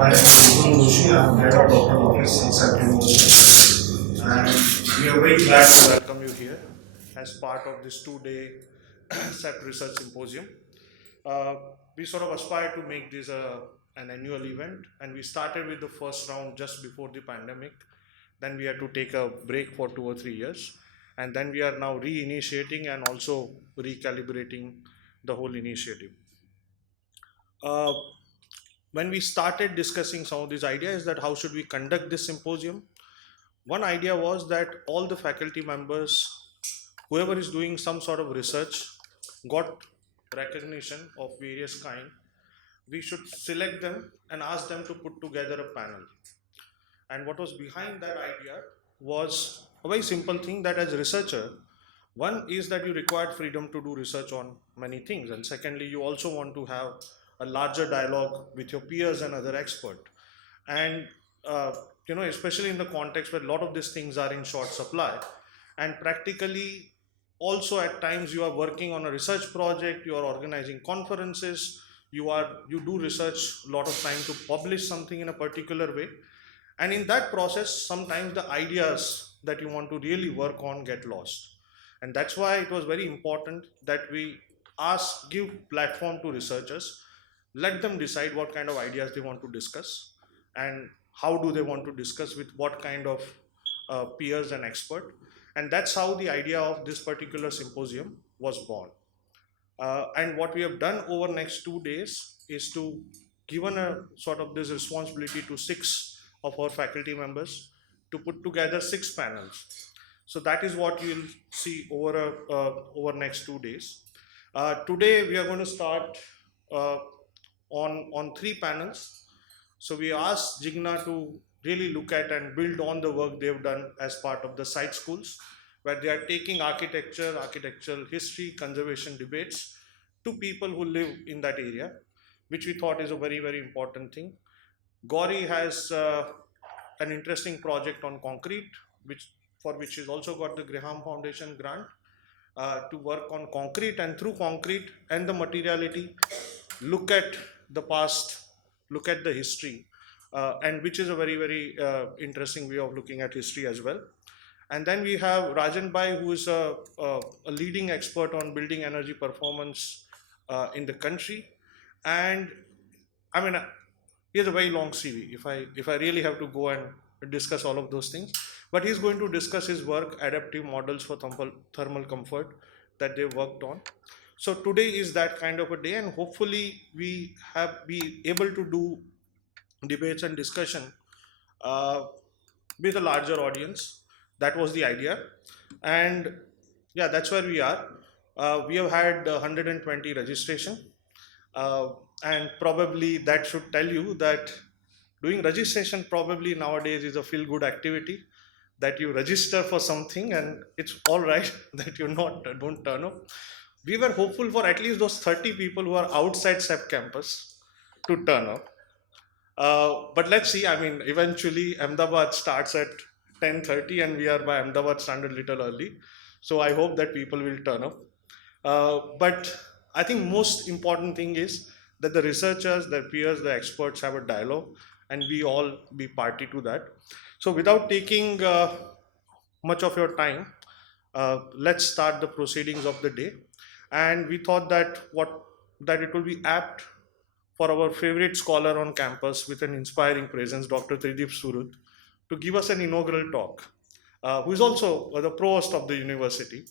My name is Rutul Joshi. I'm head of local office in CEPT, and we are very glad to welcome you here as part of this two-day CEPT Research Symposium. Uh, we sort of aspire to make this an annual event, and we started with the first round just before the pandemic. Then we had to take a break for 2 or 3 years, and then we are now reinitiating and also recalibrating the whole initiative. Uh, when we started discussing some of these ideas, that how should we conduct this symposium, one idea was that all the faculty members, whoever is doing some sort of research, got recognition of various kind, we should select them and ask them to put together a panel. And what was behind that idea was a very simple thing, that as a researcher, one is that you required freedom to do research on many things, and secondly, you also want to have a larger dialogue with your peers and other experts. And uh, especially in the context where a lot of these things are in short supply, and practically also at times you are working on a research project, you are organizing conferences, you do research a lot of time to publish something in a particular way, and in that process sometimes the ideas that you want to really work on get lost. And that's why it was very important that we give platform to researchers, let them decide what kind of ideas they want to discuss, and how do they want to discuss with what kind of peers and expert. And that's how the idea of this particular symposium was born. And what we have done over next 2 days is to given a sort of this responsibility to 6 of our faculty members to put together 6 panels. So that is what you'll see over next 2 days. Today we are going to start uh, on 3 panels. So we asked Jigna to really look at and build on the work they've done as part of the site schools, where they are taking architecture, architectural history, conservation debates to people who live in that area, which we thought is a very, very important thing. Gauri has an interesting project on concrete, which has also got the Graham Foundation grant to work on concrete, and through concrete and the materiality, look at the past, look at the history, and which is a very, very interesting way of looking at history as well. And then we have Rajan Bhai, who is a leading expert on building energy performance in the country. And I mean, he has a very long CV. If I really have to go and discuss all of those things, but he's going to discuss his work, adaptive models for thermal comfort that they worked on. So today is that kind of a day, and hopefully we have be able to do debates and discussion uh, with a larger audience. That was the idea, and yeah, that's where we are. We have had 120 registration, uh, and probably that should tell you that doing registration probably nowadays is a feel good activity, that you register for something and it's all right that you not don't turn up. We were hopeful for at least those 30 people who are outside SEP campus to turn up. But let's see. I mean, eventually Ahmedabad starts at 10:30, and we are by Ahmedabad standard little early. So I hope that people will turn up. But I think most important thing is that the researchers, their peers, the experts have a dialogue, and we all be party to that. So without taking much of your time, let's start the proceedings of the day. And we thought that it will be apt for our favorite scholar on campus with an inspiring presence, Dr. Tridip Surut, to give us an inaugural talk, who is also the provost of the university,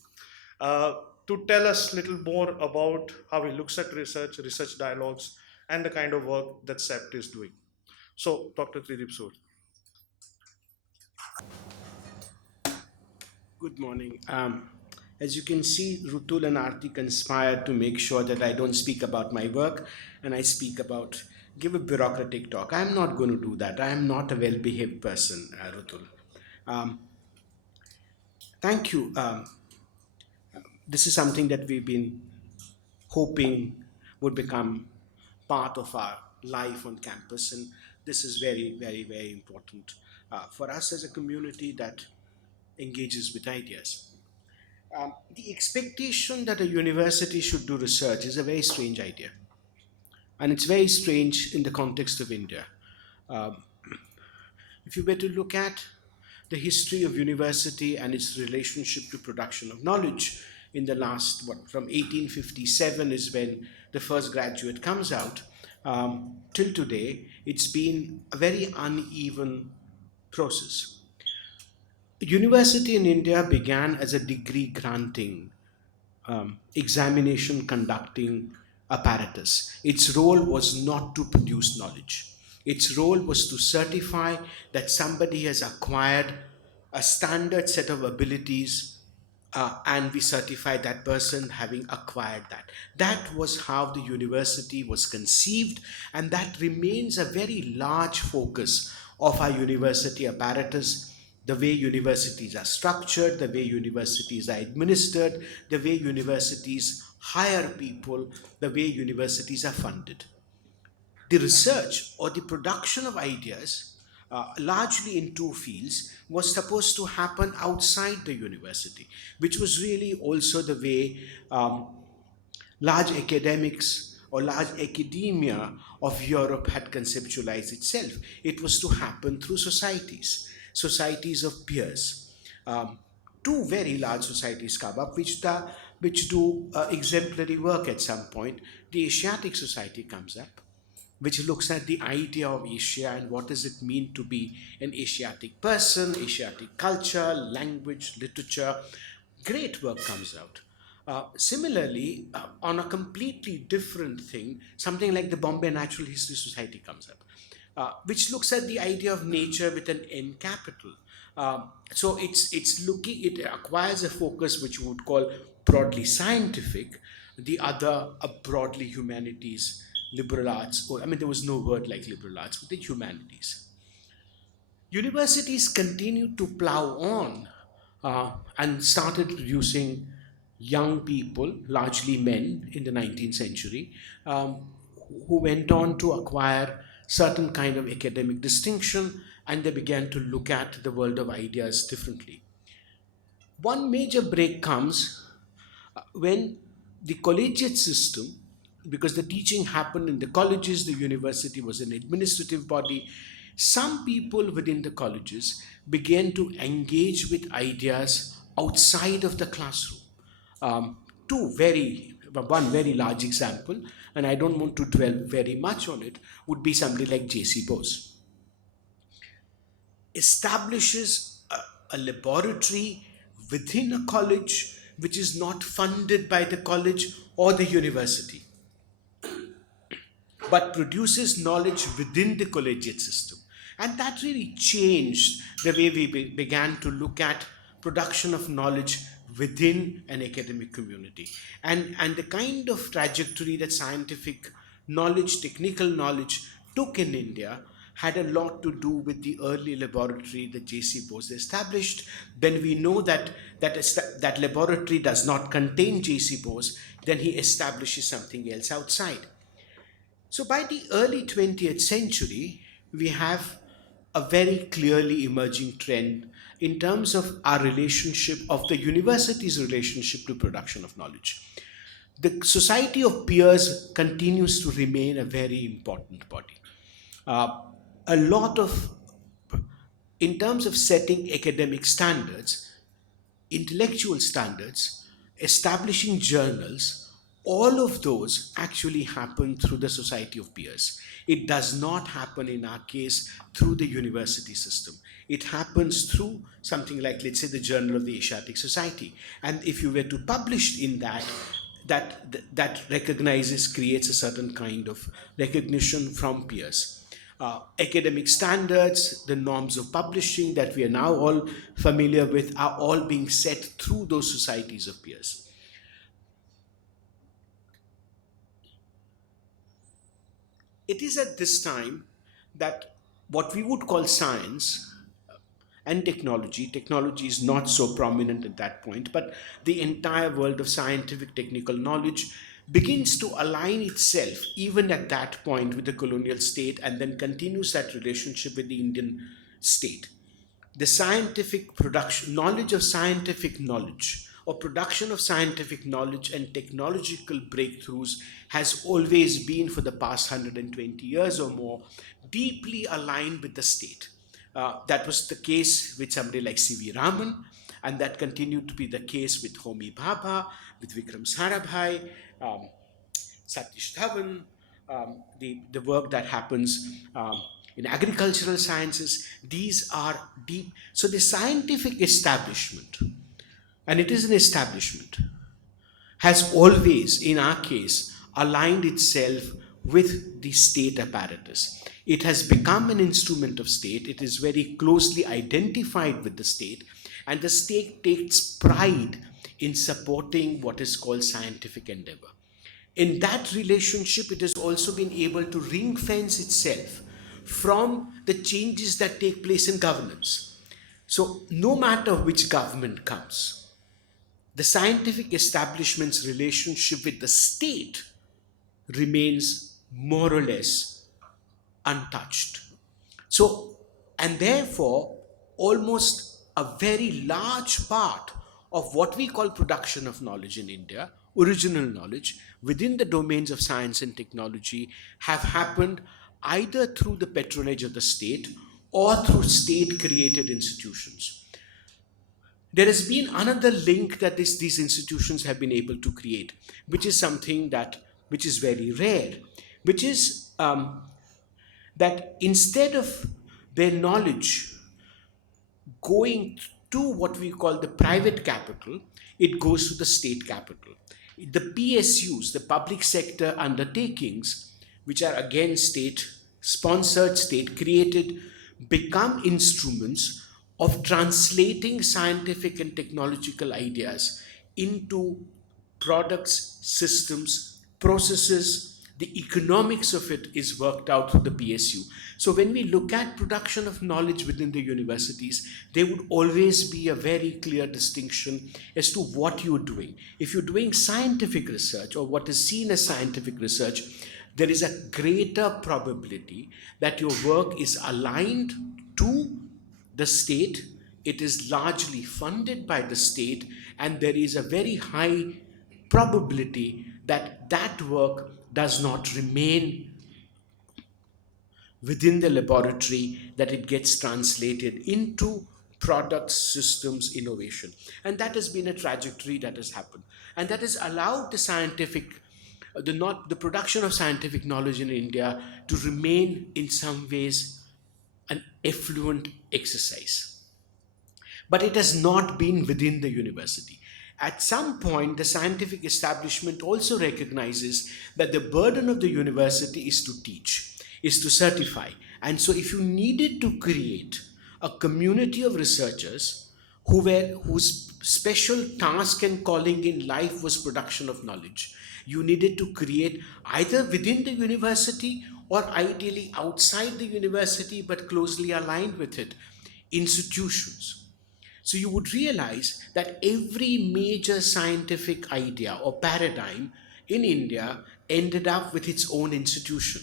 uh, to tell us a little more about how he looks at research dialogues, and the kind of work that CEPT is doing. So, Dr. Tridip Surut. Good morning. As you can see, Rutul and Arti conspired to make sure that I don't speak about my work and I give a bureaucratic talk. I'm not going to do that. I am not a well behaved person, Rutul. Um, Thank you. This is something that we've been hoping would become part of our life on campus, and this is very, very, very important for us as a community that engages with ideas. The expectation that a university should do research is a very strange idea. And it's very strange in the context of India. If you were to look at the history of university and its relationship to production of knowledge in the last, what, from 1857 is when the first graduate comes out, till today, it's been a very uneven process. University in India began as a degree granting, examination conducting apparatus. Its role was not to produce knowledge. Its role was to certify that somebody has acquired a standard set of abilities, and we certify that person having acquired that. That was how the university was conceived, and that remains a very large focus of our university apparatus. The way universities are structured, the way universities are administered, the way universities hire people, the way universities are funded. The research or the production of ideas, largely in two fields, was supposed to happen outside the university, which was really also the way large academics or large academia of Europe had conceptualized itself. It was to happen through societies, societies of peers. Two very large societies come up which do exemplary work at some point. The Asiatic Society comes up, which looks at the idea of Asia and what does it mean to be an Asiatic person, Asiatic culture, language, literature. Great work comes out. Similarly, on a completely different thing, something like the Bombay Natural History Society comes up, which looks at the idea of nature with an N capital. So it acquires a focus which we would call broadly scientific, the other a broadly humanities, liberal arts, or I mean there was no word like liberal arts, but the humanities. Universities continued to plow on, and started producing young people, largely men, in the 19th century, who went on to acquire certain kind of academic distinction, and they began to look at the world of ideas differently. One major break comes when the collegiate system, because the teaching happened in the colleges, the university was an administrative body, some people within the colleges began to engage with ideas outside of the classroom. One very large example, and I don't want to dwell very much on it, would be somebody like J.C. Bose establishes a laboratory within a college which is not funded by the college or the university, but produces knowledge within the collegiate system. And that really changed the way we began to look at production of knowledge within an academic community. And the kind of trajectory that scientific knowledge, technical knowledge took in India had a lot to do with the early laboratory that J.C. Bose established. Then we know that laboratory does not contain J.C. Bose, then he establishes something else outside. So by the early 20th century, we have a very clearly emerging trend in terms of our relationship, of the university's relationship to production of knowledge. The society of peers continues to remain a very important body. Uh, a lot of, in terms of setting academic standards, intellectual standards, establishing journals, all of those actually happen through the society of peers. It does not happen in our case through the university system. It happens through something like, let's say, the Journal of the Asiatic Society. And if you were to publish in that, that recognizes, creates a certain kind of recognition from peers. Academic standards, the norms of publishing that we are now all familiar with, are all being set through those societies of peers. It is at this time that what we would call science and technology is not so prominent at that point, but the entire world of scientific technical knowledge begins to align itself even at that point with the colonial state, and then continues that relationship with the Indian state. The scientific production, knowledge of scientific knowledge, or production of scientific knowledge and technological breakthroughs has always been, for the past 120 years or more, deeply aligned with the state. That was the case with somebody like C.V. Raman, and that continued to be the case with Homi Bhabha, with Vikram Sarabhai, um, Satish Dhawan, the work that happens in agricultural sciences. These are deep. So the scientific establishment, and it is an establishment, has always, in our case, aligned itself with the state apparatus. It has become an instrument of state. It is very closely identified with the state, and the state takes pride in supporting what is called scientific endeavor. In that relationship, it has also been able to ring fence itself from the changes that take place in governance. So, no matter which government comes, the scientific establishment's relationship with the state remains more or less untouched. So, and therefore, almost a very large part of what we call production of knowledge in India, original knowledge within the domains of science and technology, have happened either through the patronage of the state or through state created institutions. There has been another link that these institutions have been able to create, which is something that which is very rare, which is that instead of their knowledge going to what we call the private capital, it goes to the state capital. The PSUs, the public sector undertakings, which are again state sponsored, state created, become instruments of translating scientific and technological ideas into products, systems, processes. The economics of it is worked out through the PSU. So when we look at production of knowledge within the universities, there would always be a very clear distinction as to what you're doing. If you're doing scientific research, or what is seen as scientific research, there is a greater probability that your work is aligned to the state, it is largely funded by the state, and there is a very high probability that that work does not remain within the laboratory, that it gets translated into products, systems, innovation. And that has been a trajectory that has happened, and that has allowed the scientific the production of scientific knowledge in India to remain in some ways an effluent exercise. But it has not been within the university. At some point, the scientific establishment also recognizes that the burden of the university is to teach, is to certify. And so, if you needed to create a community of researchers whose special task and calling in life was production of knowledge, you needed to create either within the university or ideally outside the university but closely aligned with it institutions. So you would realize that every major scientific idea or paradigm in India ended up with its own institution.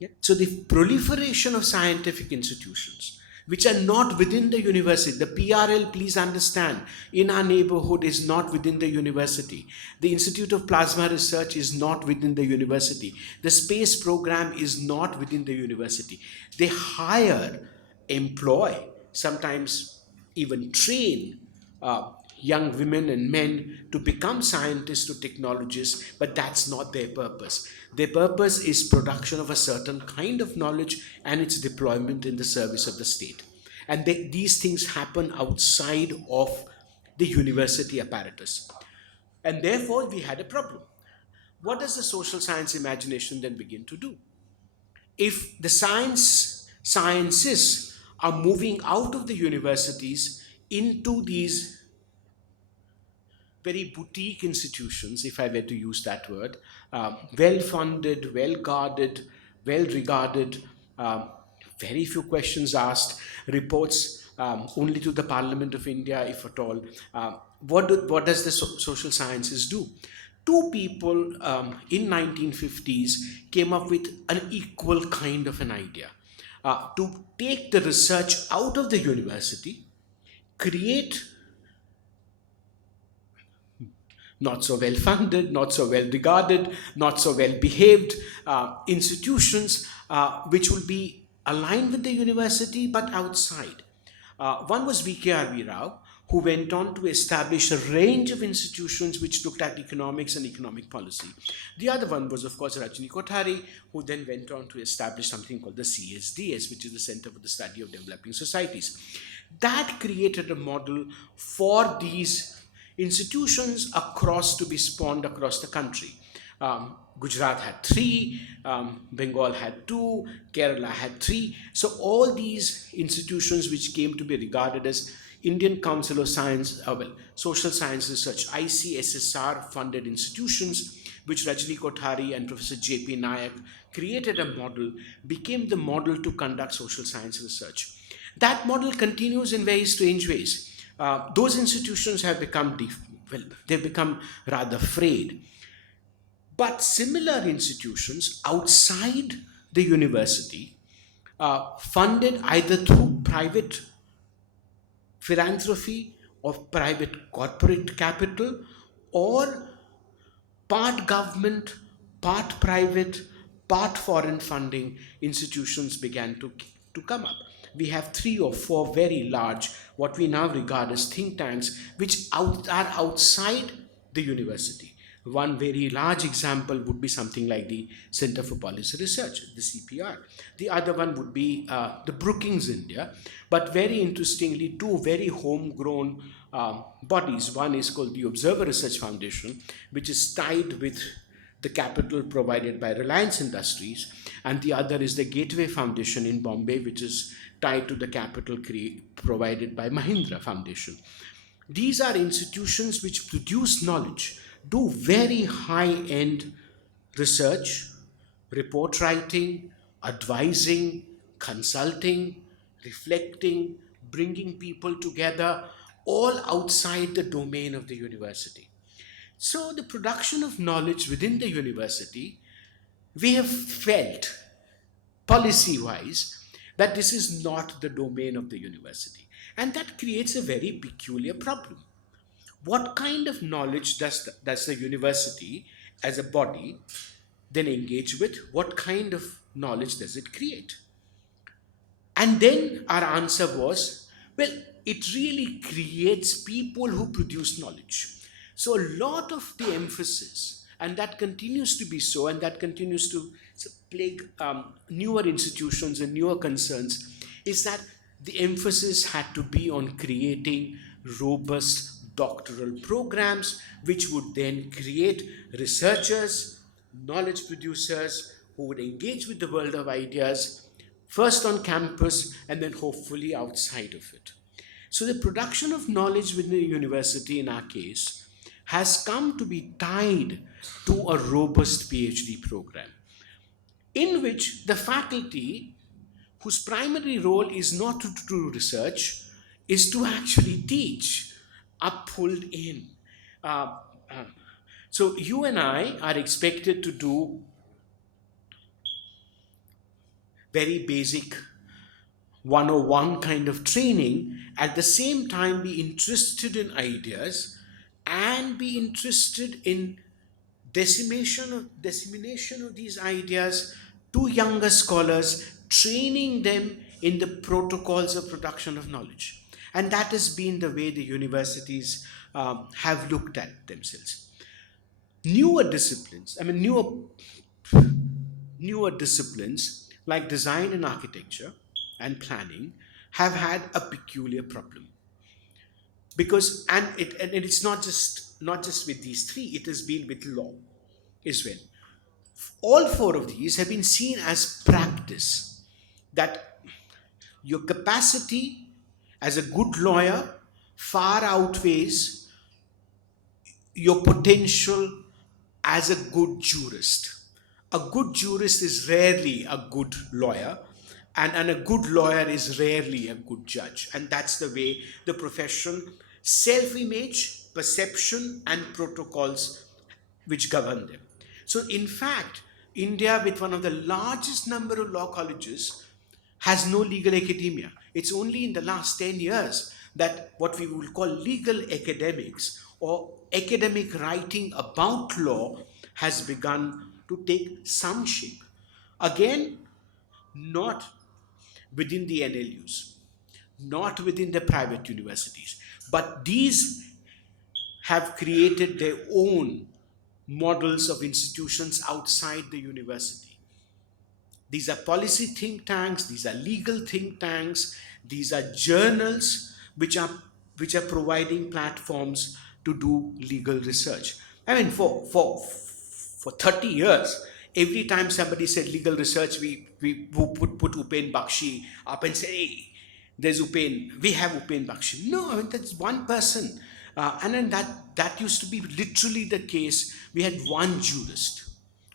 Yeah. So the proliferation of scientific institutions which are not within the university, the PRL, please understand, in our neighborhood is not within the university. The Institute of Plasma Research is not within the university. The space program is not within the university. They hire, employ, sometimes even train young women and men to become scientists or technologists, but that's not their purpose. Their purpose is production of a certain kind of knowledge and its deployment in the service of the state. And these things happen outside of the university apparatus. And therefore, we had a problem. What does the social science imagination then begin to do? If the sciences are moving out of the universities into these very boutique institutions, if I were to use that word, well funded, well guarded, well regarded, very few questions asked, reports only to the Parliament of India, if at all. What does the social sciences do? Two people in 1950s came up with an equal kind of an idea to take the research out of the university, create not so well funded, not so well regarded, not so well behaved institutions which will be aligned with the university but outside. One was V.K.R.V. Rao, who went on to establish a range of institutions which looked at economics and economic policy. The other one was, of course, Rajni Kothari, who then went on to establish something called the CSDS, which is the Center for the Study of Developing Societies. That created a model for these institutions across to be spawned across the country. Gujarat had three, Bengal had two, Kerala had three. So all these institutions which came to be regarded as Indian Council of Science, Social Science Research, ICSSR funded institutions, which Rajni Kothari and Professor J.P. Nayak created a model, became the model to conduct social science research. That model continues in very strange ways. Those institutions have become, they've become rather frayed. But similar institutions outside the university, funded either through private philanthropy or private corporate capital, or part government, part private, part foreign funding institutions began to come up. We have three or four very large, what we now regard as think tanks, which are outside the university. One very large example would be something like the Center for Policy Research, the CPR. The other one would be the Brookings India. But very interestingly, two very homegrown bodies. One is called the Observer Research Foundation, which is tied with the capital provided by Reliance Industries, and the other is the Gateway Foundation in Bombay, which is tied to the capital provided by Mahindra Foundation. These are institutions which produce knowledge, do very high-end research, report writing, advising, consulting, reflecting, bringing people together, all outside the domain of the university. So the production of knowledge within the university, we have felt policy-wise that this is not the domain of the university. And that creates a very peculiar problem. What kind of knowledge does the university as a body then engage with? What kind of knowledge does it create? And then our answer was, well, it really creates people who produce knowledge. So a lot of the emphasis, and that continues to be so, and that continues to plague newer institutions and newer concerns, is that the emphasis had to be on creating robust doctoral programs, which would then create researchers, knowledge producers who would engage with the world of ideas, first on campus and then hopefully outside of it. So the production of knowledge within the university in our case has come to be tied to a robust PhD program, in which the faculty, whose primary role is not to do research, is to actually teach, are pulled in. So you and I are expected to do very basic 101 kind of training, at the same time be interested in ideas and be interested in dissemination of these ideas to younger scholars, training them in the protocols of production of knowledge. And that has been the way the universities have looked at themselves. Newer disciplines like design and architecture and planning have had a peculiar problem, because it's not just with these three, it has been with law as well. All four of these have been seen as practice, that your capacity as a good lawyer far outweighs your potential as a good jurist. A good jurist is rarely a good lawyer, and a good lawyer is rarely a good judge. And that's the way the profession, self-image, perception, and protocols which govern them. So in fact, India, with one of the largest number of law colleges, has no legal academia. It's only in the last 10 years that what we would call legal academics, or academic writing about law has begun to take some shape. Again, not within the NLUs, not within the private universities, but these have created their own models of institutions outside the university. These are policy think tanks, these are legal think tanks, these are journals which are providing platforms to do legal research. I mean, for 30 years, every time somebody said legal research, we put Upen Bakshi up and say, hey, there's Upen, we have Upen Bakshi. No, I mean, that's one person. And then that used to be literally the case. We had one jurist,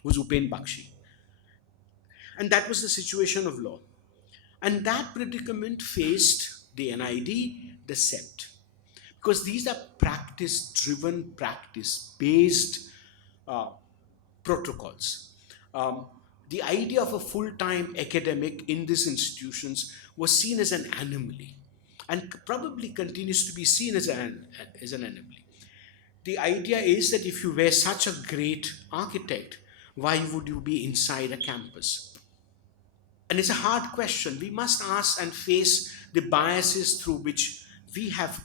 who was Upen Bakshi. And that was the situation of law. And that predicament faced the NID, the CEPT. Because these are practice driven, practice based uh, protocols. The idea of a full time academic in these institutions was seen as an anomaly and probably continues to be seen as an anomaly. The idea is that if you were such a great architect, why would you be inside a campus? And it's a hard question. We must ask and face the biases through which we have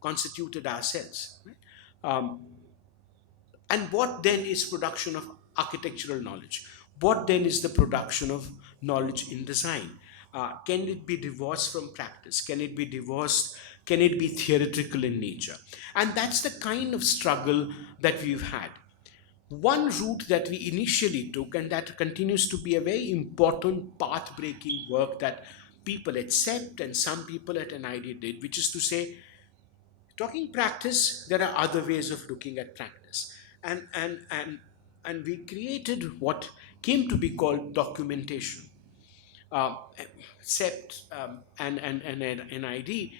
constituted ourselves. Right? Um, and what then is production of architectural knowledge? What then is the production of knowledge in design? Can it be divorced from practice? Can it be divorced? Can it be theoretical in nature? And that's the kind of struggle that we've had. One route that we initially took, and that continues to be a very important path breaking work that people at CEPT and some people at NID did, which is to say, talking practice, there are other ways of looking at practice. And we created what came to be called documentation. Uh, CEPT and NID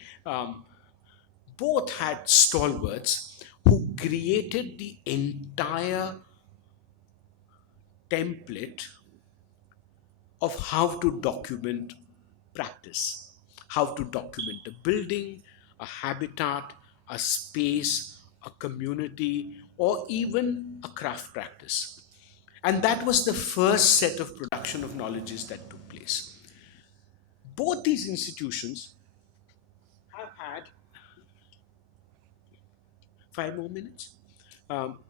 both had stalwarts who created the entire template of how to document practice, how to document a building, a habitat, a space, a community, or even a craft practice. And that was the first set of production of knowledges that took place. Both these institutions have had 5 more minutes.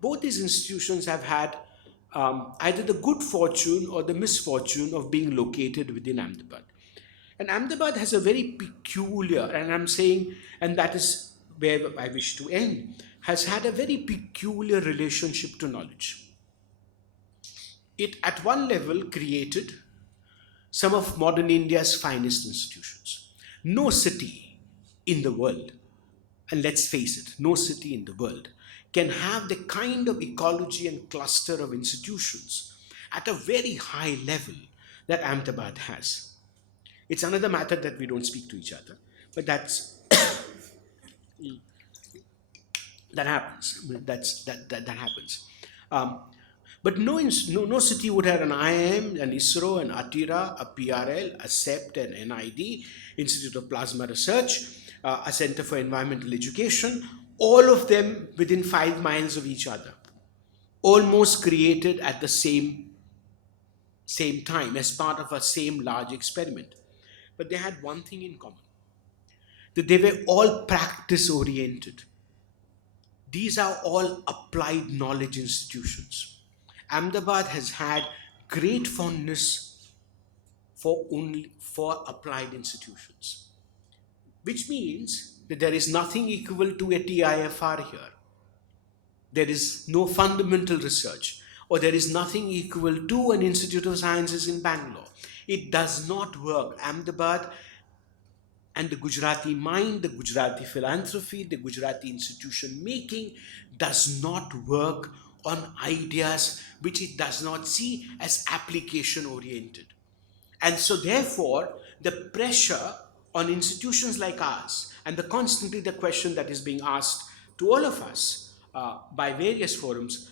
Both these institutions have had either the good fortune or the misfortune of being located within Ahmedabad. And Ahmedabad has a very peculiar, and I'm saying, and that is where I wish to end, has had a very peculiar relationship to knowledge. It, at one level, created some of modern India's finest institutions. No city in the world, and let's face it, no city in the world can have the kind of ecology and cluster of institutions at a very high level that Ahmedabad has. It's another matter that we don't speak to each other, but that happens. That happens. Um, but no city would have an IIM, an ISRO, an ATIRA, a PRL, a CEPT, an NID, Institute of Plasma Research, a Center for Environmental Education, all of them within 5 miles of each other, almost created at the same time as part of a same large experiment. But they had one thing in common, that they were all practice oriented. These are all applied knowledge institutions. Ahmedabad has had great fondness for applied institutions, which means that there is nothing equal to a TIFR here. There is no fundamental research, or there is nothing equal to an Institute of Sciences in Bangalore. It does not work. Ahmedabad and the Gujarati mind, the Gujarati philanthropy, the Gujarati institution making does not work on ideas which it does not see as application oriented. And so, therefore, the pressure on institutions like ours, and constantly the question that is being asked to all of us by various forums,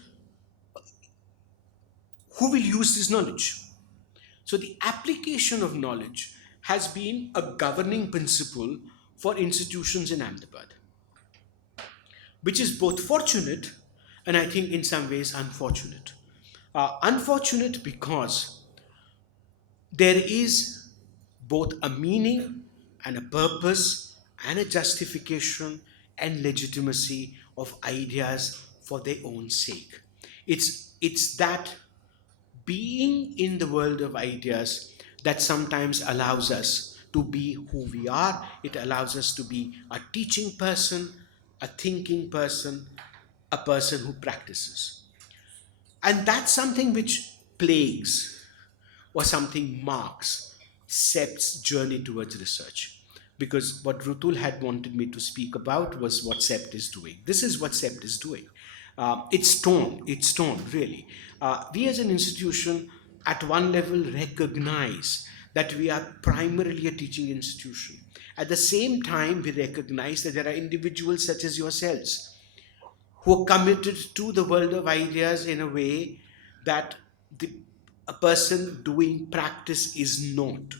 who will use this knowledge? So, the application of knowledge has been a governing principle for institutions in Ahmedabad. which is both fortunate and I think in some ways unfortunate. Unfortunate because there is both a meaning and a purpose and a justification and legitimacy of ideas for their own sake. It's that being in the world of ideas that sometimes allows us to be who we are. It allows us to be a teaching person, a thinking person, a person who practices. And that's something which plagues or something marks CEPT's journey towards research. Because what Rutul had wanted me to speak about was what CEPT is doing. This is what CEPT is doing. It's torn, really. We as an institution, at one level, recognize that we are primarily a teaching institution. At the same time, we recognize that there are individuals such as yourselves who are committed to the world of ideas in a way that the, a person doing practice is not.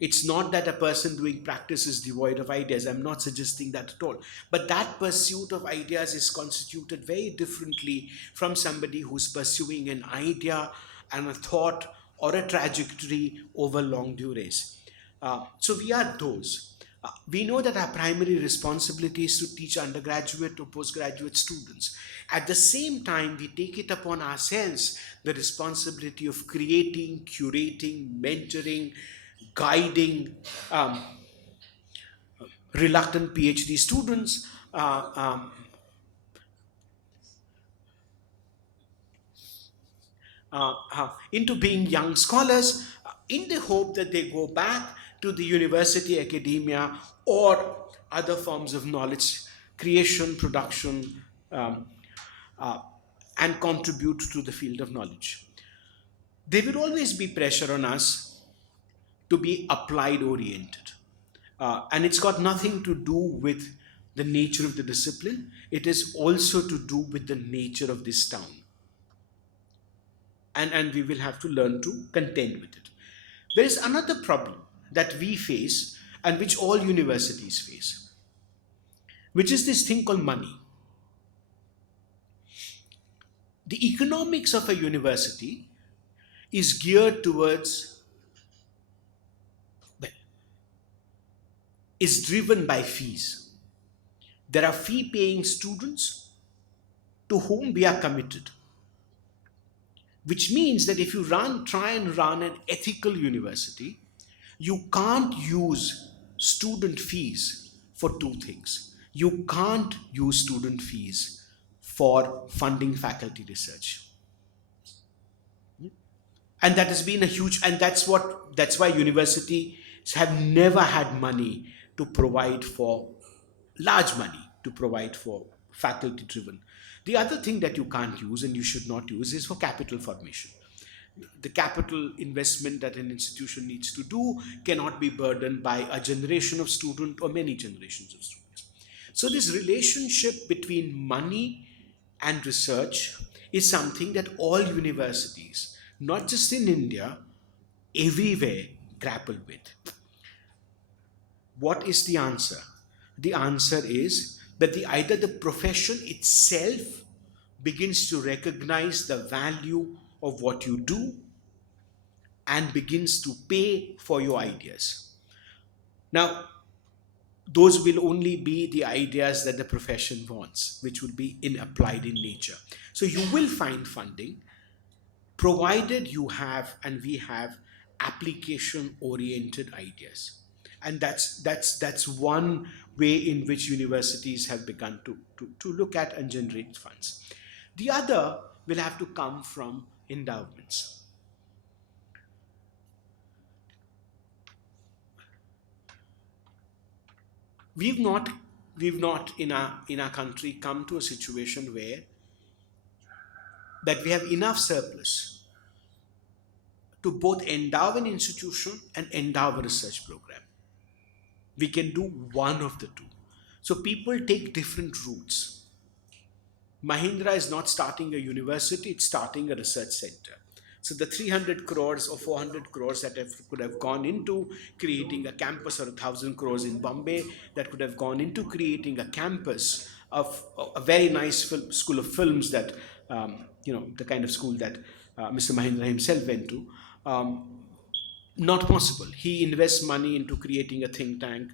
It's not that a person doing practice is devoid of ideas. I'm not suggesting that at all. But that pursuit of ideas is constituted very differently from somebody who's pursuing an idea and a thought or a trajectory over long durays. So we are those. We know that our primary responsibility is to teach undergraduate or postgraduate students. At the same time, we take it upon ourselves the responsibility of creating, curating, mentoring, guiding reluctant PhD students into being young scholars in the hope that they go back to the university, academia, or other forms of knowledge creation, production, um, uh, and contribute to the field of knowledge. There will always be pressure on us to be applied oriented. And it's got nothing to do with the nature of the discipline, it is also to do with the nature of this town. And we will have to learn to contend with it. There is another problem that we face and which all universities face, which is this thing called money. The economics of a university is geared towards, well, is driven by fees. There are fee paying students to whom we are committed, which means that if you try and run an ethical university, you can't use student fees for two things. You can't use student fees for funding faculty research. And that has been a huge, and that's why universities have never had money to provide for large money to provide for faculty driven. The other thing that you can't use and you should not use is for capital formation. The capital investment that an institution needs to do cannot be burdened by a generation of student or many generations of students. So this relationship between money and research is something that all universities, not just in India, everywhere grapple with. What is the answer? The answer is that either the profession itself begins to recognize the value of what you do and begins to pay for your ideas. Now, those will only be the ideas that the profession wants, which will be applied in nature. So you will find funding provided you have and we have application oriented ideas. And that's one way in which universities have begun to look at and generate funds. The other will have to come from endowments. We've not in our country come to a situation where that we have enough surplus to both endow an institution and endow a research program. We can do one of the two. So people take different routes. Mahindra is not starting a university, it's starting a research center. So the 300 crores or 400 crores that could have gone into creating a campus, or 1,000 crores in Bombay that could have gone into creating a campus of a very nice school of films that, the kind of school that Mr. Mahindra himself went to. Not possible. He invests money into creating a think tank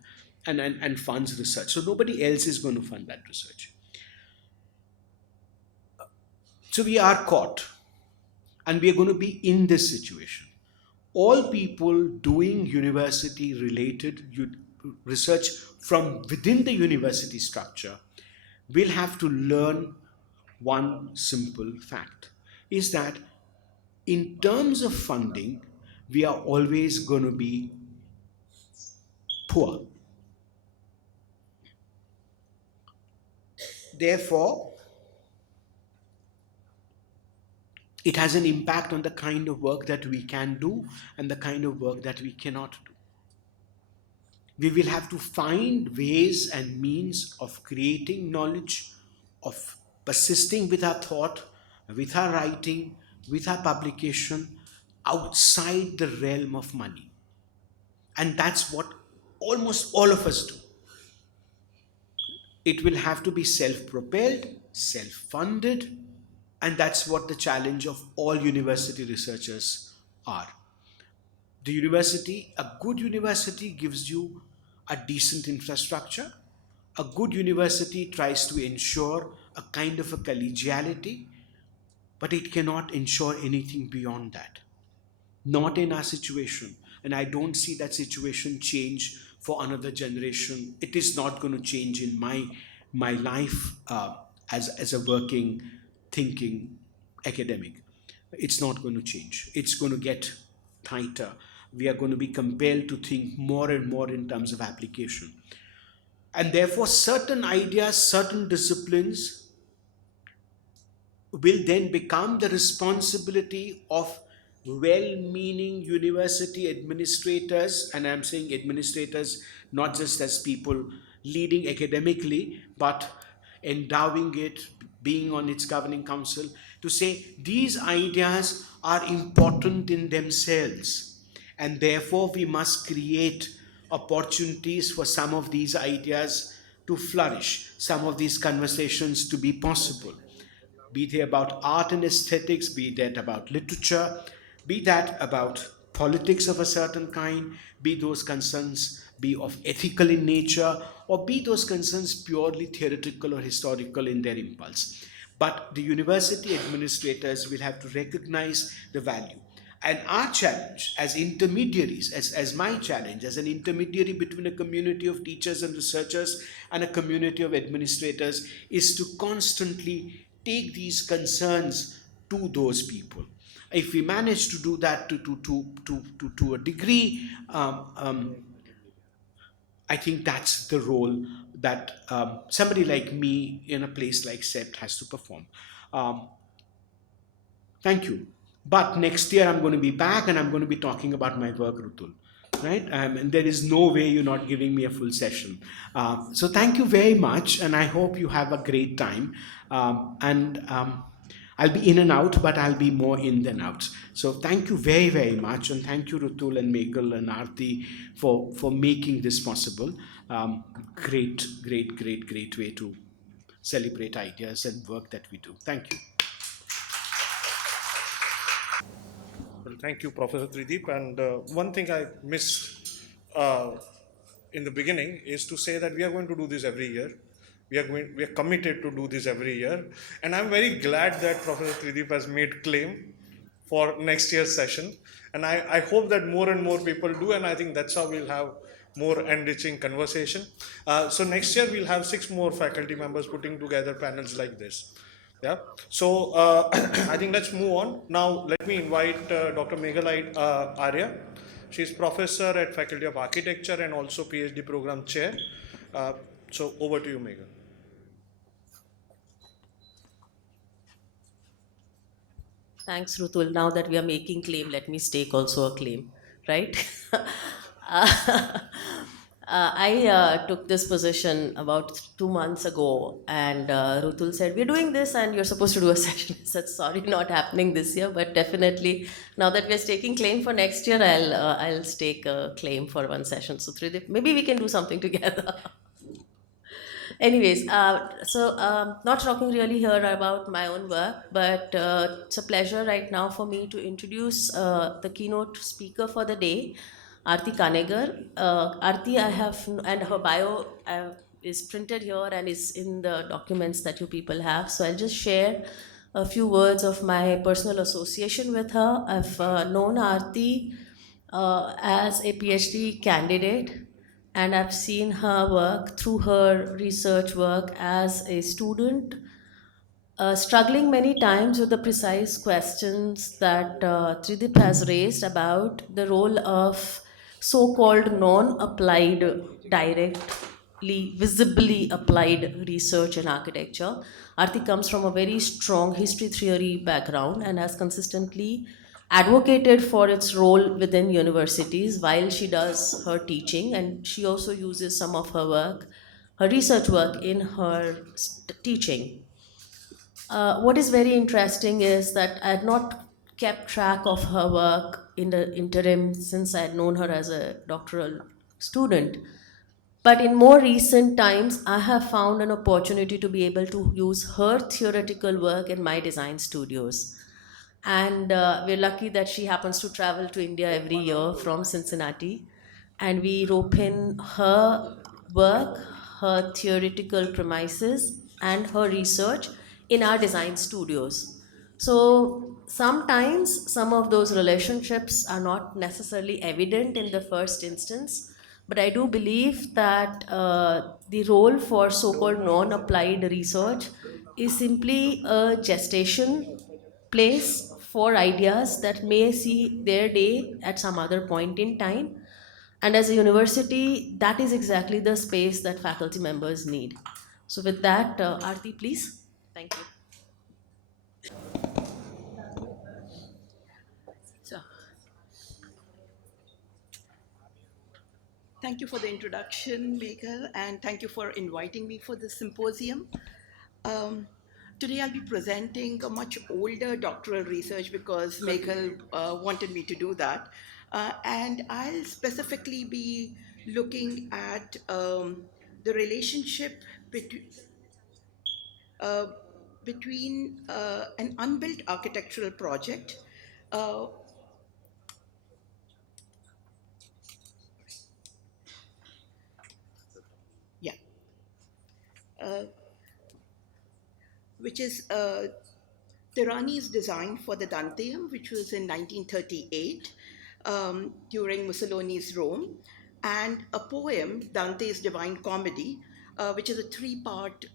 and funds research. So nobody else is going to fund that research. So we are caught, and we are going to be in this situation. All people doing university related research from within the university structure will have to learn one simple fact, is that in terms of funding, we are always going to be poor. Therefore, it has an impact on the kind of work that we can do and the kind of work that we cannot do. We will have to find ways and means of creating knowledge, of persisting with our thought, with our writing, with our publication outside the realm of money. And that's what almost all of us do. It will have to be self propelled, self funded, and that's what the challenge of all university researchers are. The university, a good university, gives you a decent infrastructure. A good university tries to ensure a kind of a collegiality, but it cannot ensure anything beyond that. Not in our situation. And I don't see that situation change for another generation. It is not going to change in my life as a working, thinking academic. It's not going to change. It's going to get tighter. We are going to be compelled to think more and more in terms of application. And therefore, certain ideas, certain disciplines will then become the responsibility of well meaning university administrators. And I'm saying administrators not just as people leading academically, but endowing it, being on its governing council, to say these ideas are important in themselves. And therefore, we must create opportunities for some of these ideas to flourish, some of these conversations to be possible, be they about art and aesthetics, be that about literature, be that about politics of a certain kind, be those concerns be of ethical in nature, or be those concerns purely theoretical or historical in their impulse. But the university administrators will have to recognize the value. And our challenge as intermediaries, as my challenge as an intermediary between a community of teachers and researchers and a community of administrators, is to constantly take these concerns to those people. If we manage to do that to a degree, I think that's the role that somebody like me in a place like CEPT has to perform. Um, Thank you. But next year I'm going to be back and I'm going to be talking about my work, Rutul. Right? And there is no way you're not giving me a full session. So thank you very much, and I hope you have a great time. And I'll be in and out, but I'll be more in than out. So thank you very, very much, and thank you, Rutul and Meghal and Arti, for making this possible. Great, great, great, great way to celebrate ideas and work that we do. Thank you. Well, thank you, Professor Trideep. And one thing I missed uh, in the beginning is to say that we are going to do this every year. We are committed to do this every year, and I'm very glad that Professor Trideep has made claim for next year's session. And I hope that more and more people do, and I think that's how we'll have more enriching conversation. So next year we'll have 6 more faculty members putting together panels like this. Yeah. So I think let's move on. Now let me invite Dr. Meghalite Arya. She's professor at Faculty of Architecture and also PhD program chair. So over to you, Meghal. Thanks, Rutul. Now that we are making claim, let me stake also a claim, right? I took this position about 2 months ago, and Rutul said, "We're doing this, and you're supposed to do a session." I said, "Sorry, not happening this year, but definitely now that we're staking claim for next year, I'll stake a claim for one session." So, Tridip, maybe we can do something together. Anyways, not talking really here about my own work, but it's a pleasure right now for me to introduce the keynote speaker for the day, Aarti Kanegar. Aarti, I have, and her bio is printed here and is in the documents that you people have. So I'll just share a few words of my personal association with her. I've known Aarti as a PhD candidate, and I've seen her work through her research work as a student, struggling many times with the precise questions that Tridip has raised about the role of so called non applied, directly, visibly applied research in architecture. Aarti comes from a very strong history theory background and has consistently advocated for its role within universities while she does her teaching, and she also uses some of her work, her research work, in her teaching. What is very interesting is that I had not kept track of her work in the interim since I had known her as a doctoral student. But in more recent times, I have found an opportunity to be able to use her theoretical work in my design studios. And we're lucky that she happens to travel to India every year from Cincinnati. And we rope in her work, her theoretical premises, and her research in our design studios. So sometimes some of those relationships are not necessarily evident in the first instance, but I do believe that the role for so called non applied research is simply a gestation place for ideas that may see their day at some other point in time. And as a university, that is exactly the space that faculty members need. So, with that, Aarti, please. Thank you. So, thank you for the introduction, Meghal, and thank you for inviting me for this symposium. Um, Today I'll be presenting a much older doctoral research because Meghal wanted me to do that. And I'll specifically be looking at the relationship uh, between an unbuilt architectural project. Uh, yeah, uh, which is Tirani's design for the Danteum, which was in 1938 during Mussolini's Rome, and a poem, Dante's Divine Comedy, which is a three-part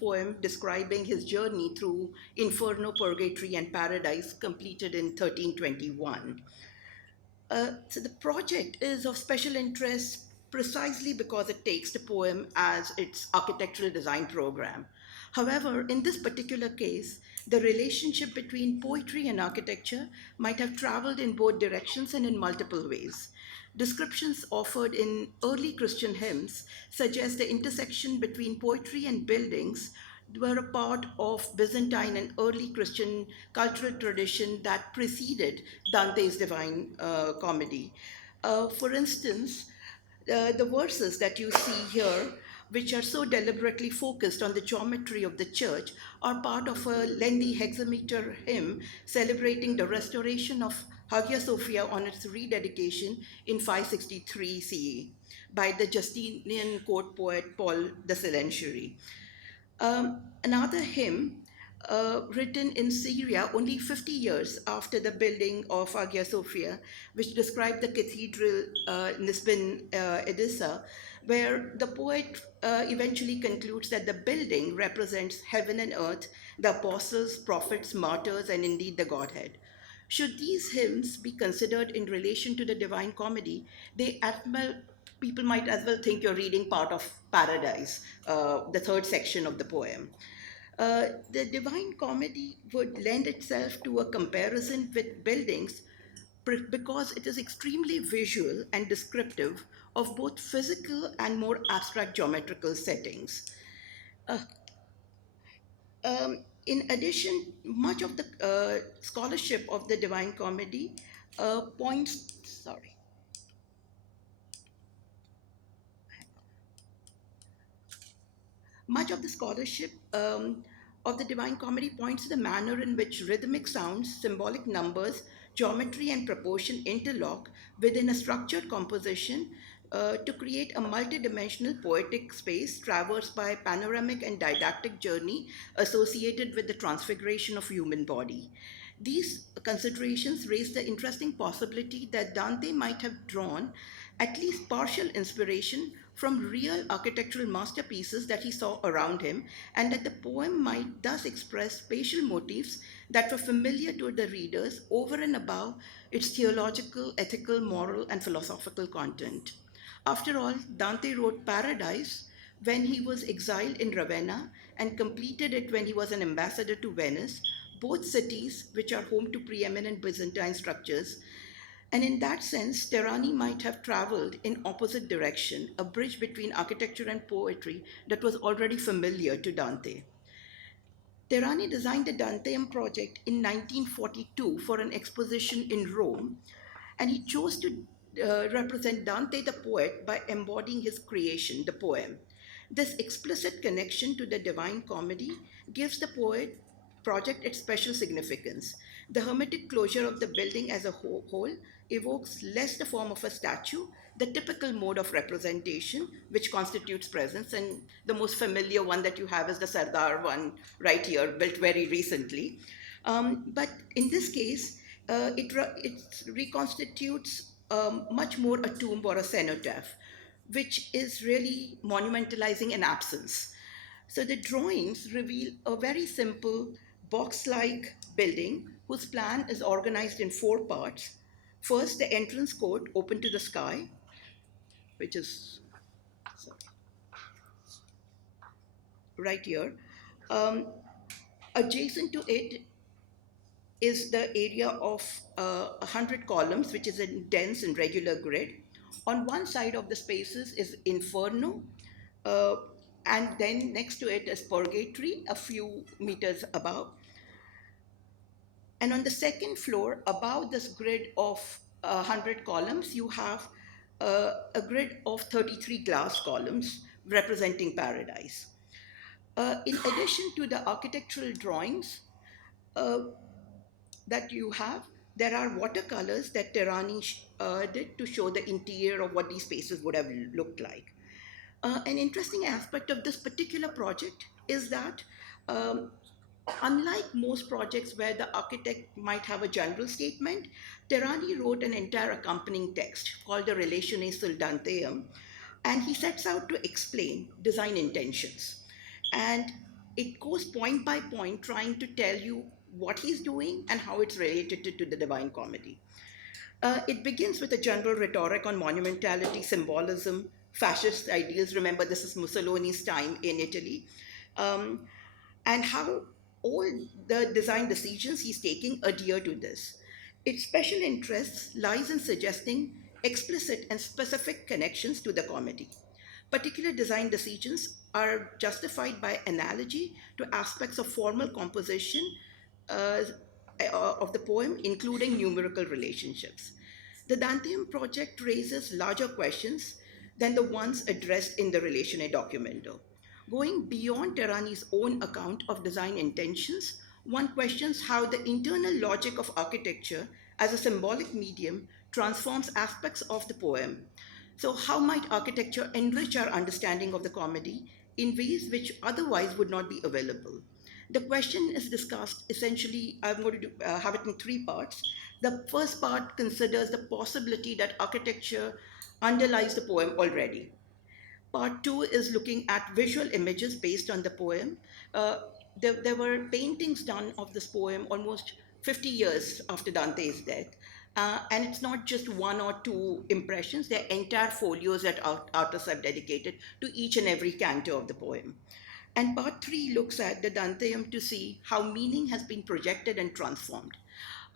poem describing his journey through Inferno, Purgatory, and Paradise, completed in 1321. So the project is of special interest precisely because it takes the poem as its architectural design program. However, in this particular case, the relationship between poetry and architecture might have traveled in both directions and in multiple ways. Descriptions offered in early Christian hymns suggest the intersection between poetry and buildings were a part of Byzantine and early Christian cultural tradition that preceded Dante's Divine Comedy. For instance, the verses that you see here, which are so deliberately focused on the geometry of the church, are part of a lengthy hexameter hymn celebrating the restoration of Hagia Sophia on its rededication in 563 CE by the Justinian court poet Paul the Silentiary. Another hymn written in Syria only 50 years after the building of Hagia Sophia, which described the cathedral Nisbin Edessa, where the poet eventually concludes that the building represents heaven and earth, the apostles, prophets, martyrs, and indeed the Godhead. Should these hymns be considered in relation to the Divine Comedy, they as well, people might as well think you're reading part of Paradise, the third section of the poem. The Divine Comedy would lend itself to a comparison with buildings because it is extremely visual and descriptive of both physical and more abstract geometrical settings. Uh, in addition, much of the scholarship of the Divine Comedy points, sorry, Much of the scholarship of the Divine Comedy points to the manner in which rhythmic sounds, symbolic numbers, geometry, and proportion interlock within a structured composition to create a multidimensional poetic space traversed by a panoramic and didactic journey associated with the transfiguration of human body. These considerations raise the interesting possibility that Dante might have drawn at least partial inspiration from real architectural masterpieces that he saw around him, and that the poem might thus express spatial motifs that were familiar to the readers over and above its theological, ethical, moral, and philosophical content. After all, Dante wrote Paradise when he was exiled in Ravenna and completed it when he was an ambassador to Venice, both cities which are home to preeminent Byzantine structures. And in that sense, Terani might have traveled in opposite direction, a bridge between architecture and poetry that was already familiar to Dante. Terani designed the Danteum project in 1942 for an exposition in Rome, and he chose to represent Dante the poet by embodying his creation, the poem. This explicit connection to the Divine Comedy gives the poet project its special significance. The hermetic closure of the building as a whole evokes less the form of a statue, the typical mode of representation which constitutes presence, and the most familiar one that you have is the Sardar one right here, built very recently. But in this case, it reconstitutes much more a tomb or a cenotaph, which is really monumentalizing an absence. So the drawings reveal a very simple box-like building whose plan is organized in four parts. First, the entrance court open to the sky, which is sorry, right here. Um, Adjacent to it is the area of 100 columns, which is a dense and regular grid. On one side of the spaces is Inferno, uh, and then next to it is Purgatory, a few meters above. And on the second floor, above this grid of 100 columns, you have a grid of 33 glass columns representing paradise. In addition to the architectural drawings uh, that you have, there are watercolors that Terani did to show the interior of what these spaces would have looked like. An interesting aspect of this particular project is that um, unlike most projects where the architect might have a general statement, Terani wrote an entire accompanying text called the Relatione sul Danteum, and he sets out to explain design intentions. And it goes point by point, trying to tell you what he's doing and how it's related to the Divine Comedy. It begins with a general rhetoric on monumentality, symbolism, fascist ideals. Remember, this is Mussolini's time in Italy. Um, and how all the design decisions he's taking adhere to this. Its special interest lies in suggesting explicit and specific connections to the comedy. Particular design decisions are justified by analogy to aspects of formal composition uh, of the poem, including numerical relationships. The Danteum project raises larger questions than the ones addressed in the Relatione Documento. Going beyond Terani's own account of design intentions, one questions how the internal logic of architecture as a symbolic medium transforms aspects of the poem. So, how might architecture enrich our understanding of the comedy in ways which otherwise would not be available? The question is discussed essentially, I'm going to have it in three parts. The first part considers the possibility that architecture underlies the poem already. Part two is looking at visual images based on the poem. There were paintings done of this poem almost 50 years after Dante's death. And it's not just one or two impressions, they're entire folios that artists have dedicated to each and every canto of the poem. And part three looks at the Danteum to see how meaning has been projected and transformed.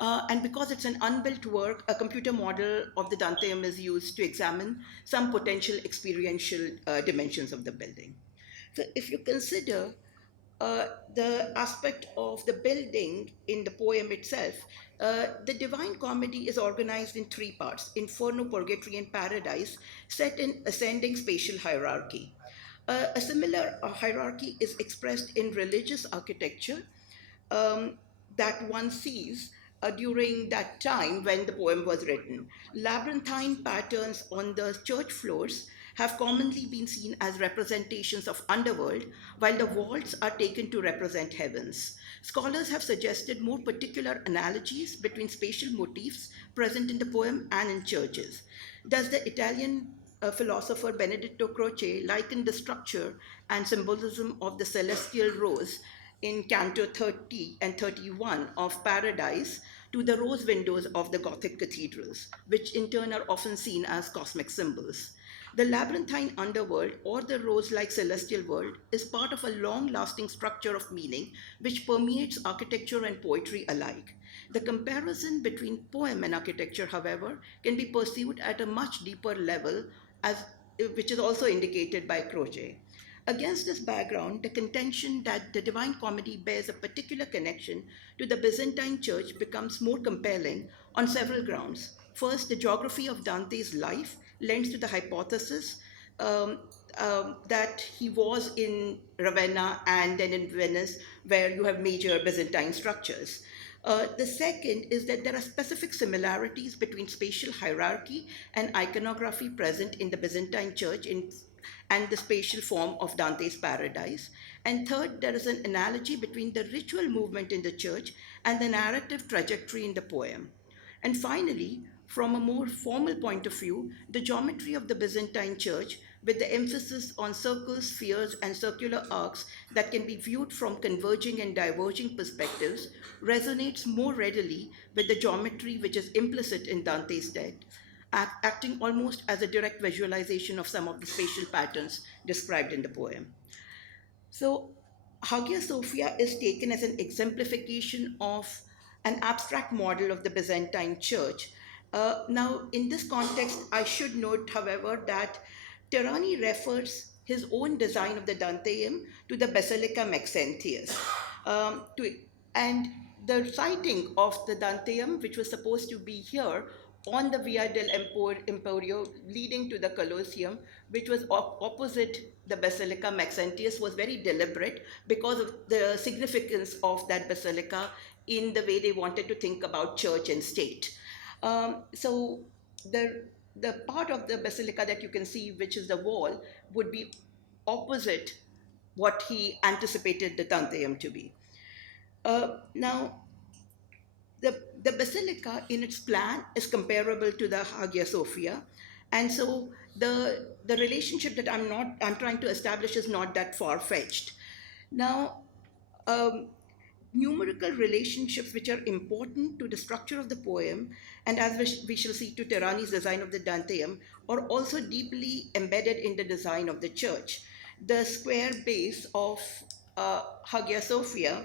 And because it's an unbuilt work, a computer model of the Danteum is used to examine some potential experiential dimensions of the building. So if you consider the aspect of the building in the poem itself, the Divine Comedy is organized in three parts: Inferno, Purgatory, and Paradise, set in ascending spatial hierarchy. A similar hierarchy is expressed in religious architecture um, that one sees during that time when the poem was written. Labyrinthine patterns on the church floors have commonly been seen as representations of underworld, while the vaults are taken to represent heavens. Scholars have suggested more particular analogies between spatial motifs present in the poem and in churches. Does the Italian philosopher Benedetto Croce likened the structure and symbolism of the celestial rose in Canto 30 and 31 of Paradise to the rose windows of the Gothic cathedrals, which in turn are often seen as cosmic symbols. The labyrinthine underworld, or the rose like celestial world, is part of a long lasting structure of meaning which permeates architecture and poetry alike. The comparison between poem and architecture, however, can be pursued at a much deeper level, as, which is also indicated by Croce. Against this background, the contention that the Divine Comedy bears a particular connection to the Byzantine Church becomes more compelling on several grounds. First, the geography of Dante's life lends to the hypothesis um, that he was in Ravenna and then in Venice, where you have major Byzantine structures. The second is that there are specific similarities between spatial hierarchy and iconography present in the Byzantine Church and the spatial form of Dante's Paradise. And third, there is an analogy between the ritual movement in the church and the narrative trajectory in the poem. And finally, from a more formal point of view, the geometry of the Byzantine church, with the emphasis on circles, spheres, and circular arcs that can be viewed from converging and diverging perspectives, resonates more readily with the geometry which is implicit in Dante's text, acting almost as a direct visualization of some of the spatial patterns described in the poem. So, Hagia Sophia is taken as an exemplification of an abstract model of the Byzantine church. Now, in this context, I should note, however, that Terani refers his own design of the Danteum to the Basilica Maxentius. And the sighting of the Danteum, which was supposed to be here on the Via del Emporio leading to the Colosseum, which was opposite the Basilica Maxentius, was very deliberate because of the significance of that basilica in the way they wanted to think about church and state. So the part of the basilica that you can see, which is the wall, would be opposite what he anticipated the Tantheum to be. Now, the basilica in its plan is comparable to the Hagia Sophia, and so the relationship that I'm trying to establish is not that far fetched. Now, numerical relationships which are important to the structure of the poem, and as we shall see to Terani's design of the Danteum, are also deeply embedded in the design of the church. The square base of Hagia Sophia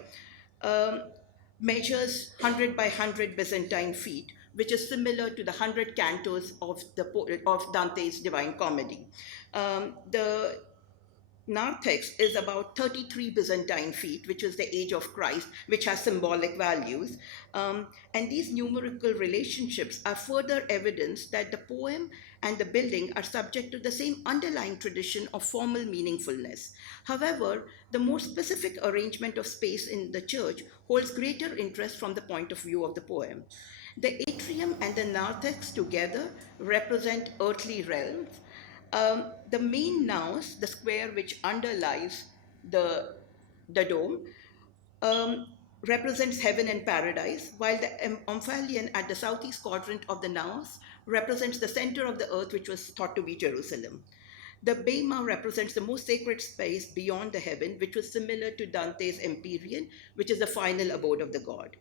measures 100 by 100 Byzantine feet, which is similar to the 100 cantos of Dante's Divine Comedy. The narthex is about 33 Byzantine feet, which is the age of Christ, which has symbolic values. And these numerical relationships are further evidence that the poem and the building are subject to the same underlying tradition of formal meaningfulness. However, the more specific arrangement of space in the church holds greater interest from the point of view of the poem. The atrium and the narthex together represent earthly realms. The main naos, the square which underlies the dome, represents heaven and paradise, while the omphalion at the southeast quadrant of the naos represents the center of the earth, which was thought to be Jerusalem. The bema represents the most sacred space beyond the heaven, which was similar to Dante's Empyrean, which is the final abode of the god.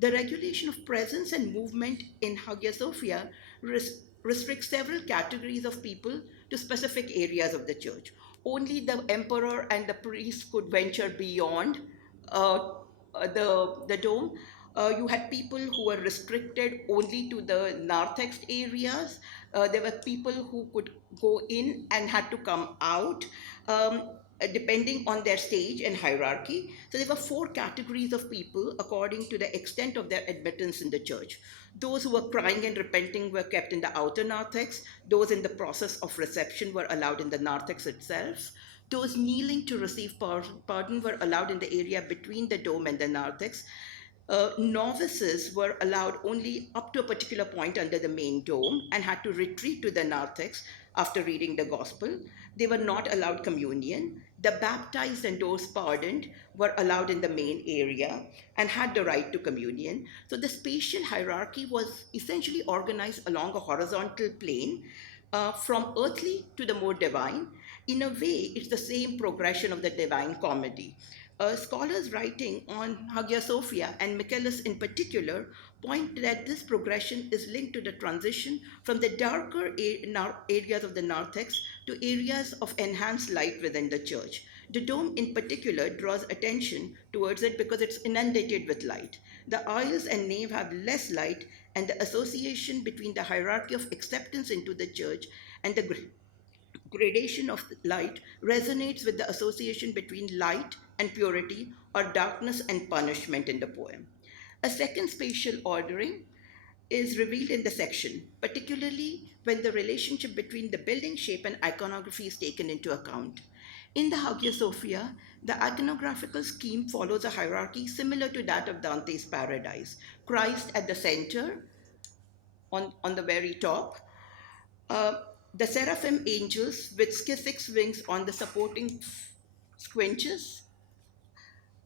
The regulation of presence and movement in Hagia Sophia restricts several categories of people to specific areas of the church. Only the emperor and the priest could venture beyond the dome. You had people who were restricted only to the narthex areas. There were people who could go in and had to come out, depending on their stage and hierarchy. So there were 4 categories of people according to the extent of their admittance in the church. Those who were crying and repenting were kept in the outer narthex. Those in the process of reception were allowed in the narthex itself. Those kneeling to receive pardon were allowed in the area between the dome and the narthex. Novices were allowed only up to a particular point under the main dome and had to retreat to the narthex after reading the gospel. They were not allowed communion. The baptized and those pardoned were allowed in the main area and had the right to communion. So the spatial hierarchy was essentially organized along a horizontal plane, from earthly to the more divine. In a way, it's the same progression of the Divine Comedy. Scholars writing on Hagia Sophia and Michaelis in particular point that this progression is linked to the transition from the darker areas of the narthex to areas of enhanced light within the church. The dome in particular draws attention towards it because it's inundated with light. The aisles and nave have less light, and the association between the hierarchy of acceptance into the church and the gradation of light resonates with the association between light and purity or darkness and punishment in the poem. A second spatial ordering is revealed in the section, particularly when the relationship between the building shape and iconography is taken into account. In the Hagia Sophia, the iconographical scheme follows a hierarchy similar to that of Dante's Paradise. Christ at the center, on the very top, uh, the seraphim angels with six wings on the supporting squinches,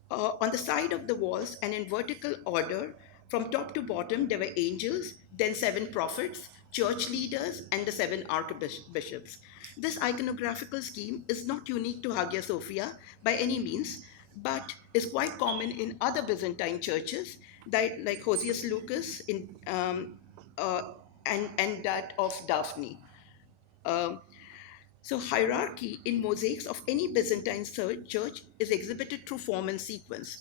on the side of the walls and in vertical order, from top to bottom, there were angels, then seven prophets, church leaders, and the seven archbishops. This iconographical scheme is not unique to Hagia Sophia by any means, but is quite common in other Byzantine churches, like Hosius Lucas and that of Daphne. Um, so hierarchy in mosaics of any Byzantine church is exhibited through form and sequence.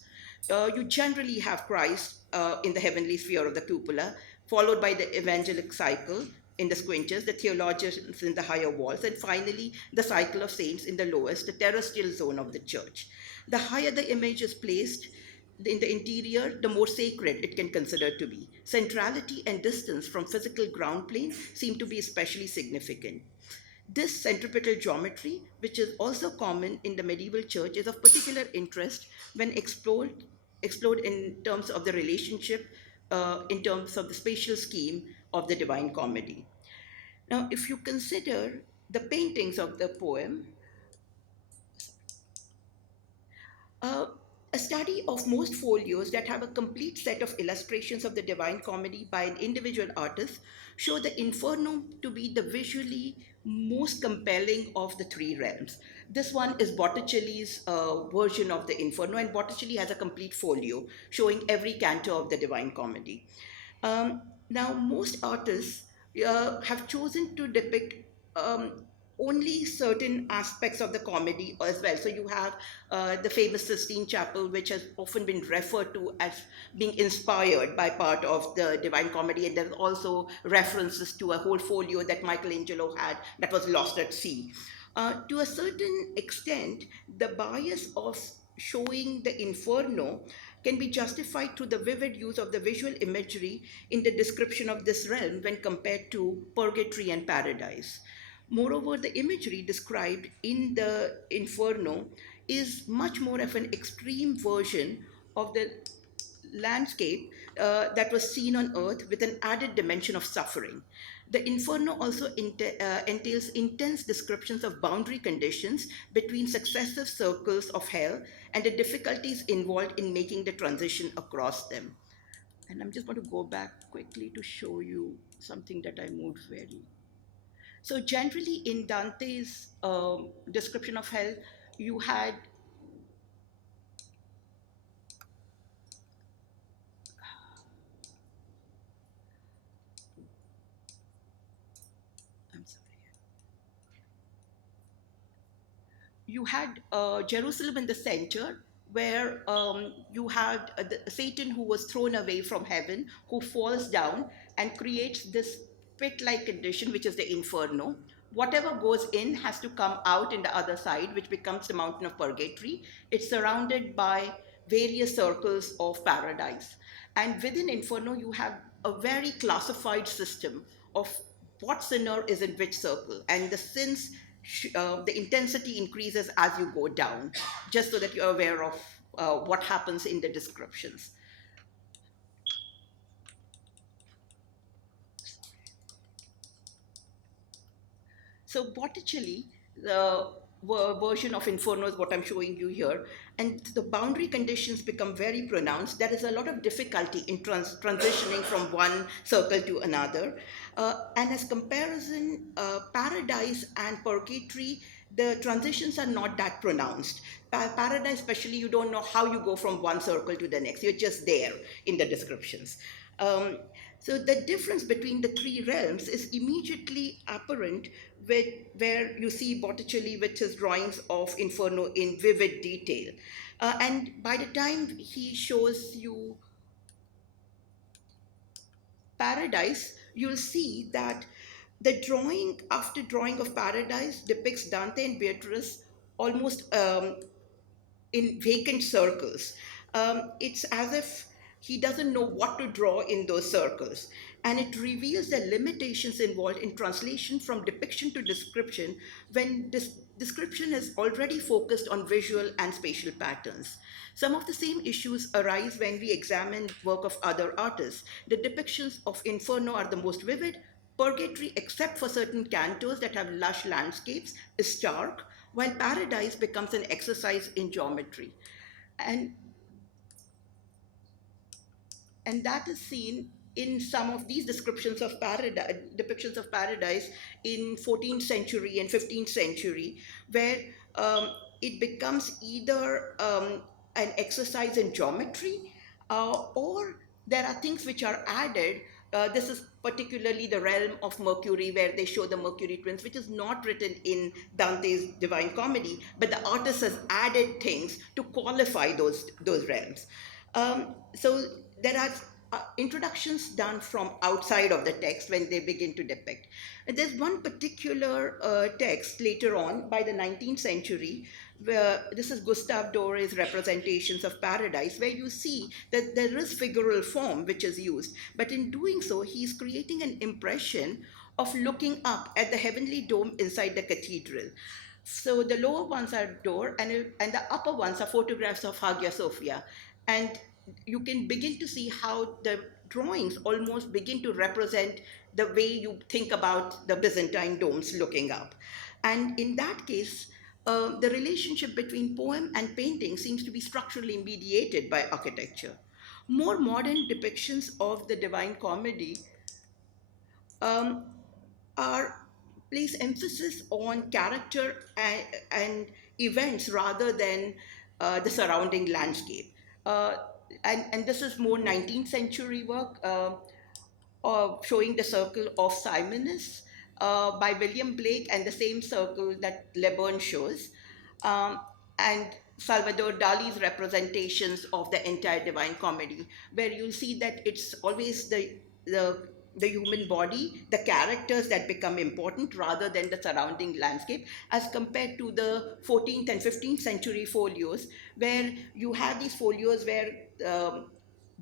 You generally have Christ in the heavenly sphere of the cupola, followed by the evangelic cycle in the squinches, the theologians in the higher walls, and finally the cycle of saints in the lowest, the terrestrial zone of the church. The higher the image is placed in the interior, the more sacred it can consider to be. Centrality and distance from physical ground plane seem to be especially significant. This centripetal geometry, which is also common in the medieval church, is of particular interest when explored in terms of the relationship, in terms of the spatial scheme of the Divine Comedy. Now, if you consider the paintings of the poem, Uh, a study of most folios that have a complete set of illustrations of the Divine Comedy by an individual artist show the Inferno to be the visually most compelling of the three realms. This one is Botticelli's version of the Inferno, and Botticelli has a complete folio showing every canto of the Divine Comedy. Now, most artists have chosen to depict um, only certain aspects of the comedy as well. So you have the famous Sistine Chapel, which has often been referred to as being inspired by part of the Divine Comedy, and there's also references to a whole folio that Michelangelo had that was lost at sea. To a certain extent, the bias of showing the Inferno can be justified through the vivid use of the visual imagery in the description of this realm when compared to purgatory and paradise. Moreover, the imagery described in the Inferno is much more of an extreme version of the landscape that was seen on earth with an added dimension of suffering. The Inferno also entails intense descriptions of boundary conditions between successive circles of hell and the difficulties involved in making the transition across them. And I'm just going to go back quickly to show you something that I moved very. So generally in Dante's description of hell, you had I'm sorry. You had Jerusalem in the center, where you had Satan who was thrown away from heaven, who falls down and creates this pit like condition, which is the inferno. Whatever goes in has to come out in the other side, which becomes the mountain of purgatory. It's surrounded by various circles of paradise. And within inferno, you have a very classified system of what sinner is in which circle. And the sins the intensity increases as you go down, just so that you're aware of what happens in the descriptions. So Botticelli, the version of Inferno is what I'm showing you here, and the boundary conditions become very pronounced. There is a lot of difficulty in transitioning from one circle to another. And as comparison, paradise and purgatory, the transitions are not that pronounced. Paradise, especially, you don't know how you go from one circle to the next. You're just there in the descriptions. So the difference between the three realms is immediately apparent with where you see Botticelli with his drawings of Inferno in vivid detail. And by the time he shows you Paradise, you'll see that the drawing after drawing of Paradise depicts Dante and Beatrice almost in vacant circles. It's as if he doesn't know what to draw in those circles. And it reveals the limitations involved in translation from depiction to description when this description is already focused on visual and spatial patterns. Some of the same issues arise when we examine work of other artists. The depictions of Inferno are the most vivid. Purgatory, except for certain cantos that have lush landscapes, is stark, while Paradise becomes an exercise in geometry. And and that is seen in some of these descriptions of paradise, depictions of paradise in 14th century and 15th century, where it becomes either an exercise in geometry, or there are things which are added. This is particularly the realm of Mercury, where they show the Mercury twins, which is not written in Dante's Divine Comedy, but the artist has added things to qualify those realms. So there are introductions done from outside of the text when they begin to depict. And there's one particular text later on by the 19th century, where this is Gustave Doré's representations of paradise, where you see that there is figural form which is used, but in doing so, he's creating an impression of looking up at the heavenly dome inside the cathedral. So the lower ones are door, and the upper ones are photographs of Hagia Sophia. And you can begin to see how the drawings almost begin to represent the way you think about the Byzantine domes looking up. And in that case, the relationship between poem and painting seems to be structurally mediated by architecture. More modern depictions of the Divine Comedy um, are place emphasis on character and events rather than the surrounding landscape. Uh, and this is more 19th century work showing the Circle of Simonus by William Blake, and the same circle that Le Bon shows. And Salvador Dali's representations of the entire Divine Comedy, where you'll see that it's always the human body, the characters that become important rather than the surrounding landscape, as compared to the 14th and 15th century folios, where you have these folios where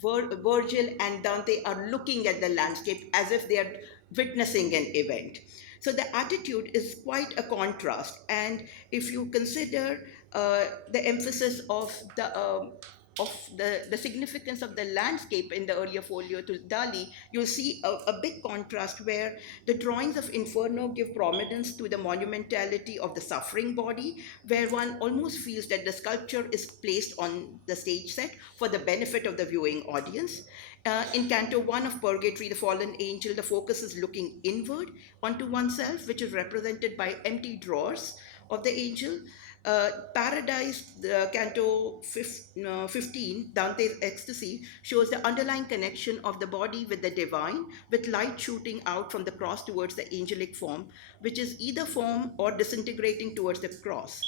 Virgil and Dante are looking at the landscape as if they are witnessing an event. So the attitude is quite a contrast. And if you consider the emphasis of the significance of the landscape in the earlier folio to Dali, you'll see a big contrast where the drawings of Inferno give prominence to the monumentality of the suffering body, where one almost feels that the sculpture is placed on the stage set for the benefit of the viewing audience. In Canto 1 of Purgatory, the Fallen Angel, the focus is looking inward onto oneself, which is represented by empty drawers of the angel. Paradise, Canto 15, Dante's Ecstasy, shows the underlying connection of the body with the divine, with light shooting out from the cross towards the angelic form, which is either form or disintegrating towards the cross.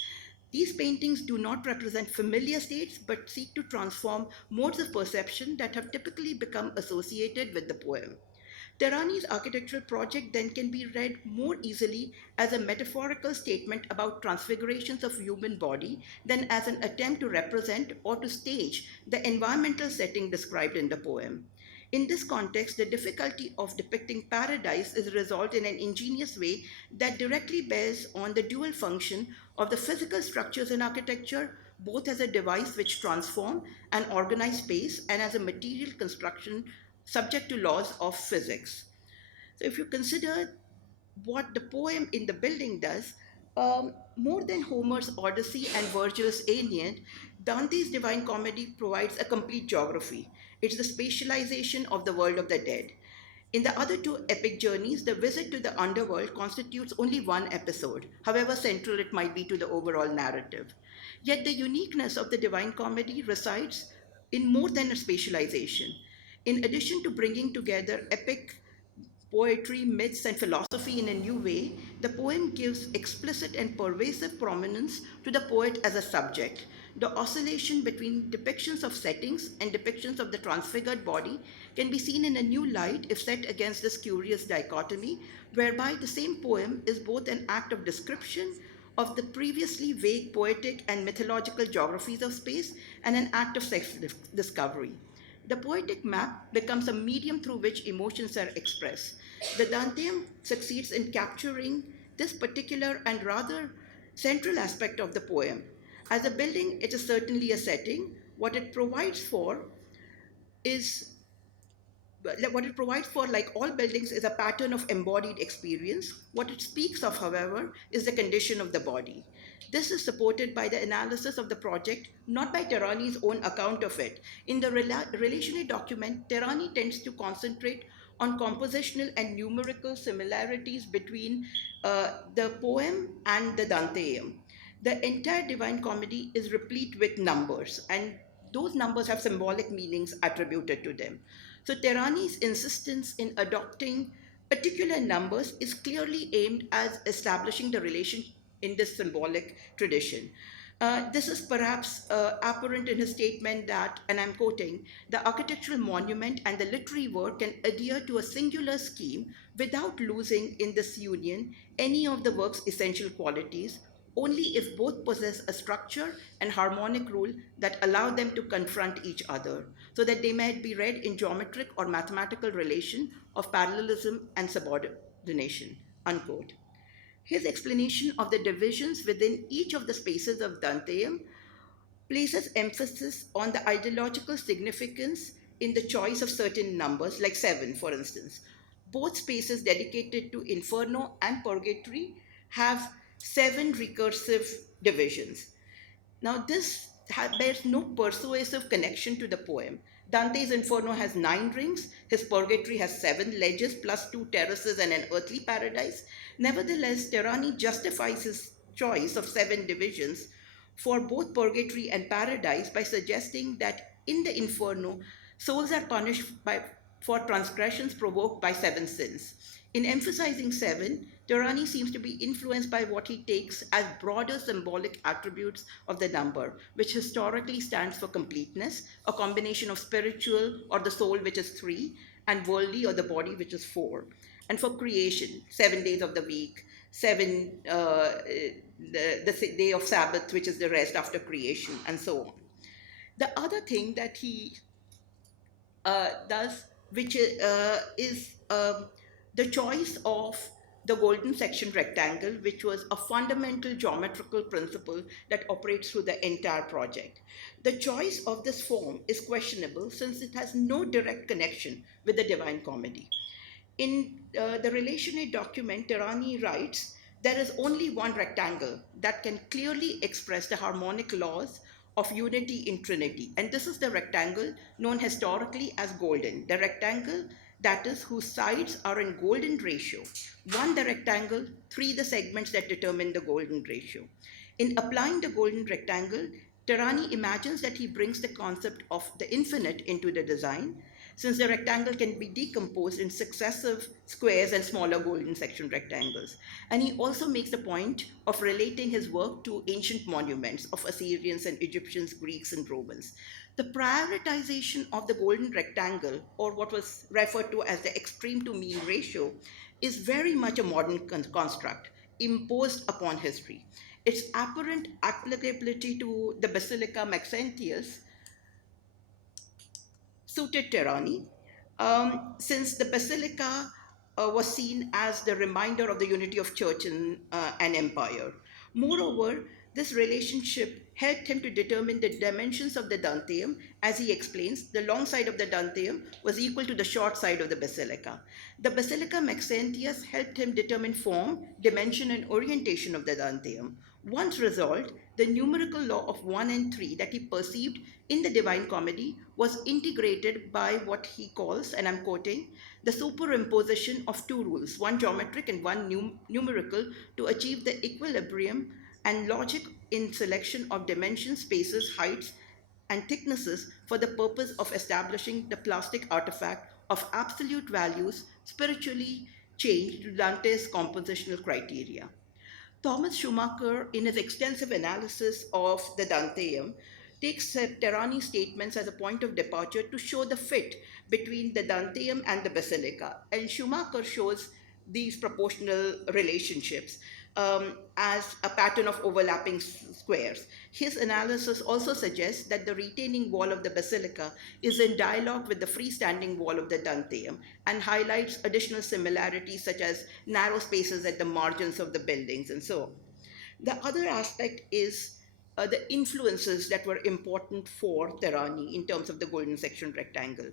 These paintings do not represent familiar states, but seek to transform modes of perception that have typically become associated with the poem. Terani's architectural project then can be read more easily as a metaphorical statement about transfigurations of human body than as an attempt to represent or to stage the environmental setting described in the poem. In this context, the difficulty of depicting paradise is resolved in an ingenious way that directly bears on the dual function of the physical structures in architecture, both as a device which transform and organize space and as a material construction subject to laws of physics. So, if you consider what the poem in the building does, more than Homer's Odyssey and Virgil's Aeneid, Dante's Divine Comedy provides a complete geography. It's the spatialization of the world of the dead. In the other two epic journeys, the visit to the underworld constitutes only one episode, however central it might be to the overall narrative. Yet the uniqueness of the Divine Comedy resides in more than a spatialization. In addition to bringing together epic poetry, myths, and philosophy in a new way, the poem gives explicit and pervasive prominence to the poet as a subject. The oscillation between depictions of settings and depictions of the transfigured body can be seen in a new light if set against this curious dichotomy, whereby the same poem is both an act of description of the previously vague poetic and mythological geographies of space and an act of self discovery. The poetic map becomes a medium through which emotions are expressed. The Danteum succeeds in capturing this particular and rather central aspect of the poem. As a building, it is certainly a setting. Is what it provides for, like all buildings, is a pattern of embodied experience. What it speaks of, however, is the condition of the body. This is supported by the analysis of the project, not by Terani's own account of it. In the relationary document, Terani tends to concentrate on compositional and numerical similarities between the poem and the Danteum. The entire Divine Comedy is replete with numbers, and those numbers have symbolic meanings attributed to them. So Terani's insistence in adopting particular numbers is clearly aimed at establishing the relation in this symbolic tradition. This is perhaps apparent in his statement that, and I'm quoting, the architectural monument and the literary work can adhere to a singular scheme without losing in this union any of the work's essential qualities, only if both possess a structure and harmonic rule that allow them to confront each other, so that they might be read in geometric or mathematical relation of parallelism and subordination. Unquote. His explanation of the divisions within each of the spaces of Danteum places emphasis on the ideological significance in the choice of certain numbers, like 7, for instance. Both spaces dedicated to Inferno and Purgatory have 7 recursive divisions. Now, this bears no persuasive connection to the poem. Dante's Inferno has 9 rings, his Purgatory has 7 ledges plus 2 terraces and an earthly paradise. Nevertheless, Terani justifies his choice of 7 divisions for both Purgatory and Paradise by suggesting that in the Inferno, souls are punished for transgressions provoked by 7 sins. In emphasizing 7, Terani seems to be influenced by what he takes as broader symbolic attributes of the number, which historically stands for completeness, a combination of spiritual or the soul, which is 3, and worldly or the body, which is 4. And for creation, 7 days of the week, the day of Sabbath, which is the rest after creation, and so on. The other thing that he does, which is the choice of the golden section rectangle, which was a fundamental geometrical principle that operates through the entire project. The choice of this form is questionable since it has no direct connection with the Divine Comedy. In the relationate document, Terani writes, there is only one rectangle that can clearly express the harmonic laws of unity in Trinity. And this is the rectangle known historically as golden. The rectangle, that is, whose sides are in golden ratio. 1 the rectangle, 3 the segments that determine the golden ratio. In applying the golden rectangle, Terani imagines that he brings the concept of the infinite into the design, since the rectangle can be decomposed in successive squares and smaller golden section rectangles. And he also makes the point of relating his work to ancient monuments of Assyrians and Egyptians, Greeks, and Romans. The prioritization of the golden rectangle, or what was referred to as the extreme to mean ratio, is very much a modern construct imposed upon history. Its apparent applicability to the Basilica Maxentius suited Terani. Since the basilica was seen as the reminder of the unity of church and empire. Moreover, this relationship helped him to determine the dimensions of the Danteum. As he explains, the long side of the Danteum was equal to the short side of the basilica. The basilica Maxentius helped him determine form, dimension, and orientation of the Danteum. Once resolved, the numerical law of 1 and 3 that he perceived in the Divine Comedy was integrated by what he calls, and I'm quoting, the superimposition of two rules, one geometric and one numerical, to achieve the equilibrium and logic in selection of dimensions, spaces, heights, and thicknesses for the purpose of establishing the plastic artifact of absolute values spiritually changed to Dante's compositional criteria. Thomas Schumacher, in his extensive analysis of the Danteum, takes Terrani's statements as a point of departure to show the fit between the Danteum and the Basilica. And Schumacher shows these proportional relationships as a pattern of overlapping squares. His analysis also suggests that the retaining wall of the basilica is in dialogue with the freestanding wall of the Danteum and highlights additional similarities such as narrow spaces at the margins of the buildings and so on. The other aspect is the influences that were important for Terrani in terms of the golden section rectangle.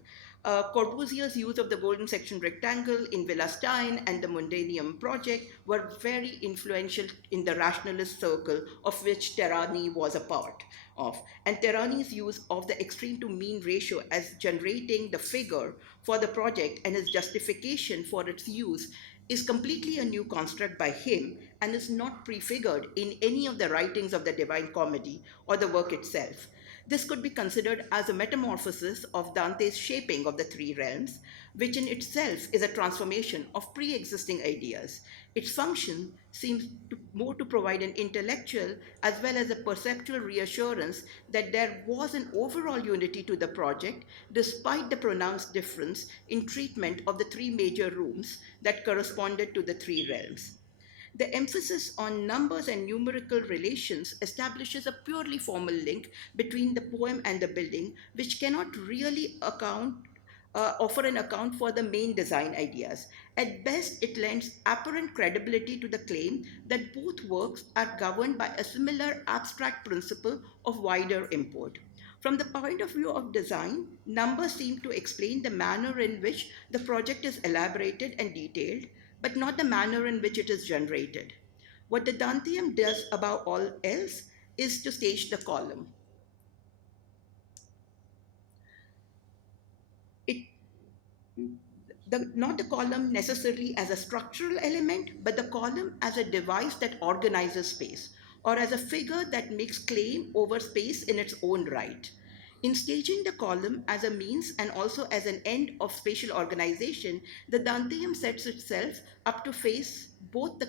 Corbusier's use of the golden section rectangle in Villa Stein and the Mundanium project were very influential in the rationalist circle of which Terrani was a part of. And Terrani's use of the extreme to mean ratio as generating the figure for the project and his justification for its use is completely a new construct by him and is not prefigured in any of the writings of the Divine Comedy or the work itself. This could be considered as a metamorphosis of Dante's shaping of the three realms, which in itself is a transformation of pre-existing ideas. Its function seems more to provide an intellectual as well as a perceptual reassurance that there was an overall unity to the project despite the pronounced difference in treatment of the three major rooms that corresponded to the three realms. The emphasis on numbers and numerical relations establishes a purely formal link between the poem and the building, which cannot really offer an account for the main design ideas. At best, it lends apparent credibility to the claim that both works are governed by a similar abstract principle of wider import. From the point of view of design, numbers seem to explain the manner in which the project is elaborated and detailed, but not the manner in which it is generated. What the Danteum does above all else is to stage the column. Not the column necessarily as a structural element, but the column as a device that organizes space, or as a figure that makes claim over space in its own right. In staging the column as a means and also as an end of spatial organization, the Danteum sets itself to face both the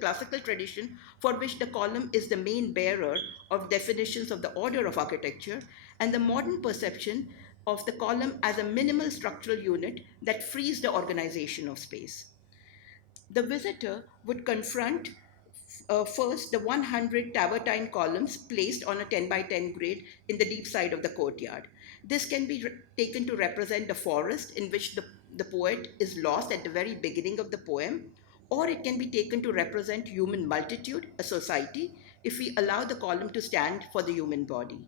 classical tradition, for which the column is the main bearer of definitions of the order of architecture, and the modern perception of the column as a minimal structural unit that frees the organization of space. The visitor would confront first the 100 Tavertine columns placed on a 10 by 10 grid in the deep side of the courtyard. This can be taken to represent the forest in which the poet is lost at the very beginning of the poem, or it can be taken to represent human multitude, a society, if we allow the column to stand for the human body.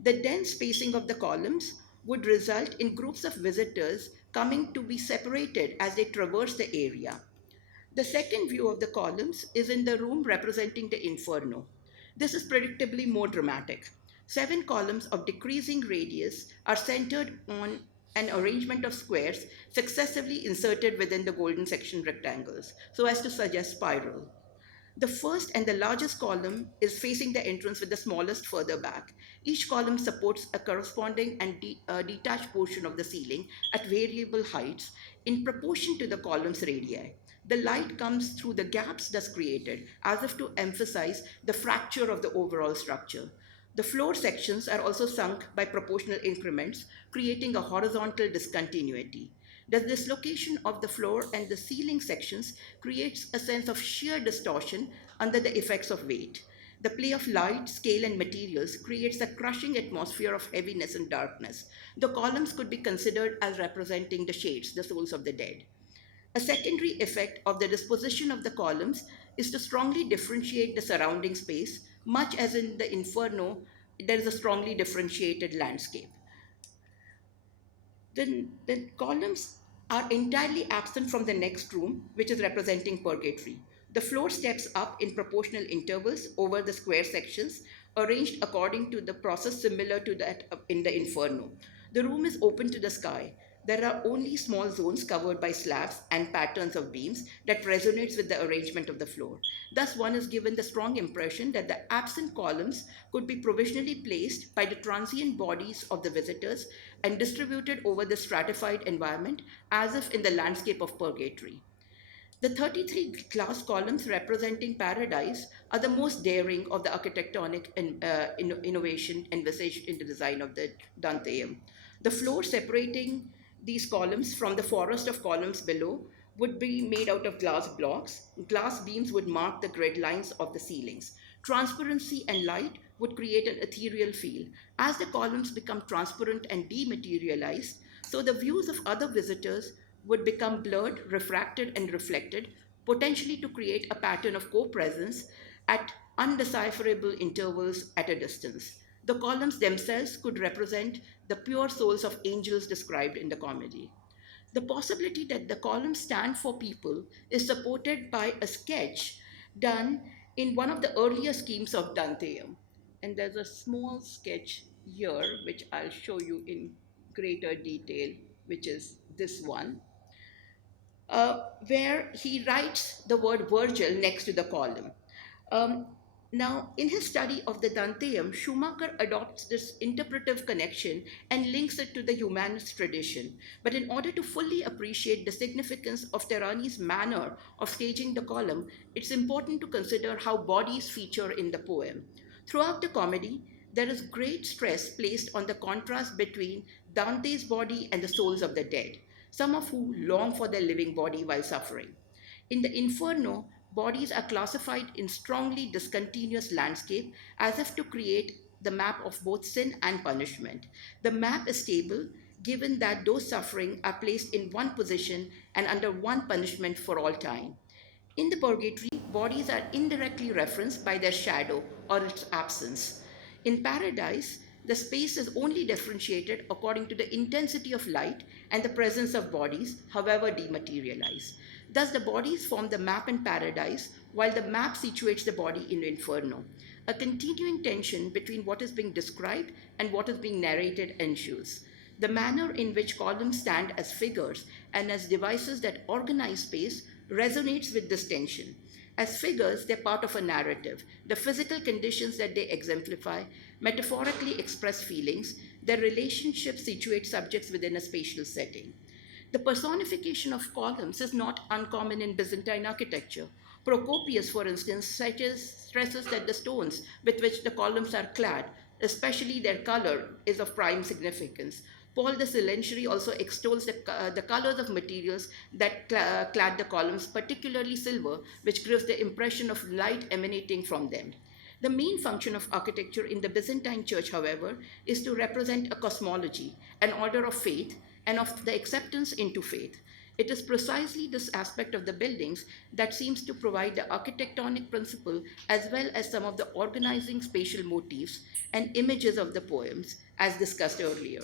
The dense spacing of the columns would result in groups of visitors coming to be separated as they traverse the area. The second view of the columns is in the room representing the Inferno. This is predictably more dramatic. 7 columns of decreasing radius are centered on an arrangement of squares successively inserted within the golden section rectangles, so as to suggest spiral. The first and the largest column is facing the entrance with the smallest further back. Each column supports a corresponding and detached portion of the ceiling at variable heights in proportion to the column's radii. The light comes through the gaps thus created, as if to emphasize the fracture of the overall structure. The floor sections are also sunk by proportional increments, creating a horizontal discontinuity. The dislocation of the floor and the ceiling sections creates a sense of sheer distortion under the effects of weight. The play of light, scale, and materials creates a crushing atmosphere of heaviness and darkness. The columns could be considered as representing the shades, the souls of the dead. A secondary effect of the disposition of the columns is to strongly differentiate the surrounding space, much as in the Inferno, there is a strongly differentiated landscape. The columns are entirely absent from the next room, which is representing purgatory. The floor steps up in proportional intervals over the square sections, arranged according to the process similar to that in the Inferno. The room is open to the sky. There are only small zones covered by slabs and patterns of beams that resonates with the arrangement of the floor. Thus, one is given the strong impression that the absent columns could be provisionally placed by the transient bodies of the visitors and distributed over the stratified environment as if in the landscape of purgatory. The 33 glass columns representing paradise are the most daring of the architectonic innovation envisaged in the design of the Danteum. The floor separating these columns from the forest of columns below would be made out of glass blocks. Glass beams would mark the grid lines of the ceilings. Transparency and light would create an ethereal feel. As the columns become transparent and dematerialized, so the views of other visitors would become blurred, refracted, and reflected, potentially to create a pattern of co presence at undecipherable intervals at a distance. The columns themselves could represent the pure souls of angels described in the comedy. The possibility that the columns stand for people is supported by a sketch done in one of the earlier schemes of Danteum. And there's a small sketch here, which I'll show you in greater detail, which is this one, where he writes the word Virgil next to the column. Um, Now, in his study of the Danteum, Schumacher adopts this interpretive connection and links it to the humanist tradition. But in order to fully appreciate the significance of Terrani's manner of staging the column, it's important to consider how bodies feature in the poem. Throughout the comedy, there is great stress placed on the contrast between Dante's body and the souls of the dead, some of whom long for their living body while suffering. In the Inferno, bodies are classified in strongly discontinuous landscape as if to create the map of both sin and punishment. The map is stable given that those suffering are placed in one position and under one punishment for all time. In the purgatory, bodies are indirectly referenced by their shadow or its absence. In paradise, the space is only differentiated according to the intensity of light and the presence of bodies, however dematerialized. Thus, the bodies form the map in paradise, while the map situates the body in inferno. A continuing tension between what is being described and what is being narrated ensues. The manner in which columns stand as figures and as devices that organize space resonates with this tension. As figures, they're part of a narrative. The physical conditions that they exemplify metaphorically express feelings. Their relationships situate subjects within a spatial setting. The personification of columns is not uncommon in Byzantine architecture. Procopius, for instance, stresses that the stones with which the columns are clad, especially their color, is of prime significance. Paul the Silentiary also extols the colors of materials that clad the columns, particularly silver, which gives the impression of light emanating from them. The main function of architecture in the Byzantine Church, however, is to represent a cosmology, an order of faith, and of the acceptance into faith. It is precisely this aspect of the buildings that seems to provide the architectonic principle as well as some of the organizing spatial motifs and images of the poems, as discussed earlier.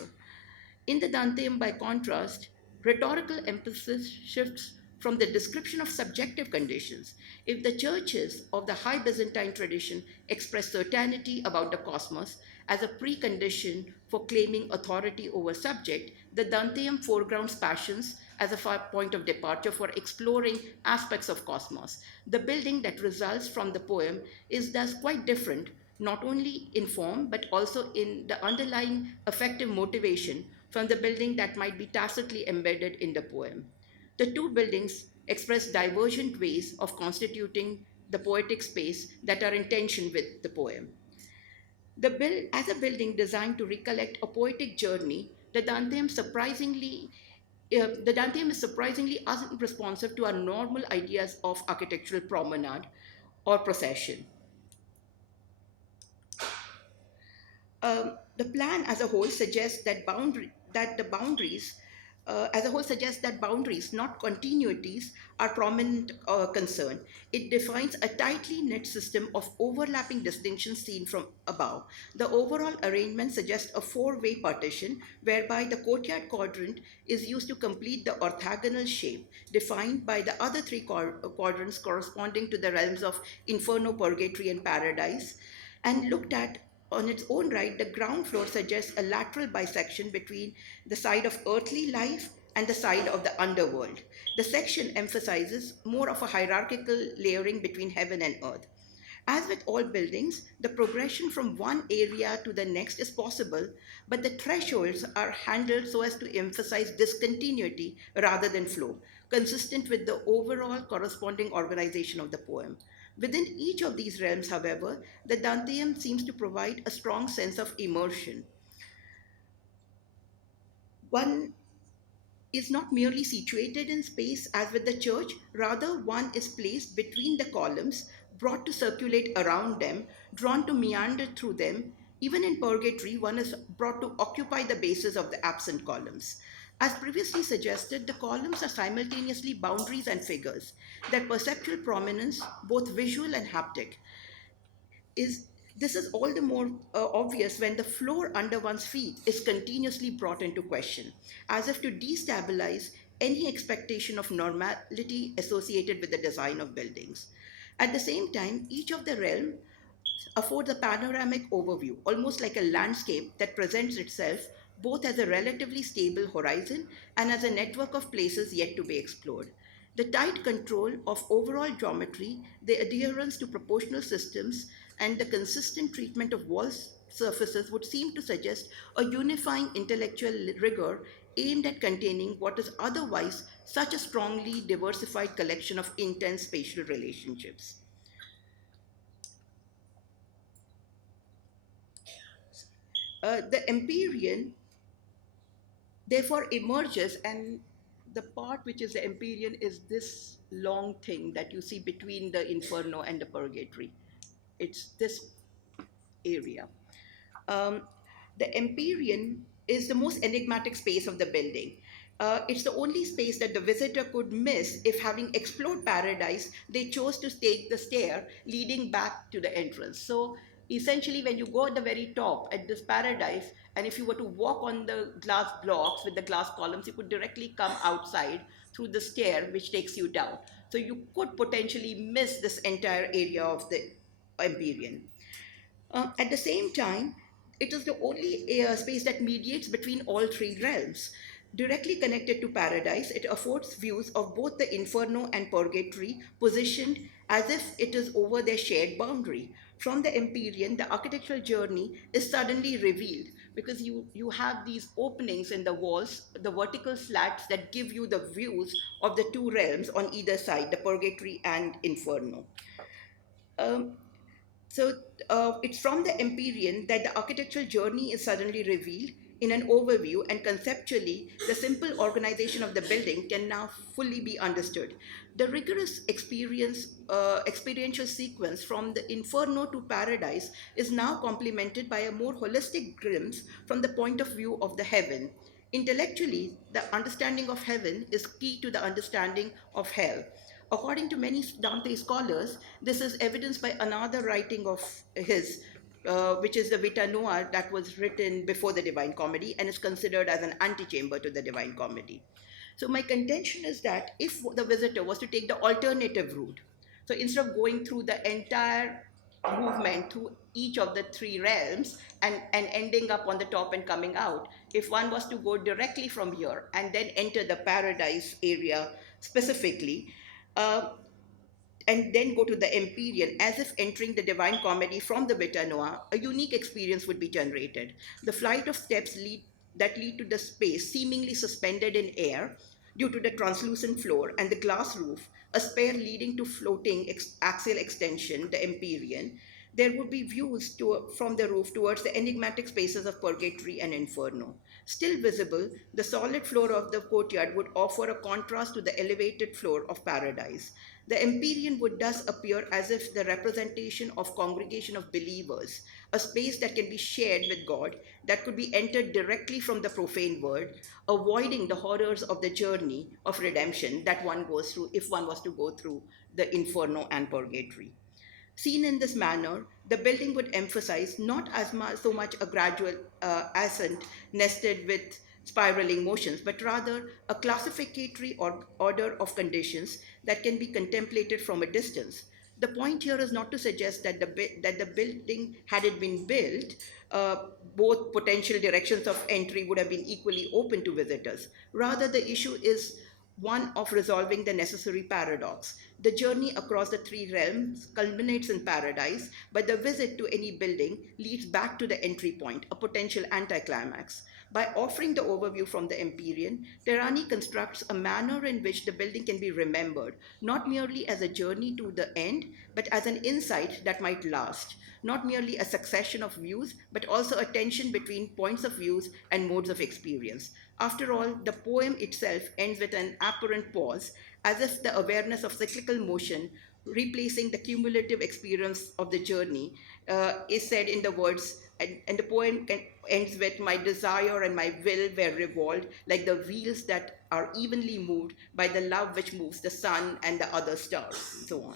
In the Danteum, by contrast, rhetorical emphasis shifts from the description of subjective conditions. If the churches of the High Byzantine tradition express certainty about the cosmos as a precondition for claiming authority over subject, the Danteum foregrounds passions as a point of departure for exploring aspects of cosmos. The building that results from the poem is thus quite different, not only in form, but also in the underlying affective motivation from the building that might be tacitly embedded in the poem. The two buildings express divergent ways of constituting the poetic space that are in tension with the poem. As a building designed to recollect a poetic journey, the Danteum is surprisingly unresponsive to our normal ideas of architectural promenade or procession. The plan as a whole suggests that boundaries, not continuities, are prominent concern. It defines a tightly knit system of overlapping distinctions seen from above. The overall arrangement suggests a four-way partition whereby the courtyard quadrant is used to complete the orthogonal shape defined by the other three quadrants corresponding to the realms of Inferno, Purgatory, and Paradise. And looked at on its own right, the ground floor suggests a lateral bisection between the side of earthly life and the side of the underworld. The section emphasizes more of a hierarchical layering between heaven and earth. As with all buildings, the progression from one area to the next is possible, but the thresholds are handled so as to emphasize discontinuity rather than flow, consistent with the overall corresponding organization of the poem. Within each of these realms, however, the Danteum seems to provide a strong sense of immersion. One is not merely situated in space as with the church, rather, one is placed between the columns, brought to circulate around them, drawn to meander through them. Even in purgatory, one is brought to occupy the bases of the absent columns. As previously suggested, the columns are simultaneously boundaries and figures. Their perceptual prominence, both visual and haptic, is this is all the more obvious when the floor under one's feet is continuously brought into question, as if to destabilize any expectation of normality associated with the design of buildings. At the same time, each of the realm affords a panoramic overview, almost like a landscape that presents itself both as a relatively stable horizon and as a network of places yet to be explored. The tight control of overall geometry, the adherence to proportional systems, and the consistent treatment of wall surfaces would seem to suggest a unifying intellectual rigor aimed at containing what is otherwise such a strongly diversified collection of intense spatial relationships. The Empyrean therefore emerges, and the part which is the Empyrean is this long thing that you see between the Inferno and the Purgatory. It's this area. Um, the Empyrean is the most enigmatic space of the building. It's the only space that the visitor could miss if, having explored paradise, they chose to take the stair leading back to the entrance. So essentially, when you go at the very top at this paradise, and if you were to walk on the glass blocks with the glass columns, you could directly come outside through the stair which takes you down. So you could potentially miss this entire area of the Empyrean. At the same time, it is the only space that mediates between all three realms. Directly connected to paradise, it affords views of both the inferno and purgatory, positioned as if it is over their shared boundary. From the Empyrean, the architectural journey is suddenly revealed because you have these openings in the walls, the vertical slats that give you the views of the two realms on either side, the purgatory and inferno. Um, so it's from the Empyrean that the architectural journey is suddenly revealed in an overview, and conceptually, the simple organization of the building can now fully be understood. The rigorous experiential sequence from the Inferno to Paradise is now complemented by a more holistic glimpse from the point of view of the heaven. Intellectually, the understanding of heaven is key to the understanding of hell. According to many Dante scholars, this is evidenced by another writing of his, which is the Vita Noa, that was written before the Divine Comedy and is considered as an antechamber to the Divine Comedy. So my contention is that if the visitor was to take the alternative route, so instead of going through the entire movement through each of the three realms and ending up on the top and coming out, if one was to go directly from here and then enter the paradise area specifically, uh, and then go to the Empyrean as if entering the Divine Comedy from the Vita Noa, a unique experience would be generated. The flight of steps that lead to the space seemingly suspended in air due to the translucent floor and the glass roof, a spare leading to floating axial extension, the Empyrean. There would be views from the roof towards the enigmatic spaces of Purgatory and Inferno. Still visible, the solid floor of the courtyard would offer a contrast to the elevated floor of Paradise. The Empyrean would thus appear as if the representation of congregation of believers, a space that can be shared with God, that could be entered directly from the profane world, avoiding the horrors of the journey of redemption that one goes through if one was to go through the inferno and purgatory. Seen in this manner, the building would emphasize not as so much a gradual ascent nested with spiraling motions, but rather a classificatory order of conditions that can be contemplated from a distance. The point here is not to suggest that the building, had it been built, uh, both potential directions of entry would have been equally open to visitors. Rather, the issue is one of resolving the necessary paradox. The journey across the three realms culminates in paradise, but the visit to any building leads back to the entry point, a potential anticlimax. By offering the overview from the Empyrean, Terani constructs a manner in which the building can be remembered, not merely as a journey to the end, but as an insight that might last, not merely a succession of views, but also a tension between points of views and modes of experience. After all, the poem itself ends with an apparent pause, as if the awareness of cyclical motion replacing the cumulative experience of the journey is said in the words, and the poem ends with, my desire and my will were revolved like the wheels that are evenly moved by the love which moves the sun and the other stars, so on.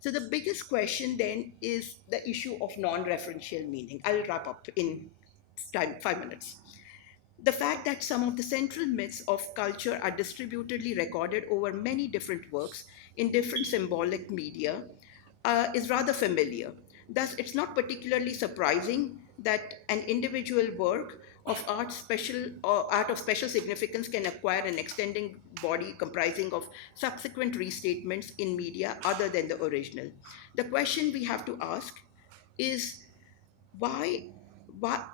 So the biggest question then is the issue of non-referential meaning. I'll wrap up in 5 minutes. The fact that some of the central myths of culture are distributedly recorded over many different works in different symbolic media is rather familiar. Thus, it's not particularly surprising that an individual work of art of special significance can acquire an extending body comprising of subsequent restatements in media other than the original. The question we have to ask is why,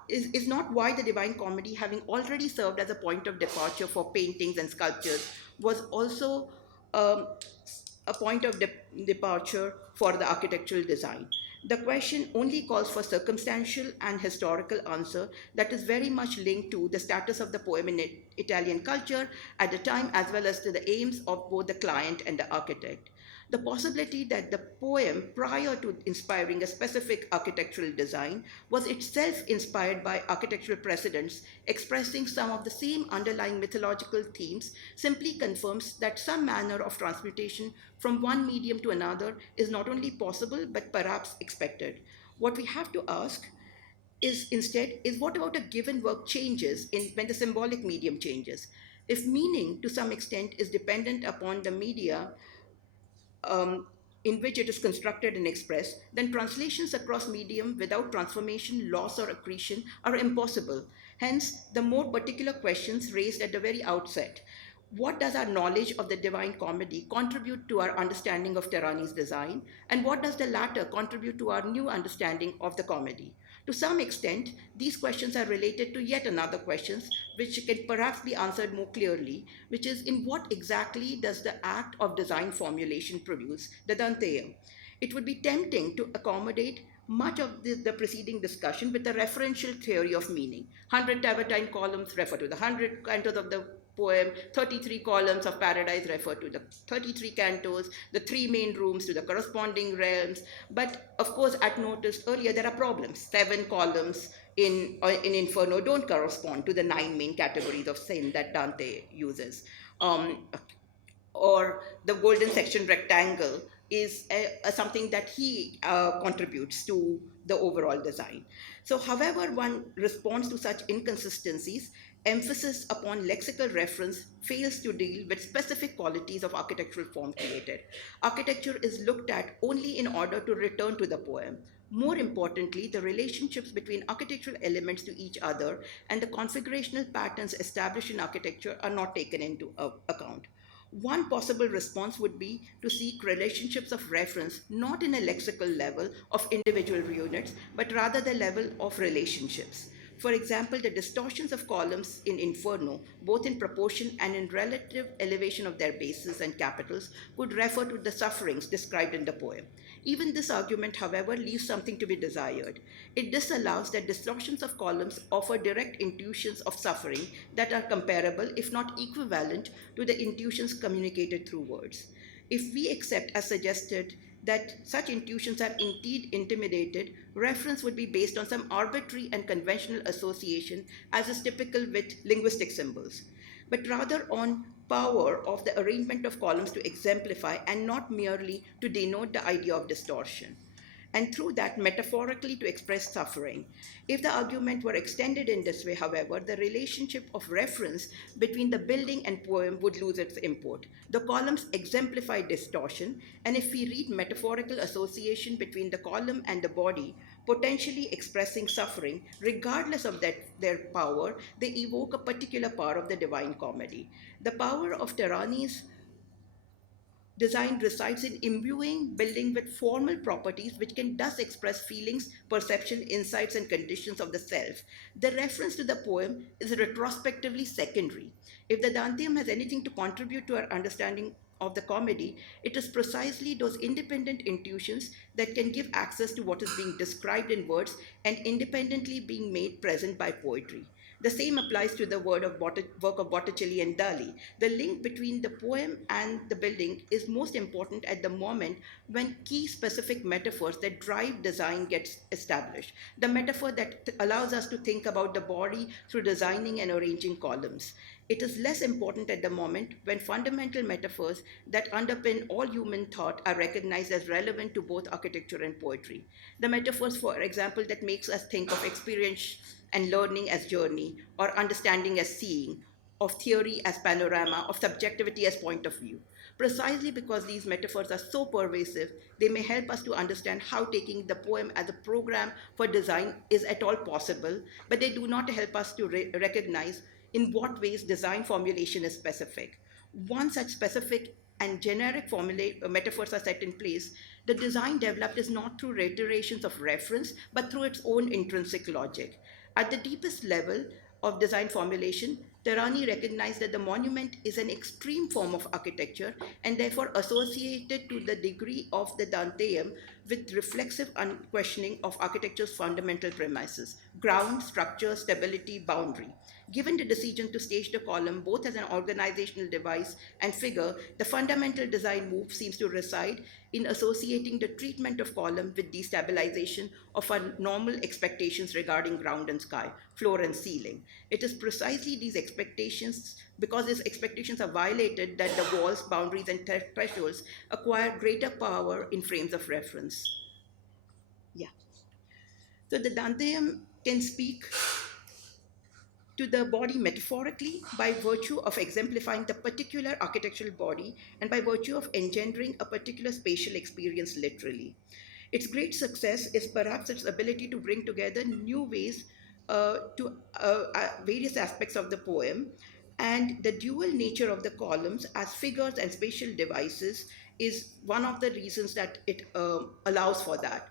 is not why the Divine Comedy, having already served as a point of departure for paintings and sculptures, was also um, a point of departure for the architectural design. The question only calls for circumstantial and historical answer that is very much linked to the status of the poem in Italian culture at the time, as well as to the aims of both the client and the architect. The possibility that the poem, prior to inspiring a specific architectural design, was itself inspired by architectural precedents expressing some of the same underlying mythological themes, simply confirms that some manner of transmutation from one medium to another is not only possible but perhaps expected. What we have to ask is instead is, what about a given work changes when the symbolic medium changes? If meaning to some extent is dependent upon the media in which it is constructed and expressed, then translations across medium without transformation, loss, or accretion are impossible. Hence, the more particular questions raised at the very outset. What does our knowledge of the Divine Comedy contribute to our understanding of Terani's design? And what does the latter contribute to our new understanding of the comedy? To some extent, these questions are related to yet another questions which can perhaps be answered more clearly, which is, in what exactly does the act of design formulation produce, the Danteum? It would be tempting to accommodate much of the preceding discussion with a referential theory of meaning. 100 Tabertine columns refer to the 100 cantos of the poem, 33 columns of paradise refer to the 33 cantos, the three main rooms to the corresponding realms. But of course, as noticed earlier, there are problems. 7 columns in Inferno don't correspond to the 9 main categories of sin that Dante uses. Or the golden section rectangle is something that he contributes to the overall design. So however one responds to such inconsistencies, emphasis upon lexical reference fails to deal with specific qualities of architectural form created. Architecture is looked at only in order to return to the poem. More importantly, the relationships between architectural elements to each other and the configurational patterns established in architecture are not taken into account. One possible response would be to seek relationships of reference not in a lexical level of individual units, but rather the level of relationships. For example, the distortions of columns in Inferno, both in proportion and in relative elevation of their bases and capitals, would refer to the sufferings described in the poem. Even this argument, however, leaves something to be desired. It disallows that distortions of columns offer direct intuitions of suffering that are comparable, if not equivalent, to the intuitions communicated through words. If we accept, as suggested, that such intuitions are indeed intimidated, reference would be based on some arbitrary and conventional association, as is typical with linguistic symbols, but rather on power of the arrangement of columns to exemplify and not merely to denote the idea of distortion, and through that metaphorically to express suffering. If the argument were extended in this way, however, the relationship of reference between the building and poem would lose its import. The columns exemplify distortion, and if we read metaphorical association between the column and the body, potentially expressing suffering, regardless of their power, they evoke a particular part of the Divine Comedy. The power of Terani's design resides in imbuing building with formal properties which can thus express feelings, perception, insights, and conditions of the self. The reference to the poem is retrospectively secondary. If the Danteum has anything to contribute to our understanding of the comedy, it is precisely those independent intuitions that can give access to what is being described in words and independently being made present by poetry. The same applies to the work of Botticelli and Dali. The link between the poem and the building is most important at the moment when key specific metaphors that drive design gets established. The metaphor that allows us to think about the body through designing and arranging columns. It is less important at the moment when fundamental metaphors that underpin all human thought are recognized as relevant to both architecture and poetry. The metaphors, for example, that makes us think of experience and learning as journey, or understanding as seeing, of theory as panorama, of subjectivity as point of view. Precisely because these metaphors are so pervasive, they may help us to understand how taking the poem as a program for design is at all possible, but they do not help us to recognize in what ways design formulation is specific. Once such specific and generic metaphors are set in place, the design developed is not through reiterations of reference, but through its own intrinsic logic. At the deepest level of design formulation, Terani recognized that the monument is an extreme form of architecture and therefore associated to the degree of the Danteum with reflexive unquestioning of architecture's fundamental premises: ground, structure, stability, boundary. Given the decision to stage the column both as an organizational device and figure, the fundamental design move seems to reside in associating the treatment of column with destabilization of our normal expectations regarding ground and sky, floor and ceiling. It is precisely these expectations, because these expectations are violated, that the walls, boundaries, and thresholds acquire greater power in frames of reference. Yeah. So the Danteum can speak to the body metaphorically by virtue of exemplifying the particular architectural body and by virtue of engendering a particular spatial experience literally. Its great success is perhaps its ability to bring together new ways to various aspects of the poem, and the dual nature of the columns as figures and spatial devices is one of the reasons that it allows for that.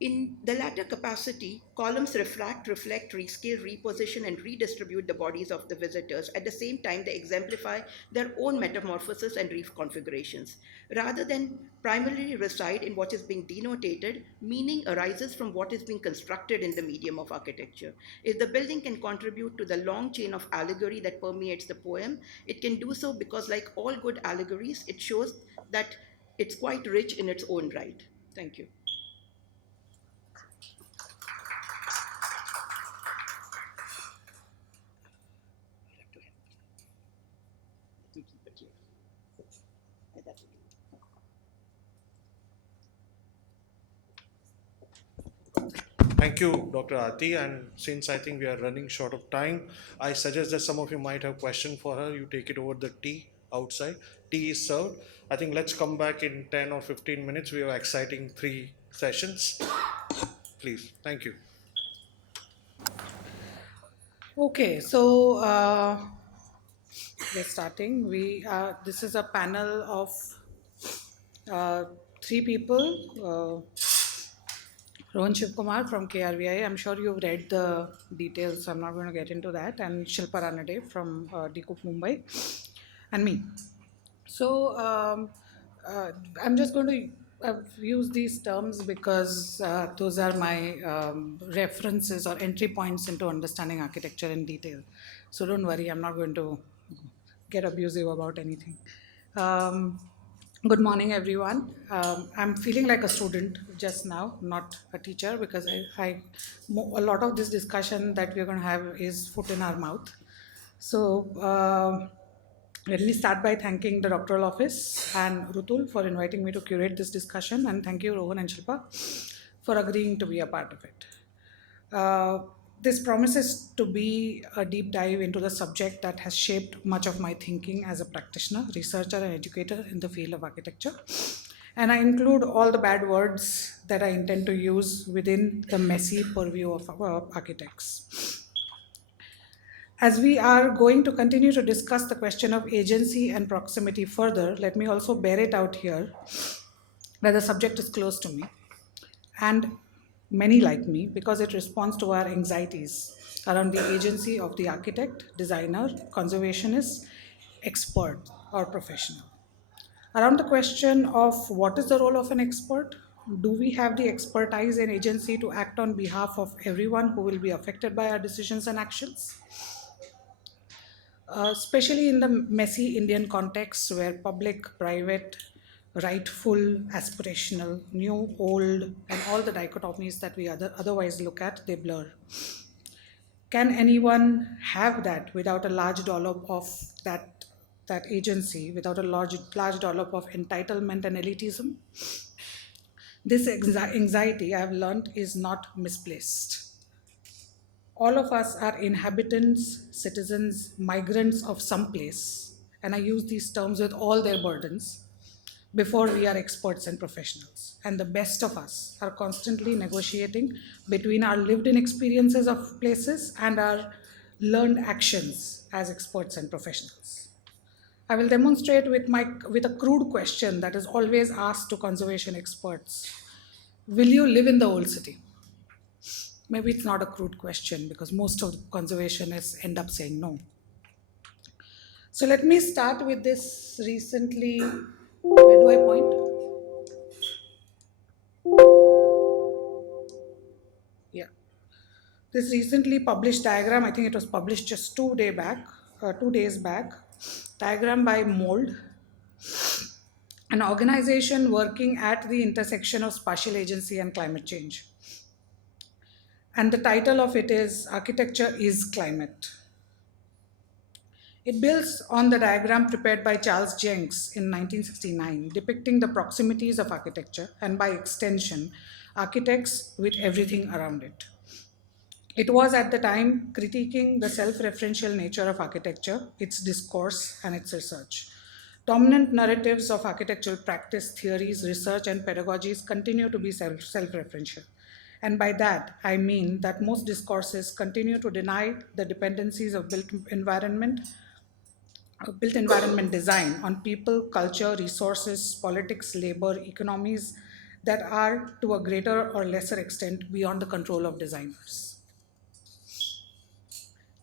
In the latter capacity, columns reflect, rescale, reposition, and redistribute the bodies of the visitors. At the same time, they exemplify their own metamorphosis and reconfigurations. Rather than primarily reside in what is being denotated, meaning arises from what is being constructed in the medium of architecture. If the building can contribute to the long chain of allegory that permeates the poem, it can do so because, like all good allegories, it shows that it's quite rich in its own right. Thank you. Thank you, Dr. Aarti. And since I think we are running short of time, I suggest that some of you might have question for her. You take it over the tea outside. Tea is served. I think let's come back in 10 or 15 minutes. We have exciting 3 sessions. Please. Thank you. Okay, so we're starting. This is a panel of 3 people. Rohan Shivkumar from KRVI. I'm sure you've read the details, so I'm not going to get into that. And Shilpa Ranade from DCOOP Mumbai, and me. So I'm just going to use these terms because those are my references or entry points into understanding architecture in detail. So don't worry, I'm not going to get abusive about anything. Um, Good morning, everyone. I'm feeling like a student just now, not a teacher, because a lot of this discussion that we're going to have is foot in our mouth. So let me start by thanking the doctoral office and Rutul for inviting me to curate this discussion, and thank you, Rohan and Shilpa, for agreeing to be a part of it. Uh, this promises to be a deep dive into the subject that has shaped much of my thinking as a practitioner, researcher, and educator in the field of architecture. And I include all the bad words that I intend to use within the messy purview of architects. As we are going to continue to discuss the question of agency and proximity further, let me also bear it out here that the subject is close to me and many like me because it responds to our anxieties around the agency of the architect, designer, conservationist, expert, or professional. Around the question of what is the role of an expert? Do we have the expertise and agency to act on behalf of everyone who will be affected by our decisions and actions? Especially in the messy Indian context where public, private, rightful, aspirational, new, old, and all the dichotomies that we otherwise look at, they blur. Can anyone have that without a large dollop of that agency, without a large dollop of entitlement and elitism? This anxiety, I have learned, is not misplaced. All of us are inhabitants, citizens, migrants of some place, and I use these terms with all their burdens before we are experts and professionals. And the best of us are constantly negotiating between our lived in experiences of places and our learned actions as experts and professionals. I will demonstrate with a crude question that is always asked to conservation experts. Will you live in the old city? Maybe it's not a crude question because most of the conservationists end up saying no. So let me start with this recently. Where do I point? Yeah. This recently published diagram, I think it was published just 2 days back, diagram by Mold, an organization working at the intersection of spatial agency and climate change. And the title of it is Architecture is Climate. It builds on the diagram prepared by Charles Jenks in 1969, depicting the proximities of architecture and, by extension, architects with everything around it. It was at the time critiquing the self referential nature of architecture, its discourse, and its research. Dominant narratives of architectural practice, theories, research, and pedagogies continue to be self referential. And by that, I mean that most discourses continue to deny the dependencies of built environment design on people, culture, resources, politics, labor, economies that are to a greater or lesser extent beyond the control of designers.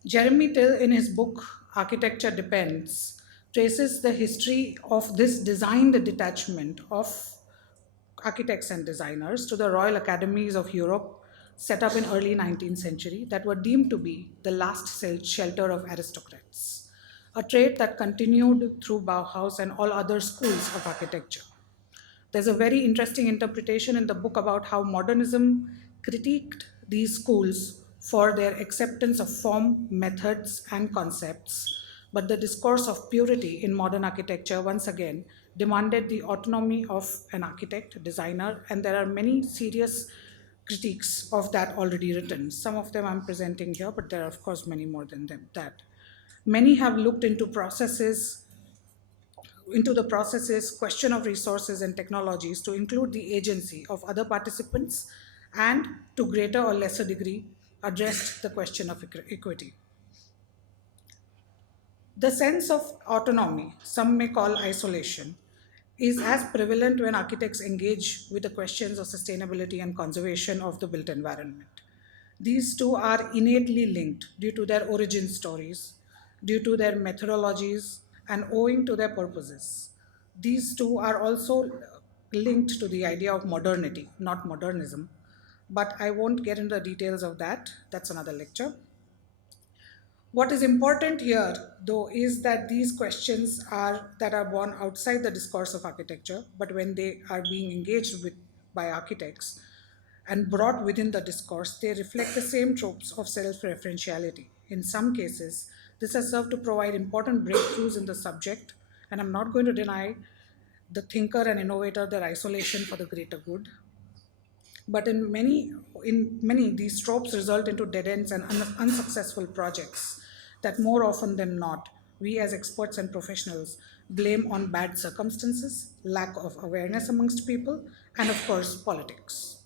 Jeremy Till, in his book Architecture Depends, traces the history of this designed detachment of architects and designers to the Royal Academies of Europe set up in early 19th century that were deemed to be the last shelter of aristocrats, a trait that continued through Bauhaus and all other schools of architecture. There's a very interesting interpretation in the book about how modernism critiqued these schools for their acceptance of form, methods, and concepts. But the discourse of purity in modern architecture once again demanded the autonomy of an architect, designer, and there are many serious critiques of that already written. Some of them I'm presenting here, but there are, of course, many more than that. Many have looked into the processes, question of resources and technologies to include the agency of other participants and to greater or lesser degree addressed the question of equity. The sense of autonomy, some may call isolation, is as prevalent when architects engage with the questions of sustainability and conservation of the built environment. These two are innately linked due to their origin stories, due to their methodologies, and owing to their purposes. These two are also linked to the idea of modernity, not modernism, but I won't get into the details of that. That's another lecture. What is important here, though, is that these questions are born outside the discourse of architecture, but when they are being engaged with by architects and brought within the discourse, they reflect the same tropes of self-referentiality. In some cases, this has served to provide important breakthroughs in the subject, and I'm not going to deny the thinker and innovator their isolation for the greater good. But in many, these tropes result into dead ends and unsuccessful projects that more often than not, we as experts and professionals blame on bad circumstances, lack of awareness amongst people, and of course, politics.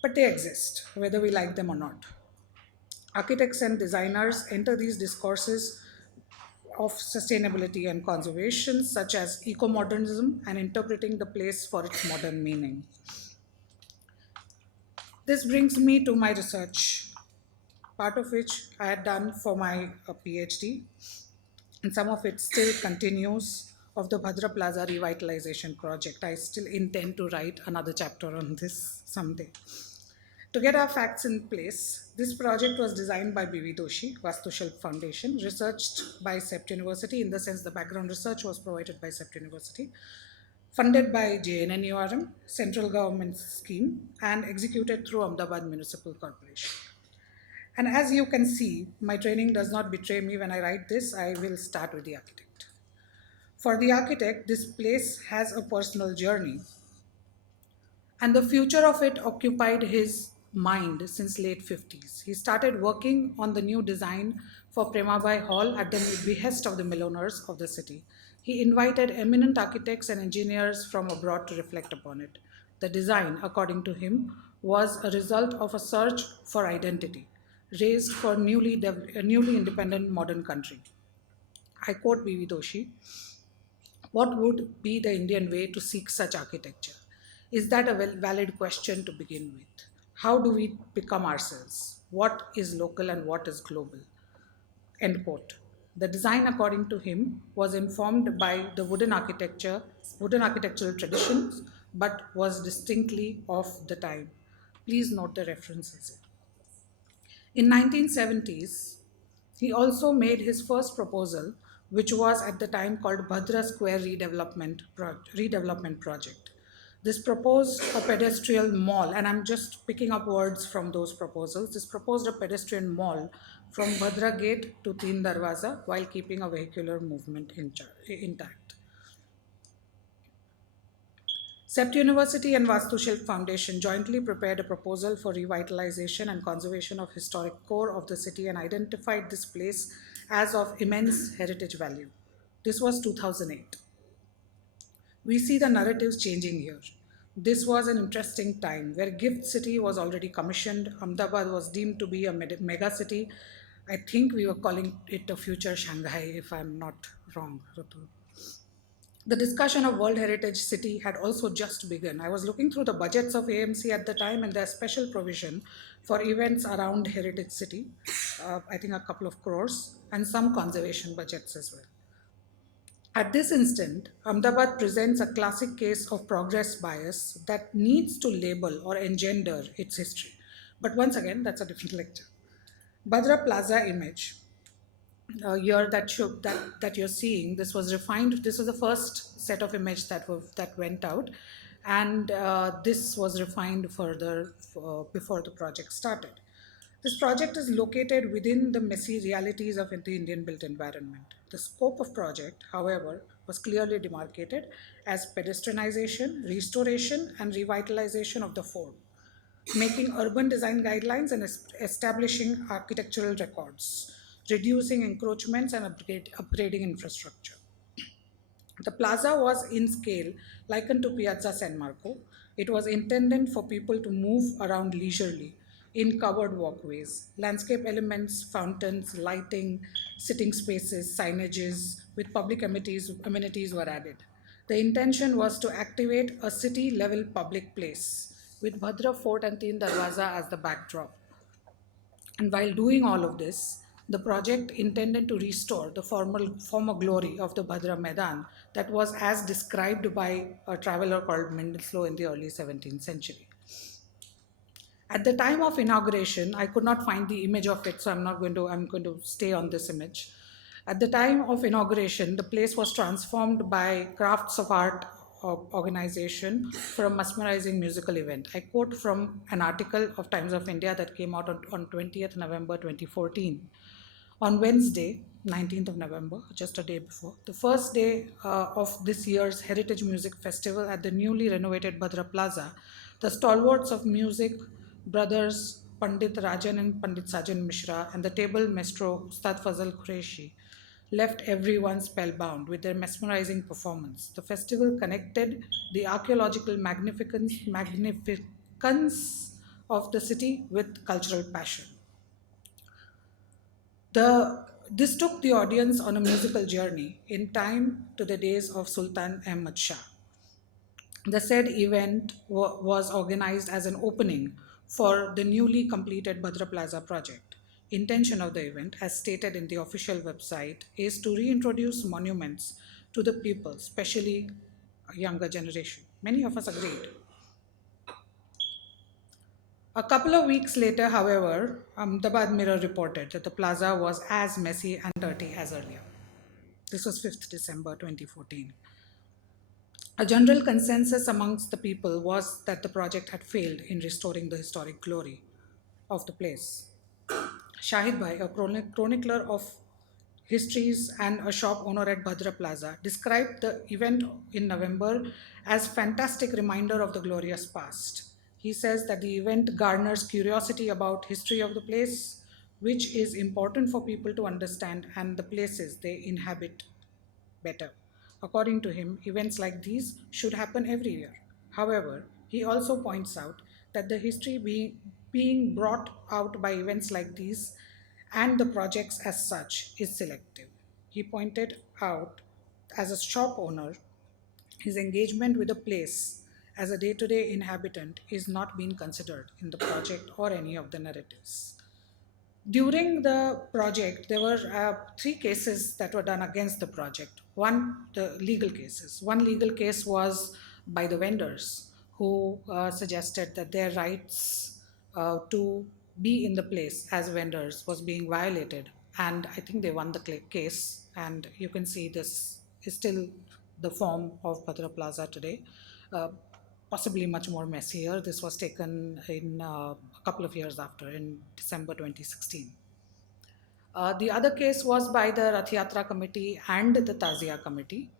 But they exist, whether we like them or not. Architects and designers enter these discourses of sustainability and conservation, such as eco modernism and interpreting the place for its modern meaning. This brings me to my research, part of which I had done for my PhD, and some of it still continues of the Bhadra Plaza revitalization project. I still intend to write another chapter on this someday. To get our facts in place, this project was designed by B.V. Doshi, Vastushilp Foundation, researched by CEPT University, in the sense the background research was provided by CEPT University, funded by JNNURM, central government scheme, and executed through Ahmedabad Municipal Corporation. And as you can see, my training does not betray me when I write this. I will start with the architect. For the architect, this place has a personal journey, and the future of it occupied his mind since late 50s. He started working on the new design for Premabai Hall at the behest of the millionaires of the city. He invited eminent architects and engineers from abroad to reflect upon it. The design, according to him, was a result of a search for identity raised for a newly independent modern country. I quote B.V. Doshi: what would be the Indian way to seek such architecture? Is that a valid question to begin with? How do we become ourselves? What is local and what is global? End quote. The design, according to him, was informed by the wooden architectural traditions, but was distinctly of the time. Please note the references. In 1970s, he also made his first proposal, which was at the time called Bhadra Square Redevelopment Project. This proposed a pedestrian mall, and I'm just picking up words from those proposals. This proposed a pedestrian mall from Bhadra Gate to Teen Darwaza while keeping a vehicular movement intact. CEPT University and Vastushilp Foundation jointly prepared a proposal for revitalization and conservation of historic core of the city and identified this place as of immense heritage value. This was 2008. We see the narratives changing here. This was an interesting time where Gift City was already commissioned. Ahmedabad was deemed to be a mega city. I think we were calling it a future Shanghai, if I'm not wrong, Rutul. The discussion of World Heritage City had also just begun. I was looking through the budgets of AMC at the time, and there's special provision for events around Heritage City, I think a couple of crores, and some conservation budgets as well. At this instant, Ahmedabad presents a classic case of progress bias that needs to label or engender its history. But once again, that's a different lecture. Bhadra Plaza image here that you're seeing, this was refined. This was the first set of image that went out, and this was refined further before the project started. This project is located within the messy realities of the Indian built environment. The scope of project, however, was clearly demarcated as pedestrianization, restoration, and revitalization of the form, making urban design guidelines and establishing architectural records, reducing encroachments and upgrading infrastructure. The plaza was in scale likened to Piazza San Marco. It was intended for people to move around leisurely in covered walkways. Landscape elements, fountains, lighting, sitting spaces, signages with public amenities were added. The intention was to activate a city level public place with Bhadra Fort and Teen Darwaza as the backdrop. And while doing all of this, the project intended to restore the former glory of the Bhadra Maidan that was as described by a traveler called Mendelssohn in the early 17th century. At the time of inauguration, I could not find the image of it, so I'm going to stay on this image. At the time of inauguration, the place was transformed by Crafts of Art organization for a mesmerizing musical event. I quote from an article of Times of India that came out on 20th November 2014. On Wednesday, 19th of November, just a day before, the first day of this year's Heritage Music Festival at the newly renovated Bhadra Plaza, the stalwarts of music, brothers Pandit Rajan and Pandit Sajan Mishra, and the table maestro Ustad Fazal Qureshi, left everyone spellbound with their mesmerizing performance. The festival connected the archaeological magnificence of the city with cultural passion. This took the audience on a musical journey in time to the days of Sultan Ahmad Shah. The said event was organized as an opening for the newly completed Bhadra Plaza project. Intention of the event, as stated in the official website, is to reintroduce monuments to the people, especially a younger generation. Many of us agreed. A couple of weeks later, however, Ahmedabad Mirror reported that the plaza was as messy and dirty as earlier. This was 5th December 2014. A general consensus amongst the people was that the project had failed in restoring the historic glory of the place. Shahid Bhai, a chronicler of histories and a shop owner at Bhadra Plaza, described the event in November as fantastic reminder of the glorious past. He says that the event garners curiosity about history of the place, which is important for people to understand and the places they inhabit better. According to him, events like these should happen every year. However, he also points out that the history being brought out by events like these and the projects as such is selective. He pointed out, as a shop owner, his engagement with the place as a day to day inhabitant is not being considered in the project or any of the narratives. During the project, there were three cases that were done against the project. One, the legal cases. One legal case was by the vendors who suggested that their rights to be in the place as vendors was being violated. And I think they won the case. And you can see this is still the form of Bhadra Plaza today. Possibly much more messier. This was taken in a couple of years after, in December 2016. The other case was by the Rath Yatra committee and the Tazia committee.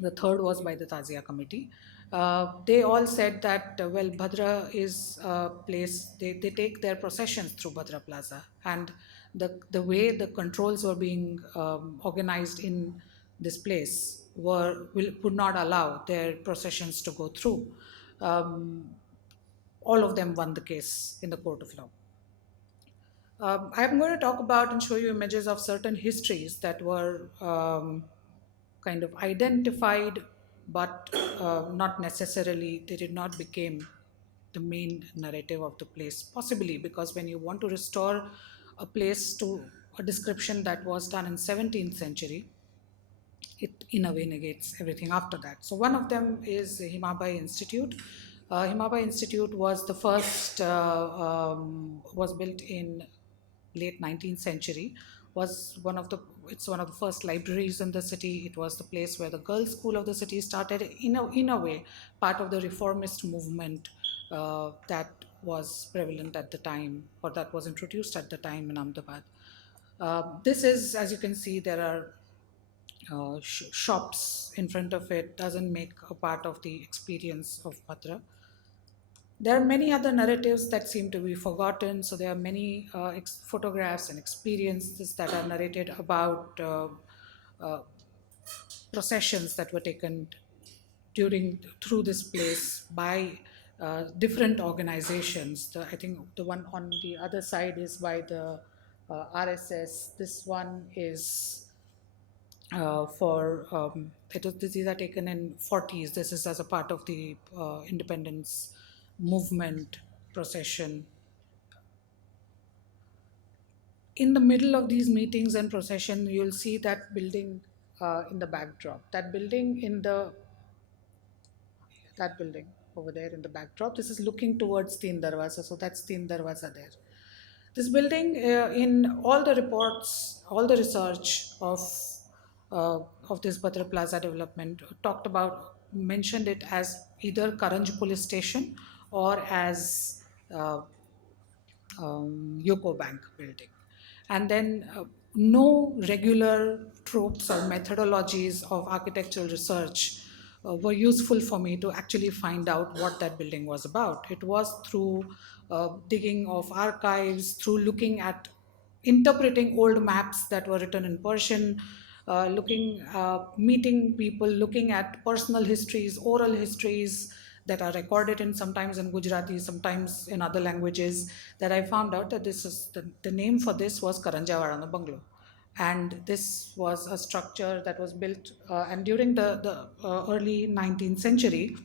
The third was by the Tazia committee. They all said that, well, Bhadra is a place, they take their processions through Bhadra Plaza, and the way the controls were being organized in this place would not allow their processions to go through. All of them won the case in the court of law. I'm going to talk about and show you images of certain histories that were kind of identified, but not necessarily, they did not become the main narrative of the place. Possibly because when you want to restore a place to a description that was done in 17th century, it in a way negates everything after that. So one of them is the Himabai Institute. Himabai Institute was the first, was built in late 19th century, it's one of the first libraries in the city. It was the place where the girls' school of the city started, in a way, part of the reformist movement that was prevalent at the time, or that was introduced at the time in Ahmedabad. This is, as you can see, there are shops in front of it, doesn't make a part of the experience of Bhadra. There are many other narratives that seem to be forgotten. So there are many photographs and experiences that are narrated about processions that were taken through this place by different organizations. I think the one on the other side is by the RSS. This one is these are taken in 40s. This is as a part of the independence movement procession. In the middle of these meetings and procession, you'll see that building in the backdrop. That building over there in the backdrop. This is looking towards Teen Darwaza, so that's Teen Darwaza there. This building, in all the reports, all the research of this Bhadra Plaza development talked about, mentioned it as either Karanj police station or as Yuko Bank building. And then no regular tropes or methodologies of architectural research were useful for me to actually find out what that building was about. It was through digging of archives, through looking at interpreting old maps that were written in Persian, meeting people, looking at personal histories, oral histories that are recorded in sometimes in Gujarati, sometimes in other languages, that I found out that this is the name for this was Karanjawarana Bungalow. And this was a structure that was built, and during the early 19th century,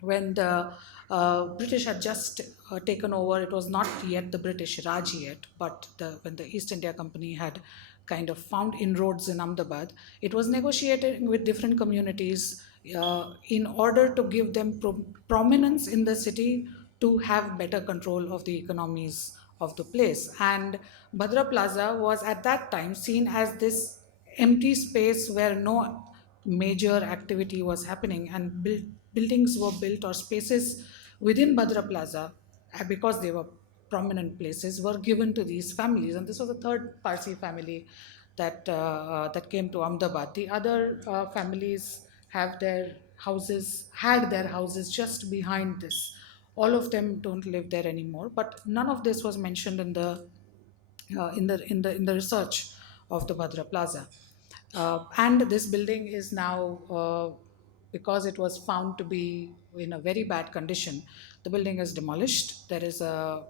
when the British had just taken over. It was not yet the British Raj yet, but when the East India Company had kind of found inroads in Ahmedabad, it was negotiated with different communities in order to give them prominence in the city, to have better control of the economies of the place. And Bhadra Plaza was at that time seen as this empty space where no major activity was happening, and buildings were built, or spaces within Bhadra Plaza, because they were prominent places, were given to these families. And this was the third Parsi family that came to Ahmedabad. The other families had their houses just behind this. All of them don't live there anymore, but none of this was mentioned in the research of the Bhadra Plaza. And this building is now, because it was found to be in a very bad condition, the building is demolished. There is an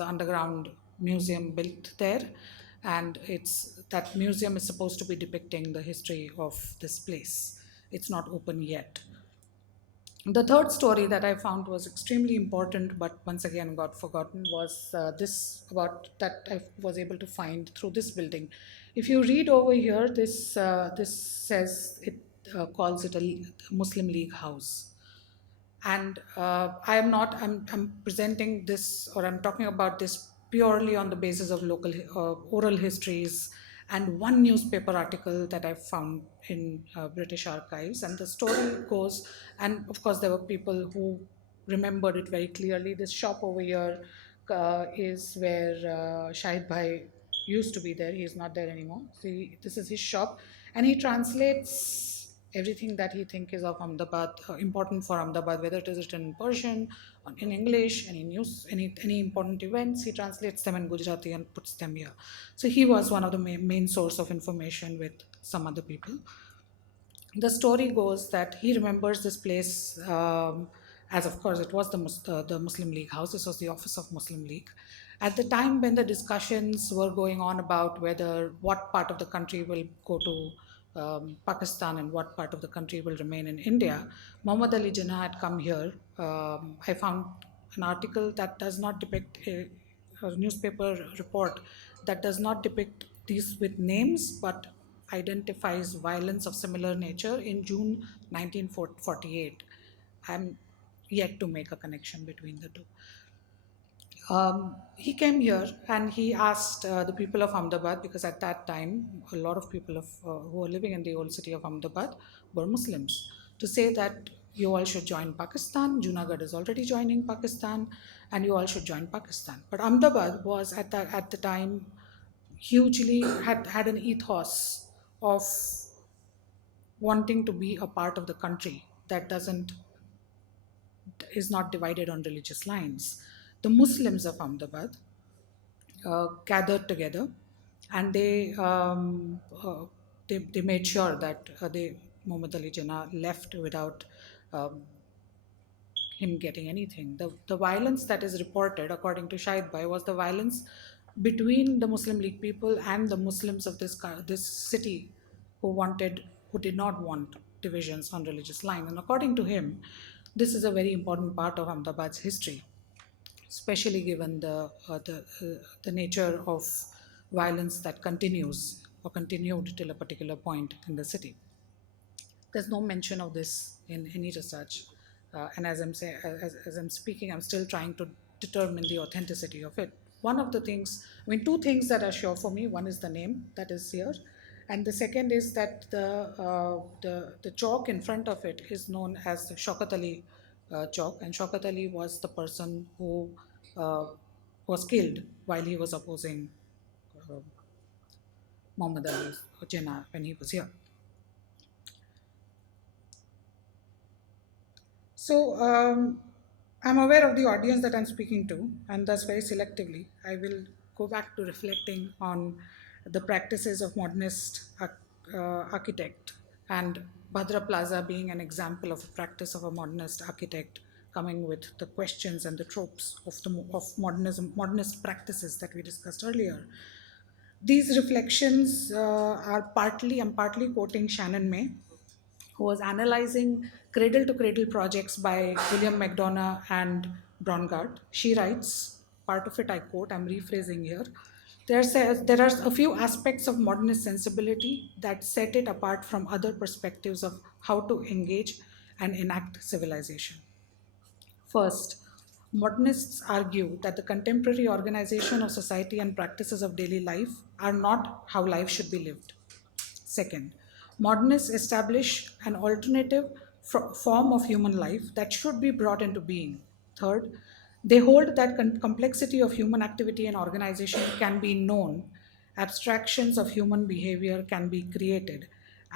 underground museum built there, and that museum is supposed to be depicting the history of this place. It's not open yet. The third story that I found was extremely important, but once again got forgotten, was that I was able to find through this building. If you read over here, this says it, calls it a Muslim League house. And I'm presenting this, or I'm talking about this purely on the basis of local oral histories and one newspaper article that I found in British archives. And the story goes, and of course there were people who remembered it very clearly. This shop over here is where Shahid Bhai used to be there. He is not there anymore. See, this is his shop, and he translates everything that he thinks is of Ahmedabad, important for Ahmedabad, whether it is written in Persian or in English, any news, any important events, he translates them in Gujarati and puts them here. So he was one of the main source of information with some other people. The story goes that he remembers this place as, of course, it was the Muslim League house. This was the office of Muslim League. At the time when the discussions were going on about what part of the country will go to Pakistan and what part of the country will remain in India, Muhammad Ali Jinnah had come here. I found an article that does not depict a newspaper report that does not depict these with names, but identifies violence of similar nature in June 1948. I'm yet to make a connection between the two. He came here and he asked the people of Ahmedabad, because at that time a lot of people who were living in the old city of Ahmedabad were Muslims, to say that you all should join Pakistan. Junagadh is already joining Pakistan, and you all should join Pakistan. But Ahmedabad was at the time hugely had an ethos of wanting to be a part of the country that is not divided on religious lines. The Muslims of Ahmedabad gathered together, and they made sure that Muhammad Ali Jinnah left without him getting anything. The violence that is reported, according to Shahid Bhai, was the violence between the Muslim League people and the Muslims of this city, who did not want divisions on religious line. And according to him, this is a very important part of Ahmedabad's history, especially given the nature of violence that continues or continued till a particular point in the city. There's no mention of this in any research And as I'm speaking, I'm still trying to determine the authenticity of it. One of the things, I mean, two things that are sure for me. One is the name that is here, and the second is that the chalk in front of it is known as the Shaukat Ali chalk, and Shaukat Ali was the person who uh, was killed while he was opposing uh, Muhammad Ali Jinnah when he was here. So I'm aware of the audience that I'm speaking to, and thus very selectively, I will go back to reflecting on the practices of modernist architect, and Bhadra Plaza being an example of a practice of a modernist architect, coming with the questions and the tropes of modernist practices that we discussed earlier. These reflections I'm partly quoting Shannon May, who was analyzing cradle to cradle projects by William McDonough and Brongard. She writes, part of it I quote, I'm rephrasing here. There are a few aspects of modernist sensibility that set it apart from other perspectives of how to engage and enact civilization. First, modernists argue that the contemporary organization of society and practices of daily life are not how life should be lived. Second, modernists establish an alternative form of human life that should be brought into being. Third, they hold that complexity of human activity and organization can be known, abstractions of human behavior can be created,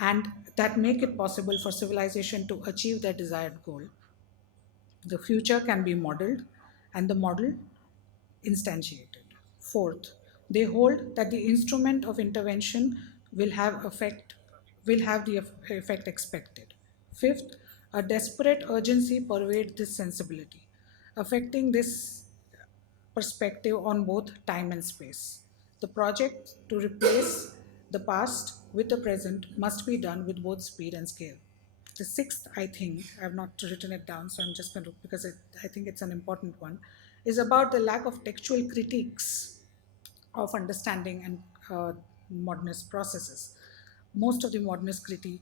and that make it possible for civilization to achieve their desired goal. The future can be modeled and the model instantiated. Fourth, they hold that the instrument of intervention will have the effect expected. Fifth, a desperate urgency pervades this sensibility, affecting this perspective on both time and space. The project to replace the past with the present must be done with both speed and scale. The sixth, I think, I've not written it down, so I'm just going to, because I think it's an important one, is about the lack of textual critiques of understanding and modernist processes. Most of the modernist critique,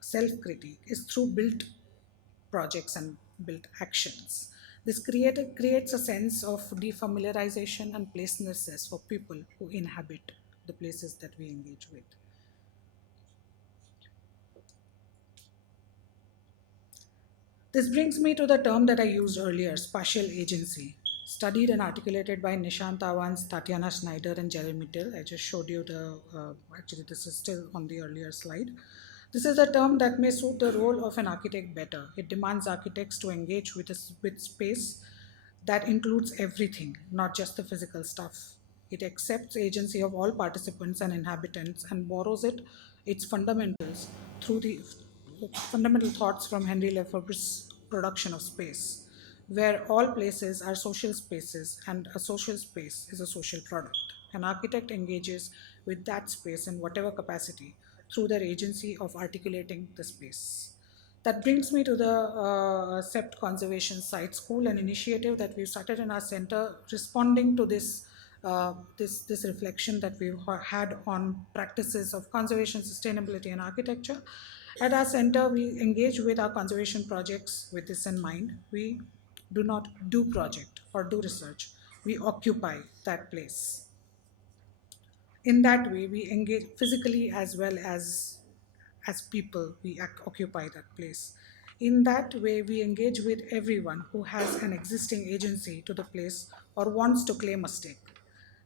self critique, is through built projects and built actions. This creates a sense of defamiliarization and placelessness for people who inhabit the places that we engage with. This brings me to the term that I used earlier, spatial agency, studied and articulated by Nishant Awans, Tatiana Schneider, and Jeremy Till. I just showed you actually this is still on the earlier slide. This is a term that may suit the role of an architect better. It demands architects to engage with space that includes everything, not just the physical stuff. It accepts agency of all participants and inhabitants and borrows its fundamentals through the fundamental thoughts from Henry Lefebvre's production of space, where all places are social spaces and a social space is a social product. An architect engages with that space in whatever capacity through their agency of articulating the space. That brings me to the CEPT Conservation Site School, an initiative that we've started in our center, responding to this reflection that we've had on practices of conservation, sustainability, and architecture. At our center, we engage with our conservation projects with this in mind. We do not do project or do research. We occupy that place. In that way, we engage physically as well as people, we occupy that place. In that way, we engage with everyone who has an existing agency to the place or wants to claim a stake.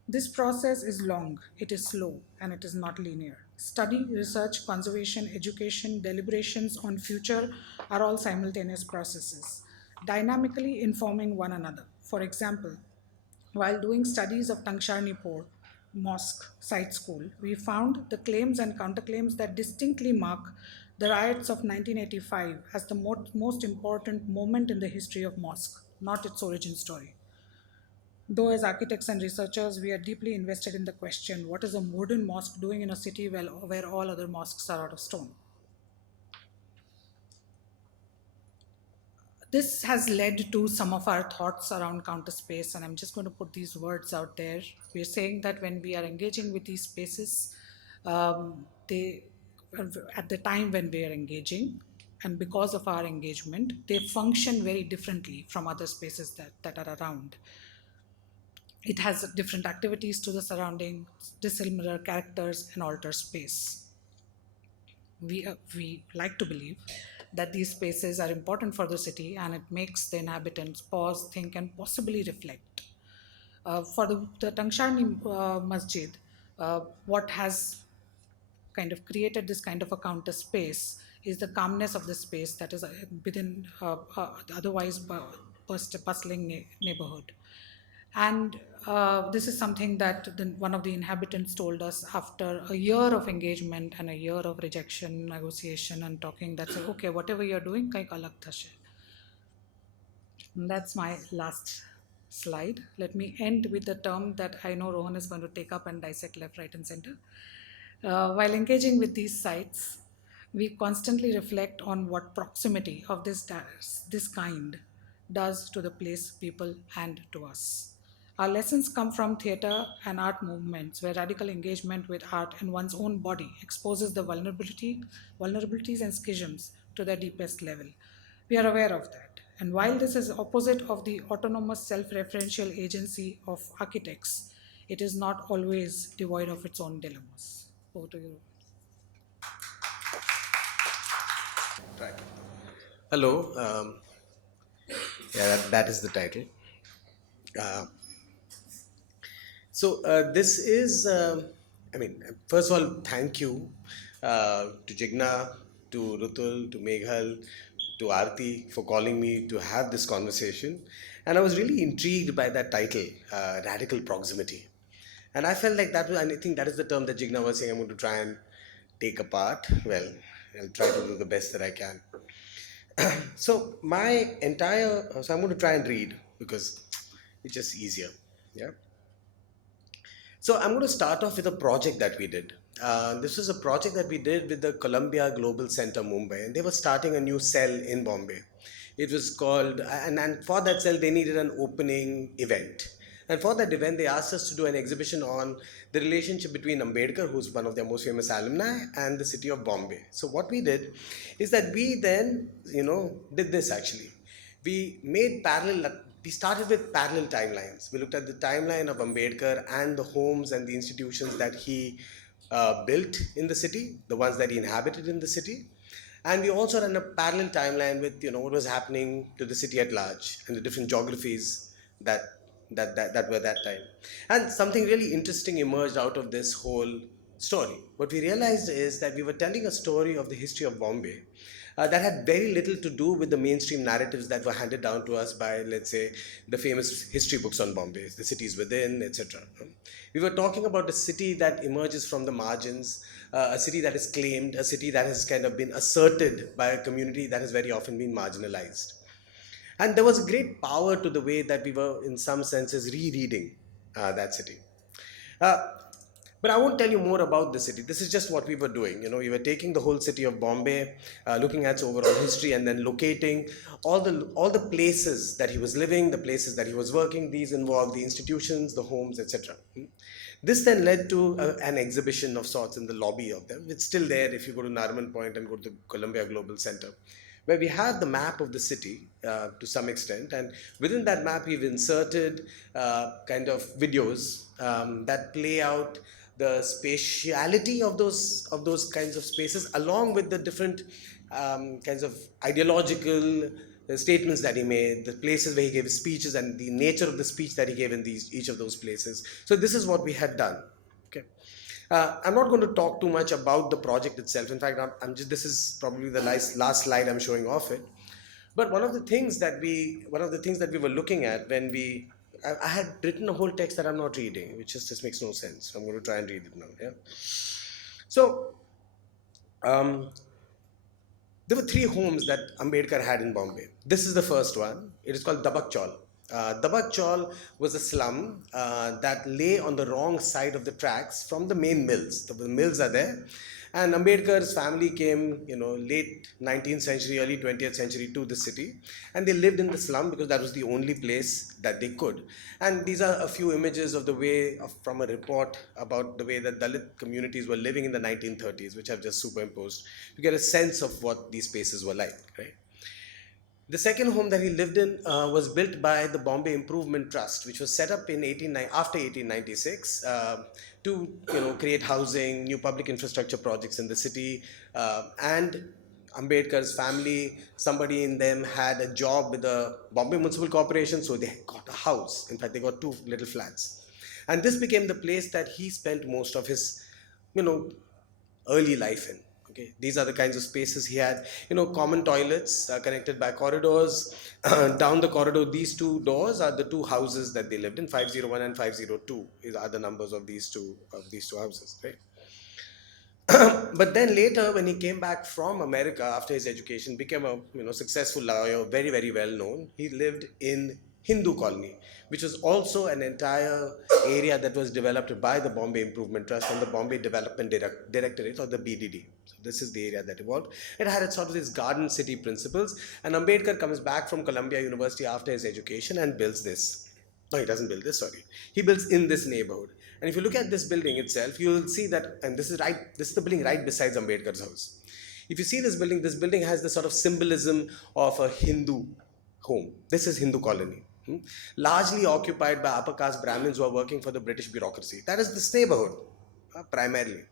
This process is long, it is slow, and it is not linear. Study, research, conservation, education, deliberations on future are all simultaneous processes, dynamically informing one another. For example, while doing studies of Tangsharnipur Mosque Site School, we found the claims and counterclaims that distinctly mark the riots of 1985 as the most important moment in the history of mosque, not its origin story. Though as architects and researchers, we are deeply invested in the question, what is a modern mosque doing in a city where all other mosques are out of stone? This has led to some of our thoughts around counter space, and I'm just going to put these words out there. We're saying that when we are engaging with these spaces, they, at the time when we are engaging, and because of our engagement, they function very differently from other spaces that are around. It has different activities to the surroundings, dissimilar characters, and alter space. We like to believe that these spaces are important for the city, and it makes the inhabitants pause, think, and possibly reflect. For the Tangshani Masjid, what has kind of created this kind of a counter space is the calmness of the space that is within the otherwise bustling neighborhood. And this is something that one of the inhabitants told us after a year of engagement and a year of rejection, negotiation, and talking, that said, okay, whatever you're doing, kaik alag thashe. And that's my last slide. Let me end with the term that I know Rohan is going to take up and dissect left, right, and center. While engaging with these sites, we constantly reflect on what proximity of this kind does to the place, people, and to us. Our lessons come from theatre and art movements, where radical engagement with art in one's own body exposes the vulnerabilities and schisms to their deepest level. We are aware of that. And while this is opposite of the autonomous self-referential agency of architects, it is not always devoid of its own dilemmas. Over to you. Right. Hello. Yeah, that is the title. Uh, this is, first of all, thank you to Jigna, to Rutul, to Meghal, to Aarti for calling me to have this conversation. And I was really intrigued by that title, Radical Proximity. And I felt like that was, and I think that is the term that Jigna was saying I'm going to try and take apart. Well, I'll try to do the best that I can. So I'm going to try and read because it's just easier. Yeah. So I'm going to start off with a project that we did. This was a project that we did with the Columbia Global Center Mumbai, and they were starting a new cell in Bombay. It was called, and for that cell they needed an opening event. And for that event, they asked us to do an exhibition on the relationship between Ambedkar, who's one of their most famous alumni, and the city of Bombay. So what we did is that we then, did this actually. We started with parallel timelines. We looked at the timeline of Ambedkar and the homes and the institutions that he built in the city, the ones that he inhabited in the city. And we also ran a parallel timeline with, what was happening to the city at large and the different geographies that were that time. And something really interesting emerged out of this whole story. What we realized is that we were telling a story of the history of Bombay that had very little to do with the mainstream narratives that were handed down to us by, let's say, the famous history books on Bombay, the cities within, etc. We were talking about a city that emerges from the margins, a city that is claimed, a city that has kind of been asserted by a community that has very often been marginalized. And there was a great power to the way that we were, in some senses, rereading that city. But I won't tell you more about the city. This is just what we were doing. We were taking the whole city of Bombay, looking at its overall history, and then locating all the places that he was living, the places that he was working. These involved the institutions, the homes, etc. This then led to an exhibition of sorts in the lobby of them. It's still there if you go to Nariman Point and go to the Columbia Global Center, where we have the map of the city to some extent, and within that map we've inserted kind of videos that play out the spatiality of those kinds of spaces, along with the different kinds of ideological statements that he made, the places where he gave his speeches, and the nature of the speech that he gave in each of those places. So this is what we had done. Okay. I'm not going to talk too much about the project itself. In fact, this is probably the last slide I'm showing off it. But one of the things that we were looking at when I had written a whole text that I'm not reading, which just makes no sense. So I'm going to try and read it now. Yeah. So there were 3 homes that Ambedkar had in Bombay. This is the first one. It is called Dabak Chaul. Dabak Chaul was a slum that lay on the wrong side of the tracks from the main mills. The mills are there, And Ambedkar's family came, late 19th century, early 20th century to the city, and they lived in the slum because that was the only place that they could. And these are a few images of the way, from a report about the way that Dalit communities were living in the 1930s, which I've just superimposed to get a sense of what these spaces were like, right? The second home that he lived in was built by the Bombay Improvement Trust, which was set up in after 1896 to create housing, new public infrastructure projects in the city. And Ambedkar's family, somebody in them had a job with the Bombay Municipal Corporation, so they got a house. In fact, they got two little flats. And this became the place that he spent most of his, early life in. Okay, these are the kinds of spaces he had. Common toilets connected by corridors. Down the corridor, these two doors are the two houses that they lived in. 501 and 502 are the numbers of these two houses, right? But then later, when he came back from America after his education, became a successful lawyer, very very well known. He lived in Hindu colony, which was also an entire area that was developed by the Bombay Improvement Trust and the Bombay Development Directorate, or the BDD. So this is the area that evolved. It had its sort of its garden city principles, and Ambedkar comes back from Columbia University after his education and builds this. No, he doesn't build this, sorry. He builds in this neighborhood. And if you look at this building itself, you will see that, and this is the building right beside Ambedkar's house. If you see this building has the sort of symbolism of a Hindu home. This is Hindu colony. Largely occupied by upper caste Brahmins who are working for the British bureaucracy. That is this neighborhood, primarily.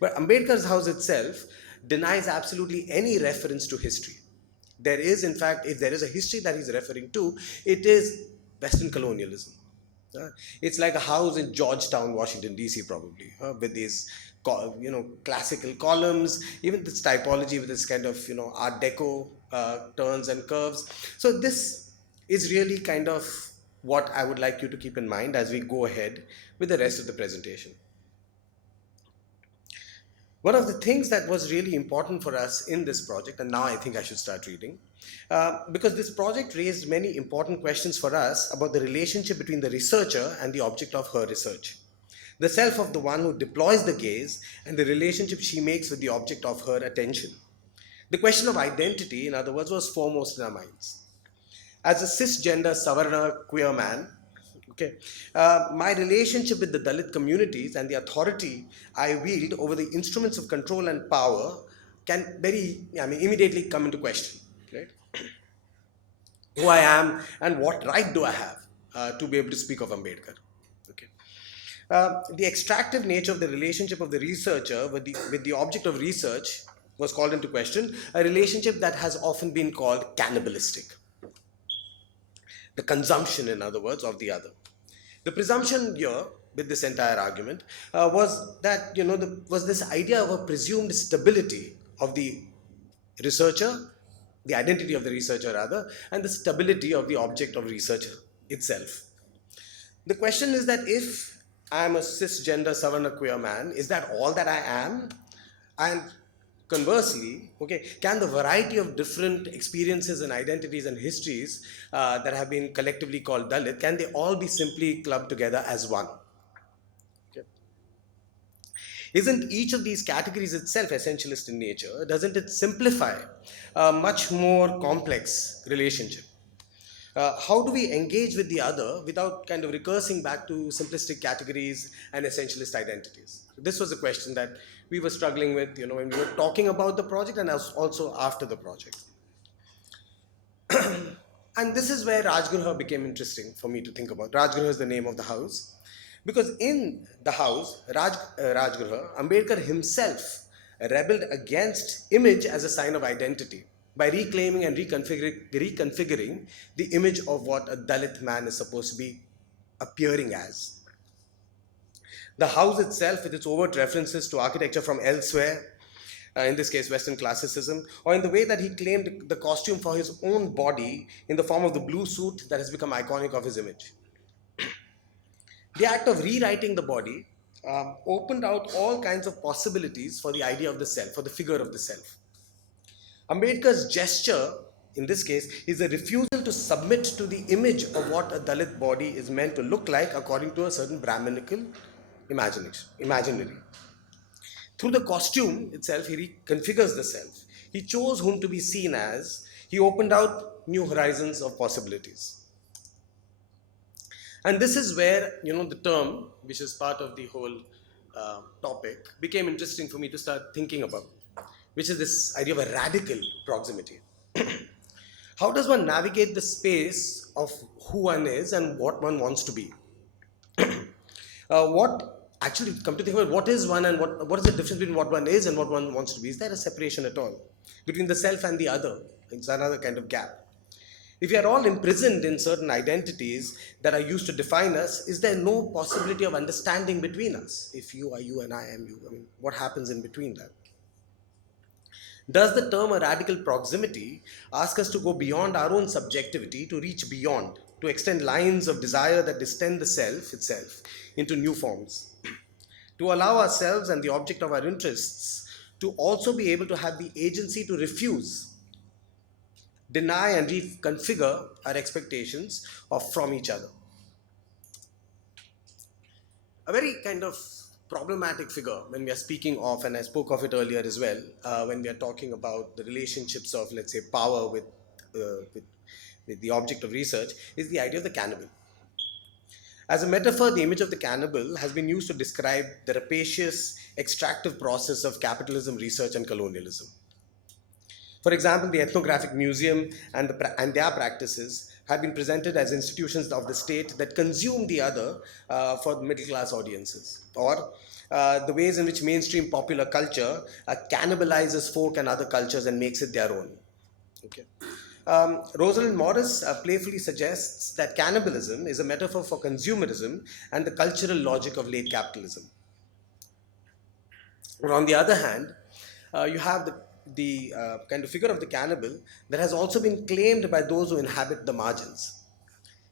But Ambedkar's house itself denies absolutely any reference to history. There is, in fact, if there is a history that he's referring to, it is Western colonialism. It's like a house in Georgetown, Washington, D.C., probably, with these, classical columns, even this typology with this kind of, Art Deco turns and curves. So this is really kind of what I would like you to keep in mind as we go ahead with the rest of the presentation. One of the things that was really important for us in this project, and now I think I should start reading, because this project raised many important questions for us about the relationship between the researcher and the object of her research. The self of the one who deploys the gaze and the relationship she makes with the object of her attention. The question of identity, in other words, was foremost in our minds. As a cisgender Savarna queer man, my relationship with the Dalit communities and the authority I wield over the instruments of control and power can immediately come into question, right? Who I am and what right do I have to be able to speak of Ambedkar? Okay. The extractive nature of the relationship of the researcher with the object of research was called into question, a relationship that has often been called cannibalistic. The consumption, in other words, of the other. The presumption here with this entire argument was that, was this idea of a presumed stability of the researcher, the identity of the researcher rather, and the stability of the object of research itself. The question is that if I am a cisgender Savarna queer man, is that all that I am? And conversely, can the variety of different experiences and identities and histories that have been collectively called Dalit, can they all be simply clubbed together as one? Okay. Isn't each of these categories itself essentialist in nature? Doesn't it simplify a much more complex relationship? How do we engage with the other without kind of recursing back to simplistic categories and essentialist identities? This was a question that we were struggling with, when we were talking about the project and also after the project. And this is where Rajgruha became interesting for me to think about. Rajgruha is the name of the house. Because in the house, Rajgruha, Ambedkar himself rebelled against image as a sign of identity by reclaiming and reconfiguring the image of what a Dalit man is supposed to be appearing as. The house itself, with its overt references to architecture from elsewhere, in this case Western classicism, or in the way that he claimed the costume for his own body in the form of the blue suit that has become iconic of his image. The act of rewriting the body opened out all kinds of possibilities for the idea of the self, for the figure of the self. Ambedkar's gesture, in this case, is a refusal to submit to the image of what a Dalit body is meant to look like according to a certain Brahminical imaginary. Through the costume itself, he reconfigures the self. He chose whom to be seen as. He opened out new horizons of possibilities. And this is where, the term, which is part of the whole topic, became interesting for me to start thinking about, which is this idea of a radical proximity. How does one navigate the space of who one is and what one wants to be? What actually, come to think about, what is one and what is the difference between what one is and what one wants to be? Is there a separation at all between the self and the other? It's another kind of gap. If we are all imprisoned in certain identities that are used to define us, is there no possibility of understanding between us? If you are you and I am you, what happens in between that? Does the term a radical proximity ask us to go beyond our own subjectivity, to reach beyond, to extend lines of desire that distend the self itself into new forms, to allow ourselves and the object of our interests to also be able to have the agency to refuse, deny, and reconfigure our expectations from each other? A very kind of problematic figure when we are speaking of, and I spoke of it earlier as well, when we are talking about the relationships of, let's say, power with the object of research, is the idea of the cannibal. As a metaphor, the image of the cannibal has been used to describe the rapacious, extractive process of capitalism, research, and colonialism. For example, the Ethnographic Museum and their practices have been presented as institutions of the state that consume the other for middle class audiences, or the ways in which mainstream popular culture cannibalizes folk and other cultures and makes it their own. Okay. Rosalind Morris playfully suggests that cannibalism is a metaphor for consumerism and the cultural logic of late capitalism. But on the other hand, you have the kind of figure of the cannibal that has also been claimed by those who inhabit the margins.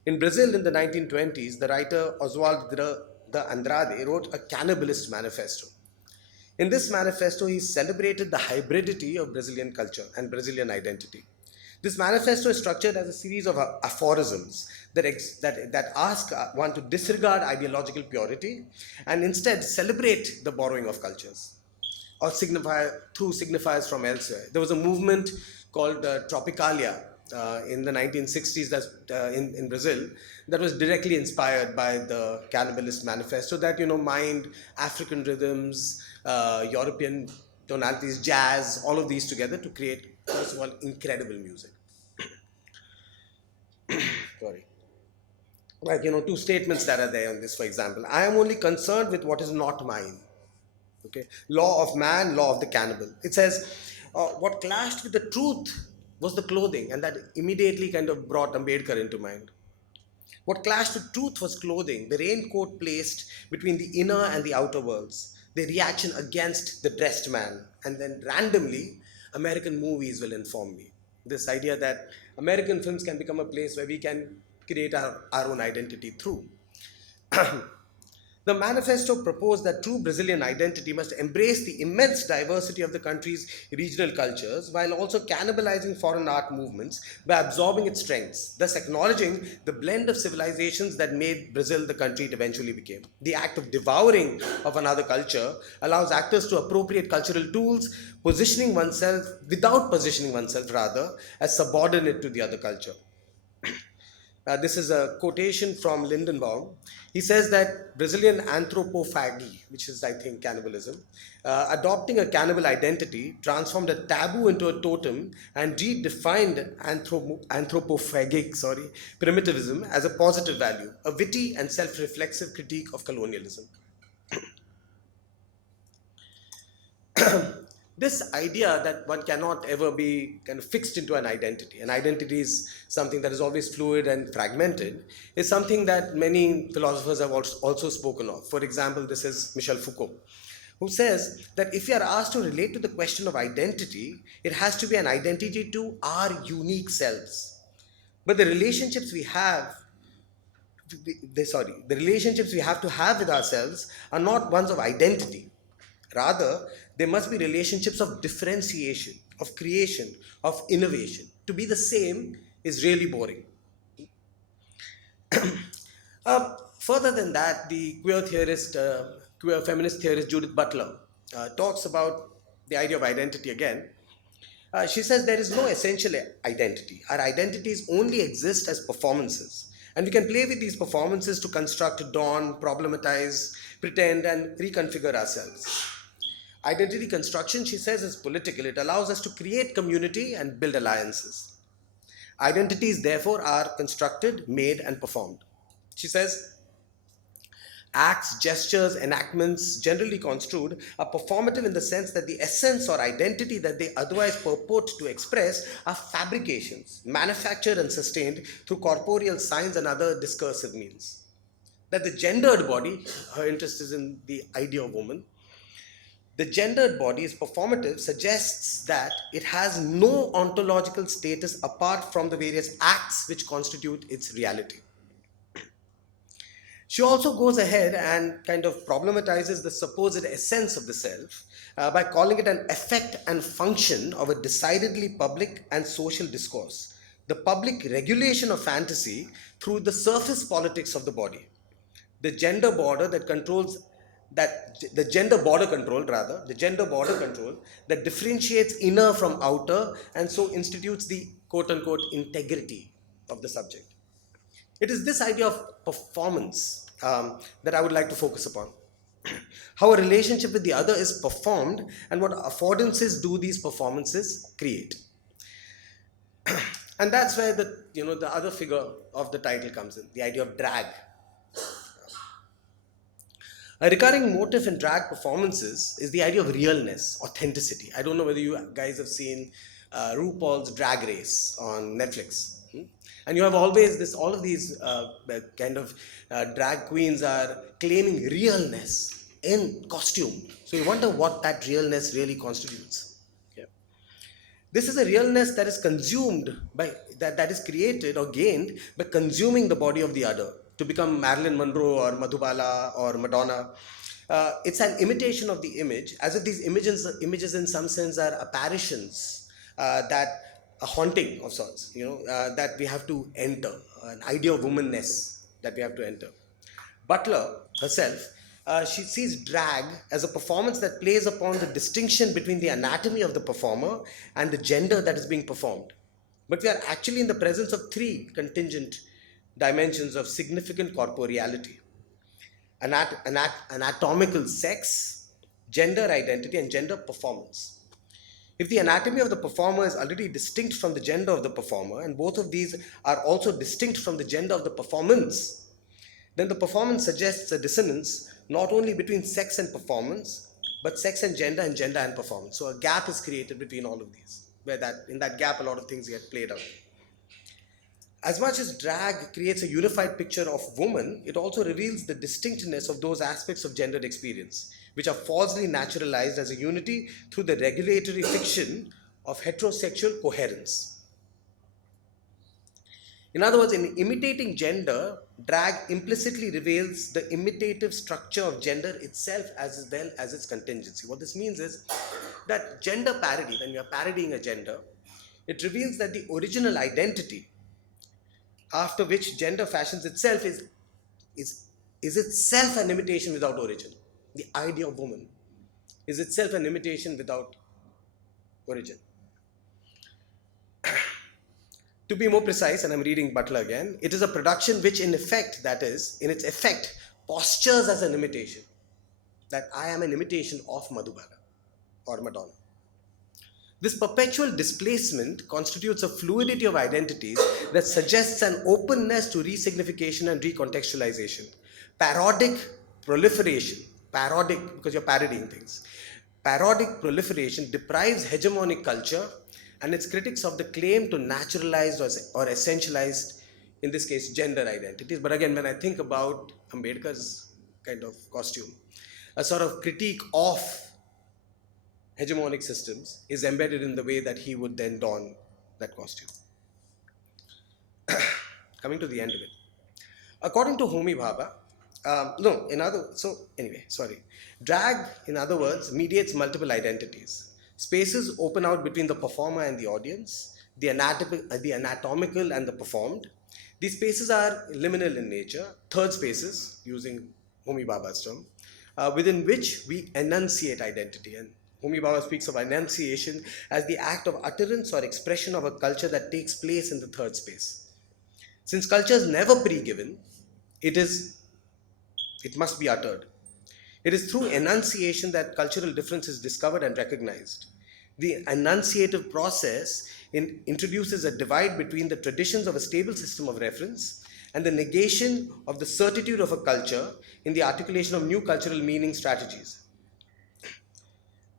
In Brazil in the 1920s, the writer Oswald de Andrade wrote a cannibalist manifesto. In this manifesto, he celebrated the hybridity of Brazilian culture and Brazilian identity. This manifesto is structured as a series of aphorisms that ask one to disregard ideological purity and instead celebrate the borrowing of cultures, or through signifiers from elsewhere. There was a movement called Tropicalia in the 1960s in Brazil that was directly inspired by the Cannibalist Manifesto that, mined African rhythms, European tonalities, jazz, all of these together to create, first of all, incredible music. Sorry. Like, two statements that are there on this, for example. I am only concerned with what is not mine. Okay. Law of man, law of the cannibal. It says, what clashed with the truth was the clothing, and that immediately kind of brought Ambedkar into mind. What clashed with truth was clothing, the raincoat placed between the inner and the outer worlds, the reaction against the dressed man, and then randomly, American movies will inform me. This idea that American films can become a place where we can create our own identity through. The manifesto proposed that true Brazilian identity must embrace the immense diversity of the country's regional cultures while also cannibalizing foreign art movements by absorbing its strengths, thus acknowledging the blend of civilizations that made Brazil the country it eventually became. The act of devouring of another culture allows actors to appropriate cultural tools, without positioning oneself rather, as subordinate to the other culture. This is a quotation from Lindenbaum. He says that Brazilian anthropophagy, which is, I think, cannibalism, adopting a cannibal identity transformed a taboo into a totem and redefined anthropophagic primitivism as a positive value, a witty and self-reflexive critique of colonialism. This idea that one cannot ever be kind of fixed into an identity is something that is always fluid and fragmented, is something that many philosophers have also spoken of. For example, this is Michel Foucault, who says that if you are asked to relate to the question of identity, it has to be an identity to our unique selves. But the relationships we have to have with ourselves are not ones of identity. Rather, there must be relationships of differentiation, of creation, of innovation. To be the same is really boring. Further than that, the queer feminist theorist Judith Butler talks about the idea of identity again. She says there is no essential identity. Our identities only exist as performances. And we can play with these performances to construct, dawn, problematize, pretend, and reconfigure ourselves. Identity construction, she says, is political. It allows us to create community and build alliances. Identities, therefore, are constructed, made, and performed. She says, acts, gestures, enactments, generally construed, are performative in the sense that the essence or identity that they otherwise purport to express are fabrications, manufactured and sustained through corporeal signs and other discursive means. That the gendered body, her interest is in the idea of woman, the gendered body is performative suggests that it has no ontological status apart from the various acts which constitute its reality. She also goes ahead and kind of problematizes the supposed essence of the self by calling it an effect and function of a decidedly public and social discourse, the public regulation of fantasy through the surface politics of the body, the gender border that controls that the gender border control rather the gender border control that differentiates inner from outer and so institutes the quote unquote integrity of the subject. It is this idea of performance that I would like to focus upon. How a relationship with the other is performed and what affordances do these performances create. And that's where the other figure of the title comes in, the idea of drag. A recurring motif in drag performances is the idea of realness, authenticity. I don't know whether you guys have seen RuPaul's Drag Race on Netflix. And you have always all of these kind of drag queens are claiming realness in costume. So you wonder what that realness really constitutes. Okay. This is a realness that is consumed that is created or gained by consuming the body of the other to become Marilyn Monroe or Madhubala or Madonna. It's an imitation of the image, as if these images in some sense are apparitions that a haunting of sorts, that we have to enter, an idea of womanness that we have to enter. Butler herself, she sees drag as a performance that plays upon the distinction between the anatomy of the performer and the gender that is being performed. But we are actually in the presence of three contingent dimensions of significant corporeality: anatomical sex, gender identity, and gender performance. If the anatomy of the performer is already distinct from the gender of the performer, and both of these are also distinct from the gender of the performance, then the performance suggests a dissonance not only between sex and performance, but sex and gender and performance. So a gap is created between all of these, where in that gap a lot of things get played out. As much as drag creates a unified picture of woman, it also reveals the distinctness of those aspects of gendered experience, which are falsely naturalized as a unity through the regulatory fiction of heterosexual coherence. In other words, in imitating gender, drag implicitly reveals the imitative structure of gender itself as well as its contingency. What this means is that gender parody, when you are parodying a gender, it reveals that the original identity after which gender fashions itself is itself an imitation without origin. The idea of woman is itself an imitation without origin. To be more precise, and I'm reading Butler again, it is a production which in effect, that is, in its effect, postures as an imitation. That I am an imitation of Madhubala or Madonna. This perpetual displacement constitutes a fluidity of identities that suggests an openness to resignification and recontextualization. Parodic proliferation, parodic because you're parodying things. Parodic proliferation deprives hegemonic culture and its critics of the claim to naturalize or essentialize, in this case, gender identities. But again, when I think about Ambedkar's kind of costume, a sort of critique of hegemonic systems is embedded in the way that he would then don that costume. Coming to the end of it. According to Homi Bhabha, drag, in other words, mediates multiple identities. Spaces open out between the performer and the audience, the anatomical and the performed. These spaces are liminal in nature, third spaces, using Homi Bhabha's term, within which we enunciate identity. And Homi Bhabha speaks of enunciation as the act of utterance or expression of a culture that takes place in the third space. Since culture is never pre-given, it must be uttered. It is through enunciation that cultural difference is discovered and recognized. The enunciative process introduces a divide between the traditions of a stable system of reference and the negation of the certitude of a culture in the articulation of new cultural meaning strategies.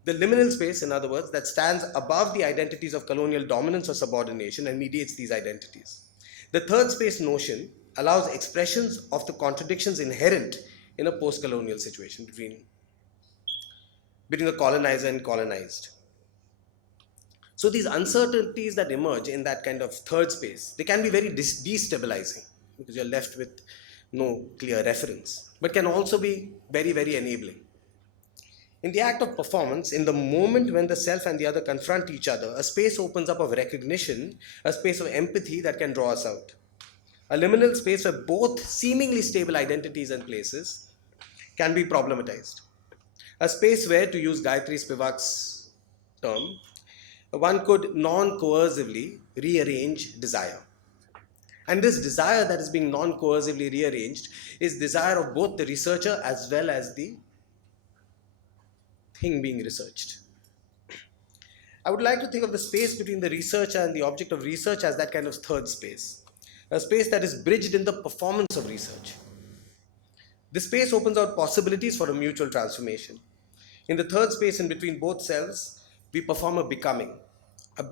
The liminal space, in other words, that stands above the identities of colonial dominance or subordination and mediates these identities. The third space notion allows expressions of the contradictions inherent in a post-colonial situation between the colonizer and colonized. So these uncertainties that emerge in that kind of third space, they can be very destabilizing because you're left with no clear reference, but can also be very, very enabling. In the act of performance, in the moment when the self and the other confront each other, a space opens up of recognition, a space of empathy that can draw us out. A liminal space where both seemingly stable identities and places can be problematized. A space where, to use Gayatri Spivak's term, one could non-coercively rearrange desire. And this desire that is being non-coercively rearranged is desire of both the researcher as well as the thing being researched. I would like to think of the space between the researcher and the object of research as that kind of third space, a space that is bridged in the performance of research. This space opens out possibilities for a mutual transformation. In the third space in between both selves, we perform a becoming,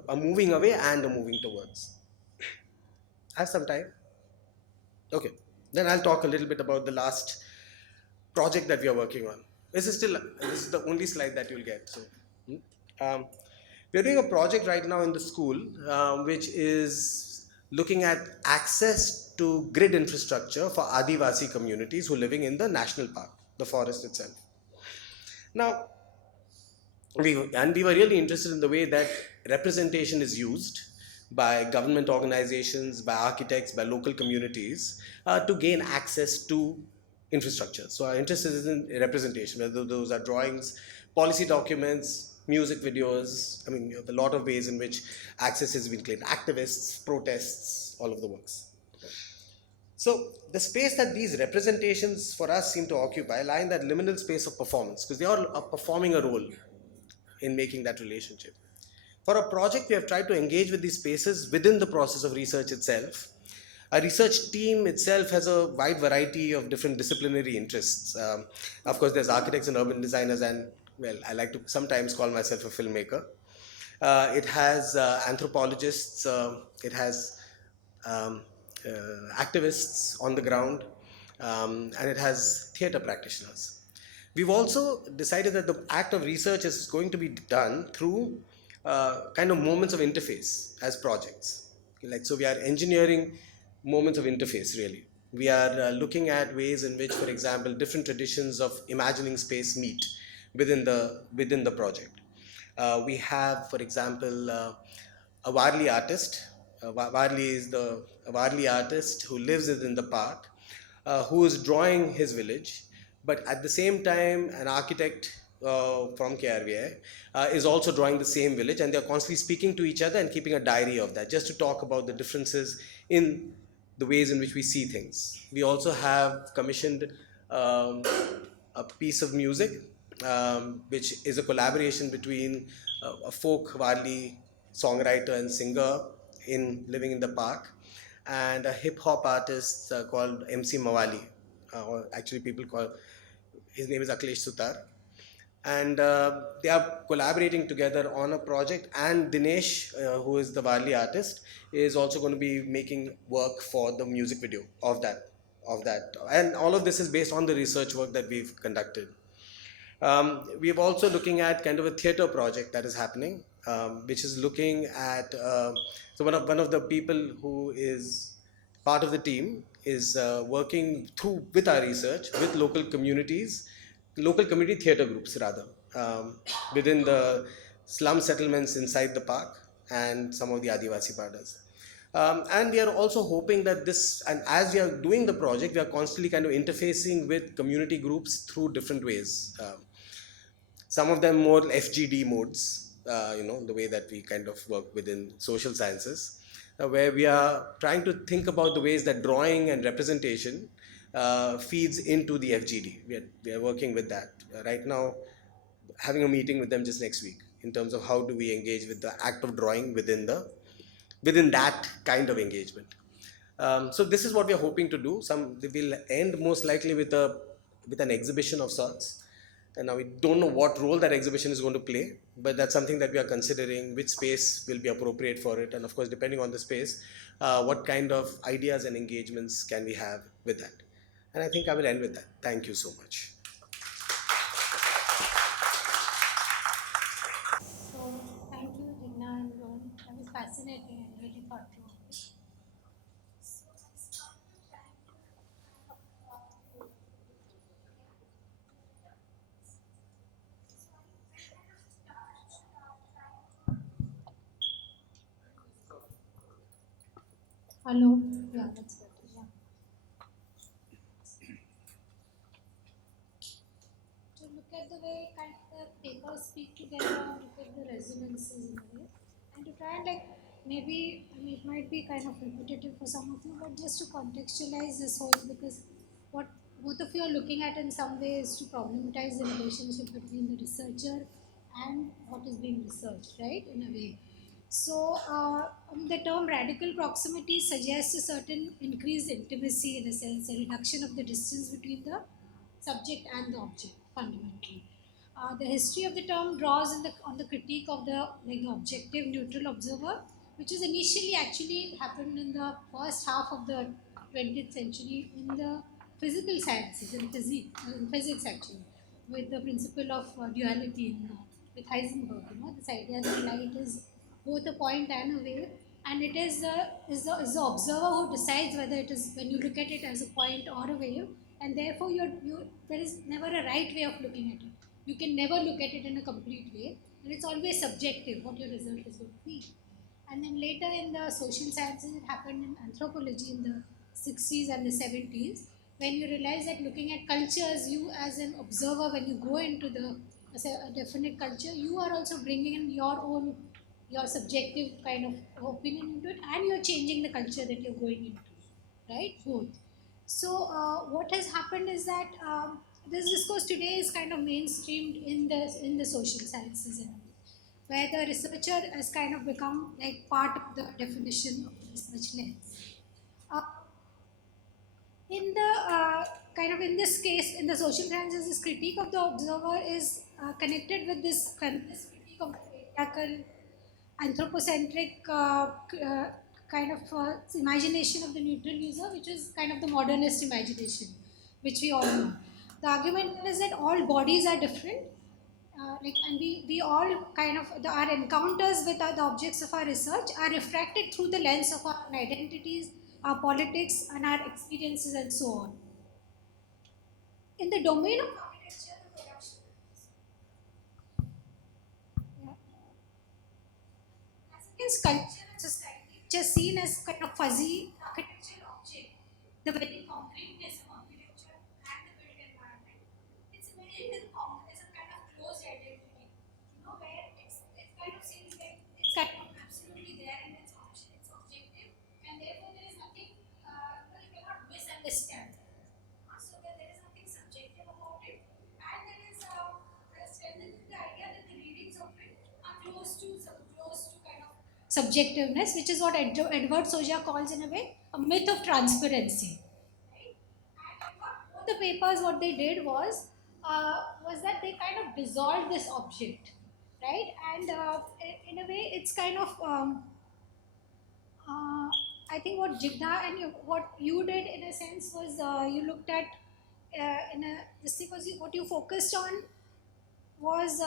a moving away and a moving towards. I have some time? Okay, then I'll talk a little bit about the last project that we are working on. This is the only slide that you'll get. So, we're doing a project right now in the school, which is looking at access to grid infrastructure for Adivasi communities who are living in the national park, the forest itself. Now, we were really interested in the way that representation is used by government organizations, by architects, by local communities to gain access to infrastructure. So our interest is in representation, whether those are drawings, policy documents, music videos. I mean, you have a lot of ways in which access has been claimed. Activists, protests, all of the works. So the space that these representations for us seem to occupy lie in that liminal space of performance, because they all are performing a role in making that relationship. For a project, we have tried to engage with these spaces within the process of research itself. Our research team itself has a wide variety of different disciplinary interests. Of course, there's architects and urban designers, and well, I like to sometimes call myself a filmmaker. It has anthropologists, it has activists on the ground, and it has theatre practitioners. We've also decided that the act of research is going to be done through kind of moments of interface as projects. So we are engineering moments of interface, really. We are looking at ways in which, for example, different traditions of imagining space meet within the project. We have, for example, a Warli artist. Warli is a Warli artist who lives within the park, who is drawing his village, but at the same time, an architect from KRVI is also drawing the same village, and they're constantly speaking to each other and keeping a diary of that, just to talk about the differences in the ways in which we see things. We also have commissioned a piece of music, which is a collaboration between a folk Warli songwriter and singer living in the park, and a hip-hop artist called MC Mawali, or actually people call, his name is Akhilesh Sutar. And they are collaborating together on a project, and Dinesh, who is the Warli artist, is also going to be making work for the music video of that. And all of this is based on the research work that we've conducted. We are also looking at kind of a theatre project that is happening, which is looking at, so one of the people who is part of the team is working with our research with local community theatre groups rather, within the slum settlements inside the park and some of the Adivasi padas. And we are also hoping that this, and as we are doing the project, we are constantly kind of interfacing with community groups through different ways. Some of them more FGD modes, the way that we kind of work within social sciences, where we are trying to think about the ways that drawing and representation feeds into the FGD. We are working with that right now, having a meeting with them just next week in terms of how do we engage with the act of drawing within that kind of engagement. So this is what we are hoping to do. Will end most likely with an exhibition of sorts. And now we don't know what role that exhibition is going to play, but that's something that we are considering. Which space will be appropriate for it, and of course, depending on the space, what kind of ideas and engagements can we have with that? And I think I will end with that. Thank you so much. So thank you, Digna and Ron. That was fascinating and really thought provoking. Hello. Yeah, that's better. Yeah. To look at the way kind of the papers speak together, look at the resonances in a way, and to try and like maybe I mean it might be kind of repetitive for some of you, but just to contextualize this whole because what both of you are looking at in some way is to problematize the relationship between the researcher and what is being researched, right? In a way. So, the term radical proximity suggests a certain increased intimacy in a sense, a reduction of the distance between the subject and the object fundamentally. The history of the term draws on the critique of the like objective neutral observer, which is initially actually happened in the first half of the 20th century in the physical sciences, in physics actually, with the principle of duality with Heisenberg. This idea that light is both a point and a wave, and it is the observer who decides whether it is when you look at it as a point or a wave, and therefore there is never a right way of looking at it. You can never look at it in a complete way, and it's always subjective what your result is going to be. And then later in the social sciences, it happened in anthropology in the 60s and the 70s, when you realize that looking at cultures, you as an observer, when you go into as a definite culture, you are also bringing in your subjective kind of opinion into it, and you're changing the culture that you're going into, right? Both. So what has happened is that this discourse today is kind of mainstreamed in the social sciences in a way, where the researcher has kind of become like part of the definition of the research lens. Uh, in the kind of in this case, in the social sciences, this critique of the observer is connected with this critique of the patriarchal, anthropocentric kind of imagination of the neutral user, which is kind of the modernist imagination, which we all know. The argument is that all bodies are different, and we all kind of our encounters with the objects of our research are refracted through the lens of our identities, our politics, and our experiences, and so on. In the domain of architecture, the production, yeah, as against culture and society, which is seen as kind of fuzzy architectural object, the very concreteness of architecture and the built environment, it's very there's a kind of closed identity, where it kind of seems like it's kind of absolutely there and it's objective, and therefore there is nothing, you cannot misunderstand. So that there is nothing subjective about it, and there is strengthening the idea that the readings of it are close to kind of subjectiveness, which is what Edward Soja calls in a way a myth of transparency. Right? And both the papers, what they did was that they kind of dissolved this object, right? And in a way, it's kind of I think what Jigna and what you did in a sense was you looked at in a this thing was what you focused on was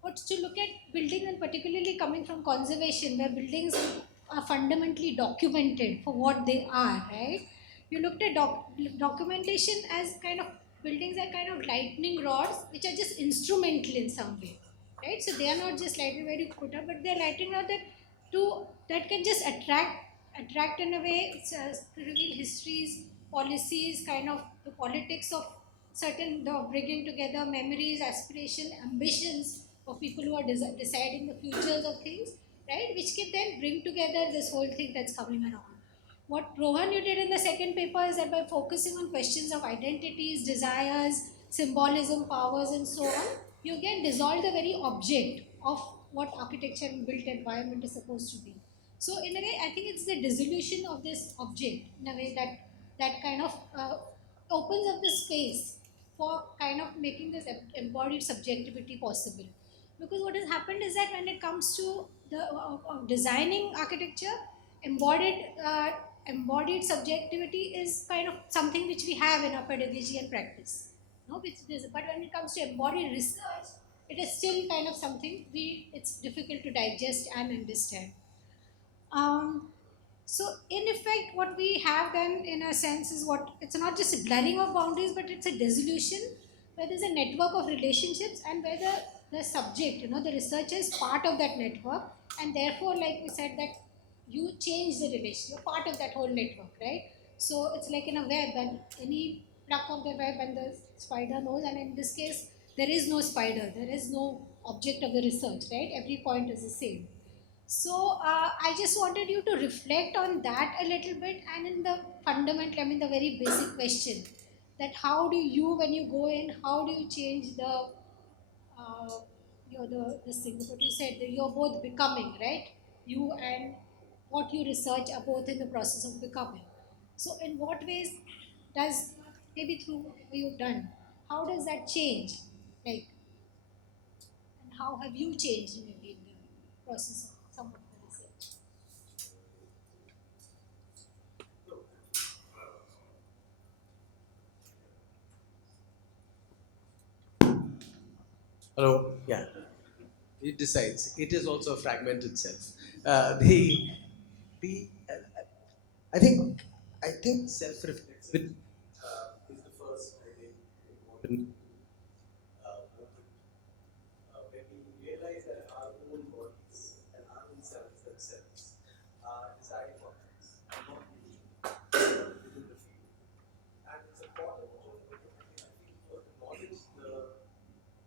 what to look at buildings, and particularly coming from conservation, where buildings are fundamentally documented for what they are, right? You looked at documentation as kind of buildings are kind of lightning rods, which are just instrumental in some way, right? So they are not just lightning where you put up, but they're lightning rod that to that can just attract in a way to reveal histories, policies, kind of the politics of certain the bringing together memories, aspiration, ambitions of people who are deciding the futures of things, right? Which can then bring together this whole thing that's coming around. What Rohan you did in the second paper is that by focusing on questions of identities, desires, symbolism, powers, and so on, you can dissolve the very object of what architecture and built environment is supposed to be. So, in a way, I think it's the dissolution of this object in a way that kind of opens up the space for kind of making this embodied subjectivity possible. Because what has happened is that when it comes to the designing architecture, embodied embodied subjectivity is kind of something which we have in our pedagogy and practice. No, but when it comes to embodied research, it is still kind of something it's difficult to digest and understand. Um, so in effect, what we have then, in a sense, is what it's not just a blurring of boundaries, but it's a dissolution where there's a network of relationships, and where the subject, the researcher is part of that network, and therefore, like we said, that you change the relation, you're part of that whole network, right? So it's like in a web, and any pluck of the web, and the spider knows, and in this case, there is no spider, there is no object of the research, right? Every point is the same. So I just wanted you to reflect on that a little bit, and in the fundamental, I mean the very basic question, that how do you, when you go in, how do you change uh, this thing, what you said, that you're both becoming, right? You and what you research are both in the process of becoming. So in what ways does, maybe through what you've done, how does that change? Like, and how have you changed maybe in the process of some of the research? Hello. Yeah. It decides. It is also a fragmented self. The I think self reflexive is the first, I think, important moment when we realize that our own bodies and our own selves themselves are design objects and not within the field. And it's important to, I think,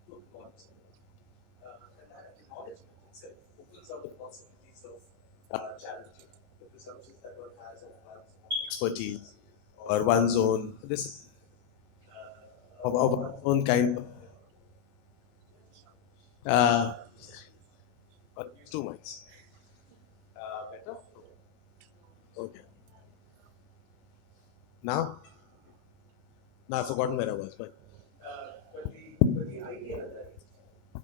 to acknowledge and that acknowledgement itself opens up the possibilities of challenging the presumptions that one has of one's own expertise or one's own of one's own kind of uh, use two mics. Better? Okay. Now? Now I've forgotten where I was, but the idea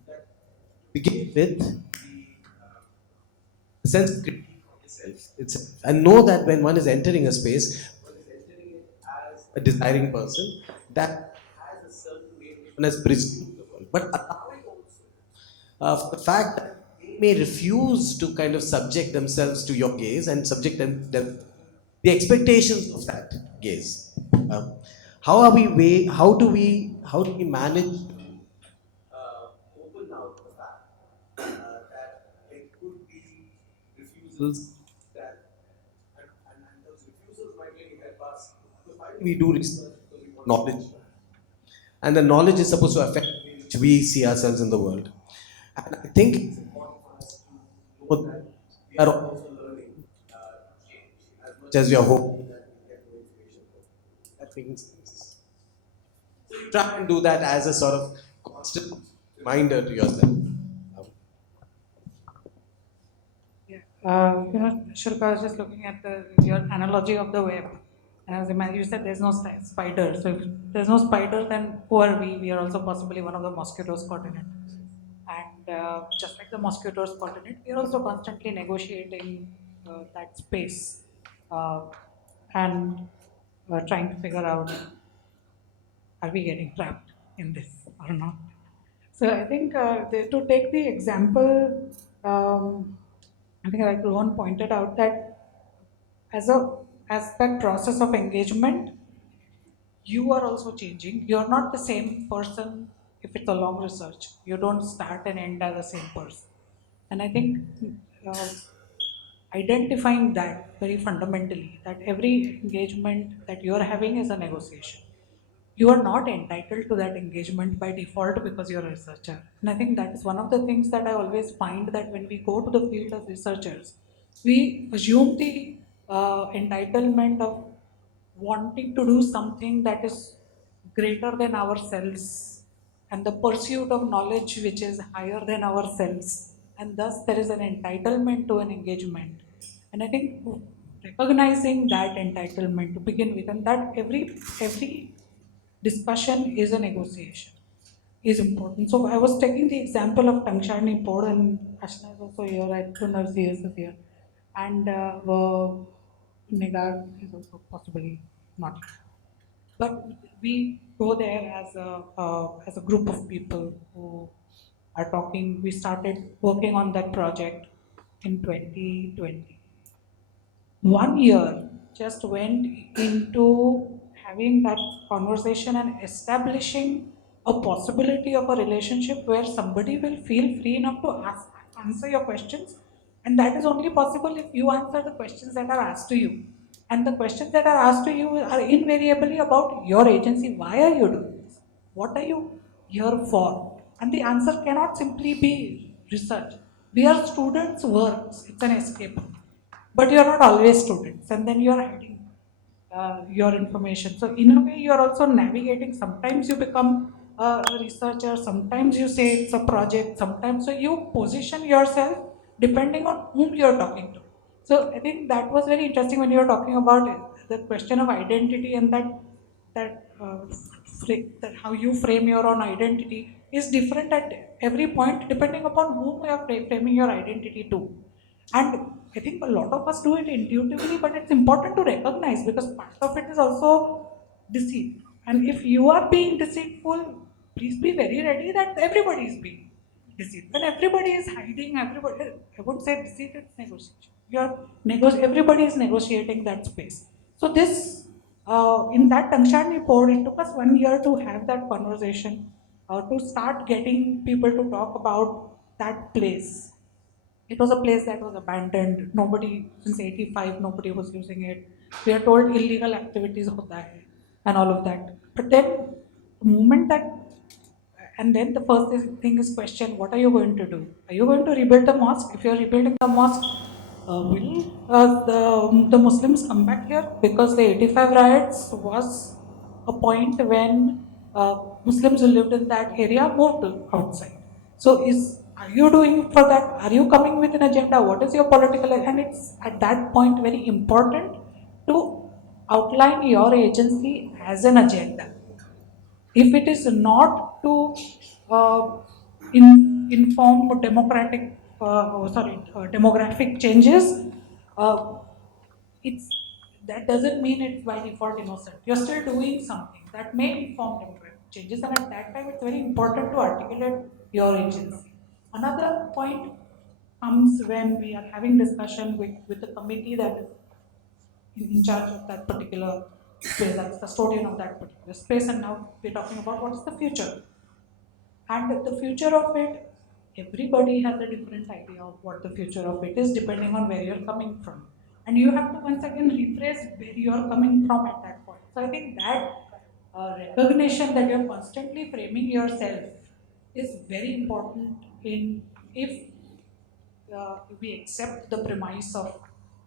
that begin with the sense of critique of itself, and know that when one is entering a space, one is entering it as a desiring person that has a certain way one has presumed the world, but allowing also for the fact that they may refuse to kind of subject themselves to your gaze and subject the expectations of that gaze. How are we way? How do we manage open out the fact that there could be refusals that and those refusals might really help us because finally we do research because we want knowledge, and the knowledge is supposed to affect the way which we see ourselves in the world. And I think it's important for us to know that we are also learning to change as much as we are hoping that we get more information that makes sense. So you try and do that as a sort of constant reminder to yourself. Shilpa, I was just looking at your analogy of the web. And I was imagining, you said there's no spider. So if there's no spider, then who are we? We are also possibly one of the mosquitoes caught in it. And just like the mosquitoes caught in it, we are also constantly negotiating that space and trying to figure out, are we getting trapped in this or not? So I think to take the example, I think like Rohan pointed out that as a as that process of engagement, you are also changing. You're not the same person if it's a long research. You don't start and end as the same person. And I think uh, identifying that very fundamentally, that every engagement that you are having is a negotiation. You are not entitled to that engagement by default because you're a researcher. And I think that is one of the things that I always find, that when we go to the field as researchers, we assume the entitlement of wanting to do something that is greater than ourselves, and the pursuit of knowledge which is higher than ourselves, and thus there is an entitlement to an engagement. And I think recognizing that entitlement to begin with, and that every discussion is a negotiation, is important. So I was taking the example of Tangshani Pod, and Ashna is also here, I don't know if she is here, and Nigar is also possibly not here. But we go there as a group of people who are talking. We started working on that project in 2020. 1 year just went into having that conversation and establishing a possibility of a relationship where somebody will feel free enough to answer your questions. And that is only possible if you answer the questions that are asked to you. And the questions that are asked to you are invariably about your agency. Why are you doing this? What are you here for? And the answer cannot simply be research. We are students' works, it's an escape. But you're not always students, and then you're hiding your information. So in a way, you're also navigating. Sometimes you become a researcher, sometimes you say it's a project, sometimes, so you position yourself depending on whom you're talking to. So I think that was very interesting when you were talking about the question of identity, and that how you frame your own identity is different at every point depending upon whom you are framing your identity to. And I think a lot of us do it intuitively, but it's important to recognize, because part of it is also deceit. And if you are being deceitful, please be very ready that everybody is being deceived. When everybody is hiding, everybody, I would say deceit, it's negotiation. Everybody is negotiating that space. So this, in that Tangshan report, it took us 1 year to have that conversation, to start getting people to talk about that place. It was a place that was abandoned. Nobody, since 85, nobody was using it. We are told illegal activities hota hai and all of that. But then, the moment that, and then the first thing is question, what are you going to do? Are you going to rebuild the mosque? If you are rebuilding the mosque, will the Muslims come back here? Because the 85 riots was a point when Muslims who lived in that area moved outside. So are you doing for that? Are you coming with an agenda? What is your political? And it's at that point very important to outline your agency as an agenda. If it is not to inform demographic changes, uh, it's that doesn't mean it's by default innocent. You're still doing something that may inform demographic changes, and at that time, it's very important to articulate your agency. Another point comes when we are having discussion with the committee that is in charge of that particular space, that's custodian of that particular space, and now we're talking about what's the future. And the future of it, everybody has a different idea of what the future of it is depending on where you're coming from. And you have to once again rephrase where you're coming from at that point. So I think that recognition that you're constantly framing yourself is very important in if we accept the premise of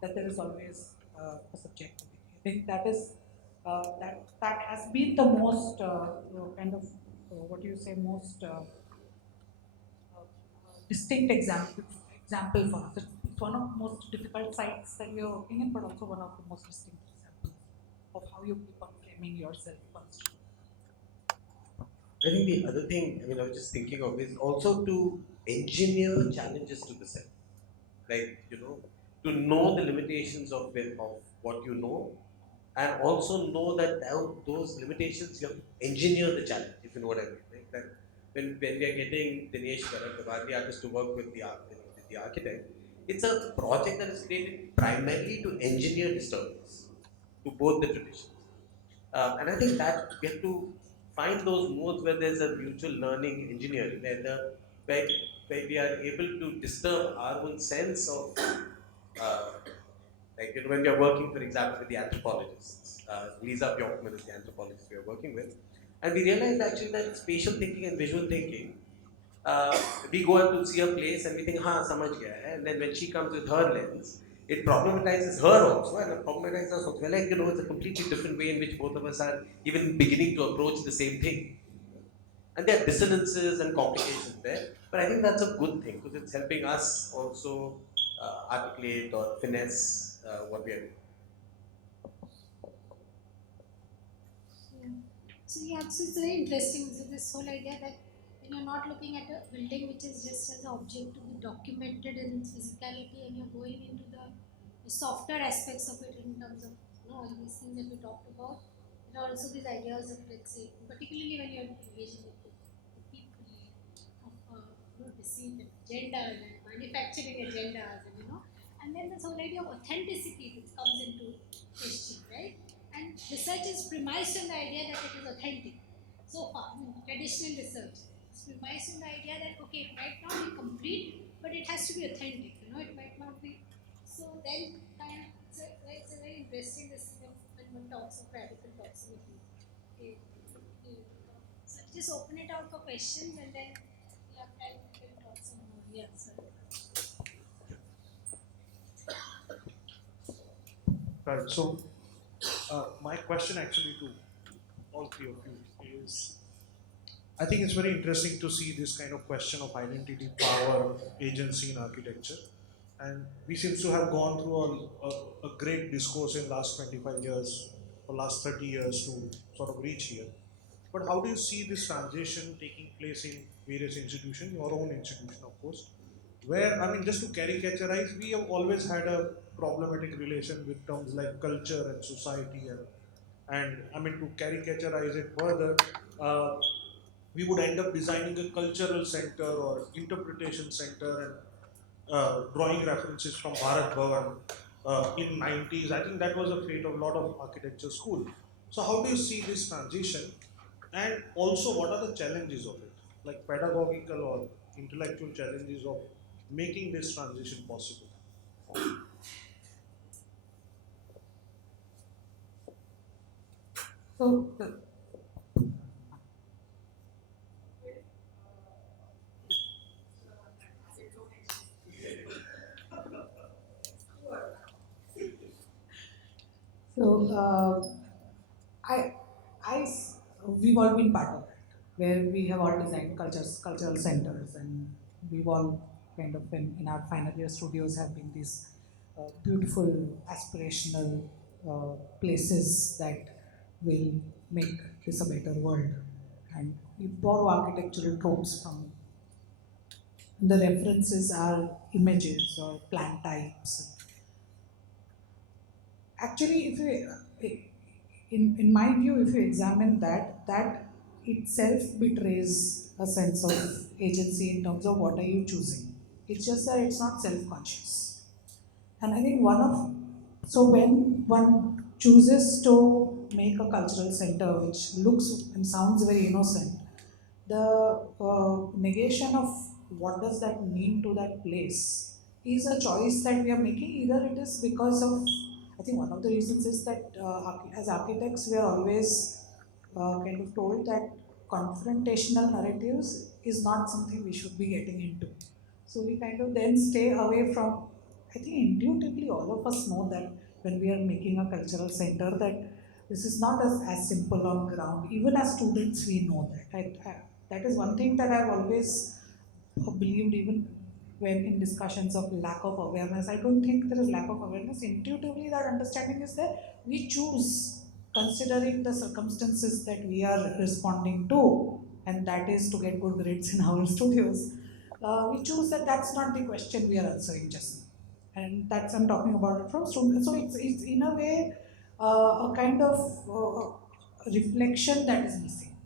that there is always a subjectivity. I think that is that has been the most kind of what do you say most distinct example for us. It's one of the most difficult sites that we are working in, but also one of the most distinct examples of how you keep on framing yourself constantly. I think the other thing, I mean, I was just thinking of is also to engineer challenges to the self. Like, to know the limitations of what you know, and also know that those limitations, you have to engineer the challenge, if you know what I mean. Like that when we are getting Dinesh Karan, the Bharati artist, to work with the architect, it's a project that is created primarily to engineer disturbance to both the traditions. And I think that we have to find those modes where there's a mutual learning engineering, where we are able to disturb our own sense of Uh, like when we are working, for example, with the anthropologists, Lisa Bjorkman is the anthropologist we are working with, and we realized actually that spatial thinking and visual thinking, uh, we go out to see a place and we think, हाँ समझ गया है, and then when she comes with her lens, it problematizes her also and it problematizes us also. We're like, it's a completely different way in which both of us are even beginning to approach the same thing. And there are dissonances and complications there, but I think that's a good thing because it's helping us also articulate or finesse what we are doing. Yeah. So yeah, so it's very interesting. So this whole idea that when you're not looking at a building which is just as an object to be documented in its physicality, and you're going into the softer aspects of it in terms of all these things that we talked about. There are also these ideas of, let's say, particularly when you're engaging with the people of deceit and genders and manufacturing agendas, and and then this whole idea of authenticity which comes into question, right? And research is premised on the idea that it is authentic. So far, traditional research is premised on the idea that okay, it might not be complete, but it has to be authentic. It might not be. So then, kind of, it's a very interesting this when one talks of radical proximity. Okay, okay, so just open it out for questions, and then we have time to talk some more. Yeah, sorry. Right. So, my question actually to all three of you is, I think it's very interesting to see this kind of question of identity, power, agency in architecture. And we seem to have gone through a great discourse in last 25 years or last 30 years to sort of reach here. But how do you see this transition taking place in various institutions, your own institution, of course, where, I mean, just to caricaturize, we have always had a problematic relation with terms like culture and society, and I mean, to caricaturize it further, uh, we would end up designing a cultural center or interpretation center and drawing references from Bharat Bhavan in 90s. I think that was the fate of a lot of architecture school. So how do you see this transition, and also what are the challenges of it, like pedagogical or intellectual challenges of making this transition possible? So, so I, we've all been part of that, where we have all designed cultural centers, and we've all kind of in our final year studios have been these beautiful, aspirational places that will make this a better world. And we borrow architectural tropes from the references are images or plant types. Actually, if you, in my view, if you examine that, that itself betrays a sense of agency in terms of what are you choosing. It's just that it's not self-conscious. And I think so when one chooses to make a cultural center which looks and sounds very innocent, the negation of what does that mean to that place is a choice that we are making. Either it is because of, I think one of the reasons is that as architects we are always kind of told that confrontational narratives is not something we should be getting into. So we kind of then stay away from, I think intuitively all of us know that when we are making a cultural center that this is not as simple on ground. Even as students we know that. That is one thing that I've always believed, even when in discussions of lack of awareness. I don't think there is lack of awareness. Intuitively that understanding is there. We choose considering the circumstances that we are responding to, and that is to get good grades in our studios. We choose that that's not the question we are answering just now. And that's I'm talking about it from students. So it's in a way a kind of reflection that is missing.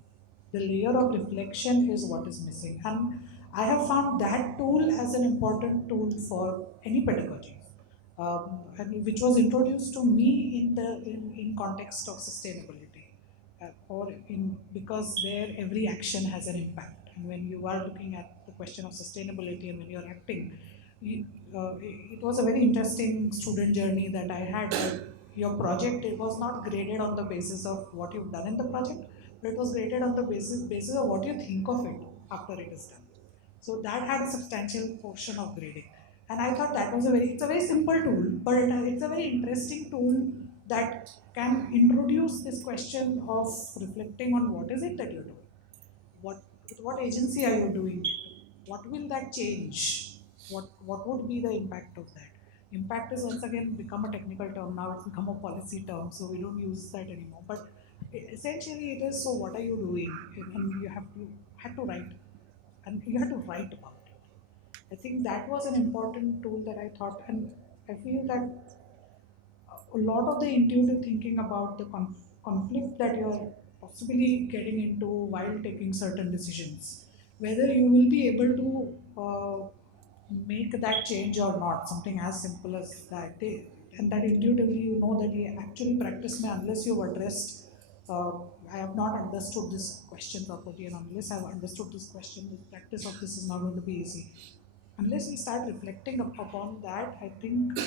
The layer of reflection is what is missing, and I have found that tool as an important tool for any pedagogy, and which was introduced to me in context of sustainability, or in because there every action has an impact, and when you are looking at the question of sustainability and when you are acting, it was a very interesting student journey that I had. Your project, it was not graded on the basis of what you've done in the project, but it was graded on the basis of what you think of it after it is done. So that had a substantial portion of grading. And I thought that was it's a very simple tool, but it's a very interesting tool that can introduce this question of reflecting on what is it that you're doing. What, with what agency are you doing it? What will that change? What would be the impact of that? Impact is once again become a technical term. Now it's become a policy term, so we don't use that anymore. But essentially, it is, so what are you doing? And you have to write, and you have to write about it. I think that was an important tool that I thought, and I feel that a lot of the intuitive thinking about the conflict that you're possibly getting into while taking certain decisions, whether you will be able to make that change or not, something as simple as that. And that intuitively you know that you actually practice may unless you've addressed, I have not understood this question properly, and unless I've understood this question, the practice of this is not going to be easy. Unless we start reflecting upon that, I think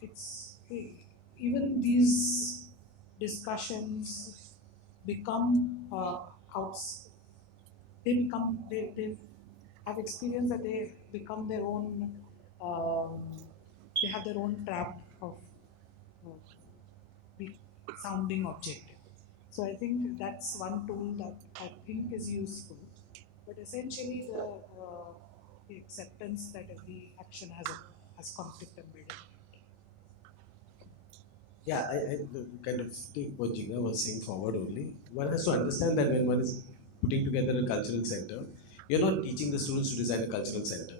it's even these discussions become outs. They have experienced that they become their own. Um, they have their own trap of be sounding objective. So I think that's one tool that I think is useful. But essentially, the acceptance that every action has conflict embedded. Yeah, I kind of take what Jina was saying forward only. One has to understand that when one is putting together a cultural center, you're not teaching the students to design a cultural center.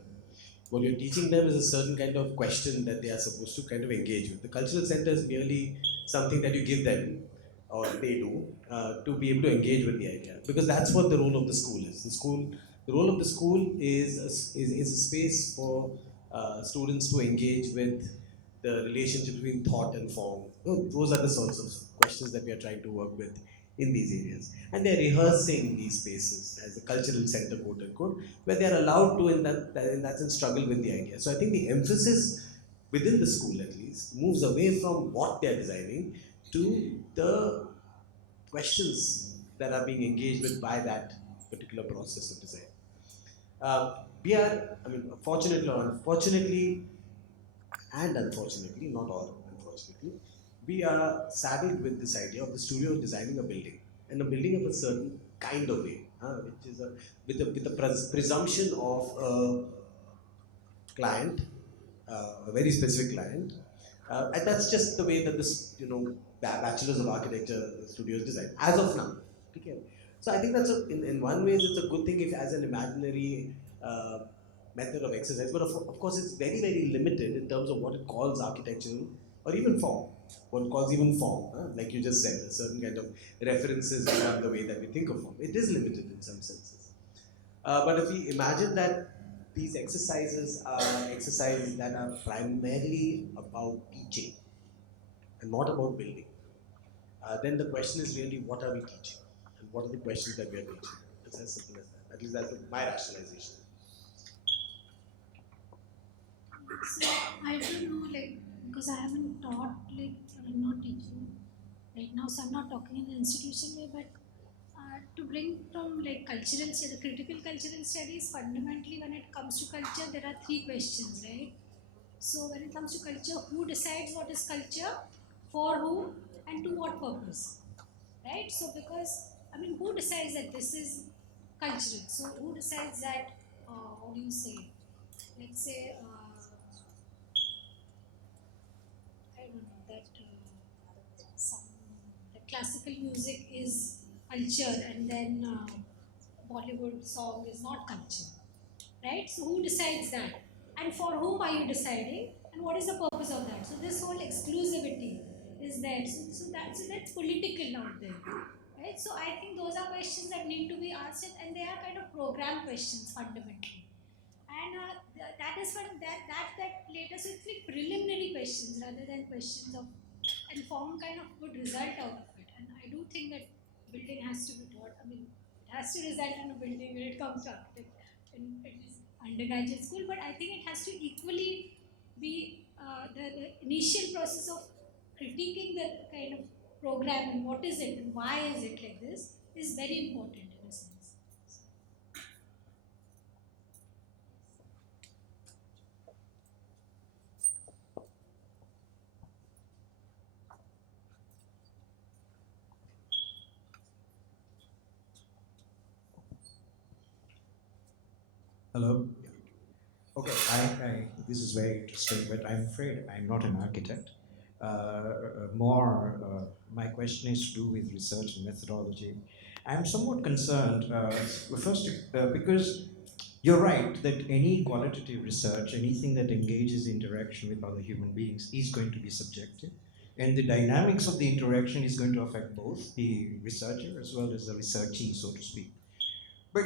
What you're teaching them is a certain kind of question that they are supposed to kind of engage with. The cultural center is merely something that you give them, or they do, to be able to engage with the idea. Because that's what the role of the school is. The role of the school is a space for students to engage with the relationship between thought and form. Those are the sorts of questions that we are trying to work with in these areas. And they're rehearsing these spaces as a cultural center, quote unquote, where they're allowed to, in that sense, struggle with the idea. So I think the emphasis within the school, at least, moves away from what they're designing to the questions that are being engaged with by that particular process of design. We are, I mean, fortunately or unfortunately, and unfortunately, not all, unfortunately, we are saddled with this idea of the studio designing a building, and a building of a certain kind of way, which is with a presumption of a client, a very specific client, and that's just the way that this, bachelors of architecture studios design as of now. Okay, so I think in one way it's a good thing if as an imaginary uh, method of exercise, but of course it's very very limited in terms of what it calls architectural or even form. What it calls even form, like you just said, a certain kind of references beyond the way that we think of form. It is limited in some senses. But if we imagine that these exercises are exercises that are primarily about teaching and not about building, then the question is really what are we teaching? And what are the questions that we are teaching? It's as simple as that. At least that's my rationalization. So I don't know, like, because I haven't taught, like, I'm not teaching right now, so I'm not talking in the institution way, but to bring from like cultural studies, critical cultural studies, fundamentally when it comes to culture, there are three questions, right? So when it comes to culture, who decides what is culture, for whom, and to what purpose, right? So because, I mean, who decides that this is cultural? So who decides that, what do you say? Let's say, I don't know, that some the classical music is culture and then Bollywood song is not culture, right? So who decides that? And for whom are you deciding? And what is the purpose of that? So this whole exclusivity is there. So that's political out there, right? So I think those are questions that need to be answered, and they are kind of program questions fundamentally. And that is what that later, so it's like preliminary questions rather than questions of, and form kind of good result out of it. And I do think that building has to be taught. I mean, it has to result in a building when it comes to architect. And at least undergraduate school, but I think it has to equally be the initial process of critiquing the kind of program and what is it and why is it like this is very important in a sense. Hello. Okay, this is very interesting, but I'm afraid I'm not an architect. My question is to do with research and methodology. I'm somewhat concerned, because you're right that any qualitative research, anything that engages interaction with other human beings, is going to be subjective. And the dynamics of the interaction is going to affect both the researcher as well as the researchee, so to speak. But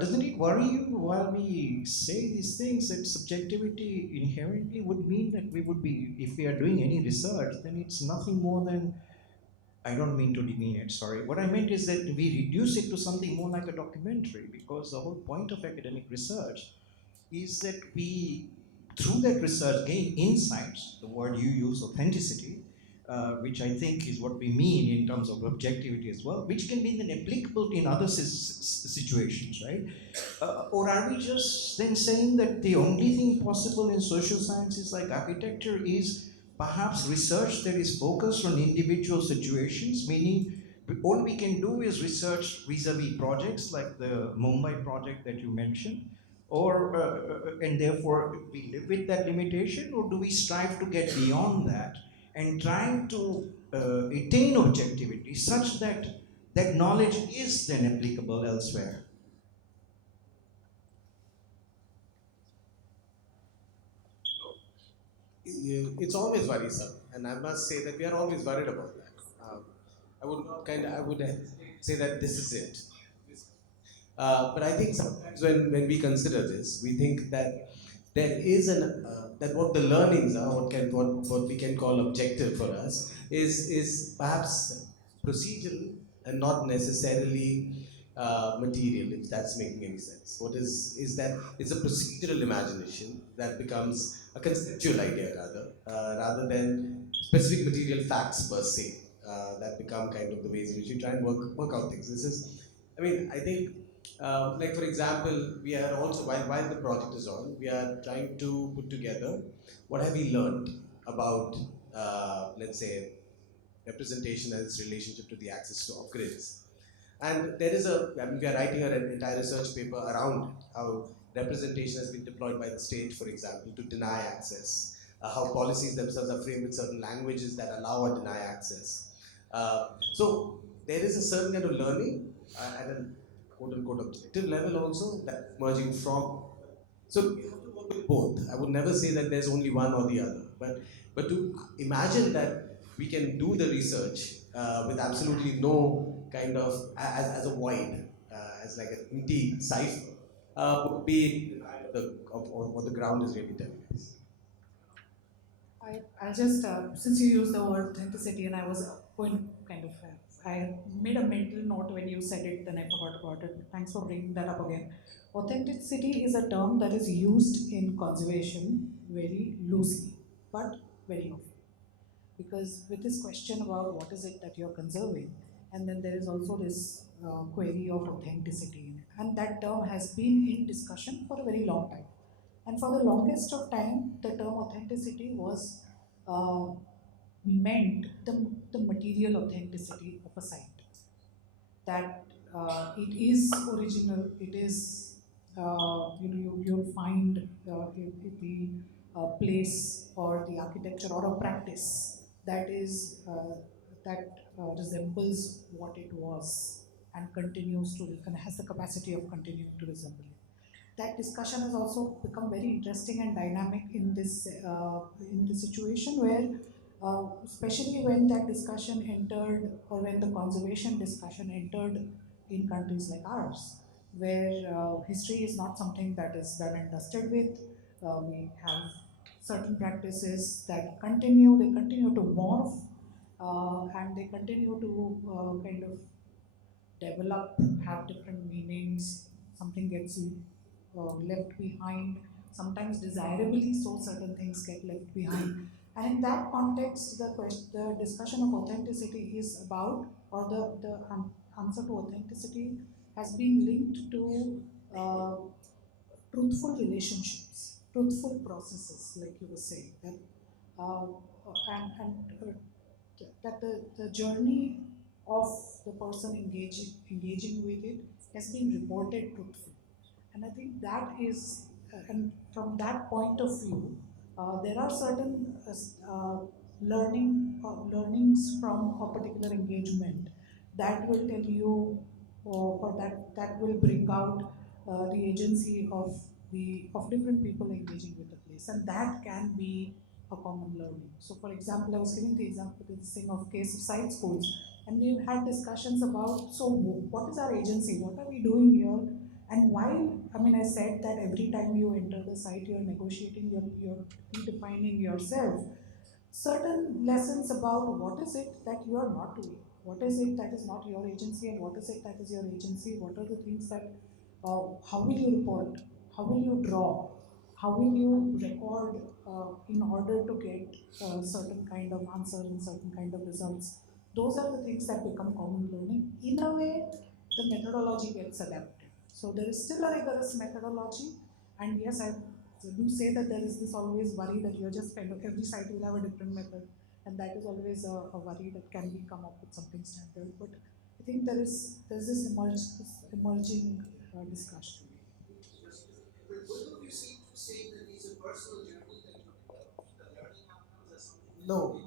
doesn't it worry you while we say these things that subjectivity inherently would mean that we would be, if we are doing any research, then it's nothing more than, I don't mean to demean it, sorry. What I meant is that we reduce it to something more like a documentary, because the whole point of academic research is that we, through that research, gain insights, the word you use, authenticity, which I think is what we mean in terms of objectivity as well, which can be then applicable in other situations, right? Or are we just then saying that the only thing possible in social sciences like architecture is perhaps research that is focused on individual situations, meaning all we can do is research vis-a-vis projects like the Mumbai project that you mentioned, or and therefore we live with that limitation, or do we strive to get beyond that and trying to attain objectivity such that that knowledge is then applicable elsewhere? It's always worrisome, and I must say that we are always worried about that. I would say that this is it. But I think sometimes when we consider this, we think that there is that what the learnings are, what we can call objective for us, is perhaps procedural and not necessarily material, if that's making any sense. What is that it's a procedural imagination that becomes a conceptual idea rather than specific material facts per se, that become kind of the ways in which we try and work out things. I mean, I think, like for example, we are also while the project is on, we are trying to put together what have we learned about, let's say, representation and its relationship to the access to off-grids. And I mean, we are writing an entire research paper around how representation has been deployed by the state, for example, to deny access, how policies themselves are framed with certain languages that allow or deny access. So there is a certain kind of learning at a quote unquote objective level also that's emerging from. So we have to work with both. I would never say that there's only one or the other, but to imagine that we can do the research with absolutely no kind of as a void, as like an empty cipher, would be of what the ground is really telling us. I'll just, since you used the word authenticity, and I was going kind of, I made a mental note when you said it, then I forgot about it. Thanks for bringing that up again. Authenticity is a term that is used in conservation very loosely, but very often. Because with this question about what is it that you're conserving, and then there is also this query of authenticity in it. And that term has been in discussion for a very long time. And for the longest of time, the term authenticity was meant the material authenticity of a site. That it is original, it is, you'll find the place or the architecture or a practice that is resembles what it was and continues to and has the capacity of continuing to resemble it. That discussion has also become very interesting and dynamic in this situation where, especially when that discussion entered, or when the conservation discussion entered in countries like ours, where history is not something that is done and dusted with. We have certain practices that they continue to morph, and they continue to kind of develop, have different meanings. Something gets left behind. Sometimes desirably so, certain things get left behind. And in that context, the discussion of authenticity is about, or the answer to authenticity has been linked to truthful relationships, truthful processes, like you were saying, that that the journey of the person engaging with it has been reported truthfully. And I think that is, and from that point of view, there are certain learnings from a particular engagement that will tell you, or that will bring out the agency of different people engaging with the place, and that can be a common learning. So, for example, I was giving the example, this thing of case of site schools, and we've had discussions about, so what is our agency? What are we doing here? And while, I mean, I said that every time you enter the site, you're negotiating, you're redefining yourself. Certain lessons about what is it that you are not doing, what is it that is not your agency, and what is it that is your agency. What are the things that, how will you report, how will you draw, how will you record in order to get certain kind of answer and certain kind of results. Those are the things that become common learning. In a way, the methodology gets adapted. So there is still a rigorous methodology, and yes, I do say that there is this always worry that you're just kind of, every site will have a different method, and that is always a worry that can we come up with something standard. But I think there's this emerging discussion. No,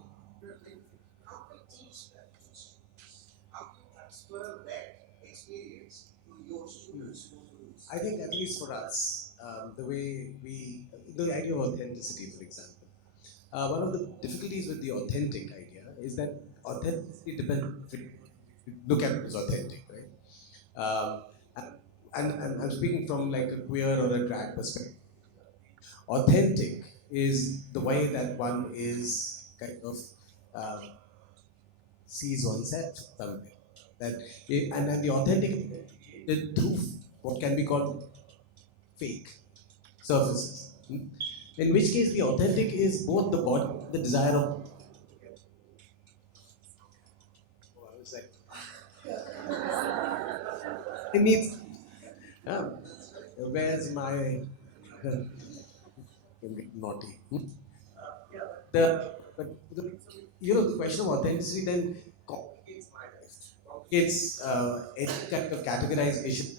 I think at least for us, the way the idea of authenticity, for example, one of the difficulties with the authentic idea is that authenticity depends. Look at it as authentic, right? And I'm speaking from like a queer or a drag perspective. Authentic is the way that one is kind of um, sees oneself somewhere. That and the authentic the through what can be called fake surfaces. In which case, the authentic is both the body, the desire of. Oh, I was like, it needs. Where's my naughty? The question of authenticity then complicates my life. Complicates any kind of categorization,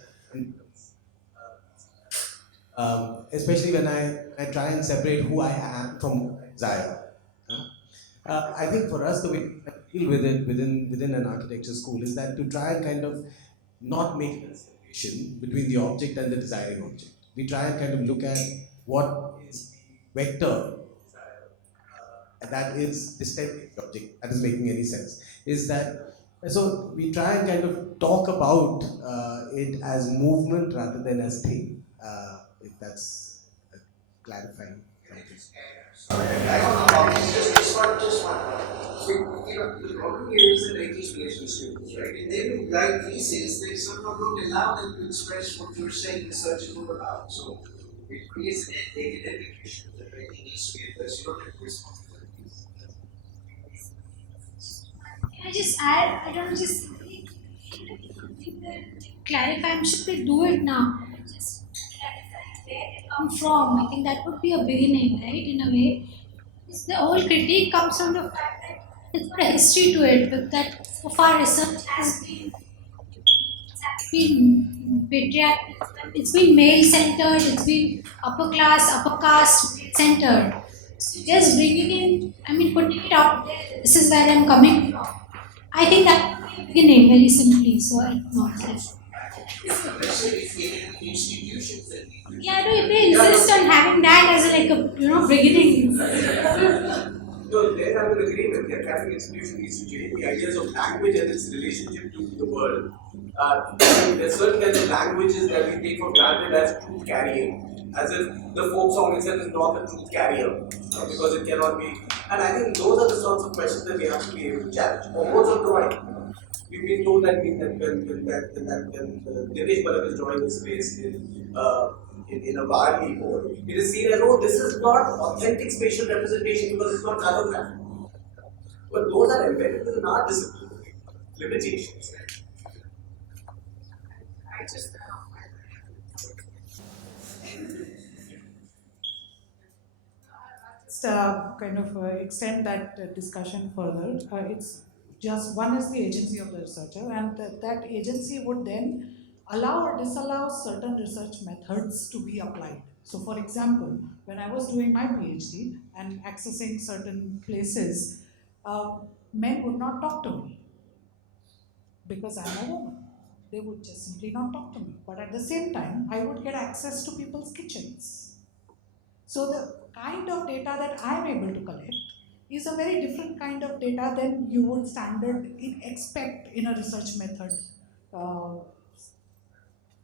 especially when I try and separate who I am from what I desire. I think for us, the way we deal with it within an architecture school is that to try and kind of not make a separation between the object and the desiring object. We try and kind of look at what is the vector that is distinct object that is making any sense. Is that so? We try and kind of talk about it as movement rather than as thing. If that's clarifying something. Just one. The problem here is that IT PhD students, right? And they write theses, they somehow don't allow them to express what you're saying research is all about. So it creates an academic issue that I think needs to be addressed. You don't have responsibilities. Can I just add? I don't just clarify. I'm sure they do it now. Just clarify where they come from. I think that would be a beginning, right? In a way, the whole critique comes from the fact that there's got a history to it, but that so far research has been patriarchal, it's been male centered, it's been upper class, upper caste centered. So just bringing in, I mean, putting it out there, this is where I'm coming from. I think that would be a beginning, very simply. So I acknowledge that. Yeah, no, if they insist on having that as like a beginning. So there I will agree with the academic institution needs to change the ideas of language and its relationship to the world. There are certain kinds of languages that we take for granted as truth carrying, as if the folk song itself is not the truth carrier, because it cannot be. And I think those are the sorts of questions that we have to be able to challenge. Or also drawing. We've been told that when Dinesh Bharat is drawing the space, in a Bali board, it is seen as, oh, this is not authentic spatial representation because it's not colorgraphic. But those are embedded within our discipline, limitations. Just kind of extend that discussion further. It's just one is the agency of the researcher, and that agency would then allow or disallow certain research methods to be applied. So, for example, when I was doing my PhD and accessing certain places, uh, men would not talk to me because I'm a woman. They would just simply not talk to me. But at the same time, I would get access to people's kitchens. So the kind of data that I'm able to collect is a very different kind of data than you would expect in a research method uh,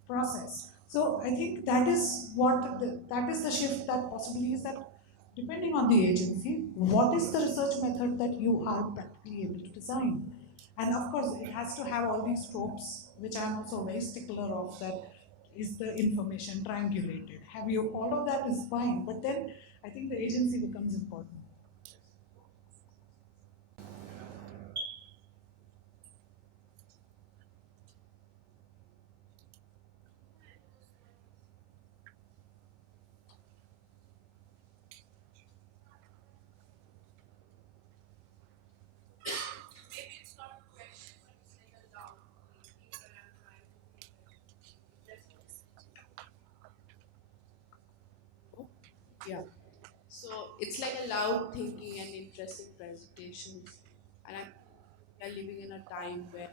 process. So I think that is the shift that possibly is that depending on the agency, what is the research method that you are practically able to design? And of course, it has to have all these tropes, which I'm also very stickler of. That is the information triangulated. Have you all of that is fine, but then I think the agency becomes important. Yeah. So it's like a loud thinking and interesting presentations. And we are living in a time where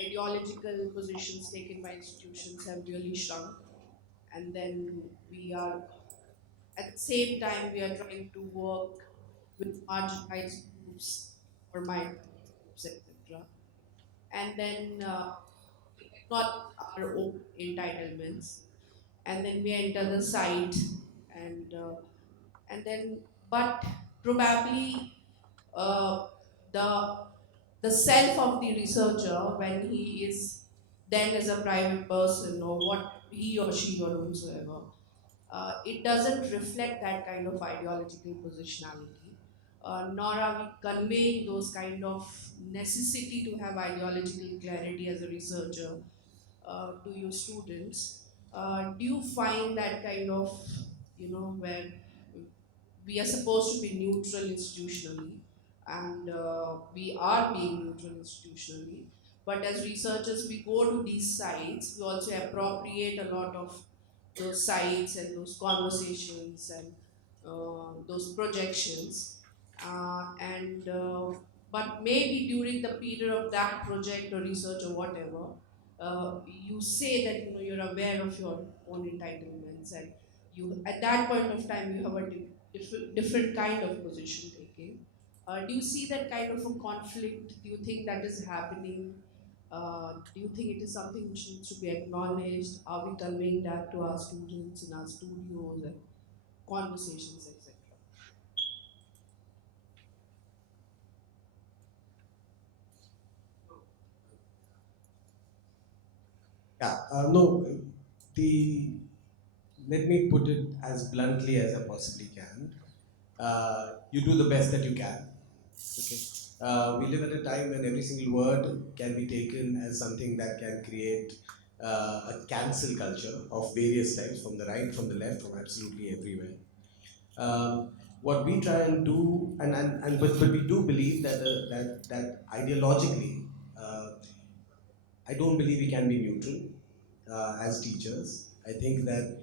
ideological positions taken by institutions have really shrunk. And then we are, at the same time, we are trying to work with marginalized groups or minority groups, etc. And then not our own entitlements. And then we enter the site and then but probably uh, the the self of the researcher when he is then as a private person or what he or she or whomsoever, it doesn't reflect that kind of ideological positionality, nor are we conveying those kind of necessity to have ideological clarity as a researcher to your students. Do you find that kind of, where we are supposed to be neutral institutionally, and we are being neutral institutionally, but as researchers we go to these sites, we also appropriate a lot of those sites and those conversations and those projections, and but maybe during the period of that project or research or whatever, you say that you're aware of your own entitlements, and you at that point of time you have a different kind of position taking. Do you see that kind of a conflict? Do you think that is happening? Do you think it is something which needs to be acknowledged? Are we conveying that to our students in our studios and conversations, etc.? Yeah, no, the let me put it as bluntly as I possibly can. You do the best that you can. Okay. We live at a time when every single word can be taken as something that can create a cancel culture of various types, from the right, from the left, from absolutely everywhere. What we try and do, but we do believe that that ideologically, I don't believe we can be neutral as teachers. I think that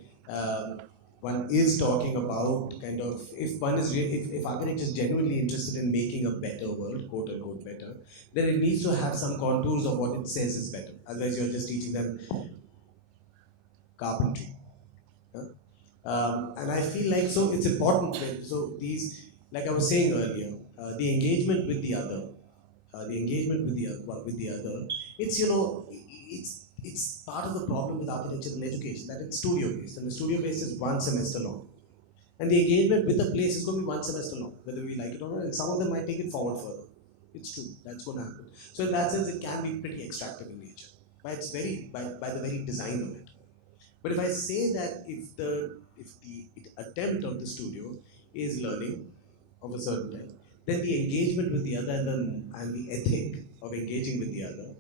one is talking about kind of, if one is if architect is genuinely interested in making a better world, quote unquote better, then it needs to have some contours of what it says is better. Otherwise, you're just teaching them carpentry. Huh? And I feel like so it's important. So these, like I was saying earlier, the engagement with the other, with the other, it's it's part of the problem with architectural education, that it's studio based, and the studio based is one semester long, and the engagement with the place is going to be one semester long, whether we like it or not, and some of them might take it forward further. It's true, that's going to happen. So in that sense, it can be pretty extractive in nature, by the very design of it. But if I say that if the attempt of the studio is learning of a certain type, then the engagement with the other and the ethic of engaging with the other,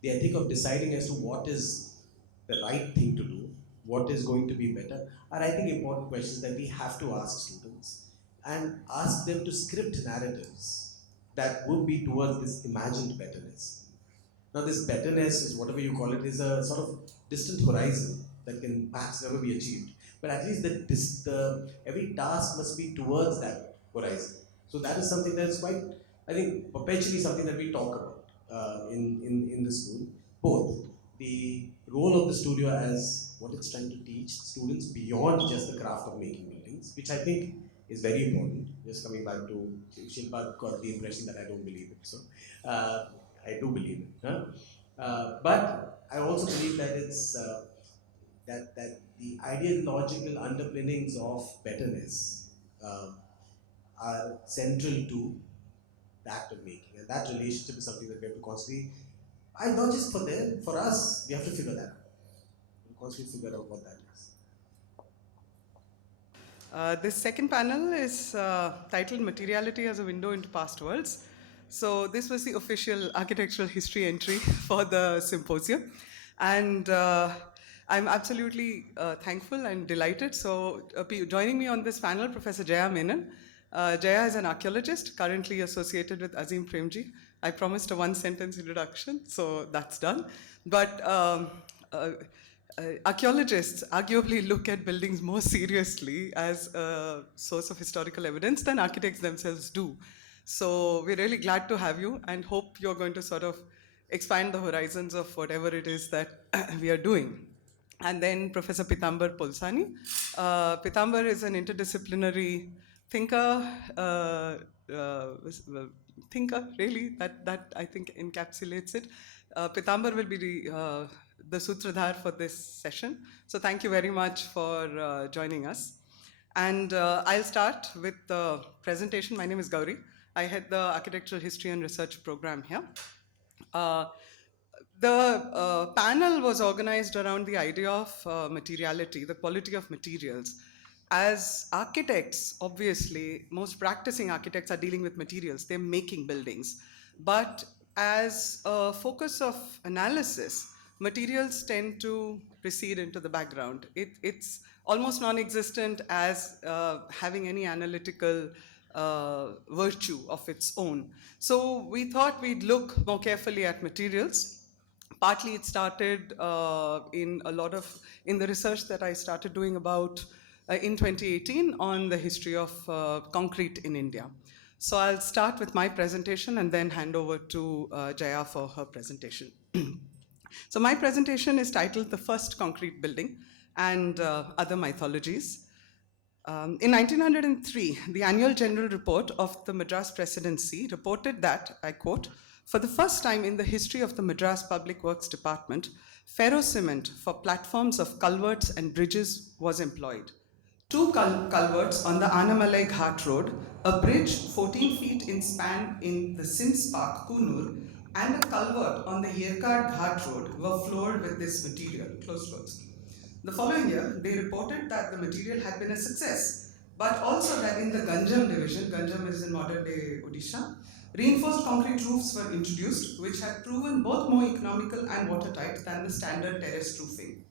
the ethic of deciding as to what is the right thing to do, what is going to be better, are I think important questions that we have to ask students and ask them to script narratives that would be towards this imagined betterness. Now, this betterness, is whatever you call it, is a sort of distant horizon that can perhaps never be achieved. But at least every task must be towards that horizon. So that is something that is quite, I think, perpetually something that we talk about in the school. Both the role of the studio as what it's trying to teach students beyond just the craft of making buildings, which I think is very important. Just coming back to Shilpa got the impression that I don't believe it. So I do believe it. Huh? But I also believe that it's that the ideological underpinnings of betterness uh, are central to the act of making, and that relationship is something that we have to constantly. I not just for them, for us, we have to figure that out. We constantly figure out what that is. This second panel is titled Materiality as a Window into Past Worlds. So this was the official architectural history entry for the symposium. And I'm absolutely thankful and delighted. So joining me on this panel, Professor Jaya Menon. Jaya is an archaeologist currently associated with Azim Premji. I promised a one-sentence introduction, so that's done. But archaeologists arguably look at buildings more seriously as a source of historical evidence than architects themselves do. So we're really glad to have you and hope you're going to sort of expand the horizons of whatever it is that we are doing. And then Professor Pitambar Polsani. Pitambar is an interdisciplinary thinker, thinker really, that I think encapsulates it. Pitambar will be the Sutradhar for this session. So thank you very much for joining us. And I'll start with the presentation. My name is Gauri. I head the Architectural History and Research program here. The panel was organized around the idea of materiality, the quality of materials. As architects, obviously, most practicing architects are dealing with materials, they're making buildings. But as a focus of analysis, materials tend to recede into the background. It's almost non-existent as having any analytical virtue of its own. So we thought we'd look more carefully at materials. Partly it started in the research that I started doing about in 2018 on the history of concrete in India. So I'll start with my presentation and then hand over to Jaya for her presentation. So my presentation is titled The First Concrete Building and Other Mythologies. In 1903, the annual general report of the Madras Presidency reported that, I quote, for the first time in the history of the Madras Public Works Department, ferrocement for platforms of culverts and bridges was employed. Two culverts on the Anamalai Ghat Road, a bridge 14 feet in span in the Sims Park, Kunur, and a culvert on the Yerkad Ghat Road were floored with this material, close quotes. The following year, they reported that the material had been a success, but also that in the Ganjam division, Ganjam is in modern-day Odisha, reinforced concrete roofs were introduced, which had proven both more economical and watertight than the standard terraced roofing.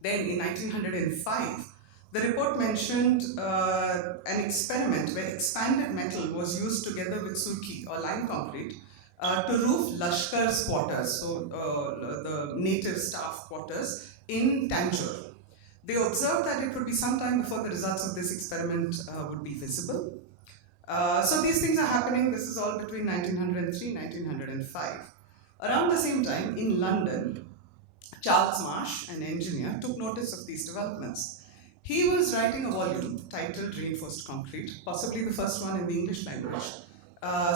Then, in 1905, the report mentioned an experiment where expanded metal was used together with surki or lime concrete to roof Lashkar's quarters, so the native staff quarters in Tanjore. They observed that it would be some time before the results of this experiment would be visible. So these things are happening. This is all between 1903 and 1905. Around the same time, in London, Charles Marsh, an engineer, took notice of these developments. He was writing a volume titled Reinforced Concrete, possibly the first one in the English language,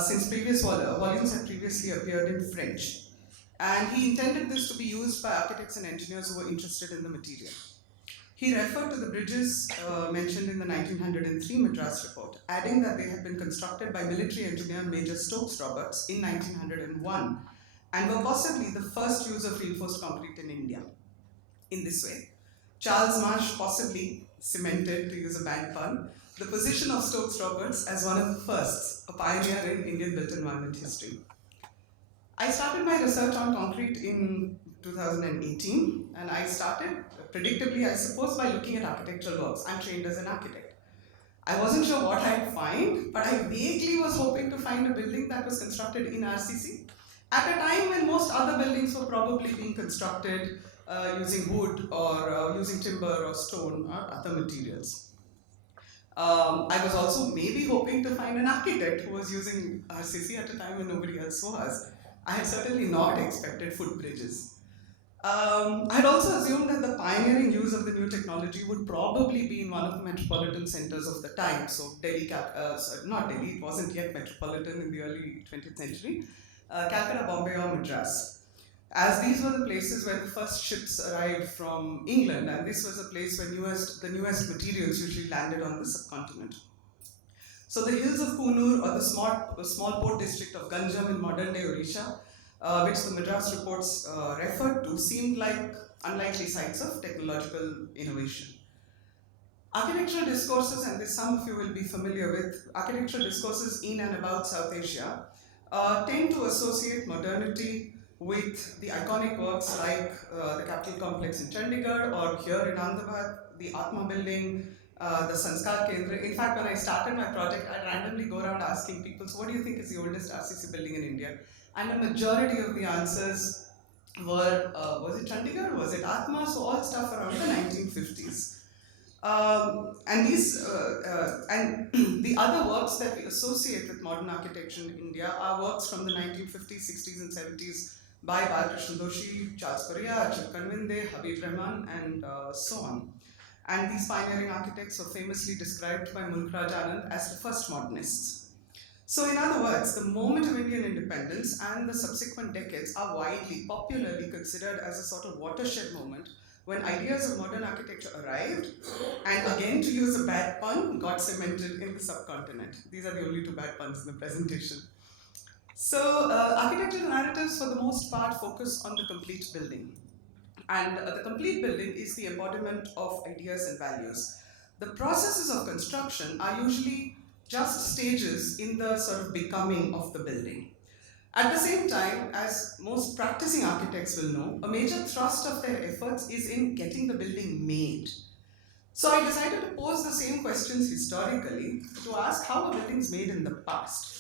since previous volumes had previously appeared in French. And he intended this to be used by architects and engineers who were interested in the material. He referred to the bridges mentioned in the 1903 Madras report, adding that they had been constructed by military engineer Major Stokes Roberts in 1901 and were possibly the first use of reinforced concrete in India. In this way, Charles Marsh possibly cemented, to use a bad pun, the position of Stokes-Roberts as one of the firsts, a pioneer in Indian built environment history. I started my research on concrete in 2018, and I started, predictably, I suppose, by looking at architectural works. I'm trained as an architect. I wasn't sure what I'd find, but I vaguely was hoping to find a building that was constructed in RCC at a time when most other buildings were probably being constructed using wood or using timber or stone or other materials. I was also maybe hoping to find an architect who was using RCC at a time when nobody else was. I had certainly not expected footbridges. I'd also assumed that the pioneering use of the new technology would probably be in one of the metropolitan centers of the time. So Delhi, not Delhi, it wasn't yet metropolitan in the early 20th century, Calcutta, Bombay or Madras. As these were the places where the first ships arrived from England, and this was a place where the newest materials usually landed on the subcontinent. So the hills of Kunur, or the small port district of Ganjam in modern-day Odisha, which the Madras reports referred to, seemed like unlikely sites of technological innovation. Architectural discourses, and this some of you will be familiar with, architectural discourses in and about South Asia tend to associate modernity with the iconic works like the Capitol Complex in Chandigarh, or here in Ahmedabad, the Atma Building, the Sanskar Kendra. In fact, when I started my project, I'd randomly go around asking people, so what do you think is the oldest RCC building in India? And a majority of the answers were, was it Chandigarh, was it Atma? So all stuff around the 1950s. And the other works that we associate with modern architecture in India are works from the 1950s, 60s, and 70s by Balakrishna Doshi, Charles Correa, Achal Kanwinde, Habib Rahman, and so on. And these pioneering architects were famously described by Mulk Raj Anand as the first modernists. So in other words, the moment of Indian independence and the subsequent decades are widely, popularly considered as a sort of watershed moment when ideas of modern architecture arrived, and again, to use a bad pun, got cemented in the subcontinent. These are the only two bad puns in the presentation. So architectural narratives, for the most part, focus on the complete building. And the complete building is the embodiment of ideas and values. The processes of construction are usually just stages in the sort of becoming of the building. At the same time, as most practicing architects will know, a major thrust of their efforts is in getting the building made. So I decided to pose the same questions historically to ask how a building is made in the past.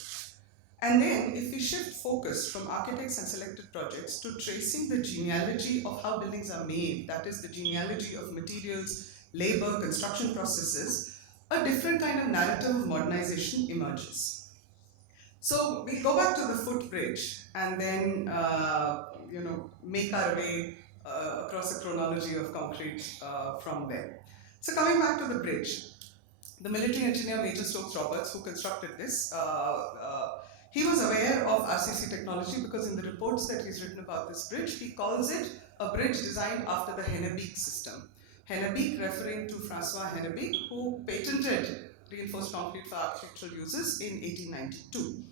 And then, if we shift focus from architects and selected projects to tracing the genealogy of how buildings are made, that is, the genealogy of materials, labor, construction processes, a different kind of narrative of modernization emerges. So we go back to the footbridge and then make our way across a chronology of concrete from there. So coming back to the bridge, the military engineer Major Stokes-Roberts, who constructed this, he was aware of RCC technology because in the reports that he's written about this bridge, he calls it a bridge designed after the Hennebeek system. Hennebeek referring to Francois Hennebeek, who patented reinforced concrete for architectural uses in 1892.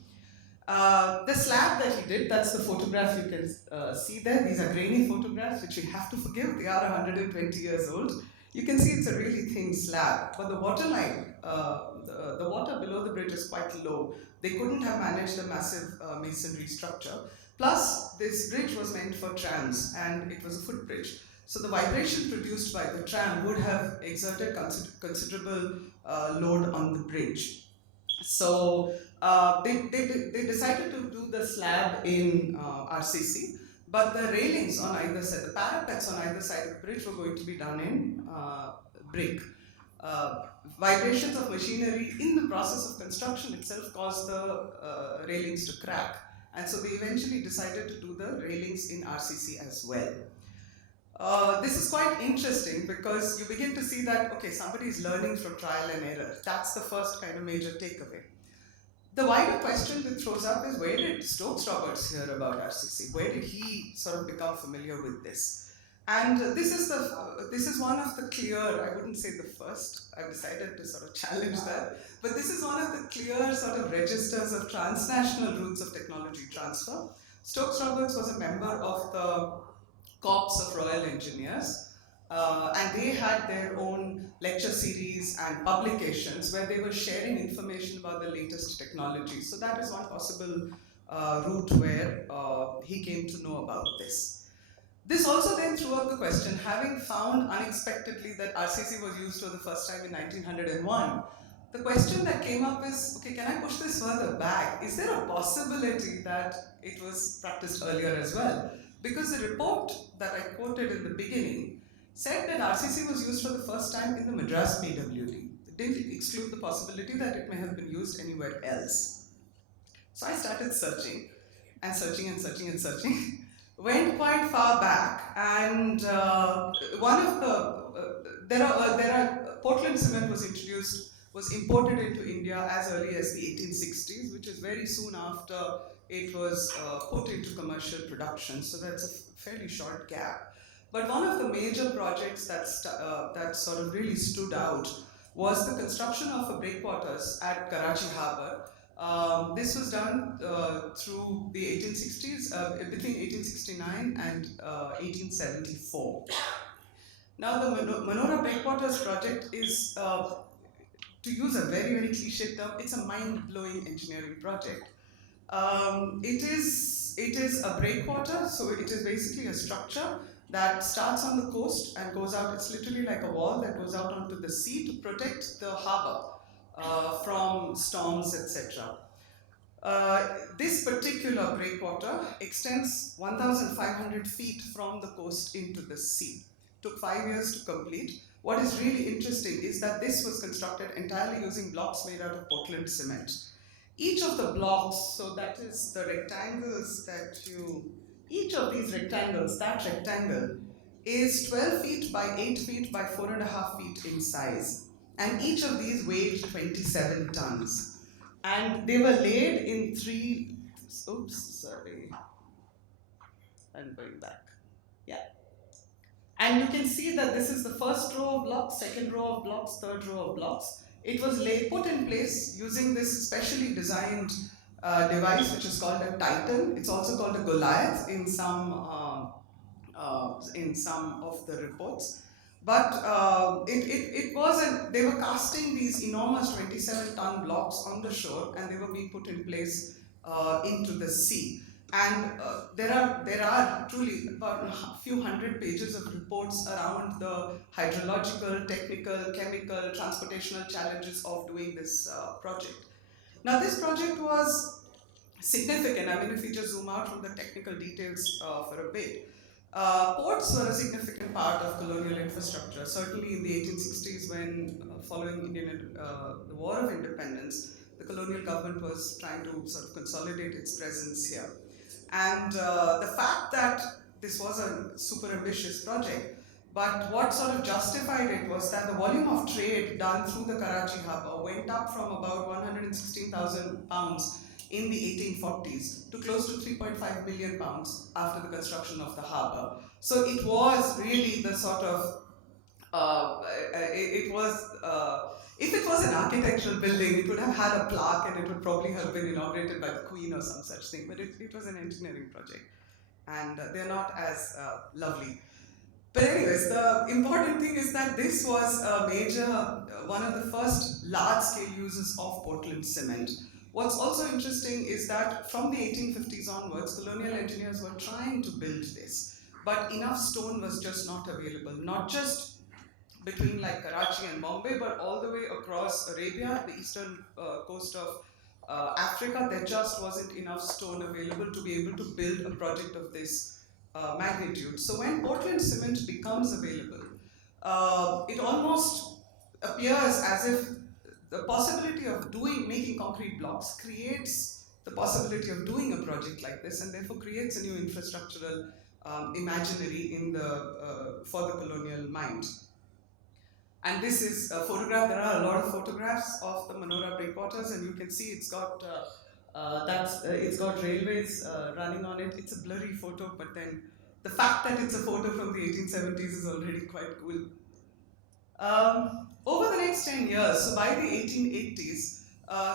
The slab that he did, that's the photograph you can see there. These are grainy photographs, which you have to forgive. They are 120 years old. You can see it's a really thin slab, but the water line, the water below the bridge is quite low. They couldn't have managed a massive masonry structure. Plus, this bridge was meant for trams, and it was a footbridge. So the vibration produced by the tram would have exerted considerable load on the bridge. So they decided to do the slab in RCC, but the railings on either side, the parapets on either side of the bridge were going to be done in brick. Vibrations of machinery in the process of construction itself caused the railings to crack, and so they eventually decided to do the railings in RCC as well. This is quite interesting because you begin to see that, okay, somebody is learning from trial and error. That's the first kind of major takeaway. The wider question that throws up is, where did Stokes-Roberts hear about RCC? Where did he sort of become familiar with this? And this is one of the clear, I wouldn't say the first, I've decided to sort of challenge that, but this is one of the clear sort of registers of transnational routes of technology transfer. Stokes-Roberts was a member of the Corps of Royal Engineers. And they had their own lecture series and publications where they were sharing information about the latest technology. So that is one possible route where he came to know about this. This also then threw up the question, having found unexpectedly that RCC was used for the first time in 1901, the question that came up is, okay, can I push this further back? Is there a possibility that it was practiced earlier as well? Because the report that I quoted in the beginning said that RCC was used for the first time in the Madras PWD. It didn't exclude the possibility that it may have been used anywhere else. So I started searching and searching and searching and searching. Went quite far back, and one of the there are Portland cement was imported into India as early as the 1860s, which is very soon after it was put into commercial production. So that's a fairly short gap. But one of the major projects that sort of really stood out was the construction of a breakwaters at Karachi Harbour. This was done through the 1860s, between 1869 and 1874. Now, the Manora Breakwaters project is, to use a very, very cliche term, it's a mind-blowing engineering project. It is a breakwater, so it is basically a structure that starts on the coast and goes out. It's literally like a wall that goes out onto the sea to protect the harbor from storms, etc. This particular breakwater extends 1,500 feet from the coast into the sea. Took 5 years to complete. What is really interesting is that this was constructed entirely using blocks made out of Portland cement. Each of the blocks, so that is the rectangles each of these rectangles, that rectangle is 12 feet by 8 feet by 4.5 feet in size. And each of these weighed 27 tons. And they were laid in three, I'm going back. Yeah. And you can see that this is the first row of blocks, second row of blocks, third row of blocks. It was put in place using this specially designed device, which is called a Titan. It's also called a Goliath in some of the reports. But it wasn't, they were casting these enormous 27-ton blocks on the shore, and they were being put in place into the sea. And there are truly about a few hundred pages of reports around the hydrological, technical, chemical, transportational challenges of doing this project. Now, this project was significant. I mean, if you just zoom out from the technical details for a bit, ports were a significant part of colonial infrastructure. Certainly in the 1860s, when following the War of Independence, the colonial government was trying to sort of consolidate its presence here. And the fact that this was a super ambitious project, but what sort of justified it was that the volume of trade done through the Karachi harbour went up from about 116,000 pounds in the 1840s to close to 3.5 million pounds after the construction of the harbour. So it was really the sort of, if it was an architectural building, it would have had a plaque and it would probably have been inaugurated by the Queen or some such thing, but it was an engineering project. And they're not as lovely. But anyways, the important thing is that this was a major, one of the first large-scale uses of Portland cement. What's also interesting is that from the 1850s onwards, colonial engineers were trying to build this, but enough stone was just not available, not just between like Karachi and Bombay, but all the way across Arabia, the eastern coast of Africa. There just wasn't enough stone available to be able to build a project of this magnitude. So when Portland cement becomes available, it almost appears as if the possibility of making concrete blocks creates the possibility of doing a project like this, and therefore creates a new infrastructural imaginary for the colonial mind. And this is a photograph. There are a lot of photographs of the Manora breakwaters, and you can see it's got it's got railways running on it. It's a blurry photo, but then the fact that it's a photo from the 1870s is already quite cool. Over the next 10 years, so by the 1880s,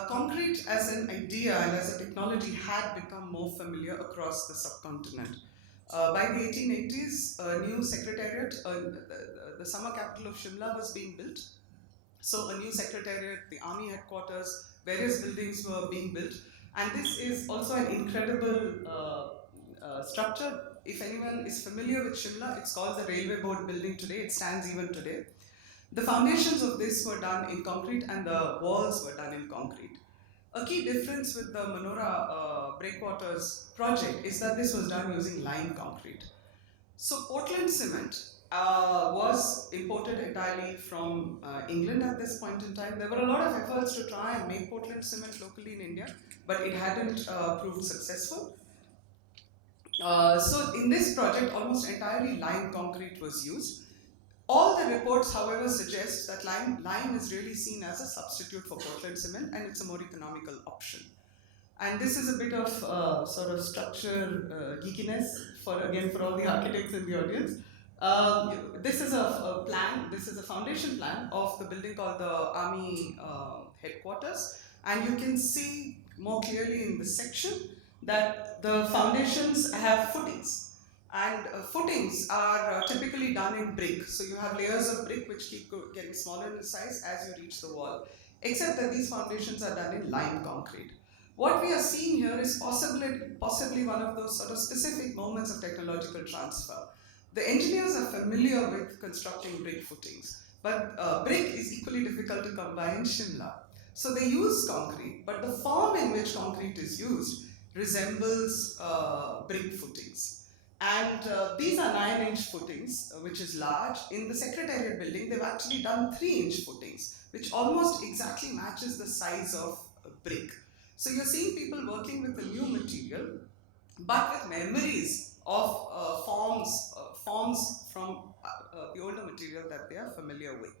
concrete as an idea and as a technology had become more familiar across the subcontinent. By the 1880s, a new secretariat, the summer capital of Shimla was being built. So a new secretariat, the army headquarters, various buildings were being built. And this is also an incredible structure. If anyone is familiar with Shimla, it's called the Railway Board building today. It stands even today. The foundations of this were done in concrete and the walls were done in concrete. A key difference with the Manora breakwaters project is that this was done using lime concrete. So Portland cement was imported entirely from England at this point in time. There were a lot of efforts to try and make Portland cement locally in India, but it hadn't proved successful. So in this project, almost entirely lime concrete was used. All the reports, however, suggest that lime is really seen as a substitute for Portland cement and it's a more economical option. And this is a bit of sort of structure geekiness for all the architects in the audience. This is a plan, this is a foundation plan of the building called the Army Headquarters. And you can see more clearly in this section that the foundations have footings. And footings are typically done in brick. So you have layers of brick which keep getting smaller in size as you reach the wall. Except that these foundations are done in lime concrete. What we are seeing here is possibly one of those sort of specific moments of technological transfer. The engineers are familiar with constructing brick footings, but brick is equally difficult to come by in Shimla. So they use concrete, but the form in which concrete is used resembles brick footings. And these are 9-inch footings, which is large. In the Secretariat building, they've actually done 3-inch footings, which almost exactly matches the size of brick. So you're seeing people working with a new material, but with memories of forms from the older material that they are familiar with.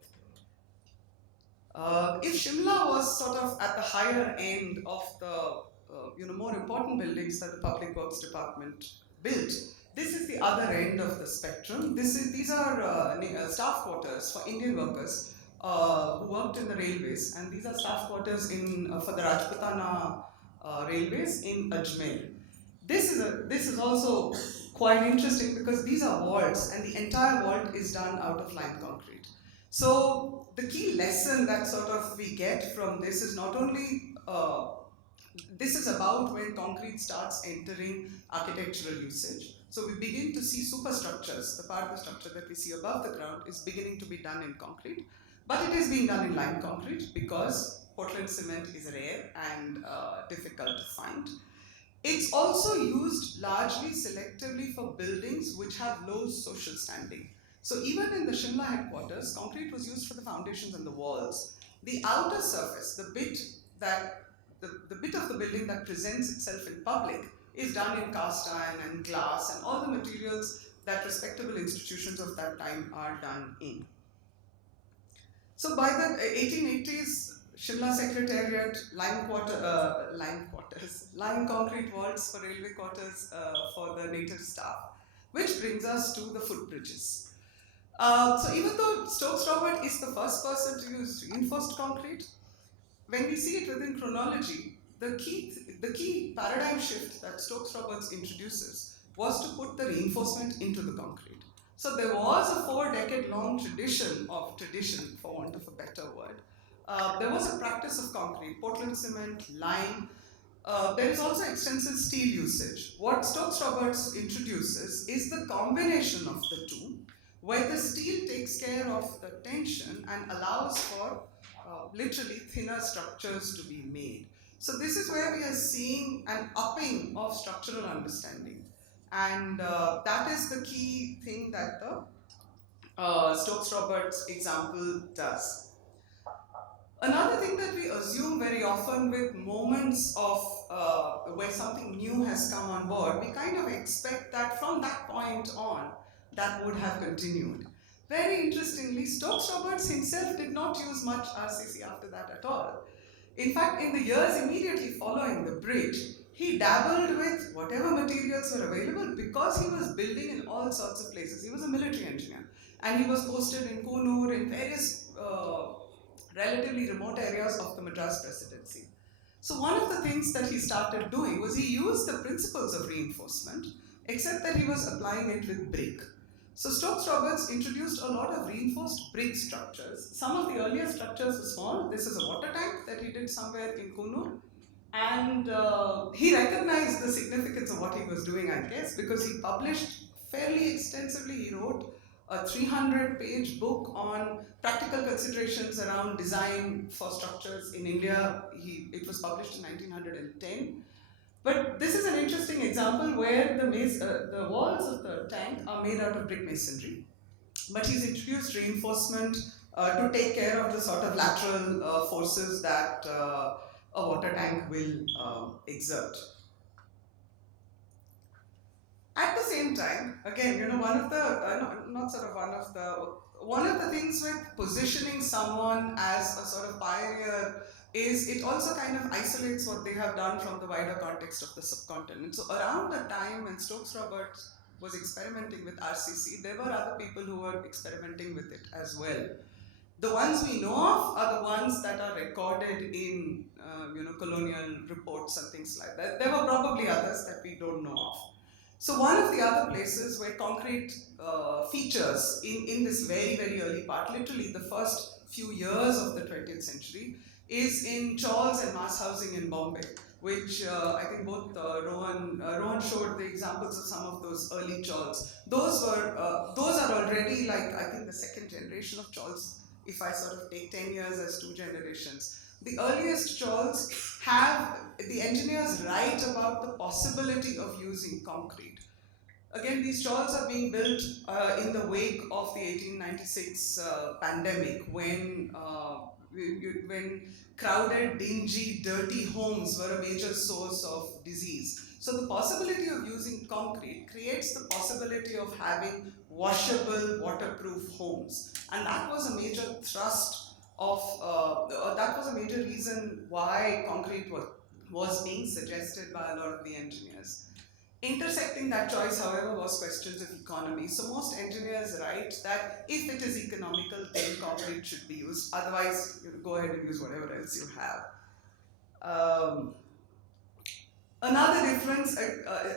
If Shimla was sort of at the higher end of the more important buildings that the Public Works Department built, this is the other end of the spectrum. These are staff quarters for Indian workers who worked in the railways, and these are staff quarters for the Rajputana railways in Ajmer. This is also quite interesting because these are vaults, and the entire vault is done out of lime concrete. So the key lesson that sort of we get from this is not only this is about when concrete starts entering architectural usage. So we begin to see superstructures. The part of the structure that we see above the ground is beginning to be done in concrete, but it is being done in lime concrete because Portland cement is rare and difficult to find. It's also used largely selectively for buildings which have low social standing. So even in the Shimla headquarters, concrete was used for the foundations and the walls. The outer surface, the bit of the building that presents itself in public, is done in cast iron and glass and all the materials that respectable institutions of that time are done in. So by the 1880s, Shimla Secretariat, lime concrete vaults for railway quarters for the native staff, which brings us to the footbridges. So even though Stokes Robert is the first person to use reinforced concrete, when we see it within chronology, the key paradigm shift that Stokes Roberts introduces was to put the reinforcement into the concrete. So there was a 4-decade-long tradition, for want of a better word. There was a practice of concrete, Portland cement, lime. There is also extensive steel usage. What Stokes Roberts introduces is the combination of the two, where the steel takes care of the tension and allows for literally thinner structures to be made. So this is where we are seeing an upping of structural understanding. And that is the key thing that the Stokes Roberts example does. Another thing that we assume very often with moments of where something new has come on board, we kind of expect that from that point on, that would have continued. Very interestingly, Stokes Roberts himself did not use much RCC after that at all. In fact, in the years immediately following the bridge, he dabbled with whatever materials were available because he was building in all sorts of places. He was a military engineer, and he was posted in Kunur, in various relatively remote areas of the Madras presidency. So one of the things that he started doing was he used the principles of reinforcement, except that he was applying it with brick. So Stokes Roberts introduced a lot of reinforced brick structures. Some of the earlier structures were small. This is a water tank that he did somewhere in Kunur. And he recognized the significance of what he was doing, I guess, because he published fairly extensively. He wrote a 300-page book on practical considerations around design for structures in India. It was published in 1910. But this is an interesting example where the walls of the tank are made out of brick masonry. But he's introduced reinforcement to take care of the sort of lateral forces that a water tank will exert. At the same time, again, one of the not sort of one of the things with positioning someone as a sort of pioneer is it also kind of isolates what they have done from the wider context of the subcontinent. So around the time when Stokes Roberts was experimenting with RCC, there were other people who were experimenting with it as well. The ones we know of are the ones that are recorded in colonial reports and things like that. There were probably others that we don't know of. So one of the other places where concrete features in this very, very early part, literally the first few years of the 20th century, is in chawls and mass housing in Bombay, which I think both Rohan showed the examples of some of those early chawls. Those are already like, I think, the second generation of chawls, if I sort of take 10 years as two generations. The earliest chawls have the engineers write about the possibility of using concrete. Again, these chawls are being built in the wake of the 1896 pandemic, when crowded, dingy, dirty homes were a major source of disease. So the possibility of using concrete creates the possibility of having washable, waterproof homes. And that was a major thrust of, that was a major reason why concrete was being suggested by a lot of the engineers. Intersecting that choice, however, was questions of economy. So most engineers write that if it is economical, then concrete should be used. Otherwise, go ahead and use whatever else you have. Another difference,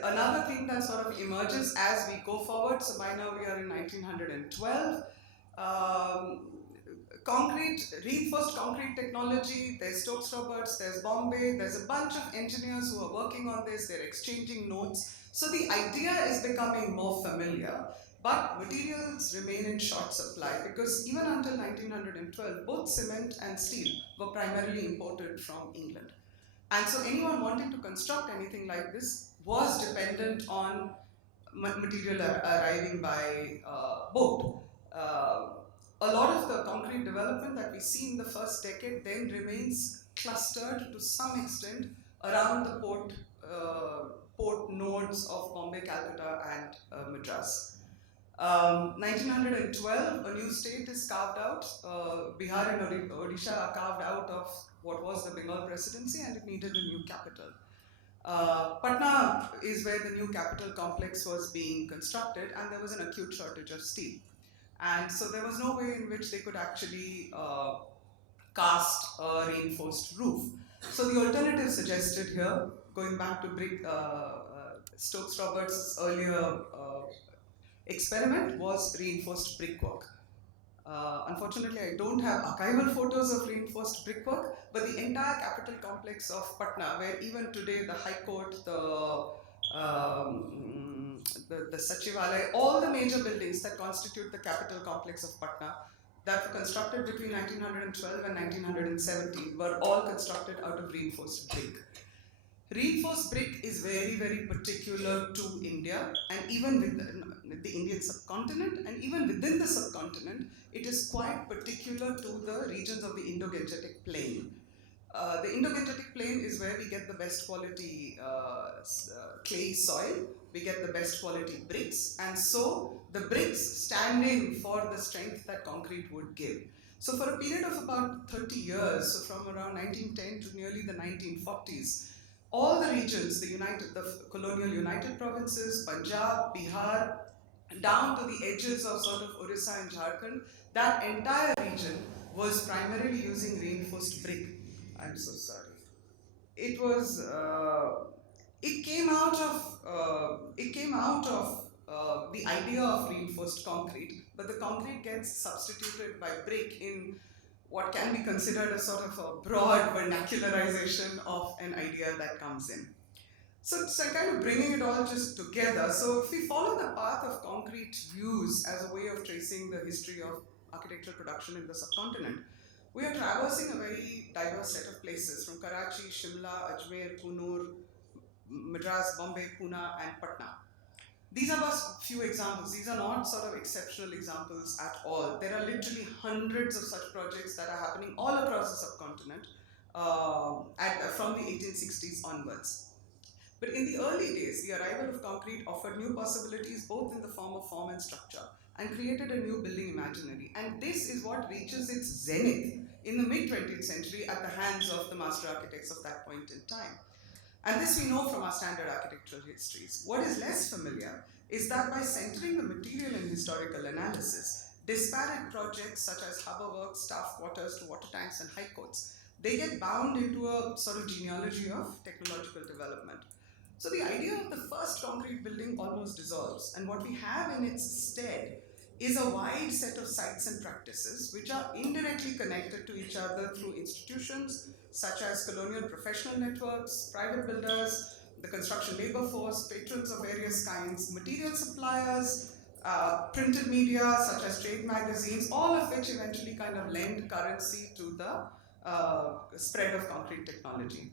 another thing that sort of emerges as we go forward, so by now we are in 1912, reinforced concrete technology, there's Stokes Roberts, there's Bombay, there's a bunch of engineers who are working on this, they're exchanging notes. So the idea is becoming more familiar, but materials remain in short supply because even until 1912, both cement and steel were primarily imported from England. And so anyone wanting to construct anything like this was dependent on material arriving by boat. A lot of the concrete development that we see in the first decade then remains clustered to some extent around the port nodes of Bombay, Calcutta, and Madras. 1912, a new state is carved out. Bihar and Odisha are carved out of what was the Bengal presidency, and it needed a new capital. Patna is where the new capital complex was being constructed, and there was an acute shortage of steel. And so there was no way in which they could actually cast a reinforced roof. So the alternative suggested here, going back to Stokes Roberts' earlier experiment, was reinforced brickwork. Unfortunately, I don't have archival photos of reinforced brickwork, but the entire capital complex of Patna, where even today the High Court, the Sachivalaya, all the major buildings that constitute the capital complex of Patna, that were constructed between 1912 and 1917, were all constructed out of reinforced brick. Reinforced brick is very, very particular to India, and even with the Indian subcontinent, and even within the subcontinent, it is quite particular to the regions of the Indo-Gangetic Plain. The Indo-Gangetic Plain is where we get the best quality clay soil, we get the best quality bricks, and so the bricks stand in for the strength that concrete would give. So for a period of about 30 years, so from around 1910 to nearly the 1940s, all the regions, the colonial United Provinces, Punjab, Bihar, down to the edges of sort of Orissa and Jharkhand, that entire region was primarily using reinforced brick. I'm so sorry. It was it came out of the idea of reinforced concrete, but the concrete gets substituted by brick in what can be considered a sort of a broad vernacularization of an idea that comes in. So kind of bringing it all just together. So if we follow the path of concrete views as a way of tracing the history of architectural production in the subcontinent, we are traversing a very diverse set of places from Karachi, Shimla, Ajmer, Kunur, Madras, Bombay, Pune, and Patna. These are just few examples. These are not sort of exceptional examples at all. There are literally hundreds of such projects that are happening all across the subcontinent from the 1860s onwards. But in the early days, the arrival of concrete offered new possibilities both in the form and structure, and created a new building imaginary. And this is what reaches its zenith in the mid 20th century at the hands of the master architects of that point in time. And this we know from our standard architectural histories. What is less familiar is that by centering the material in historical analysis, disparate projects such as harbour works, staff quarters to water tanks and high courts, they get bound into a sort of genealogy of technological development. So the idea of the first concrete building almost dissolves, and what we have in its stead is a wide set of sites and practices which are indirectly connected to each other through institutions such as colonial professional networks, private builders, the construction labor force, patrons of various kinds, material suppliers, printed media such as trade magazines, all of which eventually kind of lend currency to the spread of concrete technology.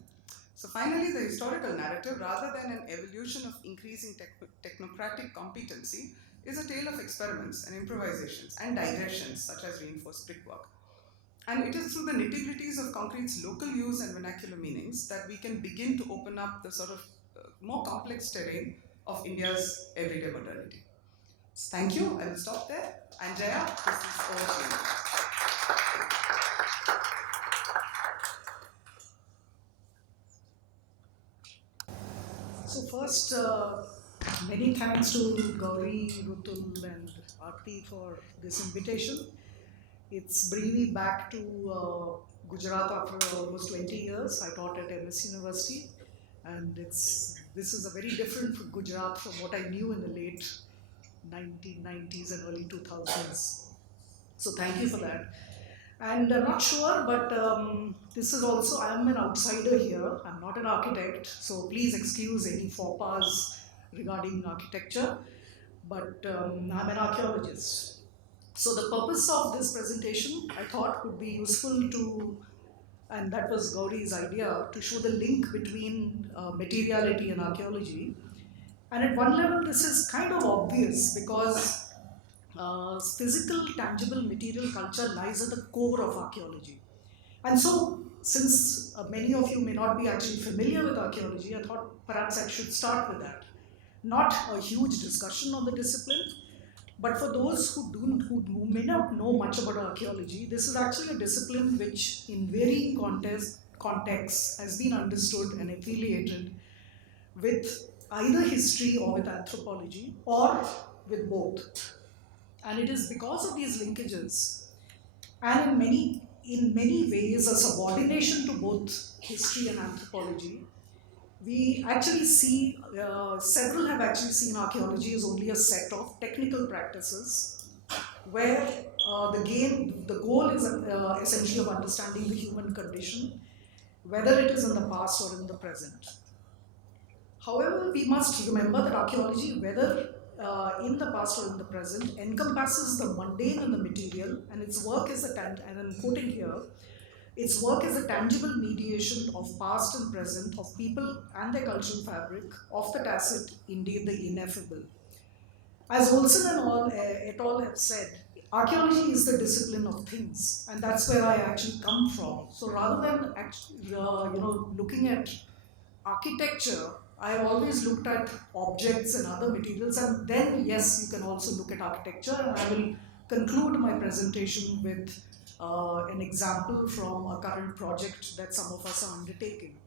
So finally, the historical narrative, rather than an evolution of increasing technocratic competency, is a tale of experiments and improvisations and digressions such as reinforced brickwork. And it is through the nitty-gritties of concrete's local use and vernacular meanings that we can begin to open up the sort of more complex terrain of India's everyday modernity. So thank you. I will stop there. And Jaya, this is over to you. So first, many thanks to Gauri, Rutul and Aarti for this invitation. It's bringing me back to Gujarat after almost 20 years. I taught at MS University, and this is a very different Gujarat from what I knew in the late 1990s and early 2000s. So thank you for that. And I'm not sure, but this is also, I'm an outsider here. I'm not an architect, so please excuse any faux pas regarding architecture, but I'm an archaeologist. So the purpose of this presentation, I thought, would be useful to, and that was Gauri's idea, to show the link between materiality and archaeology. And at one level, this is kind of obvious because physical, tangible, material culture lies at the core of archaeology. And so, since many of you may not be actually familiar with archaeology, I thought perhaps I should start with that. Not a huge discussion on the discipline, but for those who may not know much about archaeology, this is actually a discipline which, in varying contexts, has been understood and affiliated with either history or with anthropology, or with both. And it is because of these linkages, and in many ways a subordination to both history and anthropology, we actually see, several have actually seen archaeology as only a set of technical practices where the goal is essentially of understanding the human condition, whether it is in the past or in the present. However, we must remember that archaeology, whether in the past or in the present, encompasses the mundane and the material, and its work is and I'm quoting here, its work is a tangible mediation of past and present, of people and their cultural fabric, of the tacit, indeed the ineffable. As Olson and et al. Have said, archaeology is the discipline of things, and that's where I actually come from. So rather than looking at architecture, I have always looked at objects and other materials, and then yes, you can also look at architecture, and I will conclude my presentation with an example from a current project that some of us are undertaking.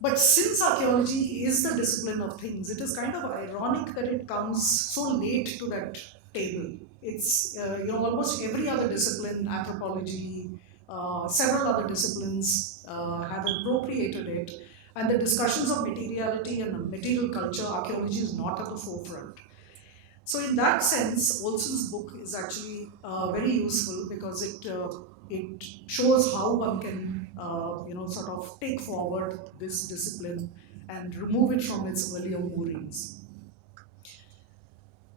But since archaeology is the discipline of things, it is kind of ironic that it comes so late to that table. It's almost every other discipline, anthropology, several other disciplines have appropriated it, And the discussions of materiality and material culture, archaeology is not at the forefront. So in that sense, Olson's book is actually very useful because it shows how one can sort of take forward this discipline and remove it from its earlier moorings.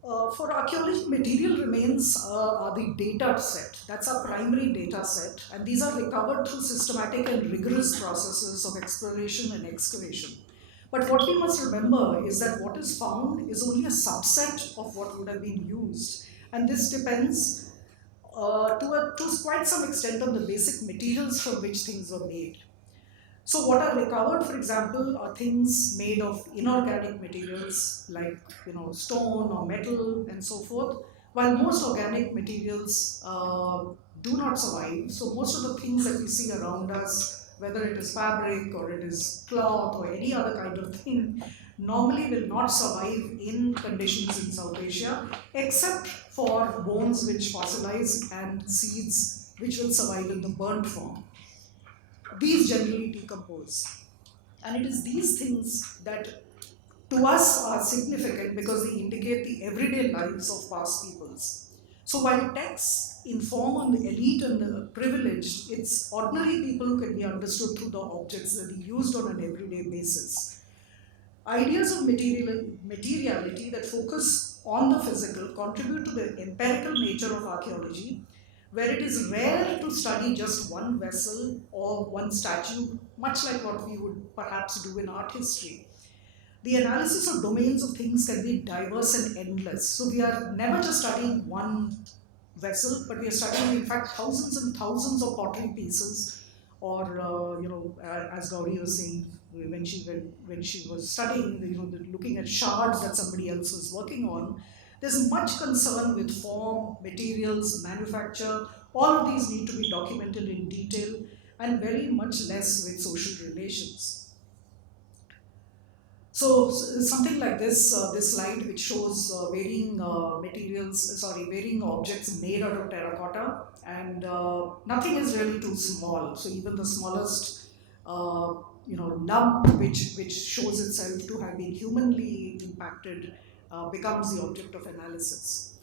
For archaeology, material remains are the data set. That's our primary data set, and these are recovered through systematic and rigorous processes of exploration and excavation. But what we must remember is that what is found is only a subset of what would have been used, and this depends to quite some extent on the basic materials from which things were made. So what are recovered, for example, are things made of inorganic materials like stone or metal and so forth, while most organic materials do not survive. So most of the things that we see around us, whether it is fabric or it is cloth or any other kind of thing, normally will not survive in conditions in South Asia, except for bones which fossilize and seeds which will survive in the burnt form. These generally decompose. And it is these things that to us are significant because they indicate the everyday lives of past peoples. So while texts inform on the elite and the privileged, it's ordinary people who can be understood through the objects that are used on an everyday basis. Ideas of materiality that focus on the physical contribute to the empirical nature of archaeology, where it is rare to study just one vessel or one statue, much like what we would perhaps do in art history. The analysis of domains of things can be diverse and endless. So we are never just studying one vessel, but we are studying, in fact, thousands and thousands of pottery pieces, or as Gauri was saying when she was studying, looking at shards that somebody else was working on. There's much concern with form, materials, manufacture. All of these need to be documented in detail, and very much less with social relations. So something like this slide, which shows varying varying objects made out of terracotta, and nothing is really too small. So even the smallest, lump which shows itself to have been humanly impacted becomes the object of analysis.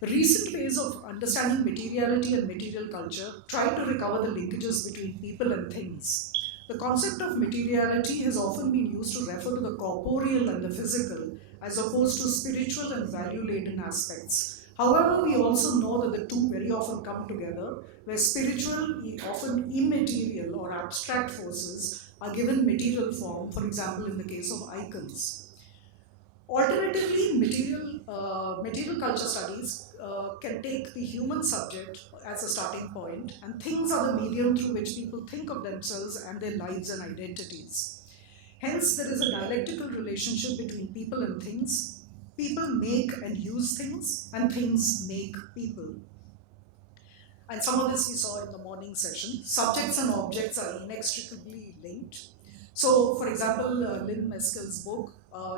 Recent ways of understanding materiality and material culture try to recover the linkages between people and things. The concept of materiality has often been used to refer to the corporeal and the physical, as opposed to spiritual and value-laden aspects. However, we also know that the two very often come together, where spiritual, often immaterial or abstract forces are given material form, for example, in the case of icons. Alternatively, material culture studies can take the human subject as a starting point, and things are the medium through which people think of themselves and their lives and identities. Hence, there is a dialectical relationship between people and things. People make and use things, and things make people. And some of this we saw in the morning session. Subjects and objects are inextricably linked. So, for example, Lynn Meskel's book,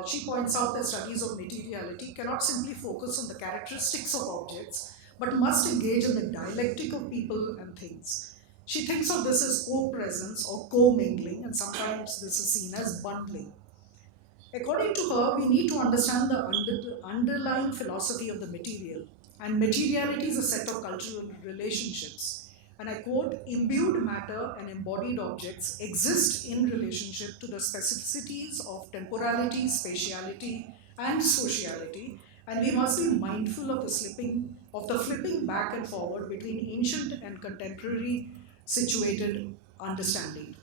she points out that studies of materiality cannot simply focus on the characteristics of objects, but must engage in the dialectic of people and things. She thinks of this as co-presence or co-mingling, and sometimes this is seen as bundling. According to her, we need to understand the underlying philosophy of the material, and materiality is a set of cultural relationships. And I quote, imbued matter and embodied objects exist in relationship to the specificities of temporality, spatiality, and sociality, and we must be mindful of the flipping back and forward between ancient and contemporary situated understanding.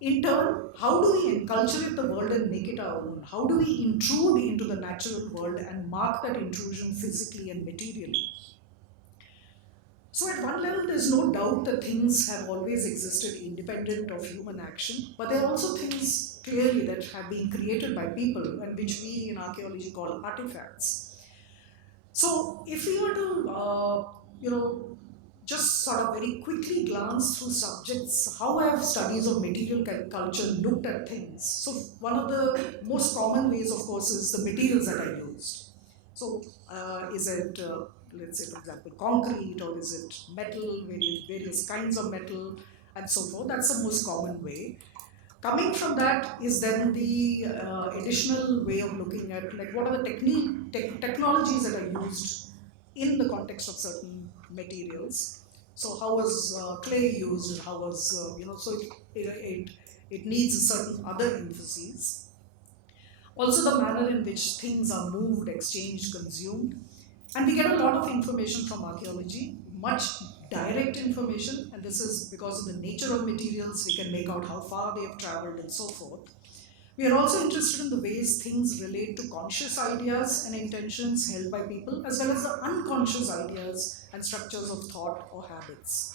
In turn, how do we enculturate the world and make it our own? How do we intrude into the natural world and mark that intrusion physically and materially? So at one level, there's no doubt that things have always existed independent of human action, but there are also things clearly that have been created by people and which we in archaeology call artifacts. So if we were to, just sort of very quickly glance through subjects, how have studies of material culture looked at things? So one of the most common ways, of course, is the materials that are used. So is it, let's say, for example, concrete, or is it metal, various kinds of metal, and so forth? That's the most common way. Coming from that is then the additional way of looking at like what are the technologies that are used in the context of certain materials. So how was clay used, and how was so it needs a certain other emphases. Also the manner in which things are moved, exchanged, consumed. And we get a lot of information from archaeology, much direct information, and this is because of the nature of materials, we can make out how far they have traveled and so forth. We are also interested in the ways things relate to conscious ideas and intentions held by people, as well as the unconscious ideas and structures of thought or habits.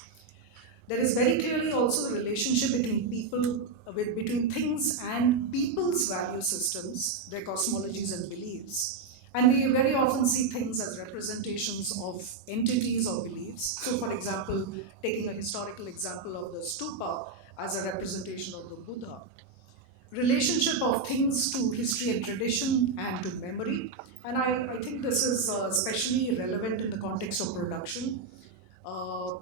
There is very clearly also the relationship between people, between things and people's value systems, their cosmologies and beliefs. And we very often see things as representations of entities or beliefs. So, for example, taking a historical example of the stupa as a representation of the Buddha, relationship of things to history and tradition and to memory. And I think this is especially relevant in the context of production. Uh,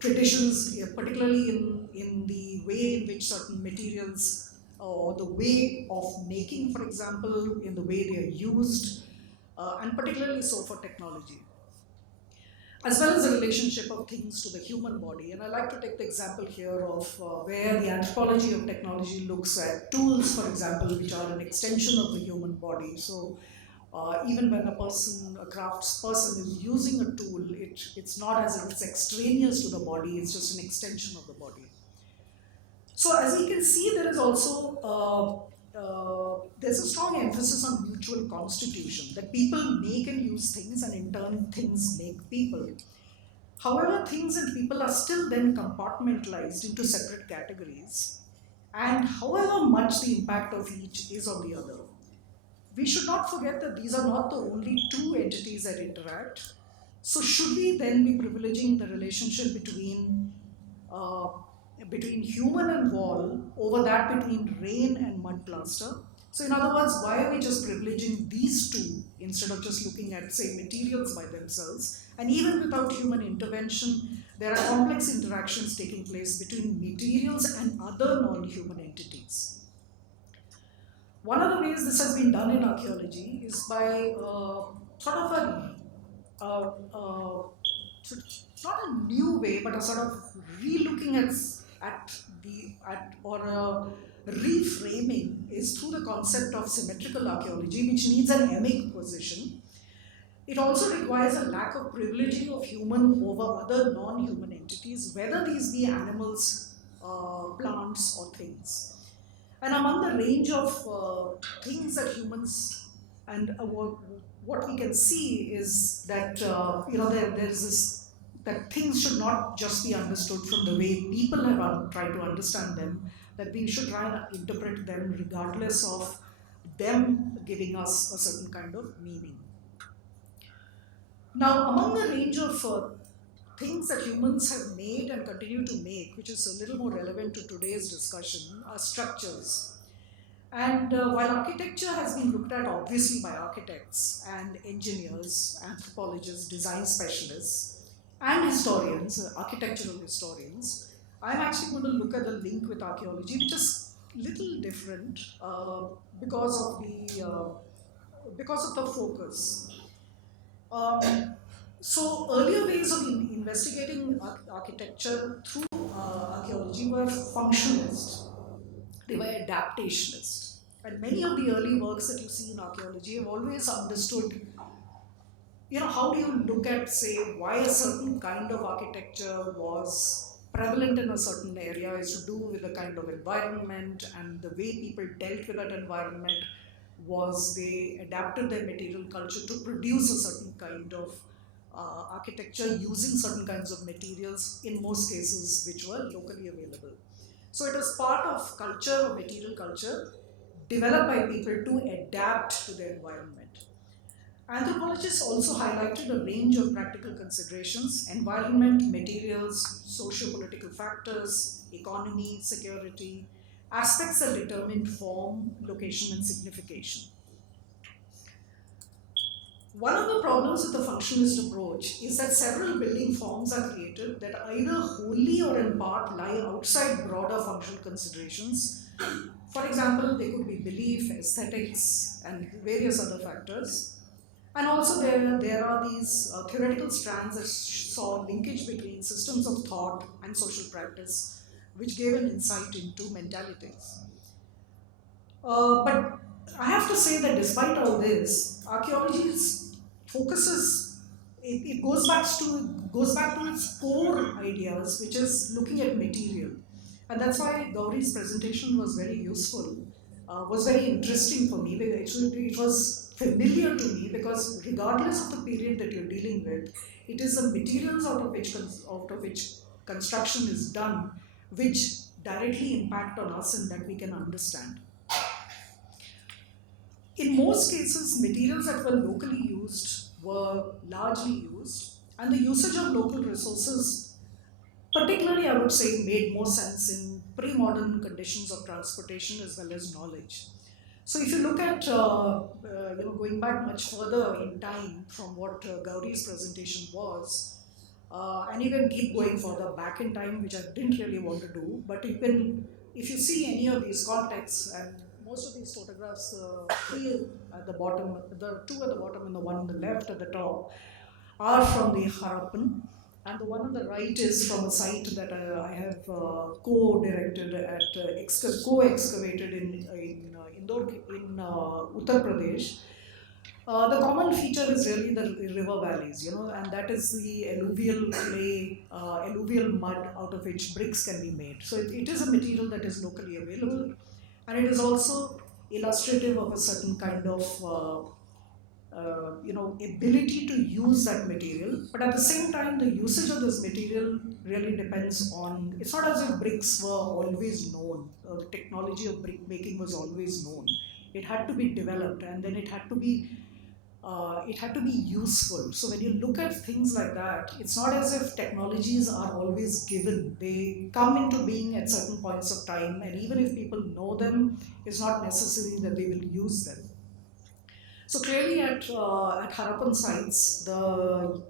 Traditions, particularly in the way in which certain materials or the way of making, for example, in the way they are used, and particularly so for technology, as well as the relationship of things to the human body. And I like to take the example here of where the anthropology of technology looks at tools, for example, which are an extension of the human body. So even when a person, a crafts person, is using a tool, it's not as if it's extraneous to the body, it's just an extension of the body. So as you can see, there is also there's a strong emphasis on mutual constitution, that people make and use things, and in turn things make people. However, things and people are still then compartmentalized into separate categories, and however much the impact of each is on the other. We should not forget that these are not the only two entities that interact. So should we then be privileging the relationship uh, between human and wall over that between rain and mud plaster? So in other words, why are we just privileging these two instead of just looking at, say, materials by themselves? And even without human intervention, there are complex interactions taking place between materials and other non-human entities. One of the ways this has been done in archaeology is by sort of not a new way, but a sort of re-looking or reframing is through the concept of symmetrical archaeology, which needs an emic position. It also requires a lack of privileging of human over other non-human entities, whether these be animals, plants, or things. And among the range of things that humans and what we can see is that there's this, that things should not just be understood from the way people have tried to understand them, that we should try and interpret them regardless of them giving us a certain kind of meaning. Now, among the range of things that humans have made and continue to make, which is a little more relevant to today's discussion, are structures. And while architecture has been looked at obviously by architects and engineers, anthropologists, design specialists, and historians, architectural historians, I'm actually going to look at the link with archaeology, which is a little different because of the focus. So earlier ways of investigating architecture through archaeology were functionalist. They were adaptationist. And many of the early works that you see in archaeology have always understood, how do you look at, say, why a certain kind of architecture was prevalent in a certain area is to do with the kind of environment, and the way people dealt with that environment was they adapted their material culture to produce a certain kind of architecture using certain kinds of materials, in most cases which were locally available. So it was part of culture, or material culture, developed by people to adapt to their environment. Anthropologists also highlighted a range of practical considerations: environment, materials, socio-political factors, economy, security, aspects that determine form, location, and signification. One of the problems with the functionalist approach is that several building forms are created that either wholly or in part lie outside broader functional considerations. For example, they could be belief, aesthetics, and various other factors. And also there are these theoretical strands that saw linkage between systems of thought and social practice, which gave an insight into mentalities. But I have to say that despite all this, archaeology focuses, it goes back to its core ideas, which is looking at material. And that's why Gauri's presentation was very useful, was very interesting for me. Actually, it was familiar to me because regardless of the period that you're dealing with, it is the materials out of which construction is done, which directly impact on us and that we can understand. In most cases, materials that were locally used were largely used, and the usage of local resources, particularly I would say, made more sense in pre-modern conditions of transportation as well as knowledge. So if you look at, going back much further in time from what Gauri's presentation was, and you can keep going further back in time, which I didn't really want to do, but if you see any of these contexts, and most of these photographs, the three at the bottom, the two at the bottom and the one on the left at the top, are from the Harappan, and the one on the right is from a site that I have co-directed co-excavated in Uttar Pradesh. The common feature is really the river valleys, and that is the alluvial clay, alluvial mud out of which bricks can be made. So it is a material that is locally available, and it is also illustrative of a certain kind of ability to use that material. But at the same time, the usage of this material really depends on. It's not as if bricks were always known. The technology of brick making was always known. It had to be developed, and then it had to be useful. So when you look at things like that, it's not as if technologies are always given. They come into being at certain points of time, and even if people know them, it's not necessary that they will use them. So clearly, at Harappan sites, the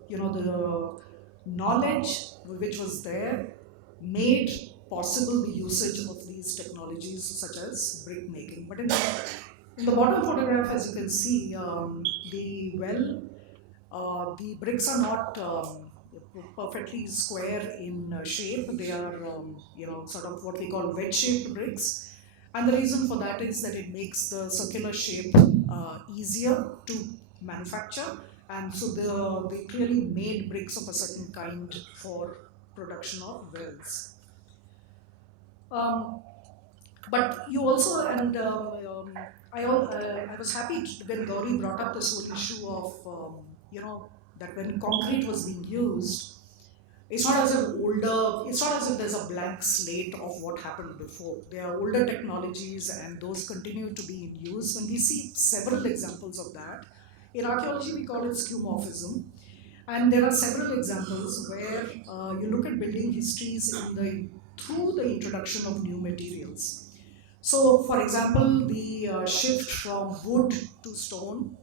knowledge which was there made possible the usage of these technologies such as brick making. But in the bottom photograph, as you can see, the bricks are not perfectly square in shape. They are, sort of what we call wedge-shaped bricks. And the reason for that is that it makes the circular shape easier to manufacture. And so they clearly made bricks of a certain kind for production of wells. But you also, and I was happy when Gauri brought up this whole issue of, that when concrete was being used, it's not as if there's a blank slate of what happened before. There are older technologies and those continue to be in use. And we see several examples of that. In archaeology, we call it skeuomorphism. And there are several examples where you look at building histories through the introduction of new materials. So, for example, the shift from wood to stone,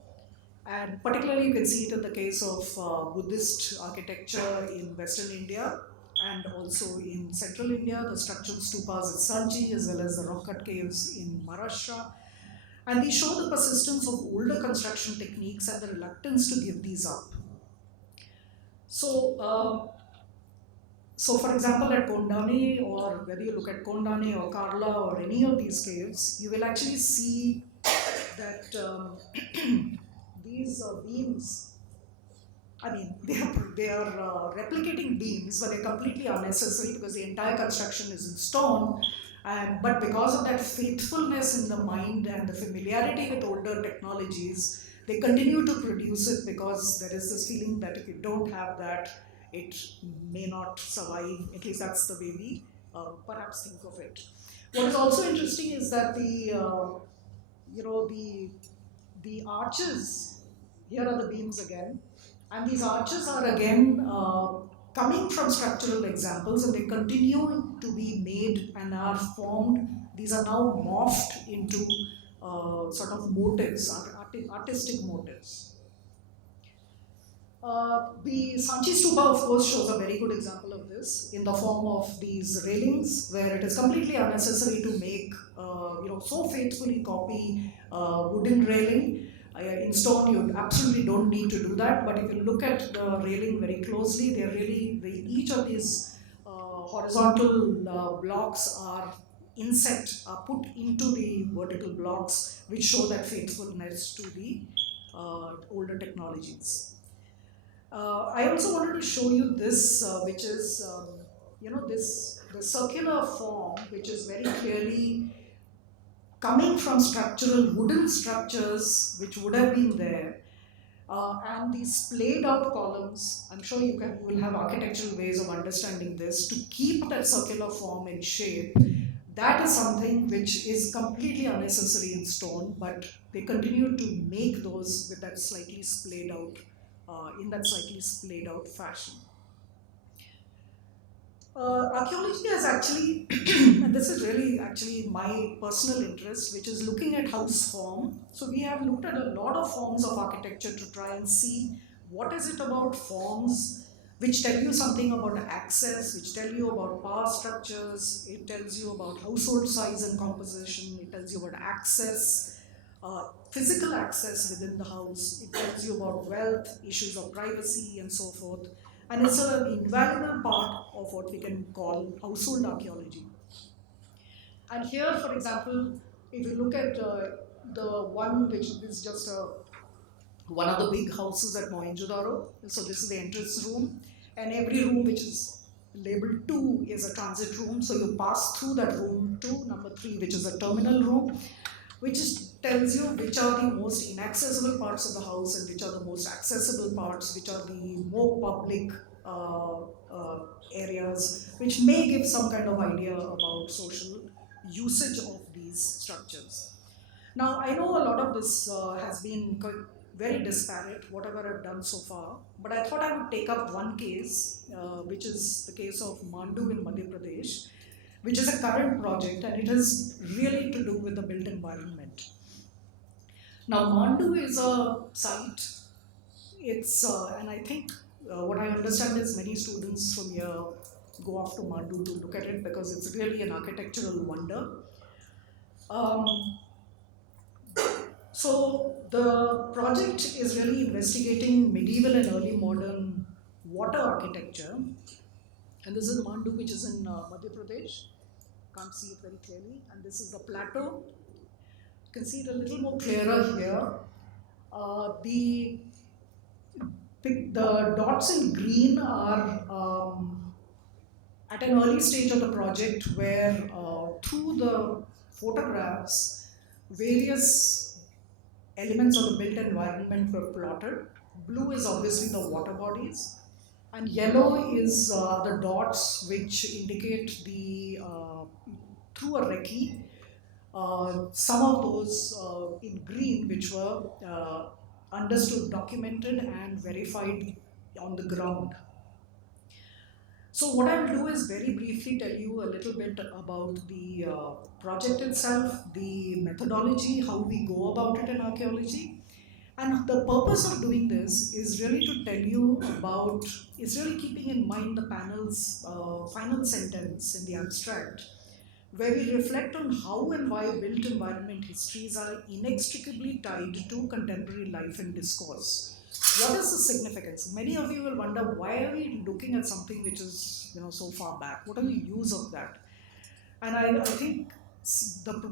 and particularly you can see it in the case of Buddhist architecture in Western India and also in Central India, the structural stupas at Sanchi as well as the rock cut caves in Maharashtra. And these show the persistence of older construction techniques and the reluctance to give these up. So, for example, at Kondani, or whether you look at Kondani or Karla or any of these caves, you will actually see that these beams, I mean, they are replicating beams, but they're completely unnecessary because the entire construction is in stone. But because of that faithfulness in the mind and the familiarity with older technologies, they continue to produce it because there is this feeling that if you don't have that, it may not survive. At least that's the way we perhaps think of it. What is also interesting is that the arches, here are the beams again, and these arches are again coming from structural examples, and they continue to be made and are formed. These are now morphed into sort of motives, artistic motives. The Sanchi Stupa, of course, shows a very good example of this in the form of these railings, where it is completely unnecessary to make, so faithfully copy wooden railing. In stone, you absolutely don't need to do that. But if you look at the railing very closely, each of these horizontal blocks are put into the vertical blocks, which show that faithfulness to the older technologies. I also wanted to show you this, which is, the circular form, which is very clearly coming from structural wooden structures which would have been there, and these splayed out columns. I'm sure you will have architectural ways of understanding this to keep that circular form in shape. That is something which is completely unnecessary in stone, but they continue to make those with that slightly splayed out, in that slightly splayed out fashion. Archaeology has actually, and this is really actually my personal interest, which is looking at house form. So we have looked at a lot of forms of architecture to try and see what is it about forms which tell you something about access, which tell you about power structures, it tells you about household size and composition, it tells you about access, physical access within the house, it tells you about wealth, issues of privacy, and so forth. And it's an invaluable part of what we can call household archaeology. And here, for example, if you look at the one which is just one of the big houses at Mohenjo-daro, so this is the entrance room, and every room which is labeled 2 is a transit room, so you pass through that room to number 3, which is a terminal room, which tells you which are the most inaccessible parts of the house and which are the most accessible parts, which are the more public uh, areas, which may give some kind of idea about social usage of these structures. Now, I know a lot of this has been very disparate, whatever I've done so far, but I thought I would take up one case, which is the case of Mandu in Madhya Pradesh, which is a current project, and it is really to do with the built environment. Now, Mandu is a site. And I think what I understand is many students from here go off to Mandu to look at it because it's really an architectural wonder. So the project is really investigating medieval and early modern water architecture. And this is Mandu, which is in Madhya Pradesh. Can't see it very clearly. And this is the plateau. You can see it a little more clearer here. The dots in green are at an early stage of the project where through the photographs, various elements of the built environment were plotted. Blue is obviously the water bodies, and yellow is the dots which indicate through a recce, some of those in green which were understood, documented, and verified on the ground. So what I will do is very briefly tell you a little bit about the project itself, the methodology, how we go about it in archaeology. And the purpose of doing this is really to tell you about, is really keeping in mind the panel's final sentence in the abstract, where we reflect on how and why built environment histories are inextricably tied to contemporary life and discourse. What is the significance? Many of you will wonder, why are we looking at something which is so far back? What are the use of that? And I think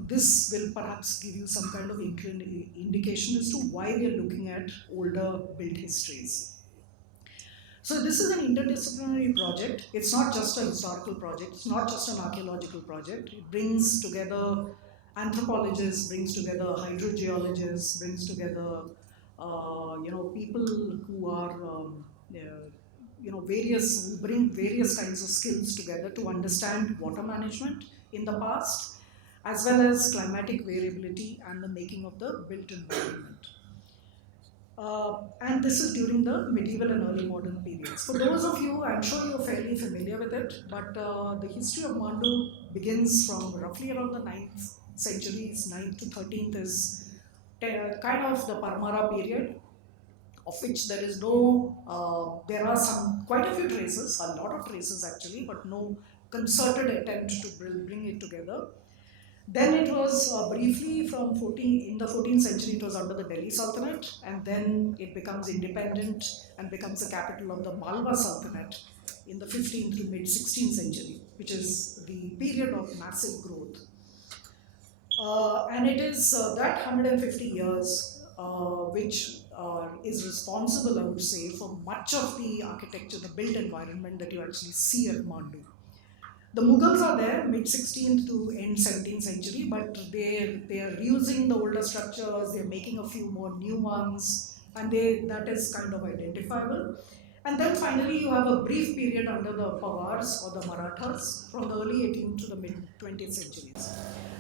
this will perhaps give you some kind of indication as to why we are looking at older built histories. So this is an interdisciplinary project. It's not just a historical project. It's not just an archaeological project. It brings together anthropologists, brings together hydrogeologists, brings together people who are who bring various kinds of skills together to understand water management in the past, as well as climatic variability and the making of the built environment. And this is during the medieval and early modern periods. For those of you, I'm sure you're fairly familiar with it, but the history of Mandu begins from roughly around the 9th centuries. 9th to 13th is kind of the Parmara period, of which there is no, there are quite a few traces, a lot of traces actually, but no concerted attempt to bring it together. Then it was briefly from 14, in the 14th century, it was under the Delhi Sultanate, and then it becomes independent and becomes the capital of the Malwa Sultanate in the 15th to mid 16th century, which is the period of massive growth. And it is that 150 years which is responsible, I would say, for much of the architecture, the built environment that you actually see at Mandu. The Mughals are there, mid 16th to end 17th century, but they are reusing the older structures, they're making a few more new ones, and that is kind of identifiable. And then finally, you have a brief period under the Pawars or the Marathas from the early 18th to the mid 20th centuries.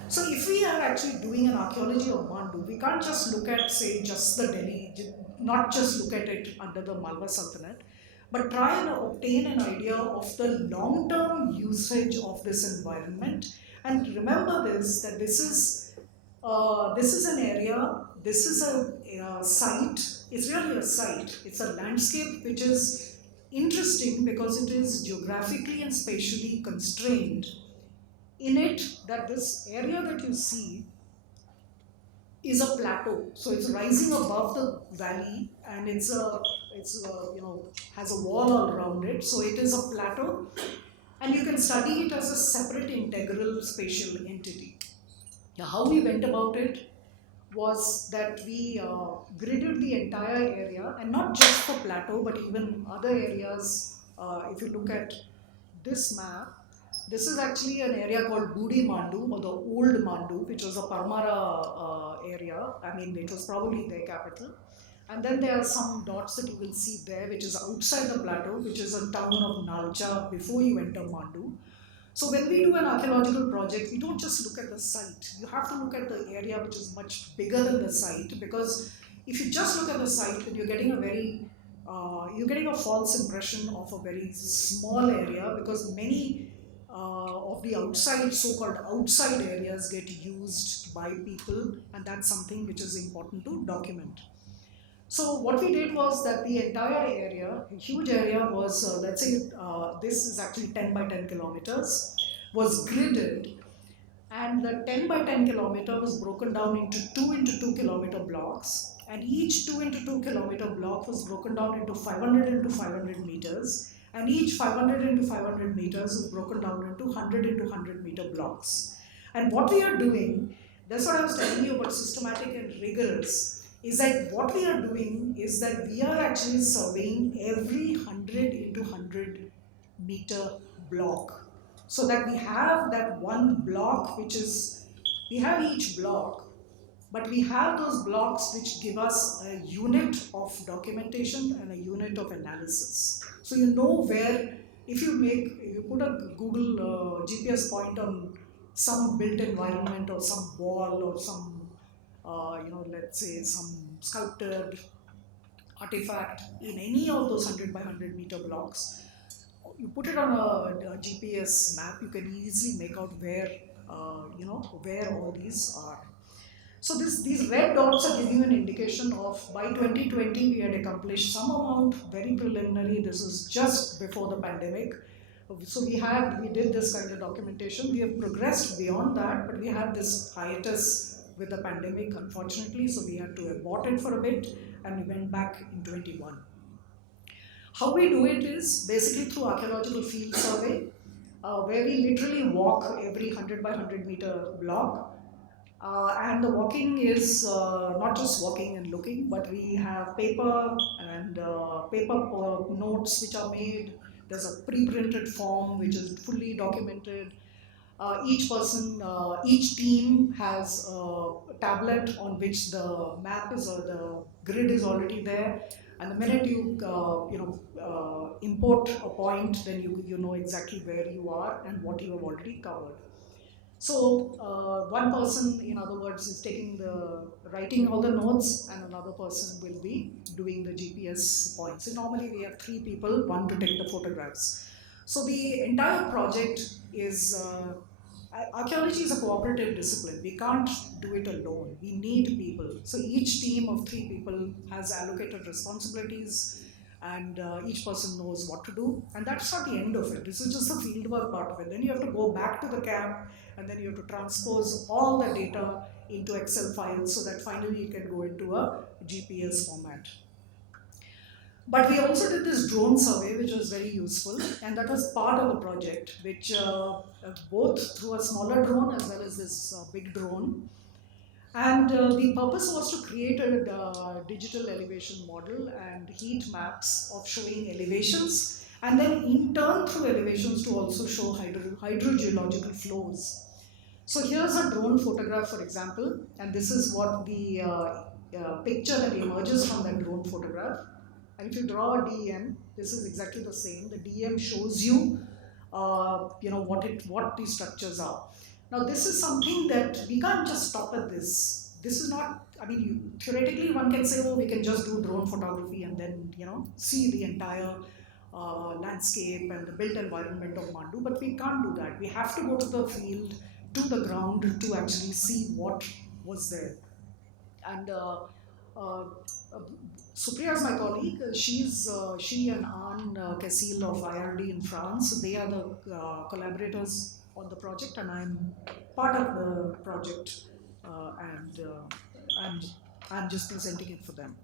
So if we are actually doing an archaeology of Mandu, we can't just look at, say, just the Delhi, not just look at it under the Malwa Sultanate, but try and obtain an idea of the long-term usage of this environment. And remember this, that this is an area, this is a site, it's really a site, it's a landscape which is interesting because it is geographically and spatially constrained. In it, that this area that you see is a plateau, so it's rising above the valley, and it's has a wall all around it, so it is a plateau, and you can study it as a separate integral spatial entity. Now, how we went about it was that we gridded the entire area, and not just the plateau, but even other areas. If you look at this map, this is actually an area called Budi Mandu, or the old Mandu, which was a Parmara area. I mean, it was probably their capital. And then there are some dots that you will see there, which is outside the plateau, which is a town of Nalcha before you enter Mandu. So when we do an archaeological project, we don't just look at the site. You have to look at the area which is much bigger than the site, because if you just look at the site, then you're getting a false impression of a very small area, because many of the so-called outside areas get used by people, and that's something which is important to document. So what we did was that the entire area, a huge area, was, let's say, this is actually 10 by 10 kilometers, was gridded, and the 10 by 10 kilometer was broken down into 2 kilometer blocks, and each 2 kilometer block was broken down into 500 into 500 meters, and each 500 into 500 meters was broken down into 100 into 100 meter blocks. And what we are doing, that's what I was telling you about systematic and rigorous, is that what we are doing is that we are actually surveying every 100 into 100 meter block, so that we have that one block, which is, we have each block, but we have those blocks which give us a unit of documentation and a unit of analysis. So you know where, if you put a Google GPS point on some built environment or some wall or some, let's say some sculpted artifact in any of those 100 by 100 meter blocks, you put it on a GPS map, you can easily make out where, where all these are. So these red dots are giving you an indication of, by 2020 we had accomplished some amount, very preliminary, this is just before the pandemic. So we did this kind of documentation. We have progressed beyond that, but we had this hiatus with the pandemic, unfortunately, so we had to abort it for a bit, and we went back in 21. How we do it is basically through archaeological field survey, where we literally walk every 100 by 100 meter block. And the walking is not just walking and looking, but we have paper and paper notes which are made. There's a pre-printed form which is fully documented. Each team has a tablet on which the map is, or the grid is already there. And the minute you import a point, then you know exactly where you are and what you have already covered. So one person, in other words, is writing all the notes, and another person will be doing the GPS points. So normally we have 3 people, one to take the photographs. So the entire project is archaeology is a cooperative discipline. We can't do it alone. We need people. So each team of 3 people has allocated responsibilities, and each person knows what to do. And that's not the end of it. This is just the fieldwork part of it. Then you have to go back to the camp, and then you have to transpose all the data into Excel files so that finally you can go into a GPS format. But we also did this drone survey, which was very useful, and that was part of the project, which both through a smaller drone as well as this big drone. And the purpose was to create a digital elevation model and heat maps of showing elevations, and then in turn through elevations to also show hydrogeological flows. So here's a drone photograph, for example, and this is what the picture that emerges from that drone photograph. And if you draw a DEM, this is exactly the same. The DEM shows you, what these structures are. Now, this is something that we can't just stop at this. This is not. I mean, theoretically, one can say, oh, we can just do drone photography and then see the entire landscape and the built environment of Mandu. But we can't do that. We have to go to the field, to the ground, to actually see what was there. And uh, Supriya is my colleague. She and Anne Cassil of IRD in France. They are the collaborators on the project, and I'm part of the project, and I'm just presenting it for them.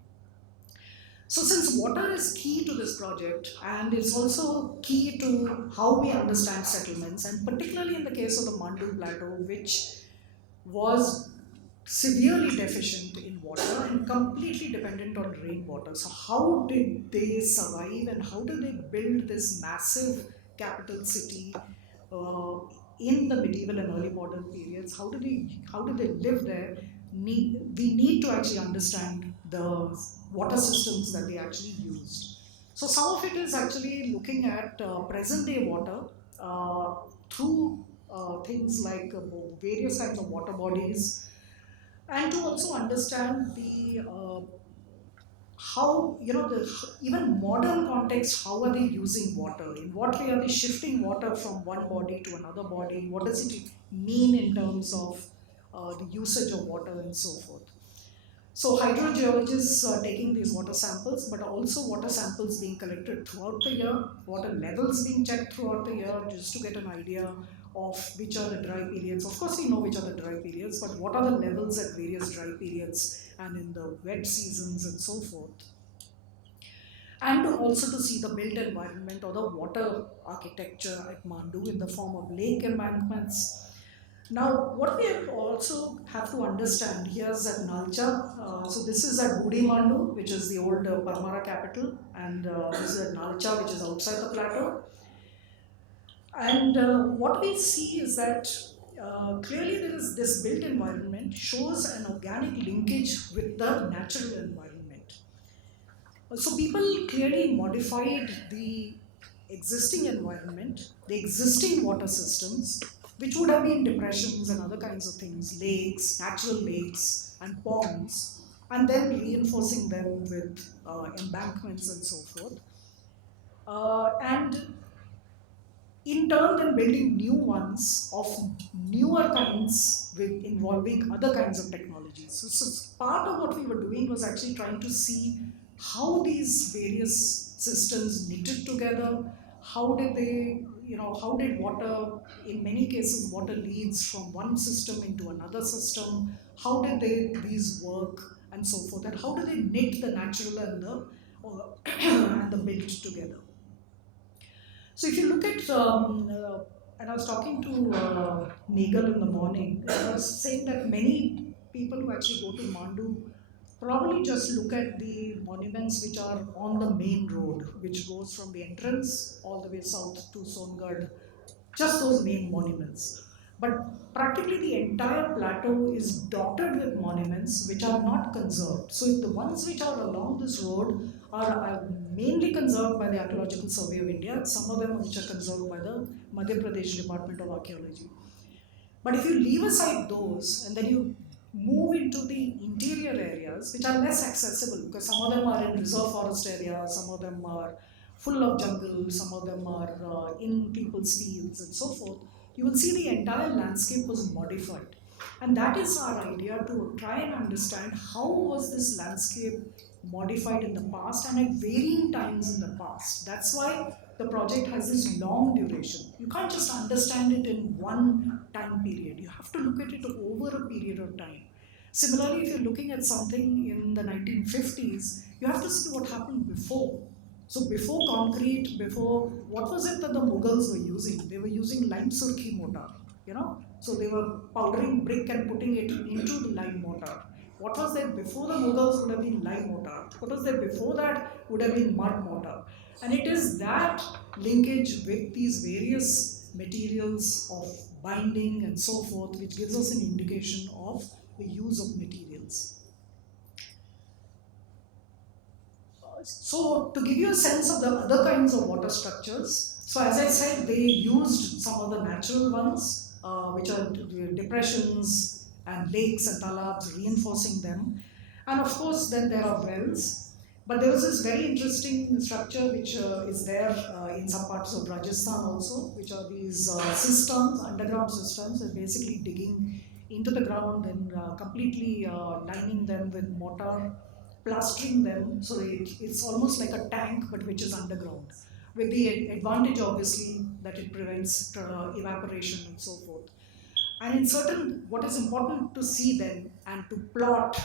So since water is key to this project, and it's also key to how we understand settlements, and particularly in the case of the Mandu Plateau, which was severely deficient in water and completely dependent on rainwater. So how did they survive, and how did they build this massive capital city in the medieval and early modern periods? How did they live there? We need to actually understand the water systems that they actually used. So some of it is actually looking at present day water through things like various kinds of water bodies, and to also understand the how the even modern context, how are they using water, in what way are they shifting water from one body to another body, what does it mean in terms of the usage of water and so forth. So hydrogeologists are taking these water samples, but also water samples being collected throughout the year, water levels being checked throughout the year, just to get an idea of which are the dry periods. Of course, we know which are the dry periods, but what are the levels at various dry periods and in the wet seasons and so forth. And also to see the built environment or the water architecture at Mandu in the form of lake embankments. Now, what we also have to understand, here's at Nalcha. So this is at Budi Mandu, which is the old Parmara capital, and this is at Nalcha, which is outside the plateau. And what we see is that clearly there is this built environment shows an organic linkage with the natural environment. So people clearly modified the existing environment, the existing water systems, which would have been depressions and other kinds of things, lakes, natural lakes and ponds, and then reinforcing them with embankments and so forth. And in turn then building new ones of newer kinds with involving other kinds of technologies. So part of what we were doing was actually trying to see how these various systems knitted together, how did they, how did water, in many cases water leads from one system into another system, how did these work and so forth, and how do they knit the natural and and the built together. So if you look at, and I was talking to Negal in the morning, I was saying that many people who actually go to Mandu probably just look at the monuments which are on the main road, which goes from the entrance all the way south to Songad, just those main monuments. But practically the entire plateau is dotted with monuments which are not conserved. So the ones which are along this road are mainly conserved by the Archaeological Survey of India, some of them which are conserved by the Madhya Pradesh Department of Archaeology. But if you leave aside those and then you move into the interior areas, which are less accessible, because some of them are in reserve forest areas, some of them are full of jungle, some of them are in people's fields and so forth, you will see the entire landscape was modified. And that is our idea, to try and understand how was this landscape modified in the past and at varying times in the past. That's why the project has this long duration. You can't just understand it in one time period. You have to look at it over a period of time. Similarly, if you're looking at something in the 1950s, you have to see what happened before. So before concrete, before, what was it that the Mughals were using? They were using lime surkhi mortar, you know. So they were powdering brick and putting it into the lime mortar. What was there before the Mughals would have been lime mortar. What was there before that would have been mud mortar. And it is that linkage with these various materials of binding and so forth which gives us an indication of the use of materials. So to give you a sense of the other kinds of water structures, so as I said, they used some of the natural ones, which are depressions and lakes and talabs, reinforcing them. And of course, then there are wells. But there was this very interesting structure which is there in some parts of Rajasthan also, which are these cisterns, underground cisterns, and basically digging into the ground and completely lining them with mortar, plastering them, so it's almost like a tank but which is underground, with the advantage obviously that it prevents evaporation and so forth. And in certain, what is important to see then and to plot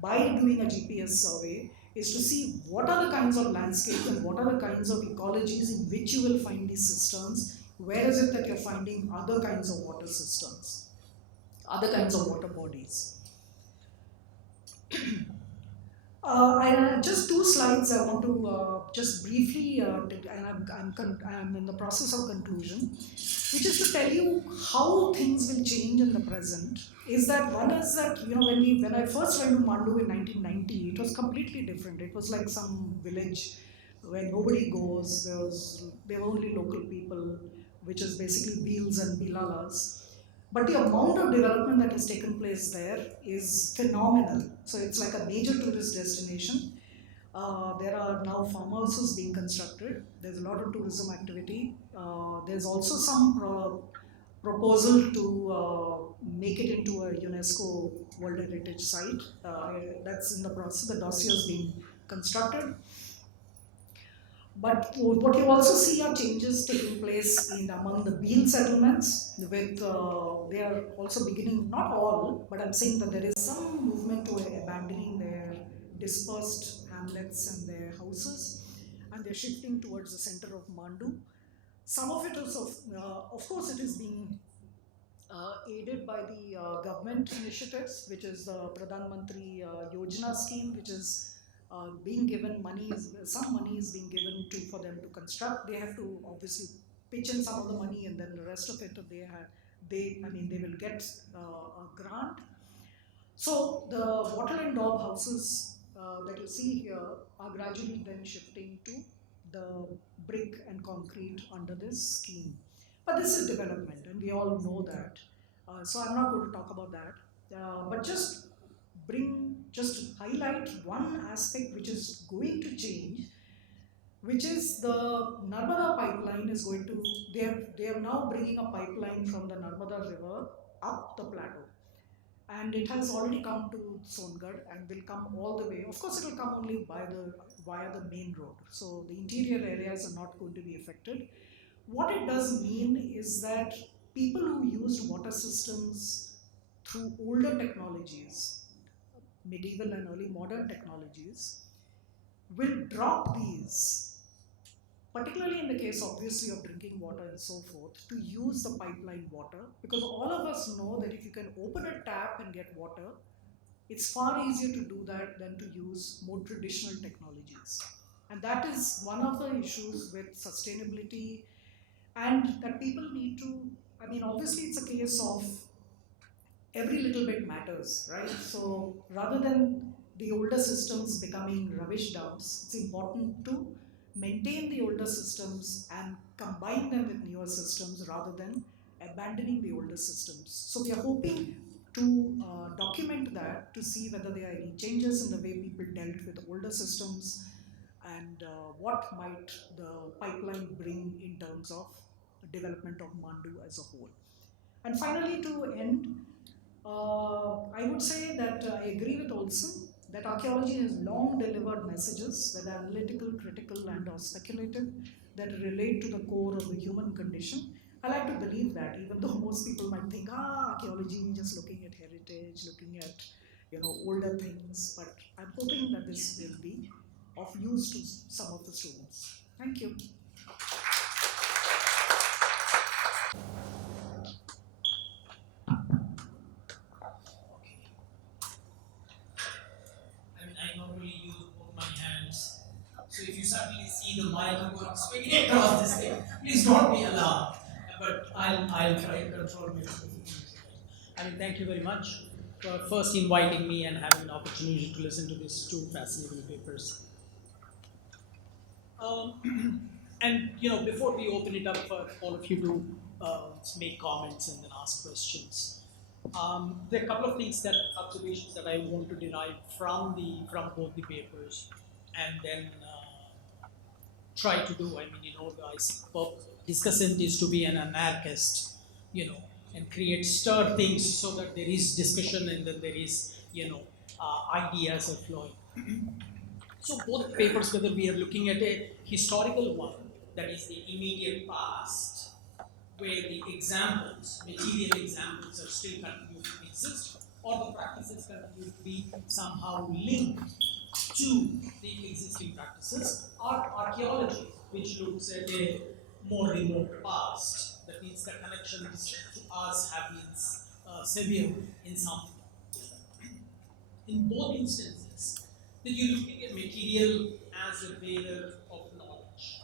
by doing a GPS survey is to see what are the kinds of landscapes and what are the kinds of ecologies in which you will find these cisterns. Where is it that you're finding other kinds of water cisterns, other kinds of water bodies? Just two slides I want to just briefly, and I'm in the process of conclusion, which is to tell you how things will change in the present. Is that one is that, you know, when I first went to Mandu in 1990, it was completely different. It was like some village where nobody goes. There were only local people, which is basically Beals and Bilalas. But the amount of development that has taken place there is phenomenal. So it's like a major tourist destination. There are now farmhouses being constructed. There's a lot of tourism activity. There's also some proposal to make it into a UNESCO World Heritage Site. That's in the process. The dossier is being constructed. But what you also see are changes taking place in among the Beal settlements. With they are also beginning, not all, but I'm saying that there is some movement to abandoning their dispersed hamlets and their houses, and they're shifting towards the center of Mandu. Some of it is, of course, it is being aided by the government initiatives, which is the Pradhan Mantri Yojana scheme, which is being given money, some money is being given to for them to construct. They have to obviously pitch in some of the money, and then the rest of it they will get a grant. So the wattle and daub houses that you see here are gradually then shifting to the brick and concrete under this scheme. But this is development, and we all know that. So I'm not going to talk about that. But just highlight one aspect which is going to change, which is the Narmada pipeline is going to, they are now bringing a pipeline from the Narmada river up the plateau. And it has already come to Songad and will come all the way. Of course, it will come only via the main road. So the interior areas are not going to be affected. What it does mean is that people who used water systems through older technologies, medieval and early modern technologies, will drop these, particularly in the case obviously of drinking water and so forth, to use the pipeline water, because all of us know that if you can open a tap and get water, it's far easier to do that than to use more traditional technologies. And that is one of the issues with sustainability, and that people need to, I mean, obviously it's a case of every little bit matters, right? So rather than the older systems becoming rubbish dumps, it's important to maintain the older systems and combine them with newer systems rather than abandoning the older systems. So we are hoping to document that, to see whether there are any changes in the way people dealt with older systems, and what might the pipeline bring in terms of development of Mandu as a whole. And finally, to end, I would say that I agree with Olson that archaeology has long delivered messages, whether analytical, critical, and or speculative, that relate to the core of the human condition. I like to believe that, even though most people might think, archaeology, just looking at heritage, looking at older things. But I'm hoping that this will be of use to some of the students. Thank you. I mean, I normally use both my hands. So if you suddenly see the mic going swinging across this thing, please don't be alarmed. But I'll try to control my I mean, thank you very much for first inviting me and having an opportunity to listen to these two fascinating papers. And before we open it up for all of you to make comments and then ask questions, there are a couple of things observations that I want to derive from both the papers, and then try to do. I mean, the discussant is to be an anarchist, and stir things so that there is discussion and then there is, ideas are flowing. So both papers, whether we are looking at a historical one, that is the immediate past, where the examples, material examples are still continue to exist, or the practices continue to be somehow linked to the existing practices, or archaeology, which looks at a more remote past. That means the connections to us have been severe in some form. In both instances, that you're looking at material as a bearer of knowledge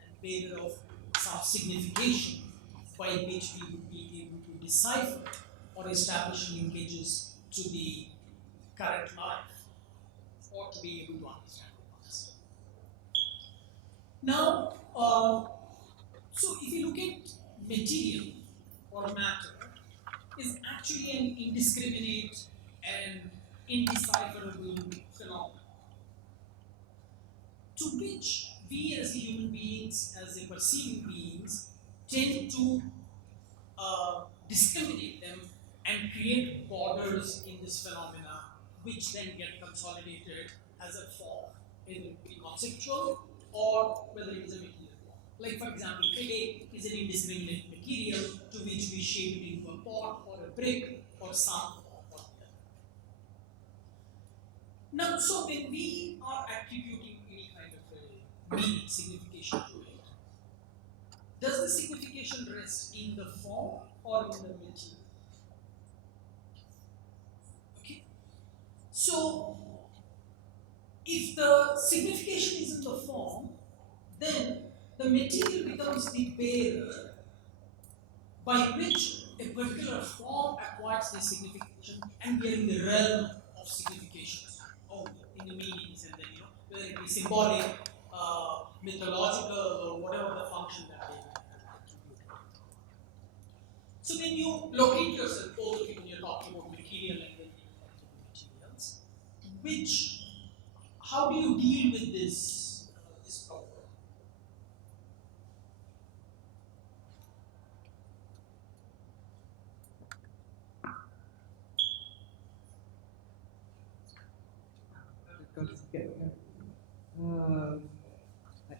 and bearer of some signification by which we would be able to decipher or establish linkages to the current life, or to be able to understand the past. Now, so if you look at material or matter, is actually an indiscriminate and indecipherable phenomenon, to which we as human beings, as a perceiving beings, tend to discriminate them and create borders in this phenomena, which then get consolidated as a form, either it be conceptual or whether it is a material form. Like, for example, clay is an indiscriminate material to which we shape it into a pot or a brick or some form or the other. Now, so when we are attributing any kind of a meaning, signification to it, does the signification rest in the form or in the material? Okay. So, if the signification is in the form, then the material becomes the bearer by which a particular form acquires the signification, and we are in the realm of significations, or in the meanings, and then whether it be symbolic, mythological, or whatever the function that they attribute. So when you locate yourself, both of you, when you're talking about material and then you're talking about materials, how do you deal with this problem?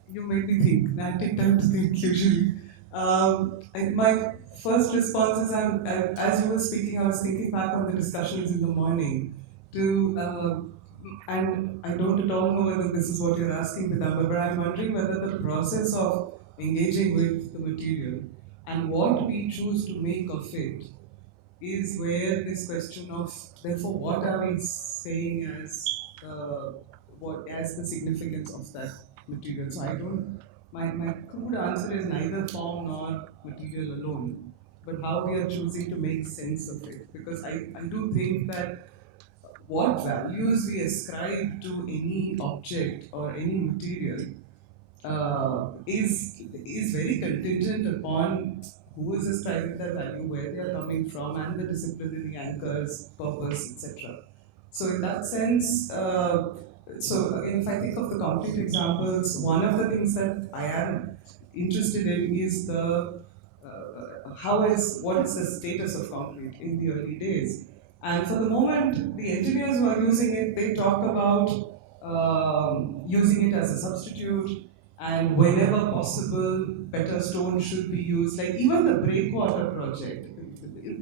You made me think. I take time to think usually. My first response is, as you were speaking, I was thinking back on the discussions in the morning. And I don't at all know whether this is what you're asking, Pidamba, but I'm wondering whether the process of engaging with the material and what we choose to make of it is where this question of, therefore, what are we saying as the significance of that material? So I don't, my crude answer is neither form nor material alone, but how we are choosing to make sense of it. Because I do think that what values we ascribe to any object or any material is very contingent upon who is ascribing that value, where they are coming from, and the disciplinary anchors, purpose, etc. So in that sense, so again, if I think of the concrete examples, one of the things that I am interested in is the what is the status of concrete in the early days. And for the moment, the engineers who are using it, they talk about using it as a substitute, and whenever possible, better stone should be used. Like even the breakwater project,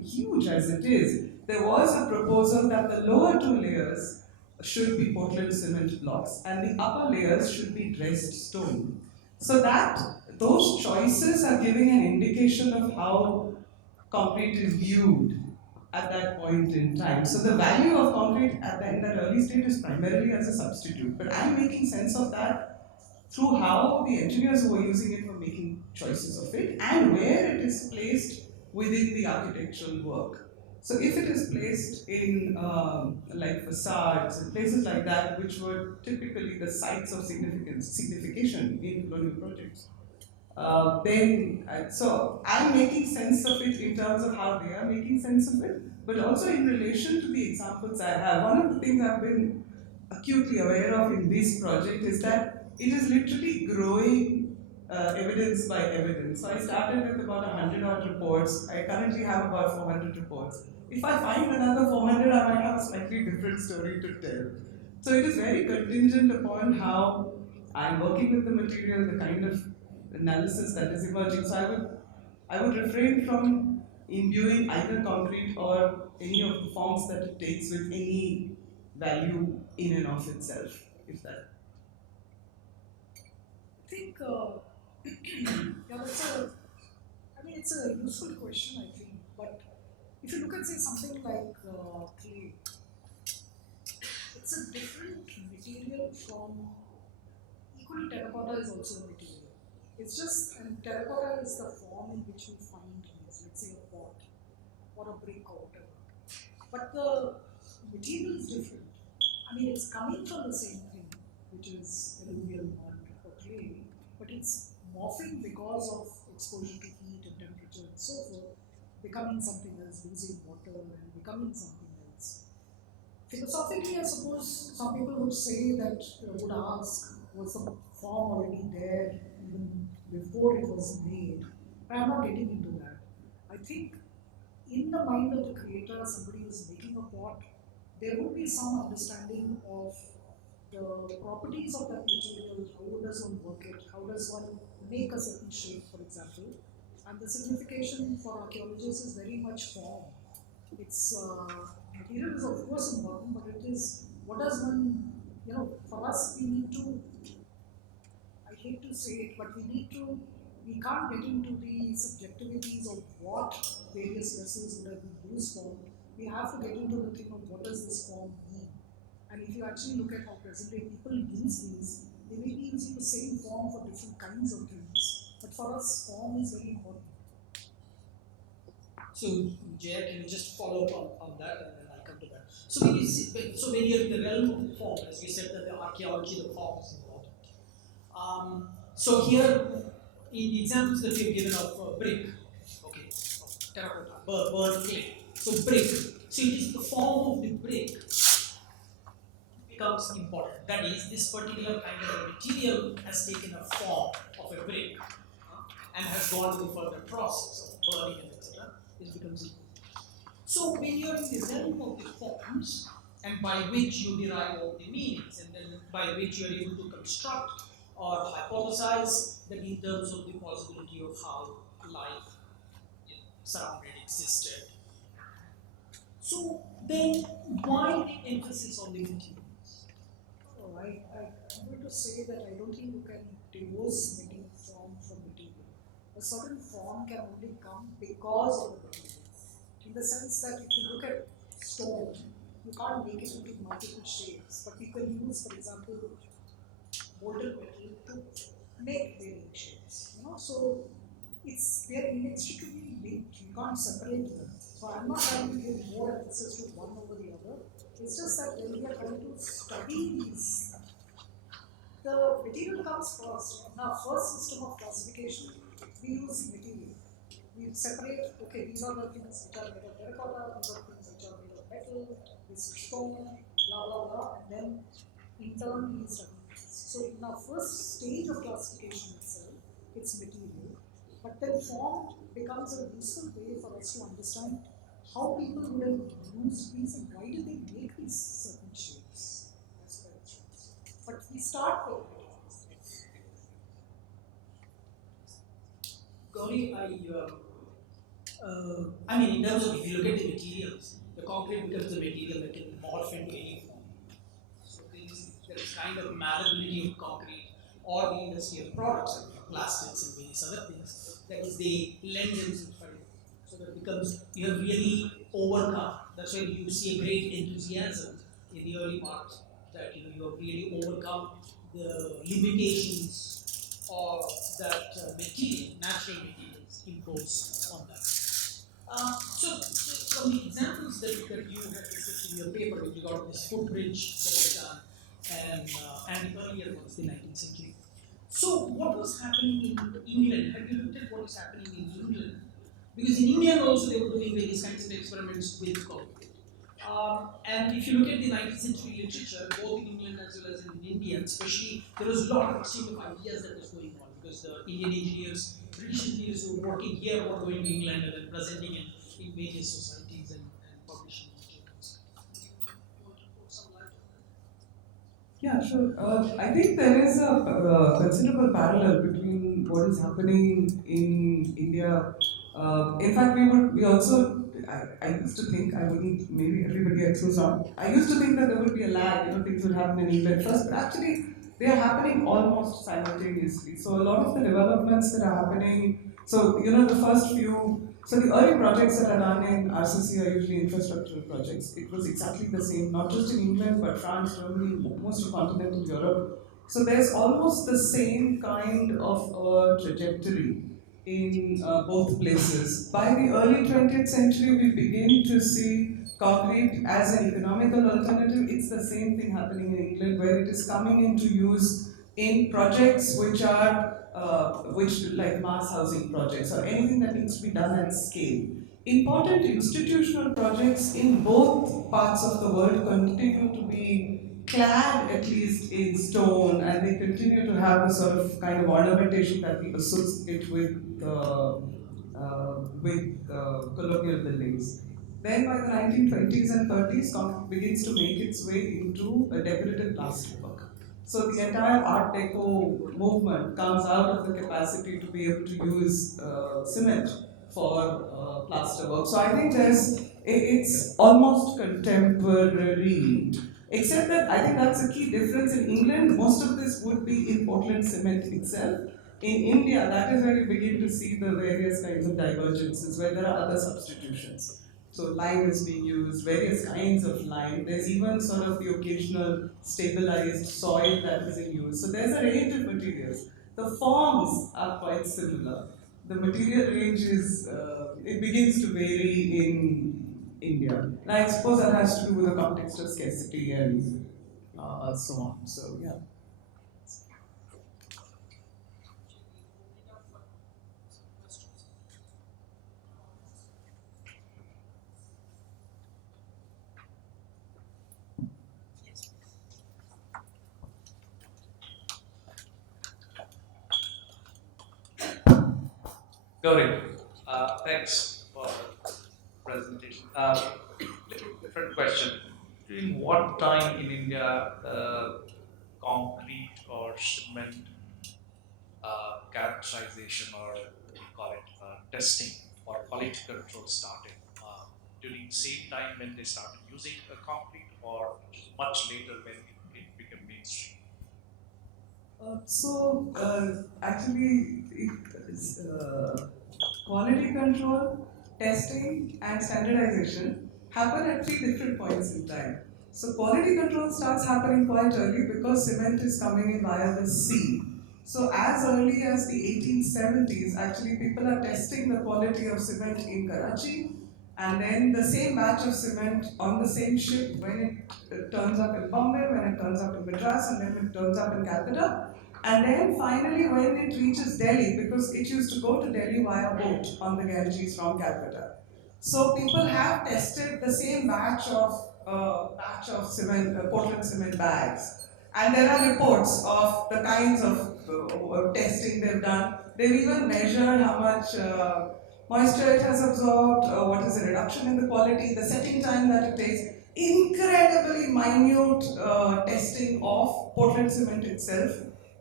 huge as it is, there was a proposal that the lower two layers should be Portland cement blocks and the upper layers should be dressed stone. So that those choices are giving an indication of how concrete is viewed at that point in time. So the value of concrete in that early stage is primarily as a substitute. But I'm making sense of that through how the engineers who are using it were making choices of it and where it is placed within the architectural work. So if it is placed in like facades and places like that, which were typically the sites of signification in colonial projects, so I'm making sense of it in terms of how they are making sense of it, but also in relation to the examples I have. One of the things I've been acutely aware of in this project is that it is literally growing evidence by evidence. So I started with about 100 odd reports. I currently have about 400 reports. If I find another 400, I might have a slightly different story to tell. So it is very contingent upon how I'm working with the material, the kind of analysis that is emerging. So I would refrain from imbuing either concrete or any of the forms that it takes with any value in and of itself, if that. I think, yeah, I mean, it's a useful question, I think. But if you look at, say, something like clay, it's a different material from, equally, terracotta is also a material. It's just, and terracotta is the form in which you find these, let's say a pot or a brick or whatever. But the material is different. I mean, it's coming from the same thing, which is alluvial mud or clay, but it's morphing because of exposure to heat and temperature and so forth, becoming something else, losing water and becoming something else. Philosophically, I suppose some people would say that, would ask, was the form already there even before it was made? But I'm not getting into that. I think in the mind of the creator, somebody who's making a pot, there would be some understanding of the properties of that material, how does one work it, how does one make a certain shape, for example. And the signification for archaeologists is very much form. It's material is of course important, but it is what does one, for us we need to, I hate to say it, but we can't get into the subjectivities of what various vessels would have been used for. We have to get into the thing of what does this form mean. And if you actually look at how present-day people use these, they may be using the same form for different kinds of things. But for us, form is very important. So, Jay, can you just follow up on that, and then I'll come to that. So when you're in the realm of form, as we said, that the archaeology, the form is important. So here, in the examples that we've given of brick, okay, of terracotta, burnt clay. So brick. So it is the form of the brick becomes important. That is, this particular kind of a material has taken a form of a brick and has gone to the further process of burning and etc. This becomes important. So when you're in the realm of the forms, and by which you derive all the meanings, and then by which you are able to construct or hypothesize that in terms of the possibility of how life surrounded existed. So then why the emphasis on the materials? Oh, I'm going to say that I don't think you can divorce form from material. A certain form can only come because of the material. In the sense that if you look at stone, you can't make it into multiple shapes, but you can use, for example, molten metal to make varying shapes. So they're inextricably linked. You can't separate them. So I'm not trying to give more emphasis to one over the other. It's just that when we are trying to study these, the material comes first. In our first system of classification, we use material. We separate, okay, these are the things which are made of terracotta, these are things which are made of metal, this is stone, blah blah blah, and then in turn we study things. So in our first stage of classification itself, it's material. But then form becomes a useful way for us to understand how people would have used these and why did they make these certain shapes as constructs. But we start with Gauri, I mean, in terms of if you look at the materials, the concrete becomes a material that can morph into any form. So there is kind of malleability of concrete or the industrial products like plastics and various other things that is they lend themselves for it. So that becomes you have really overcome. That's why you see a great enthusiasm in the early part that you have really overcome the limitations of that material, natural materials imposed on that. So from the examples that you have listed in your paper with regard to this footbridge that was done and the earlier ones, the 19th century. So what was happening in England? Have you looked at what is happening in England? Because in England also they were doing various kinds of experiments with concrete. And if you look at the 19th century literature, both in England as well as in India, especially, there was a lot of exchange of ideas that was going on because the Indian engineers, British engineers who were working here were going to England and then presenting in various societies and publishing journals. You want to put some light on that? Yeah, sure. I think there is a considerable parallel between what is happening in India. In fact, we also, I used to think, I wouldn't, maybe everybody else was not, I used to think that there would be a lag, things would happen in England first, but actually they are happening almost simultaneously. So a lot of the developments that are happening, so, the first few, so the early projects that are done in RCC are usually infrastructural projects. It was exactly the same, not just in England, but France, Germany, most of continental Europe. So there's almost the same kind of trajectory in both places. By the early 20th century, we begin to see concrete as an economical alternative. It's the same thing happening in England, where it is coming into use in projects which are which like mass housing projects or anything that needs to be done at scale. Important institutional projects in both parts of the world continue to be clad at least in stone, and they continue to have the sort of kind of ornamentation that we associate with colonial buildings. Then by the 1920s and 30s, concrete begins to make its way into a decorative plasterwork. So the entire Art Deco movement comes out of the capacity to be able to use cement for plasterwork. So I think it's almost contemporary. Except that I think that's a key difference in England. Most of this would be in Portland cement itself. In India, that is where you begin to see the various kinds of divergences, where there are other substitutions. So lime is being used, various kinds of lime. There's even sort of the occasional stabilized soil that is in use. So there's a range of materials. The forms are quite similar. The material range it begins to vary in India. And I suppose that has to do with the context of scarcity and so on. So yeah. Gauri, thanks for the presentation. Different question. During what time in India concrete or cement characterization or what do you call it, testing or quality control started? During the same time when they started using concrete or just much later when it became mainstream? Actually, quality control, testing, and standardization happen at three different points in time. So quality control starts happening quite early because cement is coming in via the sea. So as early as the 1870s, actually people are testing the quality of cement in Karachi, and then the same batch of cement on the same ship when it turns up in Bombay, when it turns up in Madras, and then it turns up in Calcutta. And then finally, when it reaches Delhi, because it used to go to Delhi via boat on the Ganges from Calcutta. So people have tested the same batch of cement, Portland cement bags, and there are reports of the kinds of testing they've done. They've even measured how much moisture it has absorbed, what is the reduction in the quality, the setting time that it takes. Incredibly minute testing of Portland cement itself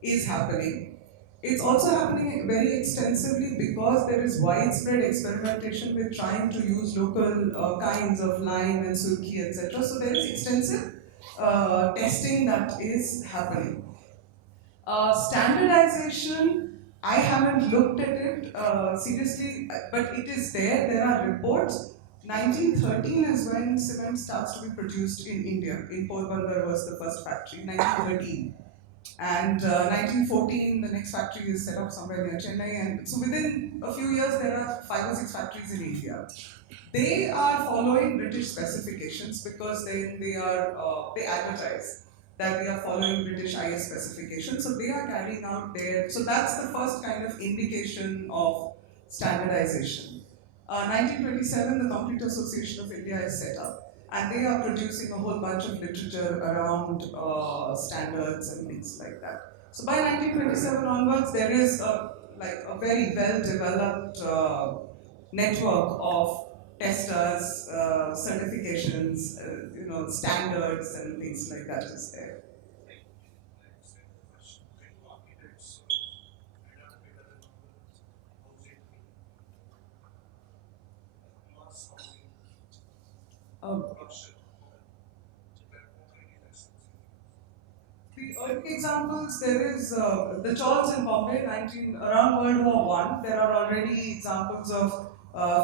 is happening. It's also happening very extensively because there is widespread experimentation with trying to use local kinds of lime and surki, etc. So there is extensive testing that is happening. Standardization, I haven't looked at it seriously, but it is there. There are reports. 1913 is when cement starts to be produced in India. In Porbandar was the first factory, 1913. And 1914, the next factory is set up somewhere near Chennai. And so within a few years, there are 5 or 6 factories in India. They are following British specifications because they advertise that they are following British IS specifications. So they are carrying out their. So that's the first kind of indication of standardization. 1927, the Concrete Association of India is set up, and they are producing a whole bunch of literature around standards and things like that. So by 1927 onwards, there is a very well developed network of testers, certifications, standards and things like that is there. Um, the early examples, there is the Chawls in Bombay, around World War One. There are already examples of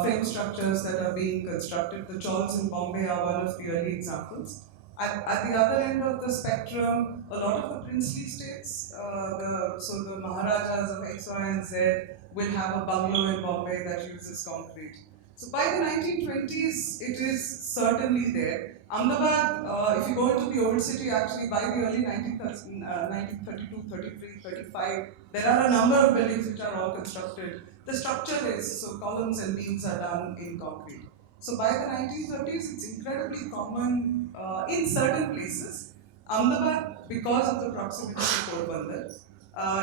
frame structures that are being constructed. The Chawls in Bombay are one of the early examples. At the other end of the spectrum, a lot of the princely states, so the Maharajas of X, Y, and Z will have a bungalow in Bombay that uses concrete. So by the 1920s, it is certainly there. Ahmedabad, if you go into the old city, actually by the early 1932, 33, 35, there are a number of buildings which are all constructed. The structure is, so columns and beams are done in concrete. So by the 1930s, it's incredibly common in certain places. Ahmedabad, because of the proximity to Porbandar,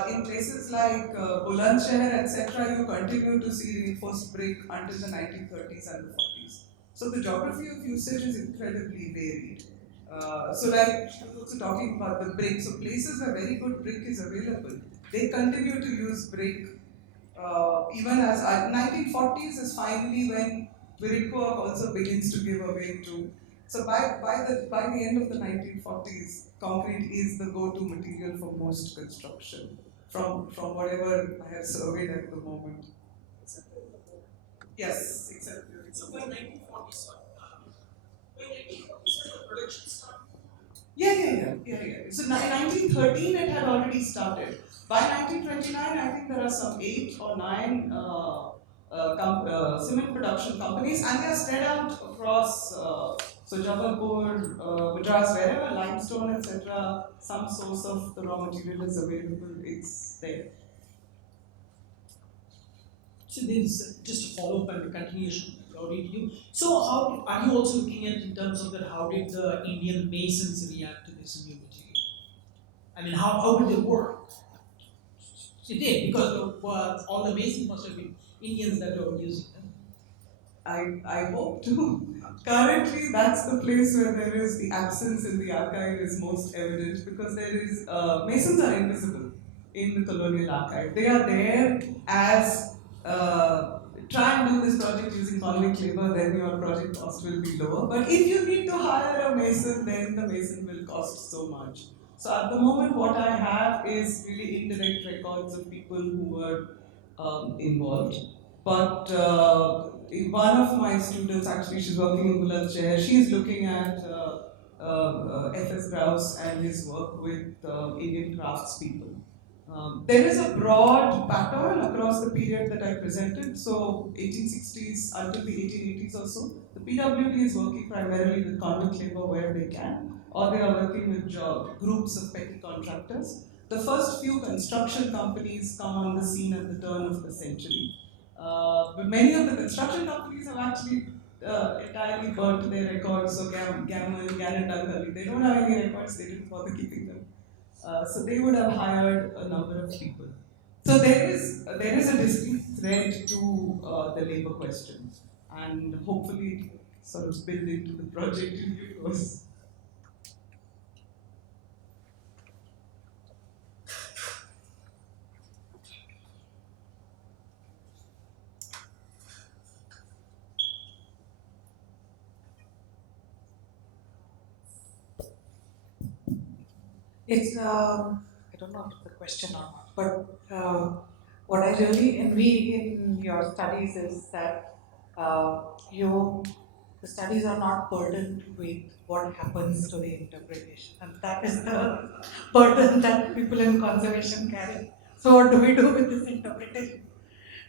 in places like Bulandshahr, etc., you continue to see reinforced brick until the 1930s and the 40s. So the geography of usage is incredibly varied. So like she was also talking about the brick. So places where very good brick is available, they continue to use brick even as 1940s is finally when brickwork also begins to give away to. So by the end of the 1940s, concrete is the go-to material for most construction from whatever I have surveyed at the moment. Yes, exactly. So by 1940s, by 1940s, the production started. Yeah. So in 1913 it had already started. By 1929, I think there are some 8 or 9 cement production companies, and they are spread out across so Jabalpur, Madras, wherever limestone, etc. Some source of the raw material is available. It's there. So there's just a follow-up and a continuation of you. So how are you also looking at in terms of that? How did the Indian masons react to this new material? I mean, how did they work? It did because all the masons must have been Indians that were using them. I hope to. Currently, that's the place where there is the absence in the archive is most evident because there is masons are invisible in the colonial archive. They are there as try and do this project using convict labor, then your project cost will be lower. But if you need to hire a mason, then the mason will cost so much. So at the moment, what I have is really indirect records of people who were involved. But one of my students, actually, she's working in Bulandshahr, she's looking at F.S. Grouse and his work with Indian craftspeople. There is a broad pattern across the period that I presented, so 1860s until the 1880s or so. The PWD is working primarily with convict labor where they can, or they are working with groups of petty contractors. The first few construction companies come on the scene at the turn of the century. But many of the construction companies have actually entirely burnt their records, so Gammon, Gannett, Dunkley, they don't have any records, they didn't bother keeping them. So they would have hired a number of people. So there is a distinct thread to the labor question, and hopefully sort of build into the project in due course. It's, I don't know if it's a question or not, but what I really envy in your studies is that you, the studies are not burdened with what happens to the interpretation. And that is the burden that people in conservation carry. So what do we do with this interpretation?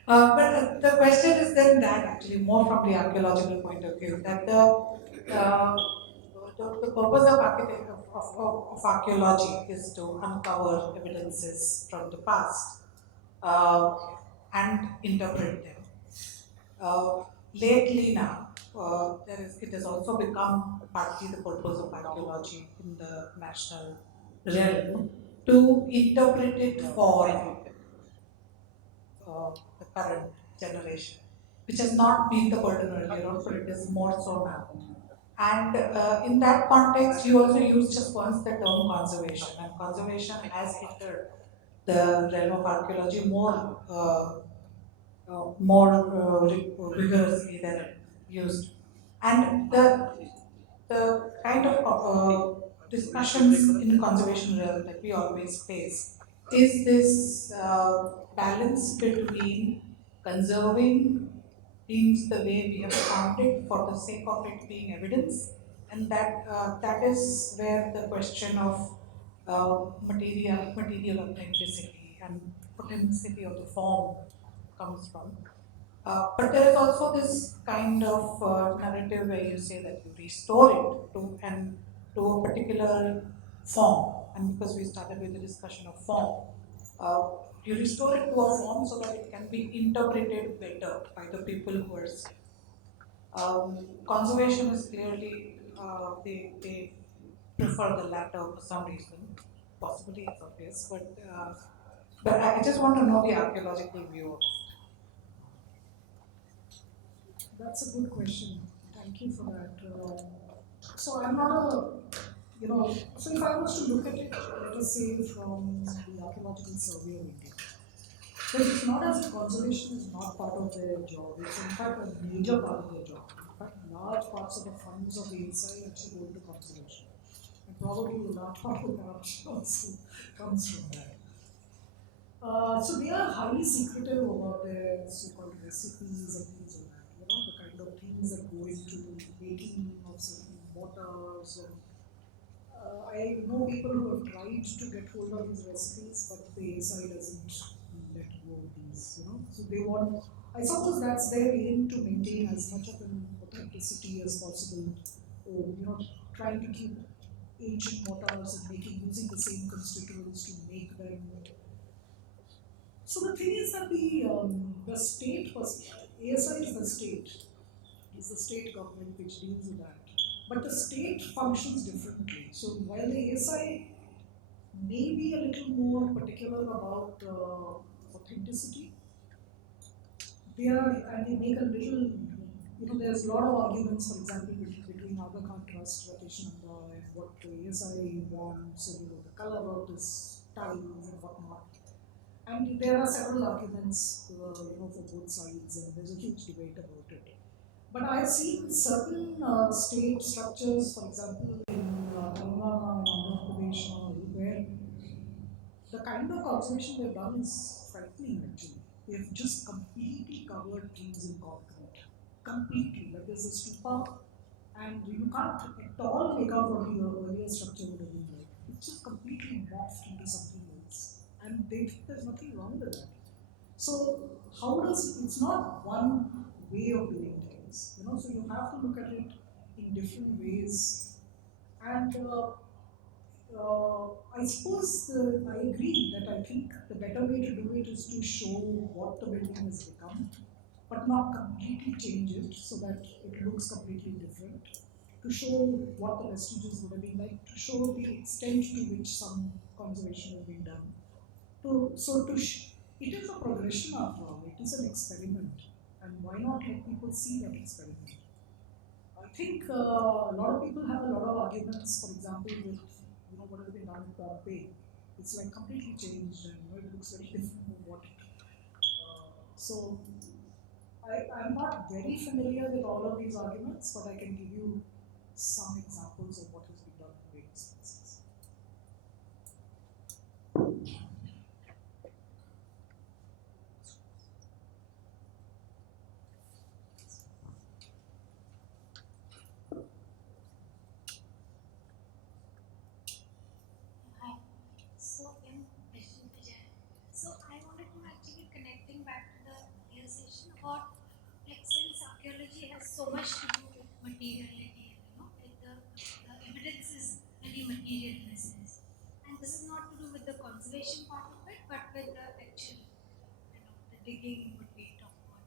But the question is then that actually more from the archaeological point of view, that the purpose of, of archaeology is to uncover evidences from the past uh, and interpret them. Lately now, it has also become partly the purpose of archaeology in the national realm to interpret it for the current generation, which has not been the burden earlier on, but it is more so now. And in that context, you also used just once the term conservation, and conservation has entered the realm of archaeology more rigorously than used. And the kind of discussions in conservation realm that we always face is this balance between conserving things the way we have found it for the sake of it being evidence, and that is where the question of material authenticity and authenticity of the form comes from. But there is also this kind of narrative where you say that you restore it to a particular form, and because we started with the discussion of form, you restore it to a form so that it can be interpreted better by the people who are seeing. Conservation is clearly they prefer the latter for some reason. Possibly it's obvious, but I just want to know the archaeological view of it. That's a good question. Thank you for that. So I'm not a, so if I was to look at it, let us say from the Archaeological Survey of India, then it's not as if conservation is not part of their job. It's in fact a major part of their job. In fact, large parts of the funds of the ASI actually go into conservation. And probably a large part of the corruption also comes from that. So they are highly secretive about their so-called recipes and things like that. The kind of things that go into making of certain mortars. And I know people who have tried to get hold of these recipes, but the ASI doesn't let go of these. So they want. I suppose that's their aim, to maintain as much of an authenticity as possible. Or, trying to keep ancient mortars and using the same constituents to make them. So the thing is that the state was, ASI is the state. It's the state government which deals with that. But the state functions differently. So while the ASI may be a little more particular about authenticity, they make a little, there's a lot of arguments, for example, between Aga Khan Trust, Rakesh and what the ASI wants, and the color of this tiles and whatnot. And there are several arguments, for both sides, and there's a huge debate about it. But I've seen certain state structures, for example, in Telangana and Andhra Pradesh, where the kind of conservation they've done is frightening, actually. They've just completely covered things in concrete. Completely. Like there's a stupa, and you can't at all make out what the earlier structure would have been like. It's just completely morphed into something else. And they think there's nothing wrong with that. So it's not one way of doing things, so you have to look at it in different ways. And I suppose I agree that I think the better way to do it is to show what the building has become, but not completely change it so that it looks completely different. To show what the vestiges would have been like, to show the extent to which some conservation has been done. it is a progression after all. It is an experiment. And why not let people see that experiment? I think a lot of people have a lot of arguments, for example, with what has been done with Pompeii. It's like completely changed and it looks very different from what. So I'm not very familiar with all of these arguments, but I can give you some examples of what has been done in various places. Hi. So, so I wanted to actually connecting back to the earlier session about like since archaeology has so much to do with materiality, like the evidence is very material in a sense. And this is not to do with the conservation part of it, but with the actual, the digging what we talk about.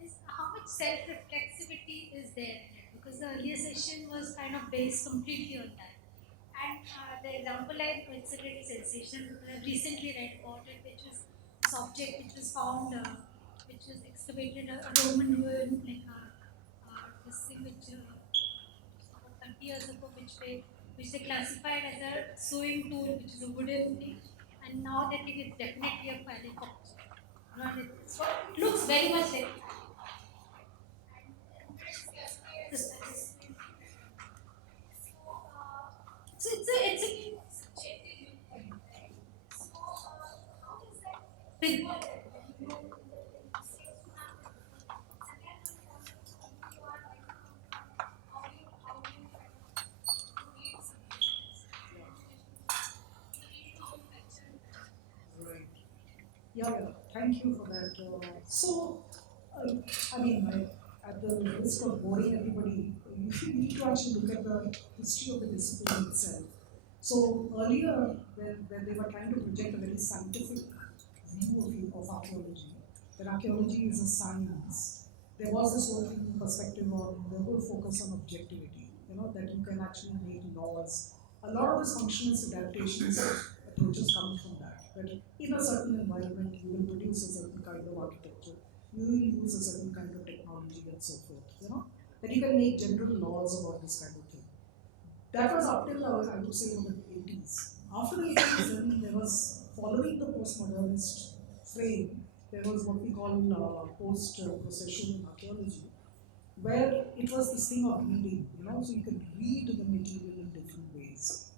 Is how much self-reflexivity is there in it? Because the earlier session was kind of based completely on that. And the example I considered is sensational. I recently read about it, which was this object which was found, which was excavated a Roman ruin, like this thing which about 30 years ago, which they classified as a sewing tool, which is a wooden thing, and now they think it's definitely a phallic object. So it looks very much like. This. So it's a big. Right. Yeah. Thank you for that. I mean, at the risk of boring everybody, you need to actually look at the history of the discipline itself. So earlier, when they were trying to project a very scientific view of archaeology, that archaeology is a science, there was this whole thing perspective on the whole focus on objectivity, that you can actually make laws. A lot of this functionalist adaptations approaches come from that. That in a certain environment, you will produce a certain kind of architecture, you will use a certain kind of technology and so forth. That you can make general laws about this kind of thing. That was up till, I would say, in the 80s. After the 80s, then there was, following the postmodernist frame, there was what we call post-processual archaeology, where it was this thing of reading, so you could read the material in different ways.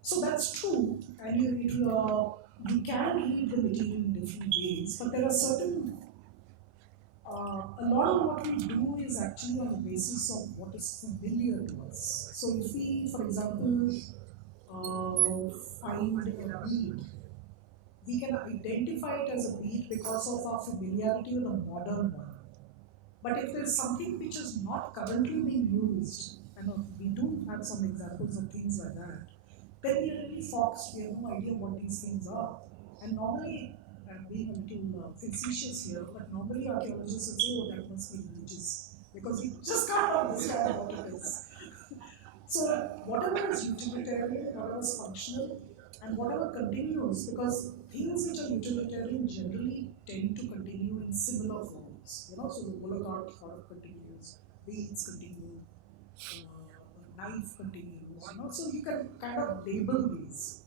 So that's true, and you can read the material in different ways, but there are certain a lot of what we do is actually on the basis of what is familiar to us. So if we, for example, find a bead, we can identify it as a bead because of our familiarity with the modern one. But if there's something which is not currently being used, and we do have some examples of things like that, then we are really foxed, we have no idea what these things are. And normally, I'm being a little facetious here, but normally archaeologists would say, oh, that must be religious, because we just can't understand what it is. So whatever is utilitarian, whatever is functional, and whatever continues, because things which are utilitarian generally tend to continue in similar forms. So the bullock art sort of continues, beads continue, knife continues. So you can kind of label these.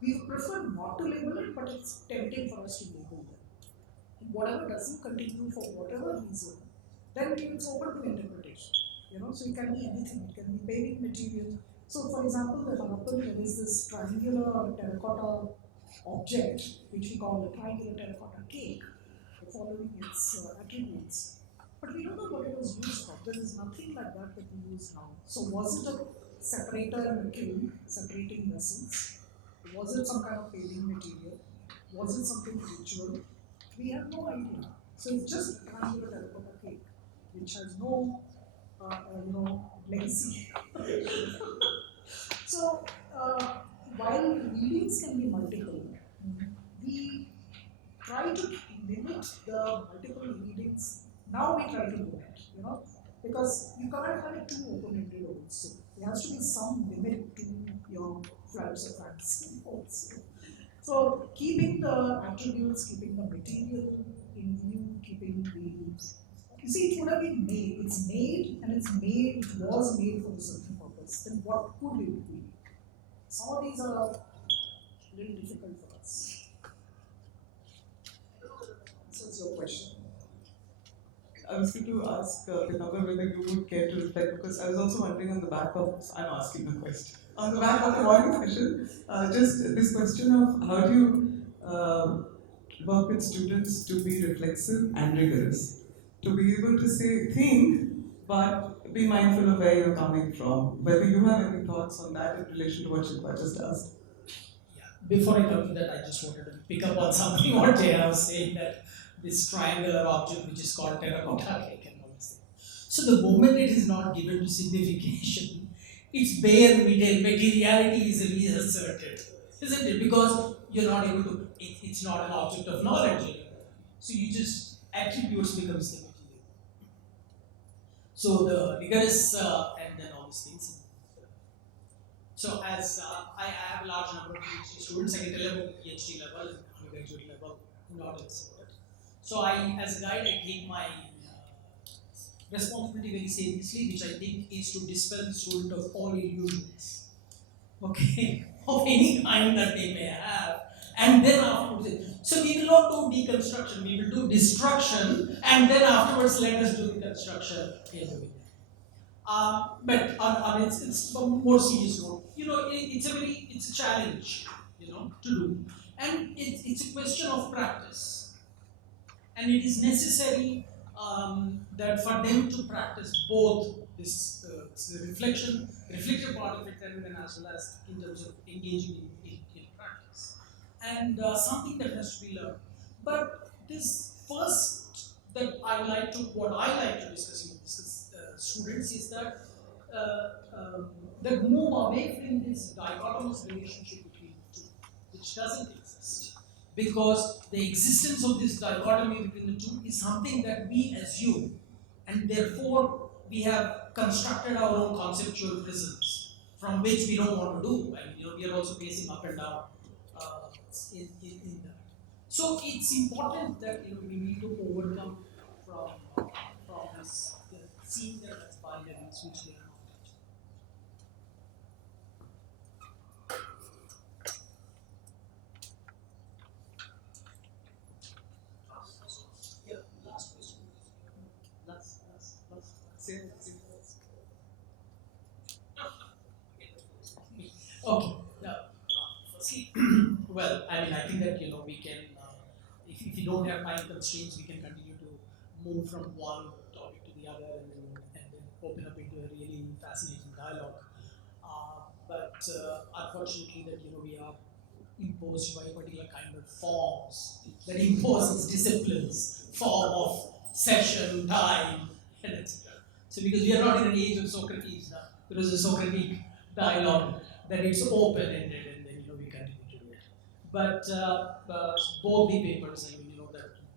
We prefer not to label it, but it's tempting for us to label them. Whatever doesn't continue for whatever reason, then it's open to interpretation. So it can be anything. It can be paving material. So, for example, the Harappan, there is this triangular terracotta object, which we call a triangular terracotta cake, following its attributes. But we don't know what it was used for. There is nothing like that we use now. So, was it a separator in a kiln, separating vessels? Was it some kind of paving material? Was it something ritual? We have no idea. So it's just a triangular terracotta cake, which has no, legacy. So while readings can be multiple, we try to limit the multiple readings. Now we try to do it, because you cannot have it too open-ended also. There has to be some limit to your flights of fantasy also. So So keeping the attributes, keeping the material in view, keeping the, you see, it would have been made. It's made and it's made, it was made for a certain purpose. Then what could it be? Some of these are a little difficult for us. This is your question. I was going to ask Pitabar whether you would care to reflect, because I was also wondering on the back of, I'm asking a question, on the back of the morning session, just this question of how do you work with students to be reflexive and rigorous, to be able to say, think, but be mindful of where you're coming from. Whether you have any thoughts on that in relation to what Shilpa just asked. Before I come to that, I just wanted to pick up on something what Jaya was saying, that this triangular object which is called terracotta cake and all this thing. So the moment it is not given to signification, its bare materiality is reasserted, isn't it? Because you're not able to, it's not an object of knowledge anymore. So you just, attributes becomes the material. So the rigorous and then all these things. So as I have a large number of PhD students, I can tell about PhD level and undergraduate level, not in CEPT. So I, as a guide, I take my responsibility very seriously, which I think is to dispel the student of all illusions, okay, of any kind that they may have. And then afterwards, so we will not do deconstruction, we will do destruction, and then afterwards let us do the construction. But on it's a more serious note. You know, it's a challenge, you know, to do, and it's a question of practice, and it is necessary that for them to practice both this the reflective part of it, and then as well as in terms of engaging in practice, and something that has to be learned. But this first that what I like to discuss with students is that that move away from this dichotomous relationship between the two, which doesn't exist. Because the existence of this dichotomy between the two is something that we assume, and therefore we have constructed our own conceptual prisons from which we don't want to do. I mean, you know, we are also pacing up and down in that. So it's important that, you know, we need to overcome from this seeing them as binaries which they are not. Yeah, last question. Last. Okay. Now, firstly, well, I mean, I think that, you know, we can, if you don't have time constraints, we can continue to move from one topic to the other, and then open up into a really fascinating dialogue. But unfortunately, that, you know, we are imposed by particular kind of forms that imposes disciplines, form of session, time, and etc. So because we are not in an age of Socrates now, there is a Socratic dialogue that it's open-ended, and then, you know, we continue to do it. But both the papers, I mean, you know,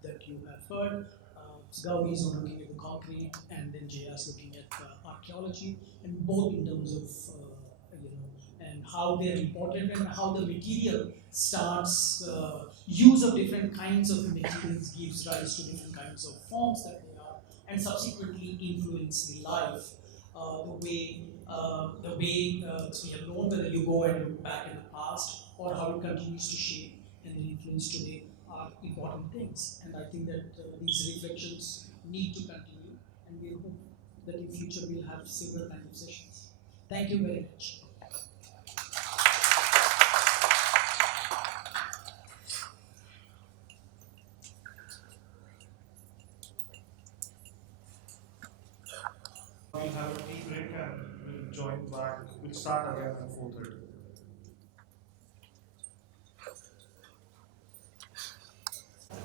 that you have heard, Gauri is looking at the concrete, and then Jaya is looking at archaeology, and both in terms of you know, and how they are important, and how the material starts use of different kinds of materials gives rise to different kinds of forms that they are, and subsequently influence the life, the way we have known, whether you go and look back in the past, or how it continues to shape and influence today, are important things. And I think that these reflections need to continue, and we hope that in future we'll have similar kind of sessions. Thank you very much. We'll have a tea break and we'll join back. We'll start again at 4:30.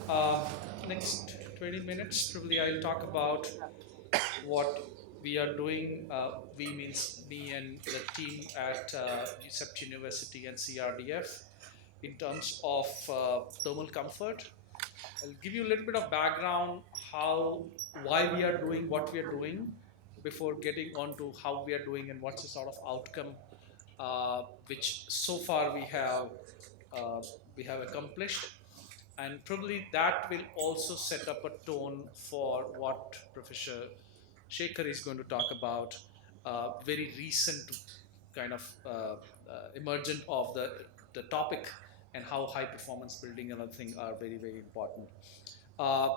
Uh, Next 20 minutes, probably I'll talk about what we are doing. We means me and the team at CEPT University and CRDF in terms of thermal comfort. I'll give you a little bit of background why we are doing what we are doing before getting on to how we are doing and what's the sort of outcome which so far we have we have accomplished, and probably that will also set up a tone for what Professor Shekhar is going to talk about, very recent kind of emergent of the topic, and how high performance building and other things are very, very important. Uh,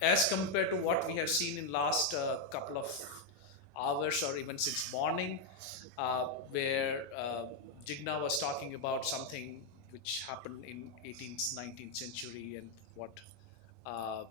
as compared to what we have seen in last couple of hours or even since morning, where Jigna was talking about something which happened in 18th, 19th century, and what uh,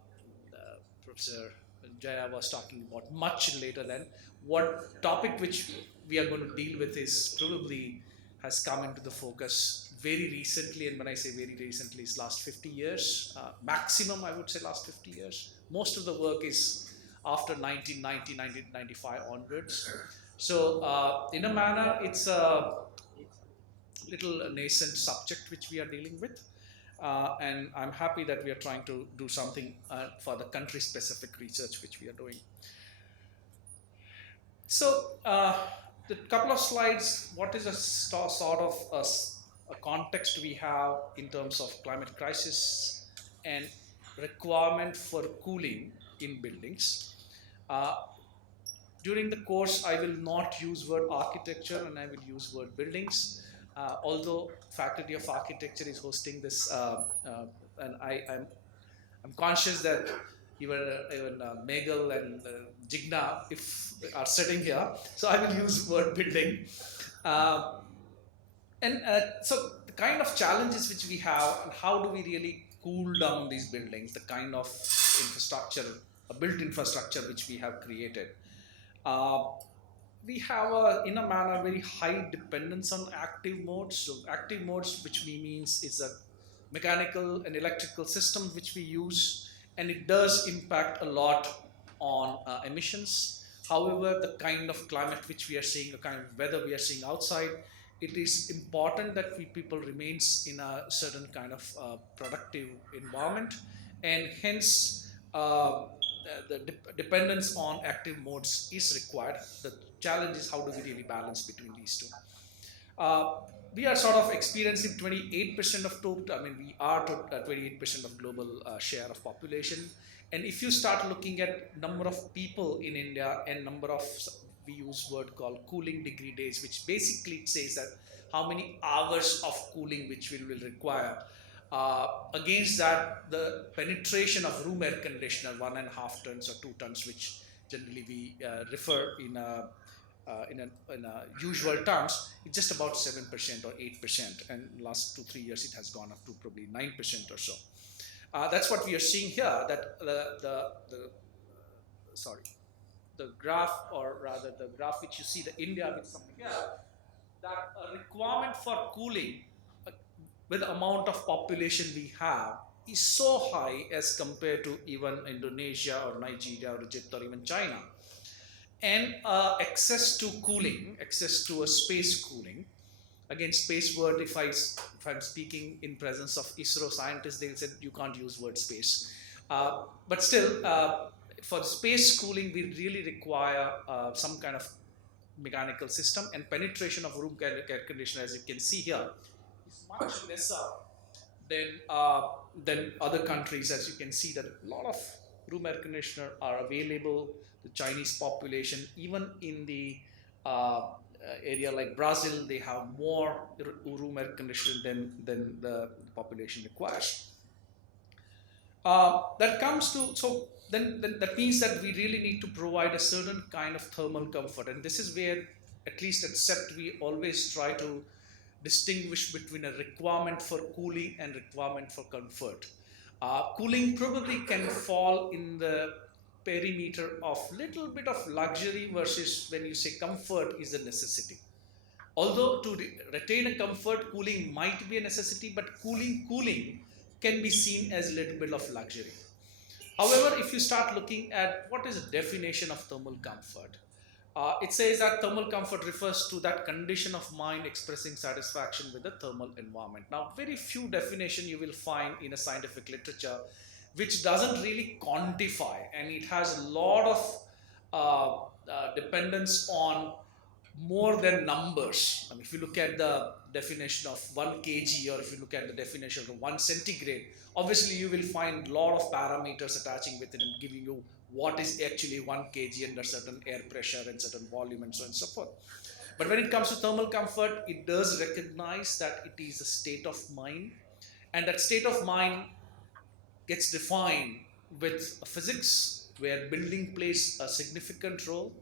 Professor Jaya was talking about much later than what topic which we are going to deal with is probably has come into the focus very recently. And when I say very recently, it's last 50 years, maximum I would say last 50 years. Most of the work is after 1990, 1995 onwards. So in a manner, it's a little nascent subject which we are dealing with. And I'm happy that we are trying to do something for the country-specific research which we are doing. So, the couple of slides, what is a sort of a context we have in terms of climate crisis and requirement for cooling in buildings. During the course, I will not use word architecture and I will use word buildings. Although Faculty of Architecture is hosting this, and I'm conscious that even Megal and Jigna if are sitting here, so I will use word building. So the kind of challenges which we have, and how do we really cool down these buildings, the kind of infrastructure, a built infrastructure which we have created. We have in a manner very high dependence on active modes. So active modes, which means is a mechanical and electrical system which we use, and it does impact a lot on emissions. However, the kind of climate which we are seeing, the kind of weather we are seeing outside, it is important that people remains in a certain kind of productive environment, and hence the dependence on active modes is required. The challenge is how do we really balance between these two. We are sort of experiencing 28% of total, I mean, we are 28% of global share of population. And if you start looking at number of people in India and number of, we use word called cooling degree days, which basically says that how many hours of cooling which we will require. Against that, the penetration of room air conditioner, 1.5 tons or 2 tons, which generally we refer in usual terms, it's just about 7% or 8%, and last 2-3 years it has gone up to probably 9% or so. That's what we are seeing here. That the graph, or rather the graph which you see, the India with something here, that a requirement for cooling with the amount of population we have is so high as compared to even Indonesia or Nigeria or Egypt or even China. And access to cooling, access to a space cooling. Again, space word, if I'm speaking in presence of ISRO scientists, they'll say you can't use word space. But still, for space cooling, we really require some kind of mechanical system, and penetration of room air conditioner, as you can see here, is much lesser than other countries. As you can see that a lot of room air conditioner are available. The Chinese population, even in the area like Brazil, they have more room air conditioner than the population requires. That comes to, so then that means that we really need to provide a certain kind of thermal comfort, and this is where, at least at CEPT, we always try to distinguish between a requirement for cooling and requirement for comfort. Cooling probably can fall in the perimeter of little bit of luxury versus when you say comfort is a necessity. Although to retain a comfort, cooling might be a necessity, but cooling can be seen as a little bit of luxury. However, if you start looking at what is the definition of thermal comfort, it says that thermal comfort refers to that condition of mind expressing satisfaction with the thermal environment. Now, very few definition you will find in a scientific literature which doesn't really quantify, and it has a lot of dependence on more than numbers. I mean, if you look at the definition of 1 kg, or if you look at the definition of 1 centigrade, obviously you will find a lot of parameters attaching with it and giving you what is actually 1 kg under certain air pressure and certain volume and so on and so forth. But when it comes to thermal comfort, it does recognize that it is a state of mind, and that state of mind gets defined with physics, where building plays a significant role,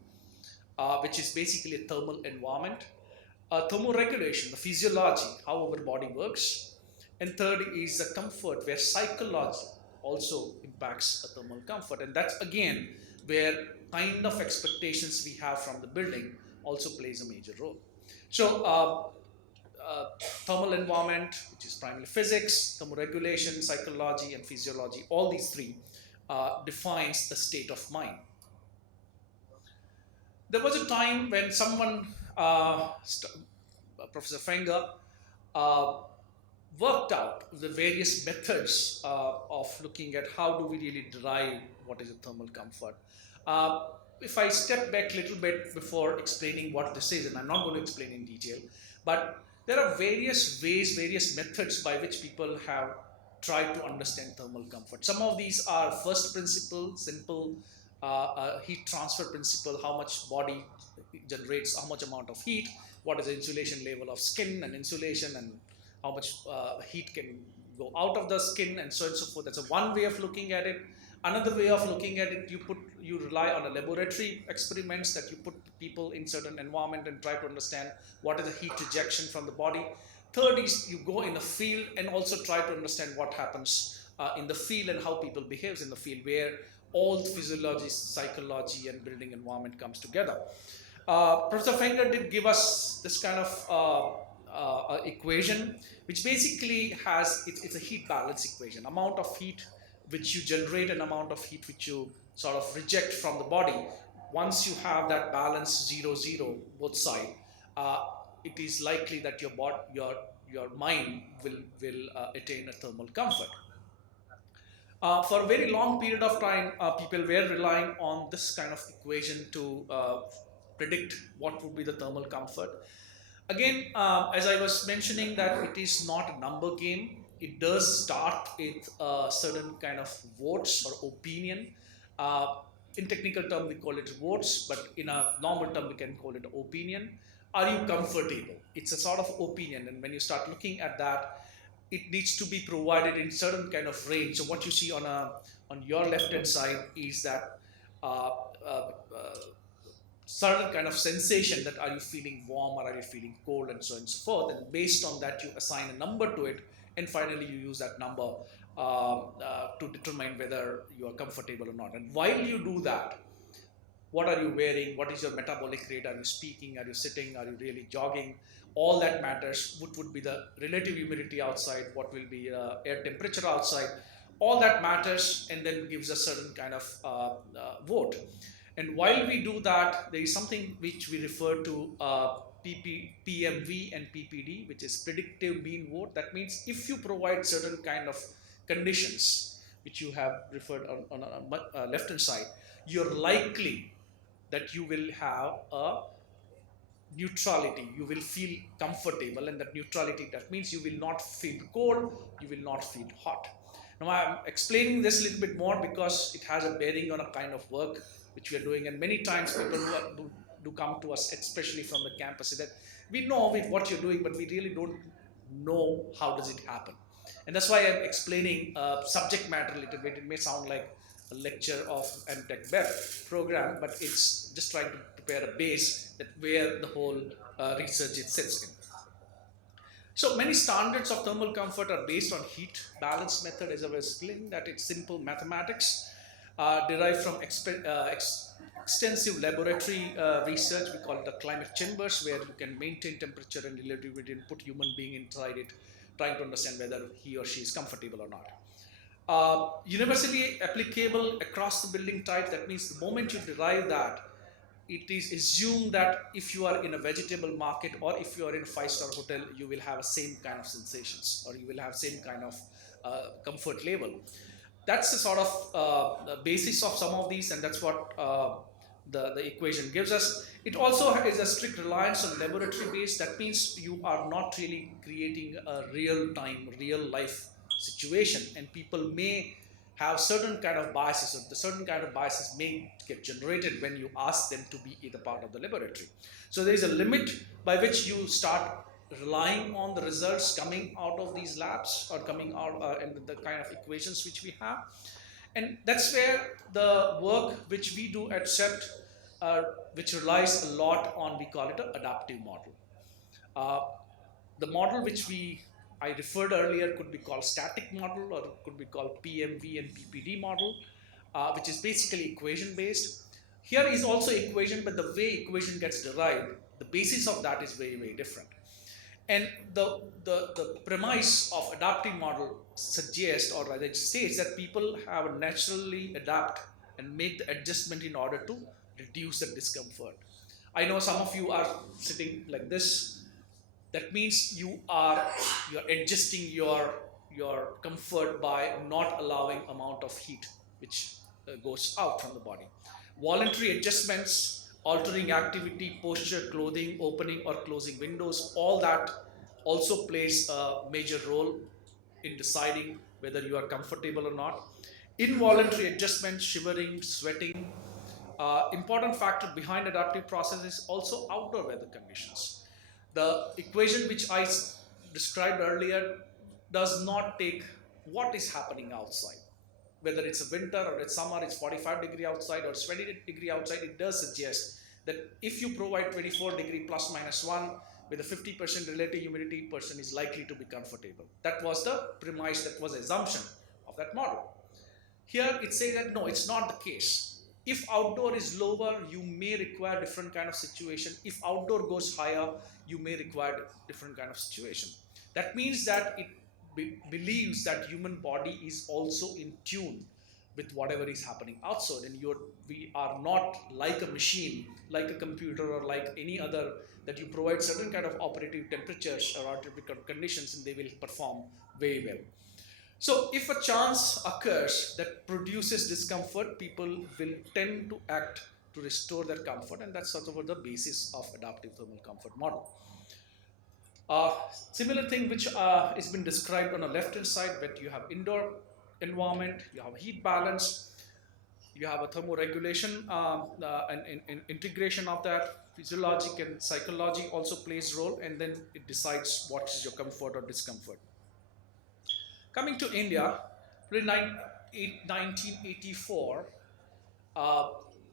which is basically a thermal environment, thermoregulation, the physiology, how our body works, and third is the comfort, where psychology also impacts a thermal comfort, and that's again where kind of expectations we have from the building also plays a major role. So thermal environment, which is primarily physics, thermoregulation, psychology, and physiology, all these three defines the state of mind. There was a time when someone, Professor Fenger, uh, worked out the various methods of looking at how do we really derive what is a thermal comfort. If I step back a little bit before explaining what this is, and I'm not going to explain in detail, but there are various ways, various methods by which people have tried to understand thermal comfort. Some of these are first principle, simple heat transfer principle, how much body generates, how much amount of heat, what is the insulation level of skin and insulation, and how much heat can go out of the skin, and so on and so forth. That's a one way of looking at it. Another way of looking at it, you rely on a laboratory experiments, that you put people in certain environment and try to understand what is the heat rejection from the body. Third is you go in the field and also try to understand what happens in the field and how people behaves in the field, where all physiology, psychology, and building environment comes together. Professor Fenger did give us this kind of equation, which basically has, it's a heat balance equation. Amount of heat which you generate and amount of heat which you sort of reject from the body. Once you have that balance 0-0 both side, it is likely that your mind will attain a thermal comfort. For a very long period of time, people were relying on this kind of equation to predict what would be the thermal comfort. Again, as I was mentioning, that it is not a number game. It does start with a certain kind of votes or opinion. In technical term, we call it votes, but in a normal term, we can call it opinion. Are you comfortable? It's a sort of opinion, and when you start looking at that, it needs to be provided in certain kind of range. So what you see on your left hand side is that uh, uh, uh, certain kind of sensation, that are you feeling warm or are you feeling cold, and so on and so forth, and based on that you assign a number to it, and finally you use that number to determine whether you are comfortable or not. And while you do that, what are you wearing, what is your metabolic rate, are you speaking, are you sitting, are you really jogging, all that matters. What would be the relative humidity outside, what will be air temperature outside, all that matters, and then gives a certain kind of vote. And while we do that, there is something which we refer to PMV and PPD, which is predictive mean vote. That means if you provide certain kind of conditions, which you have referred on a left hand side, you're likely that you will have a neutrality, you will feel comfortable, and that neutrality, that means you will not feel cold, you will not feel hot. Now I'm explaining this a little bit more because it has a bearing on a kind of work which we are doing, and many times people do come to us, especially from the campus, say that we know what you're doing, but we really don't know how does it happen. And that's why I'm explaining subject matter a little bit. It may sound like a lecture of MTech BEP program, but it's just trying to prepare a base that where the whole research it sits in. So many standards of thermal comfort are based on heat balance method, as I was explaining, that it's simple mathematics derived from extensive laboratory research. We call it the climate chambers, where you can maintain temperature and relativity and put human being inside it, trying to understand whether he or she is comfortable or not. Universally applicable across the building type. That means the moment you derive that, it is assumed that if you are in a vegetable market or if you are in a five-star hotel, you will have the same kind of sensations, or you will have same kind of comfort level. That's the sort of the basis of some of these, and that's what the equation gives us. It also is a strict reliance on laboratory base. That means you are not really creating a real time, real life situation, and people may have certain kind of biases, or the certain kind of biases may get generated when you ask them to be either part of the laboratory. So there is a limit by which you start relying on the results coming out of these labs, or coming out and the kind of equations which we have. And that's where the work which we do at CEPT, which relies a lot on, we call it an adaptive model. Uh, the model which I referred earlier could be called static model, or could be called PMV and PPD model, which is basically equation based. Here is also equation, but the way equation gets derived, the basis of that is very, very different. And the premise of adaptive model suggests, or rather it states, that people have naturally adapt and make the adjustment in order to reduce the discomfort. I know some of you are sitting like this. That means you're adjusting your comfort by not allowing amount of heat which goes out from the body. Voluntary adjustments, altering activity, posture, clothing, opening or closing windows, all that also plays a major role in deciding whether you are comfortable or not. Involuntary adjustments, shivering, sweating. Important factor behind adaptive process is also outdoor weather conditions. The equation which I described earlier does not take what is happening outside. Whether it's a winter or it's summer, it's 45-degree outside or 20-degree outside, it does suggest that if you provide 24-degree plus minus 1 with a 50% relative humidity, person is likely to be comfortable. That was the premise, that was the assumption of that model. Here it says that no, it's not the case. If outdoor is lower, you may require different kind of situation. If outdoor goes higher, you may require different kind of situation. That means that it believes that human body is also in tune with whatever is happening outside, and we are not like a machine, like a computer, or like any other, that you provide certain kind of operative temperatures or operative conditions and they will perform very well. So if a chance occurs that produces discomfort, people will tend to act to restore their comfort, and that's sort of the basis of adaptive thermal comfort model. Similar thing which has been described on the left hand side, that you have indoor environment, you have heat balance, you have a thermoregulation, and integration of that. Physiologic and psychology also plays role, and then it decides what is your comfort or discomfort. Coming to India, in 1984,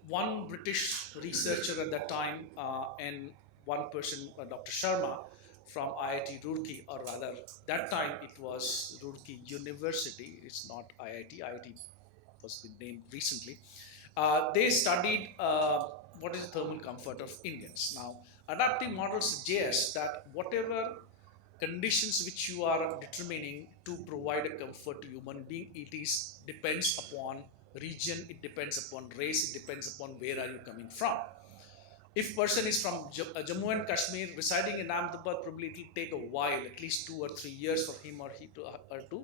one British researcher at that time, and one person, Dr. Sharma from IIT Roorkee, or rather, that time it was Roorkee University, it's not IIT, IIT was been named recently. They studied what is the thermal comfort of Indians. Now, adaptive models suggest that whatever conditions which you are determining to provide a comfort to human being, it is depends upon region, it depends upon race, it depends upon where are you coming from. If person is from Jammu and Kashmir residing in Ahmedabad, probably it will take a while, at least 2 or 3 years for him or to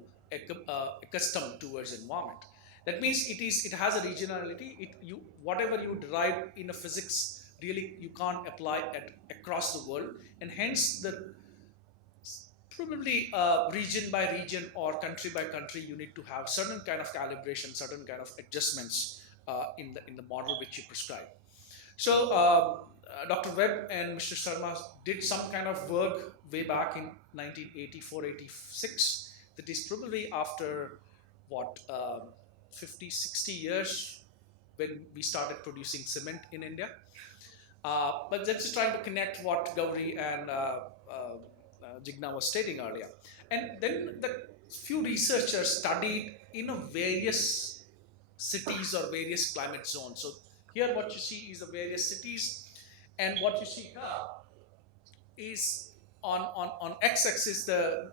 accustom towards environment. That means it has a regionality. Whatever you derive in a physics, really you can't apply across the world, and hence the probably region by region or country by country, you need to have certain kind of calibration, certain kind of adjustments in the model which you prescribe. So Dr. Webb and Mr. Sharma did some kind of work way back in 1984-86. That is probably after what 50-60 years when we started producing cement in India. But that's just trying to connect what Gauri and Jigna was stating earlier. And then the few researchers studied in various cities or various climate zones. So here what you see is the various cities, and what you see here is on x-axis the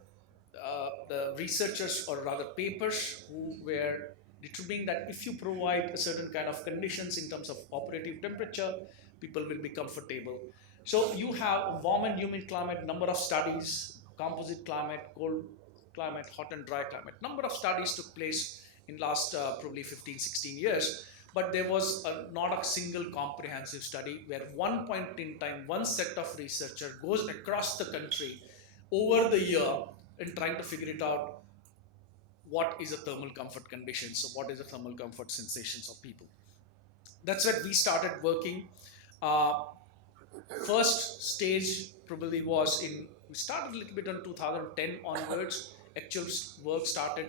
researchers, or rather papers, who were determining that if you provide a certain kind of conditions in terms of operative temperature, people will be comfortable. So you have warm and humid climate, number of studies, composite climate, cold climate, hot and dry climate. Number of studies took place in last probably 15-16 years, but there was not a single comprehensive study where one point in time, one set of researcher goes across the country over the year and trying to figure it out what is a thermal comfort condition, so what is the thermal comfort sensations of people. That's when we started working. Uh, First stage probably was in, we started a little bit on 2010 onwards. Actual work started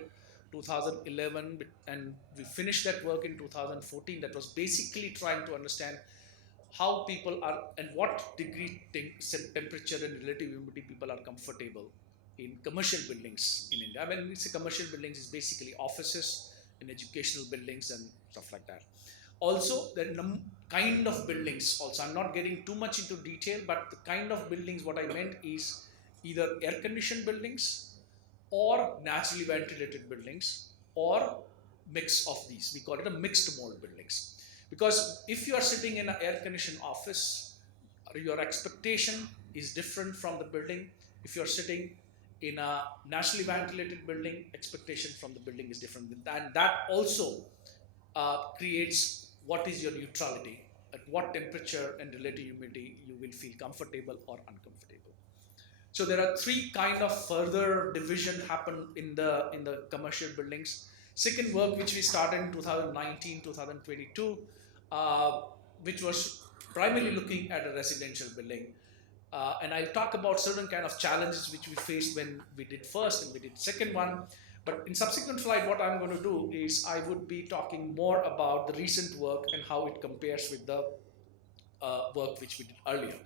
2011, and we finished that work in 2014. That was basically trying to understand how people are and what degree temperature and relative humidity people are comfortable in commercial buildings in India. I mean, when we say commercial buildings, is basically offices and educational buildings and stuff like that. Also, the kind of buildings. Also, I'm not getting too much into detail, but the kind of buildings, what I meant is either air-conditioned buildings or naturally ventilated buildings or mix of these. We call it a mixed mode buildings. Because if you are sitting in an air-conditioned office, your expectation is different from the building. If you're sitting in a naturally ventilated building, expectation from the building is different. And that also creates what is your neutrality, at what temperature and relative humidity you will feel comfortable or uncomfortable. So there are three kind of further division happen in the commercial buildings. Second work which we started in 2019, 2022, which was primarily looking at a residential building. And I'll talk about certain kind of challenges which we faced when we did first and we did second one. But in subsequent slide, what I'm going to do is I would be talking more about the recent work and how it compares with the work which we did earlier.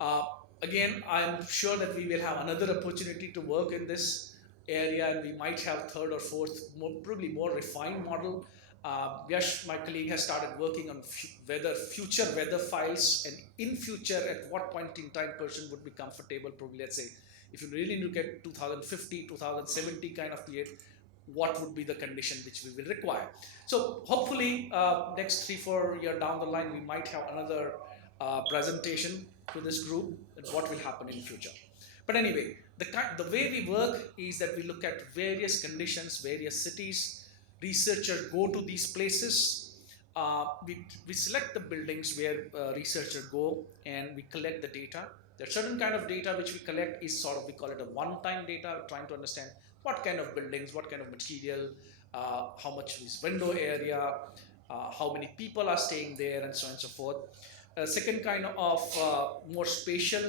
Uh, Again, I'm sure that we will have another opportunity to work in this area, and we might have third or fourth, probably more refined model. Yash, my colleague, has started working on future weather files, and in future, at what point in time person would be comfortable, probably, let's say, if you really look at 2050, 2070 kind of period, what would be the condition which we will require. So hopefully, next 3-4 years down the line, we might have another presentation to this group and what will happen in the future. But anyway, the way we work is that we look at various conditions, various cities. Researchers go to these places. We select the buildings where researchers go, and we collect the data. There are certain kind of data which we collect is sort of, we call it a one-time data, trying to understand what kind of buildings, what kind of material, how much is window area, how many people are staying there, and so on and so forth. Second kind of more spatial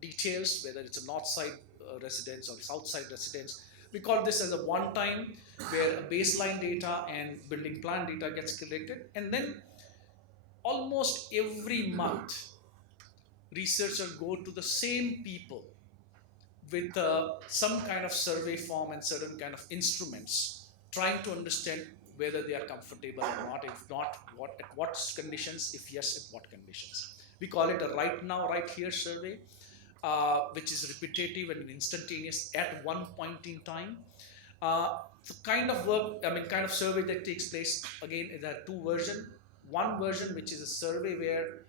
details, whether it's a north side residence or south side residence. We call this as a one time, where baseline data and building plan data gets collected, and then almost every month researchers go to the same people with some kind of survey form and certain kind of instruments, trying to understand whether they are comfortable or not. If not, at what conditions? If yes, at what conditions? We call it a right now, right here survey, which is repetitive and instantaneous at one point in time. The kind of work, kind of survey that takes place, again, there are two versions. One version, which is a survey where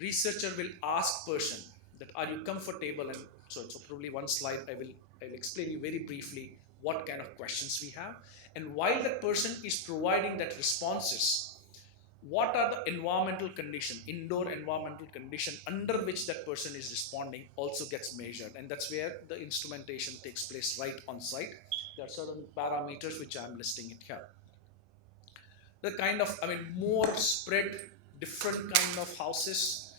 researcher will ask person that are you comfortable, and so probably one slide I'll explain you very briefly what kind of questions we have, and while that person is providing that responses, what are the environmental condition, indoor environmental condition under which that person is responding also gets measured, and that's where the instrumentation takes place right on site. There are certain parameters which I'm listing it here. The kind of, more spread, different kind of houses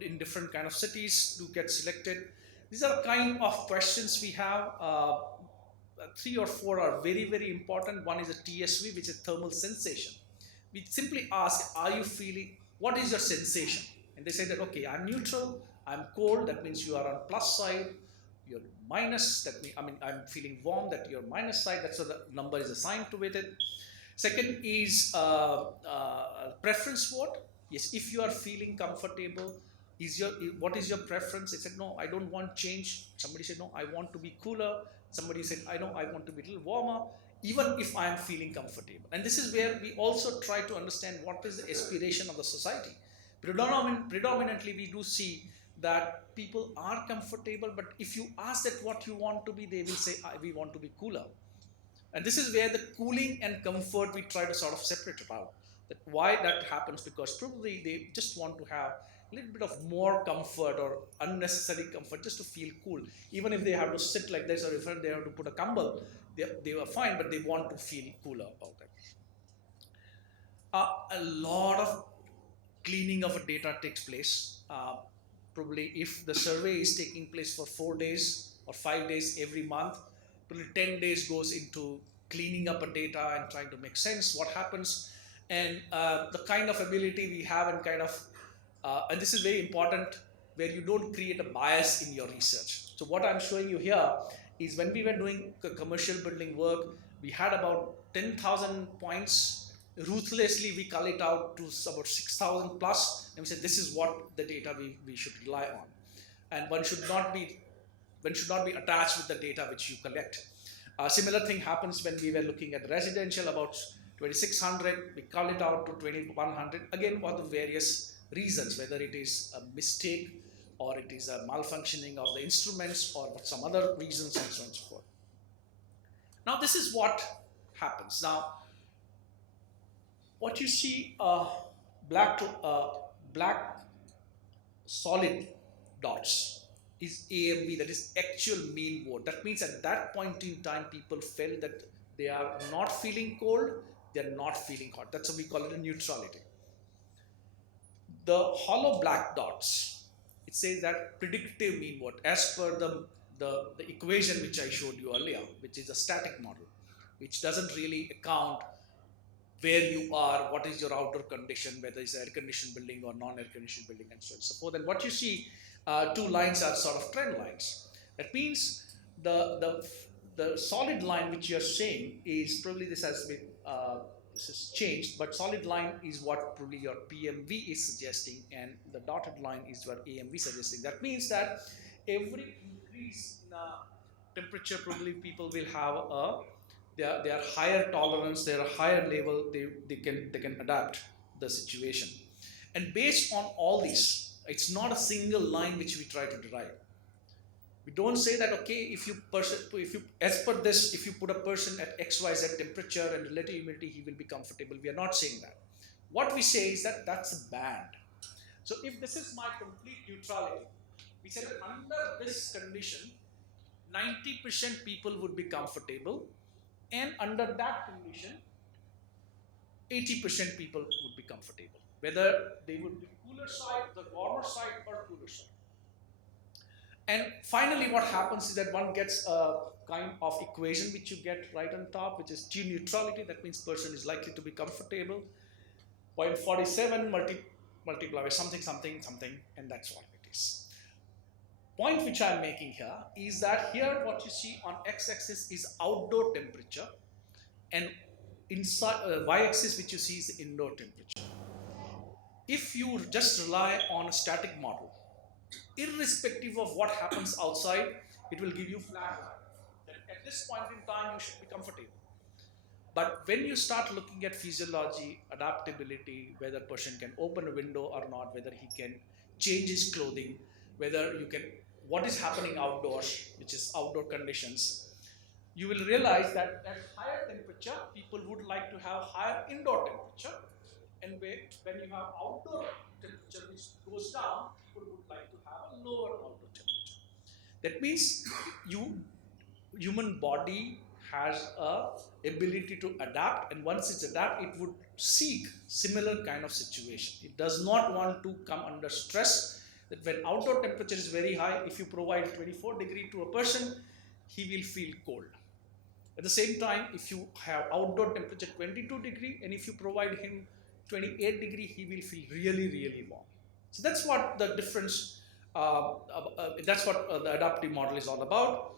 in different kind of cities do get selected. These are the kind of questions we have. 3 or 4 are very, very important. One is a TSV, which is thermal sensation. We simply ask, are you feeling, what is your sensation? And they say that, okay, I'm neutral, I'm cold, that means you are on plus side. You're minus, that means, I'm feeling warm, that you're minus side, that's what the number is assigned to with it. Second is preference vote. Yes, if you are feeling comfortable, what is your preference? I said, no, I don't want change. Somebody said, no, I want to be cooler. Somebody said, I want to be a little warmer, even if I am feeling comfortable. And this is where we also try to understand what is the aspiration of the society. Predominantly, we do see that people are comfortable, but if you ask that what you want to be, they will say, we want to be cooler. And this is where the cooling and comfort we try to sort of separate it out. That why that happens, because probably they just want to have a little bit of more comfort or unnecessary comfort just to feel cool. Even if they have to sit like this, or if they have to put a combo, they are fine, but they want to feel cooler about it. A lot of cleaning of a data takes place. Probably if the survey is taking place for 4 days or 5 days every month, probably 10 days goes into cleaning up a data and trying to make sense what happens. And the kind of ability we have, and kind of, and this is very important, where you don't create a bias in your research. So what I'm showing you here is when we were doing commercial building work, we had about 10,000 points. Ruthlessly we cull it out to about 6,000 plus, and we said this is what the data we should rely on, and one should not be attached with the data which you collect. Similar thing happens when we were looking at residential, about 2,600, we cull it out to 2,100, again for the various reasons, whether it is a mistake or it is a malfunctioning of the instruments or some other reasons, and so on and so forth. Now this is what happens. Now what you see, black solid dots is AMV, that is actual mean vote. That means at that point in time, people felt that they are not feeling cold, they are not feeling hot. That's what we call it a neutrality. The hollow black dots, it says that predictive mean vote, as per the equation which I showed you earlier, which is a static model, which doesn't really account where you are, what is your outdoor condition, whether it's air conditioned building or non-air conditioned building, and so on and so forth. And what you see, two lines are sort of trend lines. That means the solid line which you're seeing is probably, this has been this is changed, but solid line is what probably your PMV is suggesting, and the dotted line is what AMV suggesting. That means that every increase in temperature, probably people will have a, they are higher tolerance, they are higher level, they can adapt the situation. And based on all this, it's not a single line which we try to derive. We don't say that, okay, if you as per this, if you put a person at XYZ temperature and relative humidity, he will be comfortable. We are not saying that. What we say is that that's a band. So if this is my complete neutrality, we say that under this condition, 90% people would be comfortable, and under that condition, 80% people would be comfortable, whether they would be cooler side, the warmer side, or cooler side. And finally, what happens is that one gets a kind of equation which you get right on top, which is G neutrality. That means person is likely to be comfortable. 0.47 multiply by something, and that's what it is. Point which I'm making here is that here what you see on x-axis is outdoor temperature, and inside y-axis which you see is indoor temperature. If you just rely on a static model, irrespective of what happens outside, it will give you flat line. Then at this point in time, you should be comfortable. But when you start looking at physiology, adaptability, whether person can open a window or not, whether he can change his clothing, whether you can, what is happening outdoors, which is outdoor conditions, you will realize that at higher temperature, people would like to have higher indoor temperature. And when you have outdoor temperature which goes down, people would like to have a lower outdoor temperature. That means human body has a ability to adapt, and once it's adapt, it would seek similar kind of situation. It does not want to come under stress. That when outdoor temperature is very high, if you provide 24 degree to a person, he will feel cold. At the same time, if you have outdoor temperature 22 degree, and if you provide him 28 degree, he will feel really, really warm. So that's what the difference, that's what the adaptive model is all about.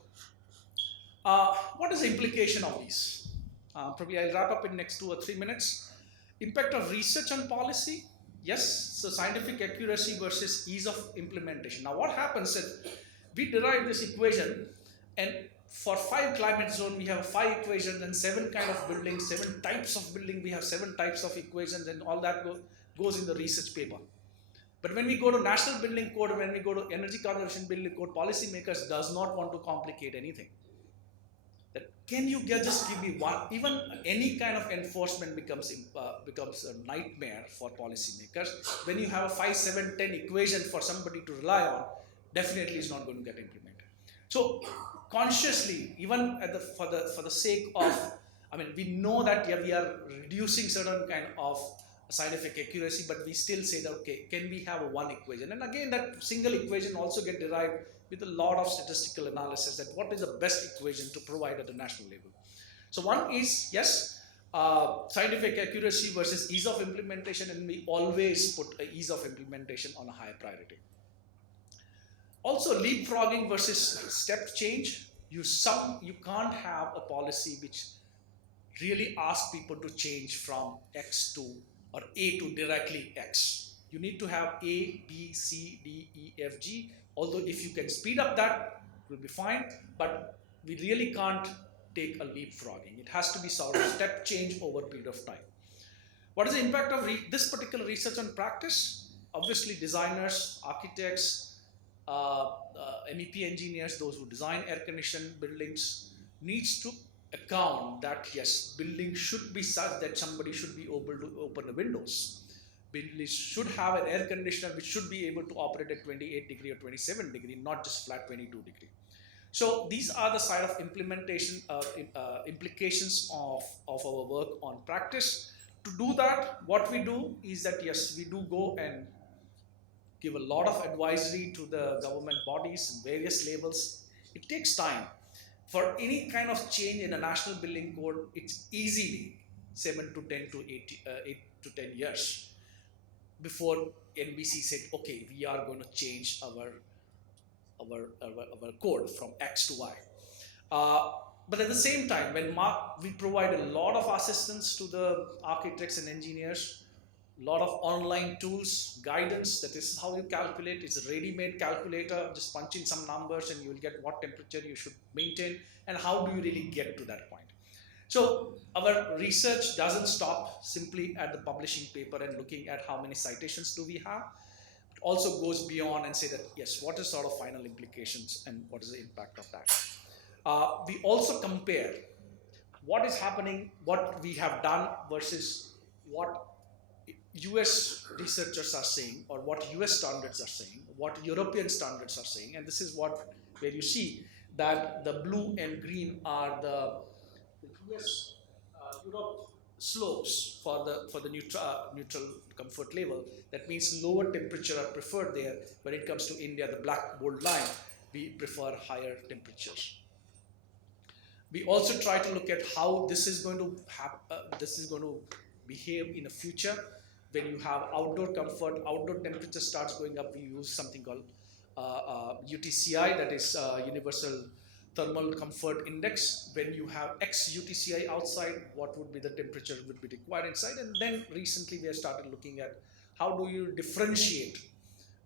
What is the implication of these? Probably I'll wrap up in next 2 or 3 minutes. Impact of research on policy. Yes, so scientific accuracy versus ease of implementation. Now what happens is, we derive this equation, and for 5 climate zones, we have 5 equations, and 7 kind of buildings, 7 types of building, we have 7 types of equations, and all that goes in the research paper. But when we go to National Building Code, when we go to Energy Conservation Building Code, policymakers does not want to complicate anything. that can you just give me one, even any kind of enforcement becomes a nightmare for policymakers. When you have a 5 7 10 equation for somebody to rely on, definitely is not going to get implemented. So consciously, even for the sake of, I mean, we know that, yeah, we are reducing certain kind of scientific accuracy, but we still say that, okay, can we have a one equation? And again, that single equation also get derived with a lot of statistical analysis, that what is the best equation to provide at the national level. So one is, yes, scientific accuracy versus ease of implementation, and we always put a ease of implementation on a higher priority. Also, leapfrogging versus step change. You can't have a policy which really asks people to change from X to, or A to directly X. You need to have A, B, C, D, E, F, G. Although if you can speed up that, it will be fine. But we really can't take a leapfrogging. It has to be sort of step change over a period of time. What is the impact of this particular research on practice? Obviously, designers, architects, MEP engineers, those who design air-conditioned buildings, needs to account that, yes, buildings should be such that somebody should be able to open the windows. Buildings should have an air conditioner which should be able to operate at 28 degree or 27 degree, not just flat 22 degree. So these are the side of implementation implications of our work on practice. To do that, what we do is that, yes, we do go and give a lot of advisory to the government bodies and various levels. It takes time. For any kind of change in a national building code, it's easily 7 to 10 to 8 to 10 years before NBC said, okay, we are going to change our code from X to Y. But at the same time, when we provide a lot of assistance to the architects and engineers, a lot of online tools, guidance, that is how you calculate. It's a ready-made calculator, just punch in some numbers and you will get what temperature you should maintain and how do you really get to that point. So our research doesn't stop simply at the publishing paper and looking at how many citations do we have. It also goes beyond and say that, yes, what is sort of final implications and what is the impact of that. We also compare what is happening, what we have done versus what US researchers are saying, or what US standards are saying, what European standards are saying, and this is where you see that the blue and green are the US Europe slopes for the neutral comfort level. That means lower temperature are preferred there. When it comes to India, the black bold line, we prefer higher temperatures. We also try to look at how this is going to behave in the future. When you have outdoor comfort, outdoor temperature starts going up, we use something called UTCI, that is Universal Thermal Comfort Index. When you have X UTCI outside, what would be the temperature would be required inside? And then recently we have started looking at how do you differentiate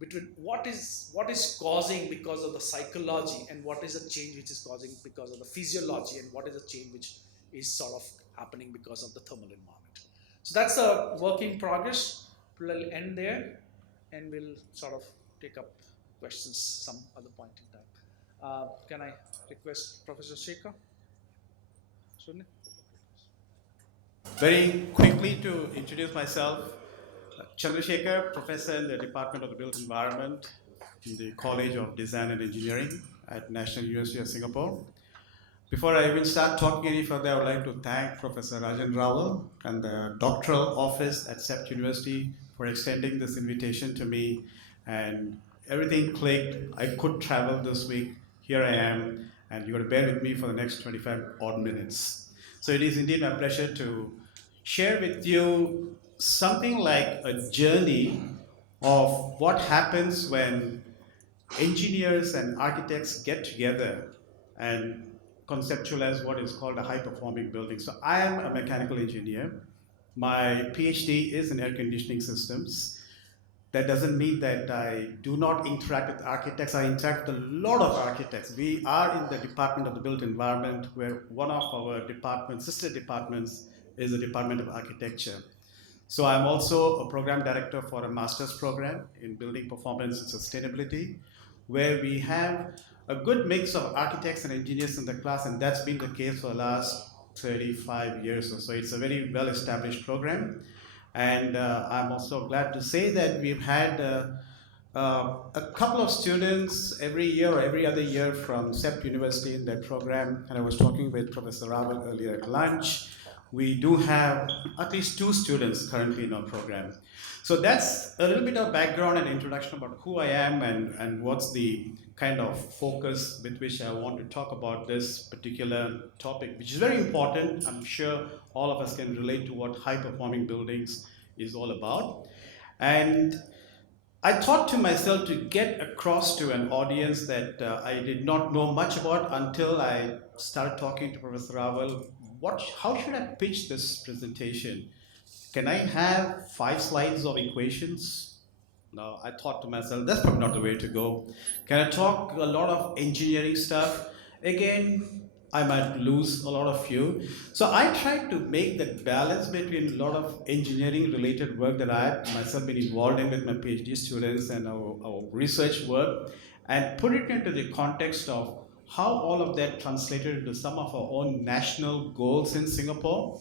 between what is causing because of the psychology and what is a change which is causing because of the physiology, and what is a change which is sort of happening because of the thermal environment. So that's a work in progress. We'll end there and we'll sort of take up questions some other point in time. Can I request Professor Shekhar? Sunil? Very quickly to introduce myself, Chandrasekhar, professor in the Department of the Built Environment in the College of Design and Engineering at National University of Singapore. Before I even start talking any further, I would like to thank Professor Rajan Rawal and the doctoral office at CEPT University for extending this invitation to me, and everything clicked. I could travel this week. Here I am, and you're going to bear with me for the next 25 odd minutes. So it is indeed my pleasure to share with you something like a journey of what happens when engineers and architects get together and conceptualize what is called a high-performing building. So I am a mechanical engineer. My PhD is in air conditioning systems. That doesn't mean that I do not interact with architects. I interact with a lot of architects. We are in the Department of the Built Environment, where one of our departments, sister departments, is the Department of Architecture. So I'm also a program director for a master's program in building performance and sustainability, where we have a good mix of architects and engineers in the class, and that's been the case for the last 35 years or so. It's a very well established program. And I'm also glad to say that we've had a couple of students every year or every other year from CEPT University in that program. And I was talking with Professor Raval earlier at lunch. We do have at least 2 students currently in our program. So that's a little bit of background and introduction about who I am and what's the kind of focus with which I want to talk about this particular topic, which is very important. I'm sure all of us can relate to what high performing buildings is all about. And I thought to myself to get across to an audience that I did not know much about until I started talking to Professor Raval. How should I pitch this presentation? Can I have 5 slides of equations? No, I thought to myself, that's probably not the way to go. Can I talk a lot of engineering stuff? Again, I might lose a lot of you. So I tried to make that balance between a lot of engineering related work that I have myself been involved in with my PhD students and our research work, and put it into the context of how all of that translated into some of our own national goals in Singapore.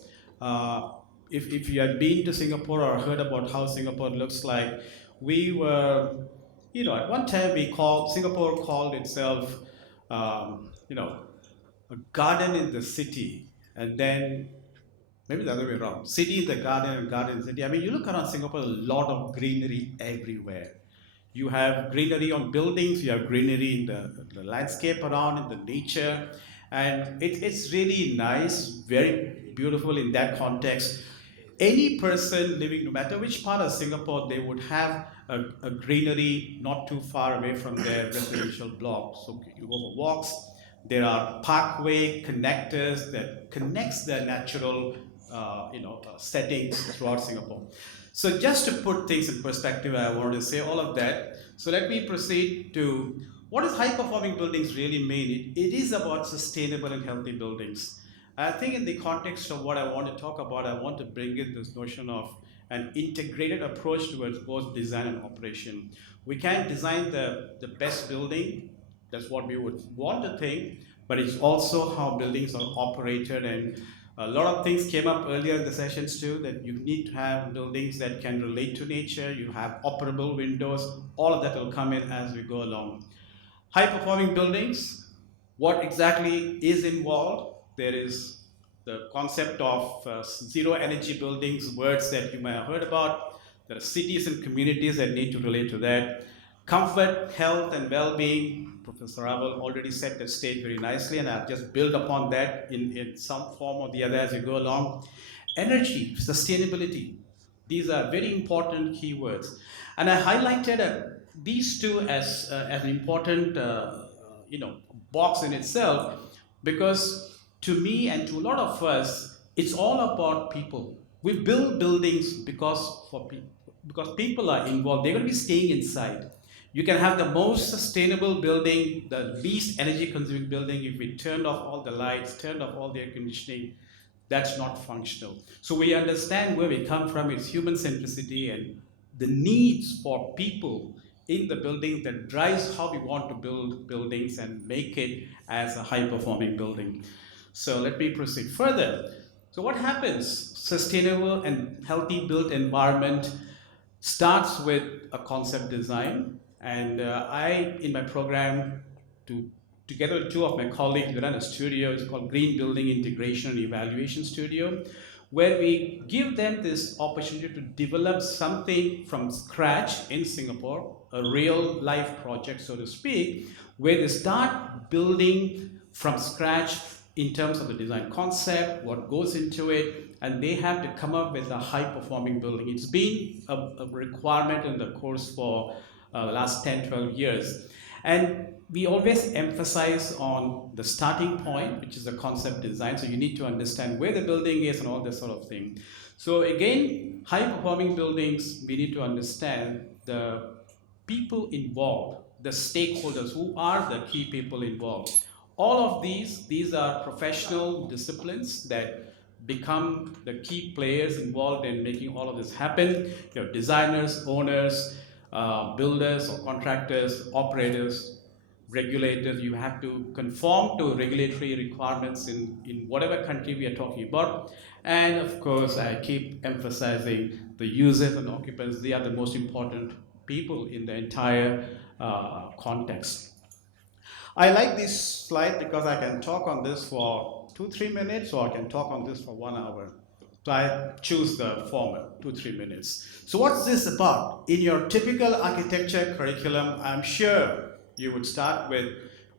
If you had been to Singapore or heard about how Singapore looks like, we were, at one time Singapore called itself, a garden in the city, and then maybe the other way around, city in the garden and garden in the city. I mean, you look around Singapore, a lot of greenery everywhere. You have greenery on buildings, you have greenery in the landscape around, in the nature, and it's really nice, very beautiful in that context. Any person living, no matter which part of Singapore, they would have a greenery not too far away from their residential block. So you go for walks. There are parkway connectors that connects the natural, settings throughout Singapore. So just to put things in perspective, I wanted to say all of that. So let me proceed to what does high performing buildings really mean? It is about sustainable and healthy buildings. I think in the context of what I want to talk about, I want to bring in this notion of an integrated approach towards both design and operation. We can't design the best building, that's what we would want to think, but it's also how buildings are operated. And a lot of things came up earlier in the sessions too, that you need to have buildings that can relate to nature, you have operable windows, all of that will come in as we go along. High performing buildings, what exactly is involved? There is the concept of zero energy buildings, words that you may have heard about. There are cities and communities that need to relate to that. Comfort, health, and well being. Professor Raval already set the stage very nicely, and I've just built upon that in some form or the other as we go along. Energy, sustainability. These are very important keywords. And I highlighted these two as an important box in itself, because to me and to a lot of us, it's all about people. We build buildings because people are involved. They're going to be staying inside. You can have the most sustainable building, the least energy consuming building. If we turned off all the lights, turned off all the air conditioning, that's not functional. So we understand where we come from. It's human centricity and the needs for people in the building that drives how we want to build buildings and make it as a high performing building. So let me proceed further. So what happens? Sustainable and healthy built environment starts with a concept design. And in my program, together with 2 of my colleagues, we run a studio. It's called Green Building Integration and Evaluation Studio, where we give them this opportunity to develop something from scratch in Singapore, a real life project, so to speak, where they start building from scratch in terms of the design concept, what goes into it, and they have to come up with a high performing building. It's been a requirement in the course for the last 10, 12 years. And we always emphasize on the starting point, which is the concept design. So you need to understand where the building is and all this sort of thing. So again, high performing buildings, we need to understand the people involved, the stakeholders, who are the key people involved. All of these are professional disciplines that become the key players involved in making all of this happen. You have designers, owners, builders or contractors, operators, regulators, you have to conform to regulatory requirements in whatever country we are talking about. And of course, I keep emphasizing the users and occupants, they are the most important people in the entire context. I like this slide because I can talk on this for 2-3 minutes, or I can talk on this for 1 hour. So I choose the former, 2-3 minutes. So what's this about? In your typical architecture curriculum, I'm sure you would start with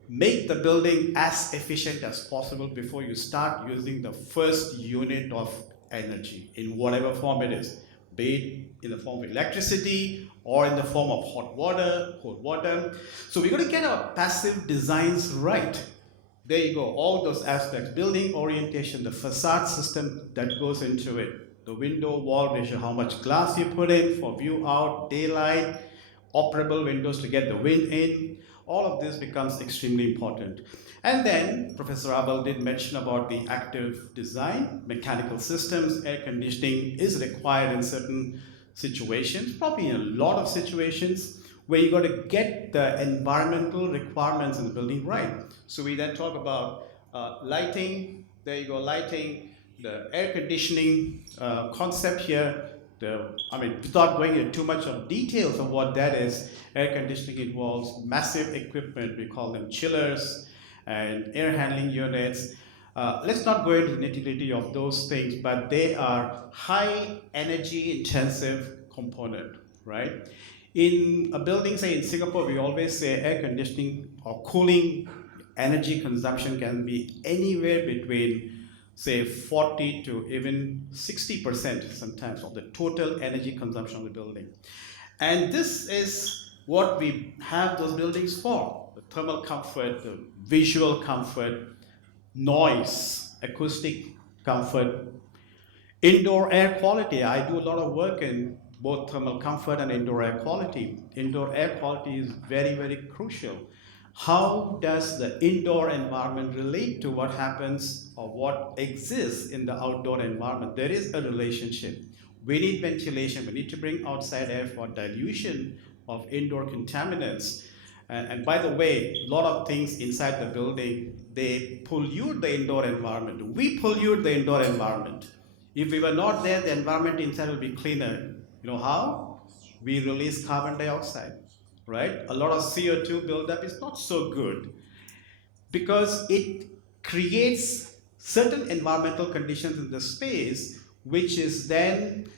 make the building as efficient as possible before you start using the first unit of energy in whatever form it is, be it in the form of electricity or in the form of hot water, cold water. So we're going to get our passive designs right. There you go, all those aspects, building orientation, the facade system that goes into it, the window wall ratio, how much glass you put in for view out, daylight, operable windows to get the wind in, all of this becomes extremely important. And then Professor Abel did mention about the active design, mechanical systems, air conditioning is required in certain situations, probably in a lot of situations, where you got to get the environmental requirements in the building right. So we then talk about lighting, there you go, lighting, the air conditioning concept here, without going into too much of details of what that is, air conditioning involves massive equipment, we call them chillers and air handling units. Let's not go into the nitty-gritty of those things, but they are high energy intensive component, right? In a building, say in Singapore, we always say air conditioning or cooling energy consumption can be anywhere between say 40 to even 60% sometimes of the total energy consumption of the building. And this is what we have those buildings for: the thermal comfort, the visual comfort, noise, acoustic comfort, indoor air quality. I do a lot of work in both thermal comfort and indoor air quality. Indoor air quality is very, very crucial. How does the indoor environment relate to what happens or what exists in the outdoor environment? There is a relationship. We need ventilation. We need to bring outside air for dilution of indoor contaminants. And by the way, a lot of things inside the building, they pollute the indoor environment. We pollute the indoor environment. If we were not there, the environment inside will be cleaner. You know how? We release carbon dioxide, right? A lot of CO2 buildup is not so good because it creates certain environmental conditions in the space which is then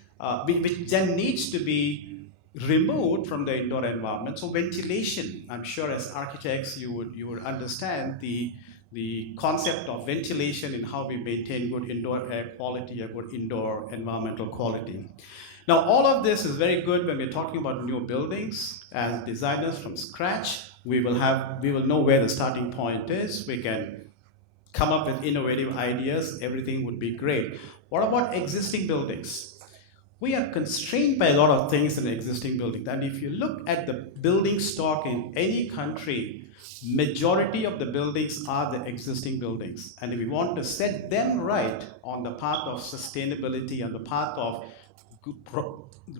which then needs to be removed from the indoor environment. So ventilation, I'm sure as architects you would understand the concept of ventilation and how we maintain good indoor air quality or good indoor environmental quality. Now, all of this is very good when we're talking about new buildings. As designers from scratch, we will know where the starting point is. We can come up with innovative ideas. Everything would be great. What about existing buildings? We are constrained by a lot of things in existing buildings. And if you look at the building stock in any country, majority of the buildings are the existing buildings. And if we want to set them right on the path of sustainability, on the path of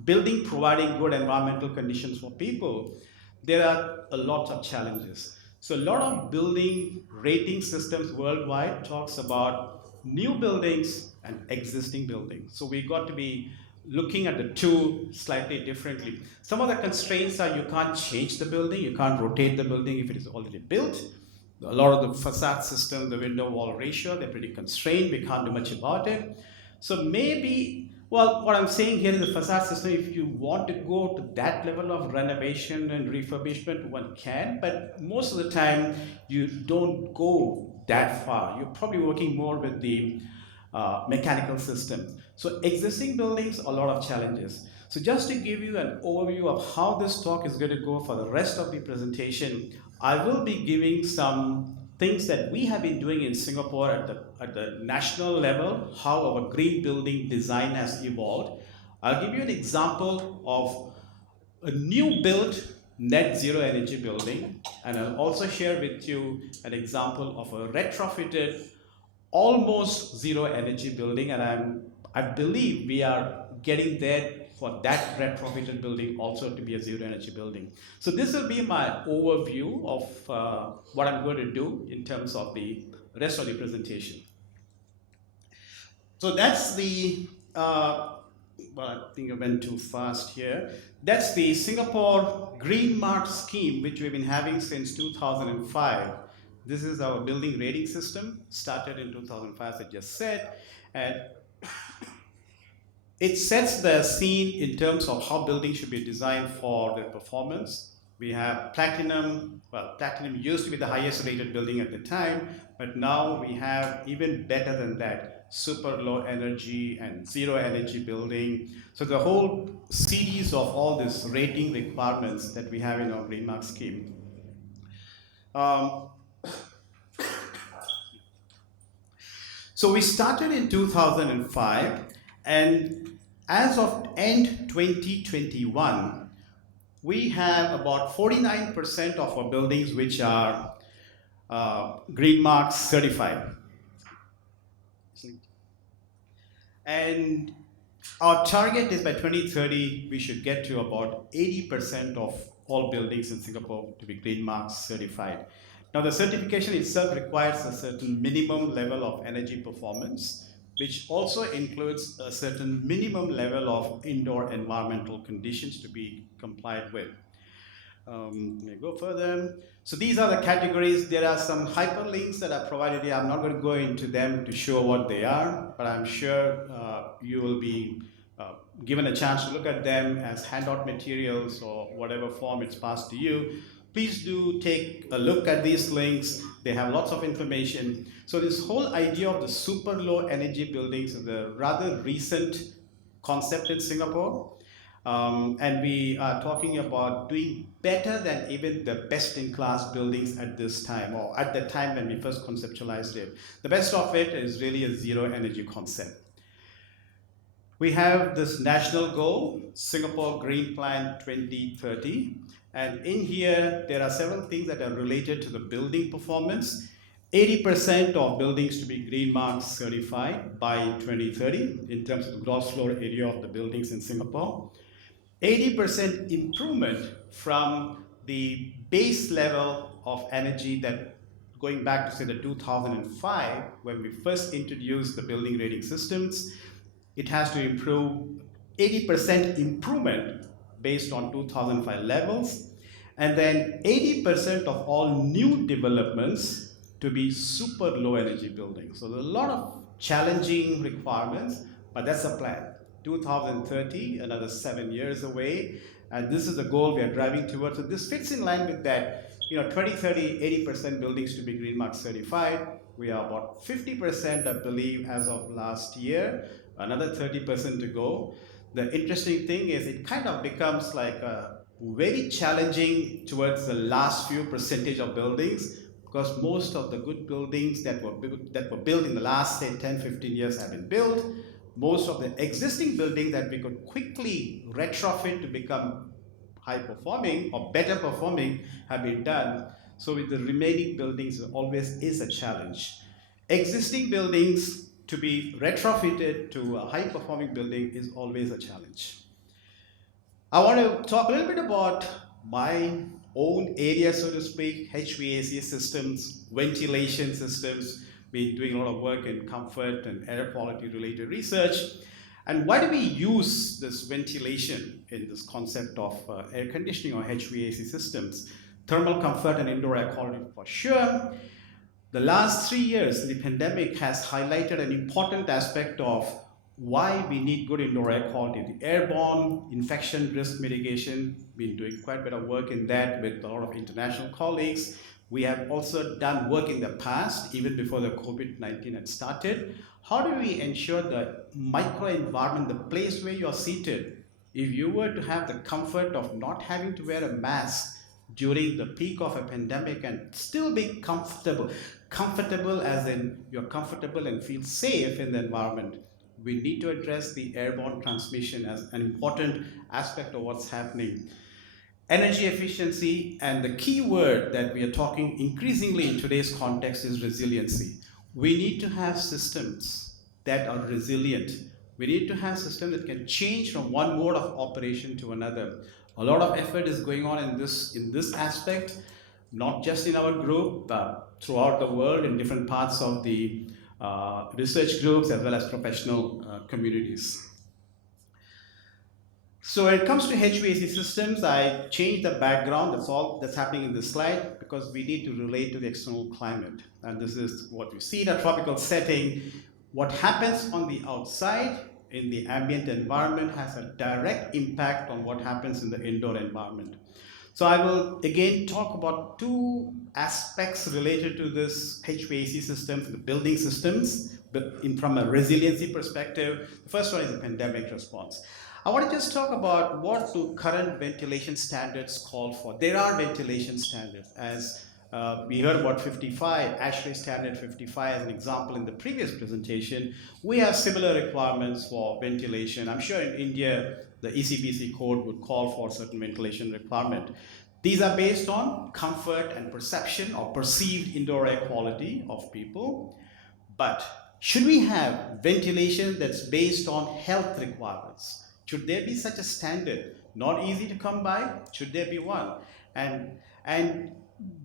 building providing good environmental conditions for people, there are a lot of challenges. So a lot of building rating systems worldwide talks about new buildings and existing buildings. So we got to be looking at the two slightly differently. Some of the constraints are you can't change the building, you can't rotate the building if it is already built. A lot of the facade system, the window wall ratio, they're pretty constrained, we can't do much about it. So maybe, well, what I'm saying here is the facade system, if you want to go to that level of renovation and refurbishment, one can, but most of the time you don't go that far. You're probably working more with the mechanical systems. So existing buildings, a lot of challenges. So just to give you an overview of how this talk is going to go for the rest of the presentation, I will be giving some things that we have been doing in Singapore at the national level, how our green building design has evolved. I'll give you an example of a new built net zero energy building, and I'll also share with you an example of a retrofitted almost zero energy building, and I believe we are getting there for that retrofitted building also to be a zero energy building. So this will be my overview of what I'm going to do in terms of the rest of the presentation. So that's the, well, I think I went too fast here. That's the Singapore Green Mark scheme, which we've been having since 2005. This is our building rating system, started in 2005, as I just said. And it sets the scene in terms of how buildings should be designed for their performance. We have platinum. Well, platinum used to be the highest rated building at the time, but now we have even better than that, super low energy and zero energy building. So the whole series of all these rating requirements that we have in our Green Mark scheme. So we started in 2005, and as of end 2021, we have about 49% of our buildings which are Green Mark certified. And our target is by 2030, we should get to about 80% of all buildings in Singapore to be Green Mark certified. Now, the certification itself requires a certain minimum level of energy performance, which also includes a certain minimum level of indoor environmental conditions to be complied with. Let me go further. So these are the categories. There are some hyperlinks that are provided here. I'm not going to go into them to show what they are, but I'm sure you will be given a chance to look at them as handout materials or whatever form it's passed to you. Please do take a look at these links. They have lots of information. So this whole idea of the super low energy buildings is a rather recent concept in Singapore. And we are talking about doing better than even the best-in-class buildings at this time, or at the time when we first conceptualized it. The best of it is really a zero energy concept. We have this national goal, Singapore Green Plan 2030. And in here, there are several things that are related to the building performance. 80% of buildings to be Green Mark certified by 2030 in terms of the gross floor area of the buildings in Singapore. 80% improvement from the base level of energy that going back to say the 2005 when we first introduced the building rating systems. It has to improve 80% improvement based on 2005 levels, and then 80% of all new developments to be super low energy buildings. So there's a lot of challenging requirements, but that's the plan. 2030, another 7 years away, and this is the goal we are driving towards. So this fits in line with that. 2030, 80% buildings to be Green Mark certified. We are about 50%, I believe, as of last year. Another 30% to go. The interesting thing is it kind of becomes like a very challenging towards the last few percentage of buildings, because most of the good buildings that were built in the last, say, 10, 15 years have been built. Most of the existing buildings that we could quickly retrofit to become high performing or better performing have been done. So with the remaining buildings, it always is a challenge. Existing buildings to be retrofitted to a high performing building is always a challenge. I want to talk a little bit about my own area, so to speak, HVAC systems, ventilation systems. Been doing a lot of work in comfort and air quality related research. And why do we use this ventilation in this concept of air conditioning or HVAC systems? Thermal comfort and indoor air quality for sure. The last 3 years, the pandemic has highlighted an important aspect of why we need good indoor air quality. The airborne infection risk mitigation, been doing quite a bit of work in that with a lot of international colleagues. We have also done work in the past, even before the COVID-19 had started. How do we ensure the microenvironment, the place where you're seated, if you were to have the comfort of not having to wear a mask during the peak of a pandemic and still be comfortable as in you're comfortable and feel safe in the environment, we need to address the airborne transmission as an important aspect of what's happening. Energy efficiency, and the key word that we are talking increasingly in today's context is resiliency. We need to have systems that are resilient We need to have systems that can change from one mode of operation to another. A lot of effort is going on in this aspect, not just in our group, but throughout the world in different parts of the research groups as well as professional communities. So when it comes to HVAC systems, I changed the background. That's all that's happening in this slide because we need to relate to the external climate. And this is what we see in a tropical setting. What happens on the outside in the ambient environment has a direct impact on what happens in the indoor environment. So I will again talk about two aspects related to this HVAC systems, the building systems, but from a resiliency perspective. The first one is the pandemic response. I want to just talk about what do current ventilation standards call for. There are ventilation standards, as we heard about 55, ASHRAE standard 55 as an example in the previous presentation. We have similar requirements for ventilation. I'm sure in India, the ECPC code would call for certain ventilation requirement. These are based on comfort and perception or perceived indoor air quality of people. But should we have ventilation that's based on health requirements? Should there be such a standard? Not easy to come by. Should there be one? And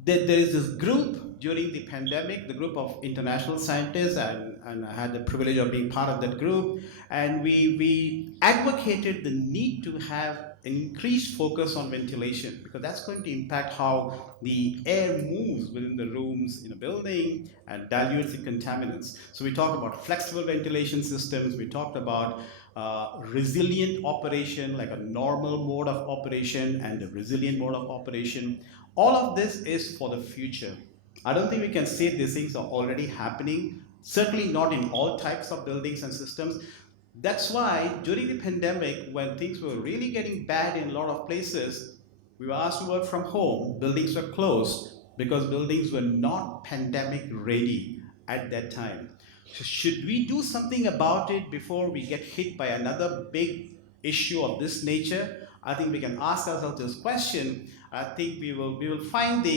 there is this group during the pandemic, the group of international scientists, and I had the privilege of being part of that group. And we advocated the need to have an increased focus on ventilation because that's going to impact how the air moves within the rooms in a building and dilutes the contaminants. So we talked about flexible ventilation systems. We talked about resilient operation, like a normal mode of operation and a resilient mode of operation. All of this is for the future. I don't think we can say these things are already happening, certainly not in all types of buildings and systems. That's why during the pandemic, when things were really getting bad in a lot of places, we were asked to work from home, buildings were closed because buildings were not pandemic ready at that time. So should we do something about it before we get hit by another big issue of this nature? I think we can ask ourselves this question. I think we will find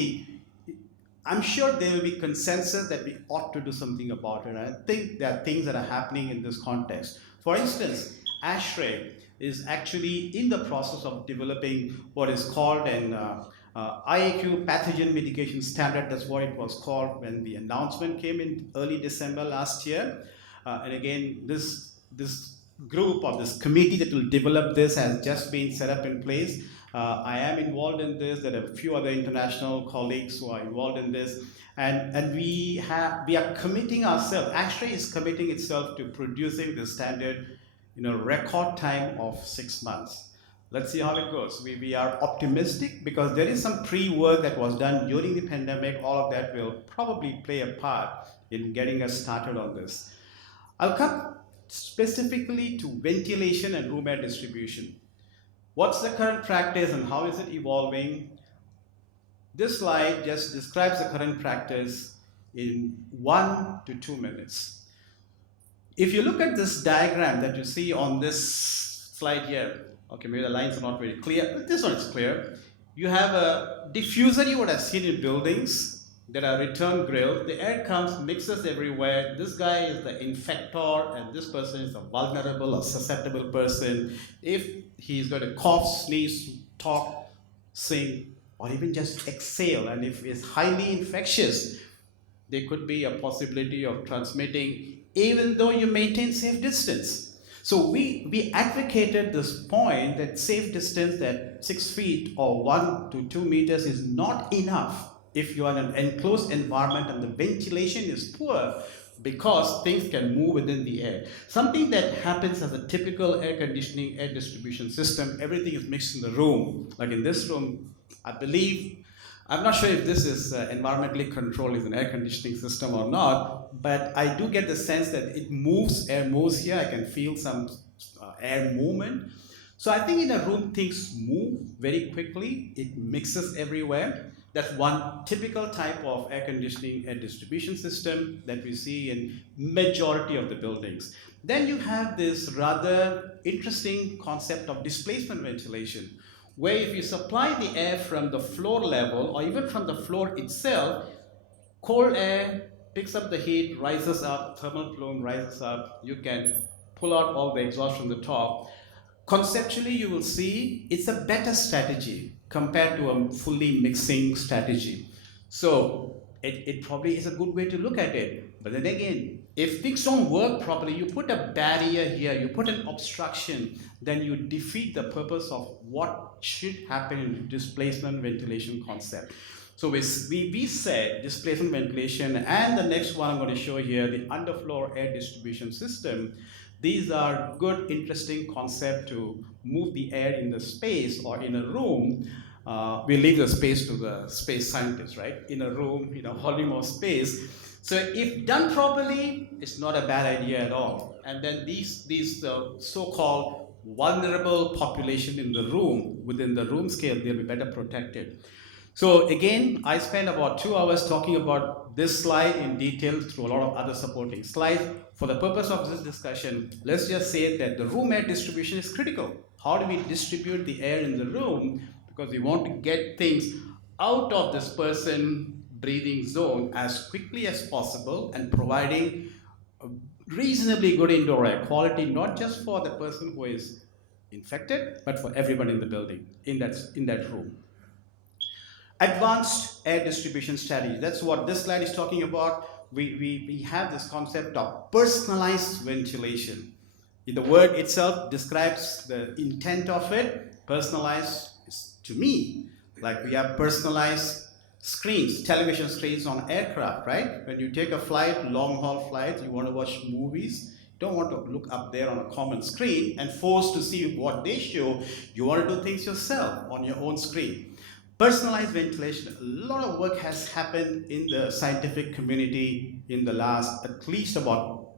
I'm sure there will be consensus that we ought to do something about it. I think there are things that are happening in this context. For instance, ASHRAE is actually in the process of developing what is called an IAQ pathogen mitigation standard. That's what it was called when the announcement came in early December last year. And again, this group or this committee that will develop this has just been set up in place. I am involved in this. There are a few other international colleagues who are involved in this. And we are committing ourselves, ASHRAE is committing itself to producing this standard in a record time of 6 months. Let's see how it goes. We are optimistic because there is some pre-work that was done during the pandemic. All of that will probably play a part in getting us started on this. I'll come specifically to ventilation and room air distribution. What's the current practice and how is it evolving? This slide just describes the current practice in 1 to 2 minutes. If you look at this diagram that you see on this slide here, okay, maybe the lines are not very clear, but this one is clear. You have a diffuser you would have seen in buildings that are return grilled. The air comes, mixes everywhere. This guy is the infector, and this person is a vulnerable or susceptible person. If he's going to cough, sneeze, talk, sing, or even just exhale, and if it's highly infectious, there could be a possibility of transmitting even though you maintain safe distance. So we advocated this point that safe distance, that 6 feet or 1 to 2 meters is not enough if you are in an enclosed environment and the ventilation is poor, because things can move within the air. Something that happens as a typical air conditioning, air distribution system, everything is mixed in the room. Like in this room, I believe, I'm not sure if this is environmentally controlled as an air conditioning system or not, but I do get the sense that it moves, air moves here. I can feel some air movement. So I think in a room, things move very quickly. It mixes everywhere. That's one typical type of air conditioning air distribution system that we see in majority of the buildings. Then you have this rather interesting concept of displacement ventilation, where if you supply the air from the floor level or even from the floor itself, cold air picks up the heat, rises up, thermal plume rises up, you can pull out all the exhaust from the top, conceptually you will see it's a better strategy compared to a fully mixing strategy. So it probably is a good way to look at it. But then again, if things don't work properly, you put a barrier here, you put an obstruction, then you defeat the purpose of what should happen in displacement ventilation concept. So we said displacement ventilation, and the next one I'm going to show here, the underfloor air distribution system. These are good, interesting concept to move the air in the space or in a room. We leave the space to the space scientists, right? In a room, volume of space. So if done properly, it's not a bad idea at all. And then these so-called vulnerable population in the room, within the room scale, they'll be better protected. So again, I spent about 2 hours talking about this slide in detail through a lot of other supporting slides. For the purpose of this discussion, let's just say that the room air distribution is critical. How do we distribute the air in the room? Because we want to get things out of this person breathing zone as quickly as possible and providing a reasonably good indoor air quality, not just for the person who is infected, but for everybody in the building, in that room. Advanced air distribution strategy. That's what this slide is talking about. We have this concept of personalized ventilation. The word itself describes the intent of it. Personalized is, to me, like we have personalized screens, television screens on aircraft, right? When you take a flight, long haul flight, you want to watch movies, you don't want to look up there on a common screen and forced to see what they show. You want to do things yourself on your own screen. Personalized ventilation, a lot of work has happened in the scientific community in the last at least about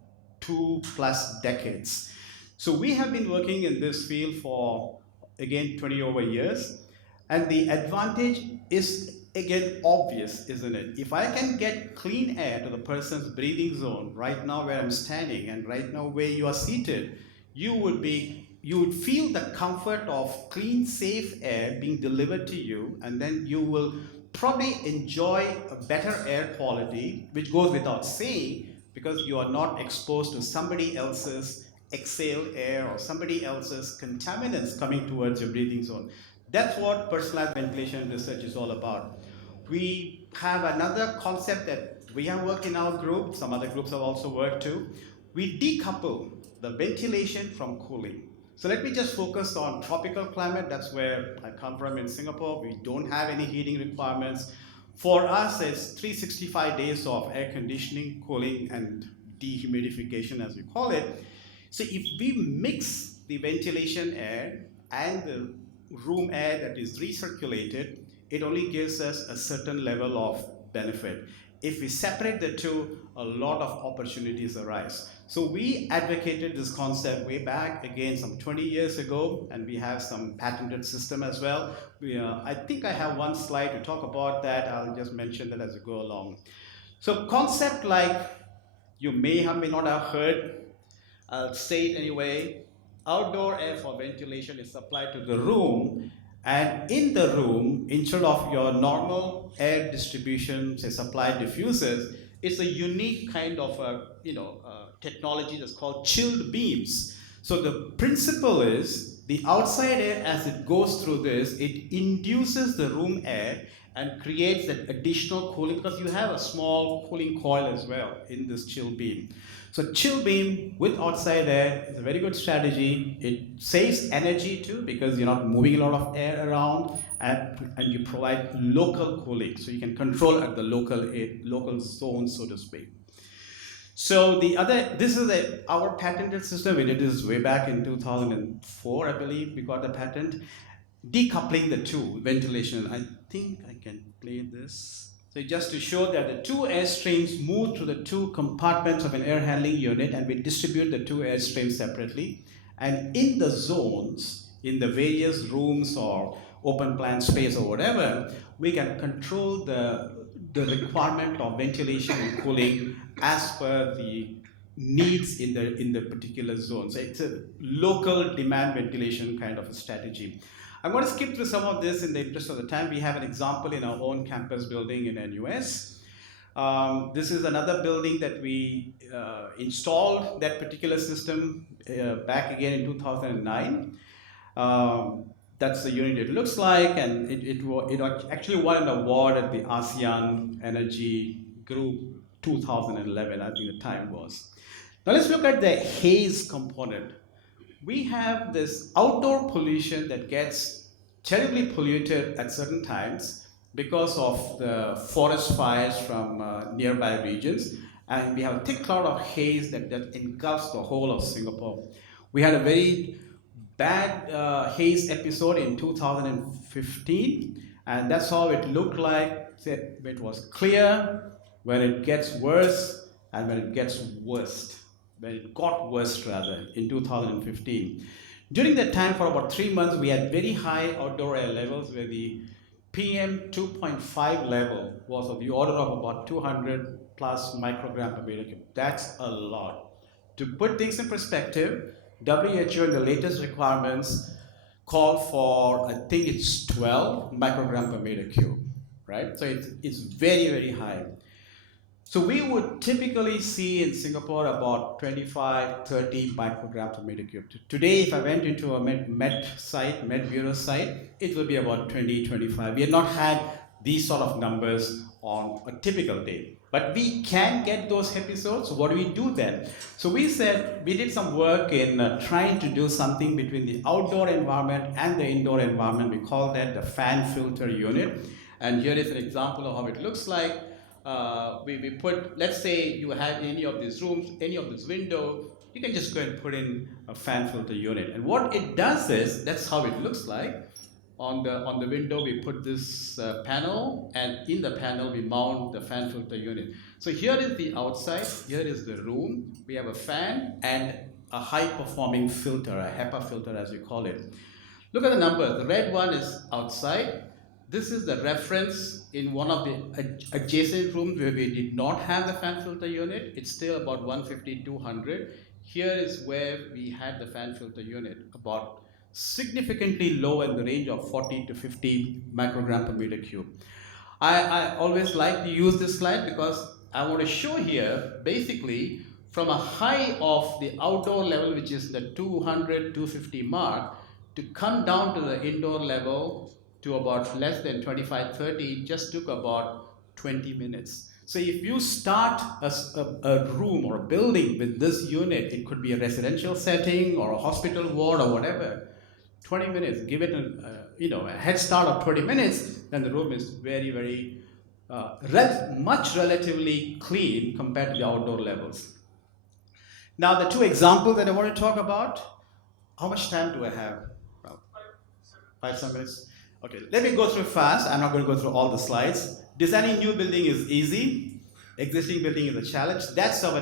2+ decades. So we have been working in this field for, again, 20 over years. And the advantage is, again, obvious, isn't it? If I can get clean air to the person's breathing zone, right now where I'm standing and right now where you are seated, you would feel the comfort of clean, safe air being delivered to you, and then you will probably enjoy a better air quality, which goes without saying, because you are not exposed to somebody else's exhaled air or somebody else's contaminants coming towards your breathing zone. That's what personalized ventilation research is all about. We have another concept that we have worked in our group, some other groups have also worked too. We decouple the ventilation from cooling. So let me just focus on tropical climate. That's where I come from in Singapore. We don't have any heating requirements. For us, it's 365 days of air conditioning, cooling, and dehumidification, as we call it. So if we mix the ventilation air and the room air that is recirculated, it only gives us a certain level of benefit. If we separate the two, a lot of opportunities arise. So we advocated this concept way back, again, some 20 years ago, and we have some patented system as well. I think I have one slide to talk about that. I'll just mention that as we go along. So concept like you may not have heard, I'll say it anyway. Outdoor air for ventilation is supplied to the room, and in the room, instead of your normal air distribution, say supplied diffusers, it's a unique kind of technology that's called chilled beams. So the principle is the outside air, as it goes through this, it induces the room air and creates that additional cooling, because you have a small cooling coil as well in this chill beam. So chill beam with outside air is a very good strategy. It saves energy too, because you're not moving a lot of air around, and you provide local cooling. So you can control at the local zone, so to speak. So this is our patented system. We did this way back in 2004, I believe we got the patent. Decoupling the two, ventilation. I think I can play this. So just to show that the two air streams move through the two compartments of an air handling unit, and we distribute the two air streams separately. And in the zones, in the various rooms or open plan space or whatever, we can control the requirement of ventilation and cooling as per the needs in the particular zone. So it's a local demand ventilation kind of a strategy. I'm going to skip through some of this in the interest of the time. We have an example in our own campus building in NUS. This is another building that we installed that particular system back again in 2009. That's the unit it looks like, and it actually won an award at the ASEAN Energy Group 2011, I think the time was. Now let's look at the haze component. We have this outdoor pollution that gets terribly polluted at certain times because of the forest fires from nearby regions, and we have a thick cloud of haze that engulfs the whole of Singapore. We had a very bad haze episode in 2015, and that's how it looked like. It was clear, when it gets worse, and when it gets worst. When it got worse rather, in 2015. During that time, for about 3 months, we had very high outdoor air levels where the PM 2.5 level was of the order of about 200 plus microgram per meter cube. That's a lot. To put things in perspective, WHO in the latest requirements call for, I think it's 12 microgram per meter cube, right? So it's very, very high. So we would typically see in Singapore about 25, 30 micrograms per meter cube. Today, if I went into a Med Bureau site, it will be about 20, 25. We have not had these sort of numbers on a typical day. But we can get those episodes, so what do we do then? So we did some work in trying to do something between the outdoor environment and the indoor environment. We call that the fan filter unit. And here is an example of how it looks like. We put, let's say you have any of these rooms, any of this window, you can just go and put in a fan filter unit. And what it does is, that's how it looks like. On the window, we put this panel, and in the panel, we mount the fan filter unit. So here is the outside, here is the room. We have a fan and a high-performing filter, a HEPA filter as we call it. Look at the numbers. The red one is outside. This is the reference in one of the adjacent rooms where we did not have the fan filter unit. It's still about 150, 200. Here is where we had the fan filter unit, about significantly low in the range of 40 to 50 microgram per meter cube. I always like to use this slide because I want to show here, basically, from a high of the outdoor level, which is the 200, 250 mark, to come down to the indoor level to about less than 25, 30, just took about 20 minutes. So if you start a room or a building with this unit, it could be a residential setting or a hospital ward or whatever, 20 minutes, give it a head start of 20 minutes, then the room is very, very much relatively clean compared to the outdoor levels. Now the two examples that I want to talk about, how much time do I have? 5 minutes? Okay, let me go through fast. I'm not going to go through all the slides. Designing new building is easy. Existing building is a challenge. That's our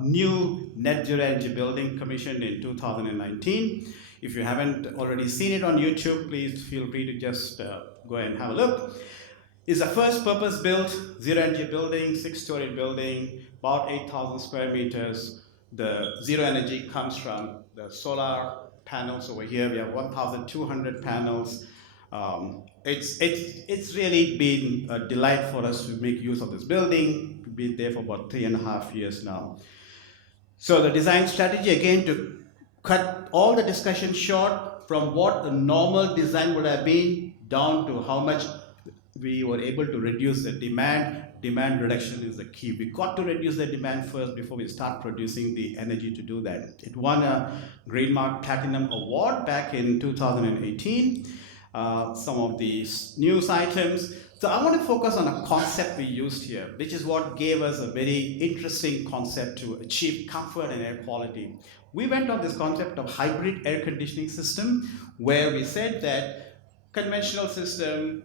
new net zero energy building commissioned in 2019. If you haven't already seen it on YouTube, please feel free to just go and have a look. It's a first purpose-built zero energy building, 6-story building, about 8,000 square meters. The zero energy comes from the solar panels over here. We have 1,200 panels. It's really been a delight for us to make use of this building. We've been there for about 3.5 years now. So the design strategy, again, to cut all the discussion short from what the normal design would have been down to how much we were able to reduce the demand. Demand reduction is the key. We got to reduce the demand first before we start producing the energy to do that. It won a Green Mark Platinum Award back in 2018. Some of these news items. So I want to focus on a concept we used here, which is what gave us a very interesting concept to achieve comfort and air quality. We went on this concept of hybrid air conditioning system, where we said that conventional system,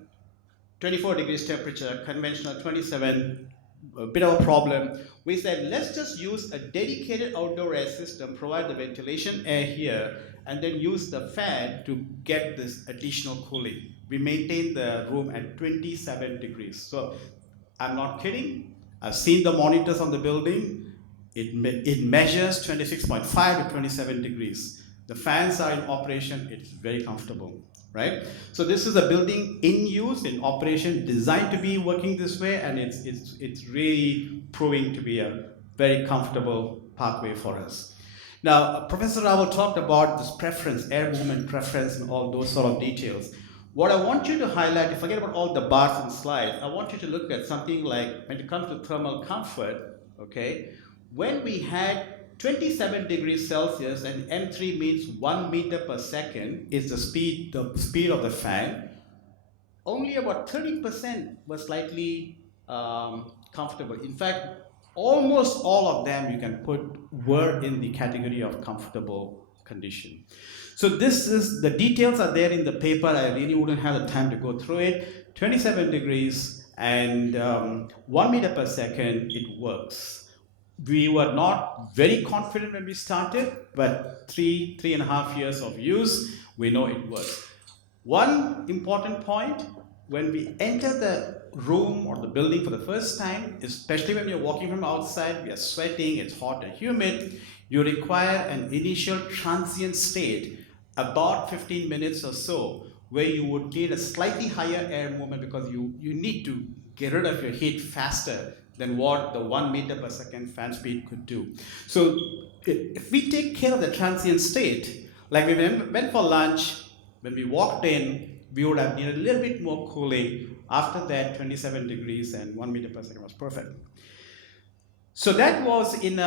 24 degrees temperature, conventional 27, a bit of a problem. We said, let's just use a dedicated outdoor air system, provide the ventilation air here, and then use the fan to get this additional cooling. We maintain the room at 27 degrees. So I'm not kidding. I've seen the monitors on the building. It measures 26.5 to 27 degrees. The fans are in operation. It's very comfortable. right? So this is a building in use, in operation, designed to be working this way, and it's really proving to be a very comfortable pathway for us. Now, Professor Rao talked about this preference, air movement preference, and all those sort of details. What I want you to highlight, forget about all the bars and slides, I want you to look at something like when it comes to thermal comfort, okay, when we had 27 degrees Celsius and M3 means 1 meter per second is the speed of the fan, only about 30% were slightly comfortable. In fact, almost all of them you can put were in the category of comfortable condition. So this is, the details are there in the paper. I really wouldn't have the time to go through it. 27 degrees and 1 meter per second, it works. We were not very confident when we started, but 3.5 years of use, we know it works. One important point, when we enter the room or the building for the first time, especially when you're walking from outside, we are sweating, it's hot and humid, you require an initial transient state, about 15 minutes or so, where you would need a slightly higher air movement because you need to get rid of your heat faster than what the 1 meter per second fan speed could do. So if we take care of the transient state, like we went for lunch, when we walked in, we would have needed a little bit more cooling. After that, 27 degrees and 1 meter per second was perfect. So that was in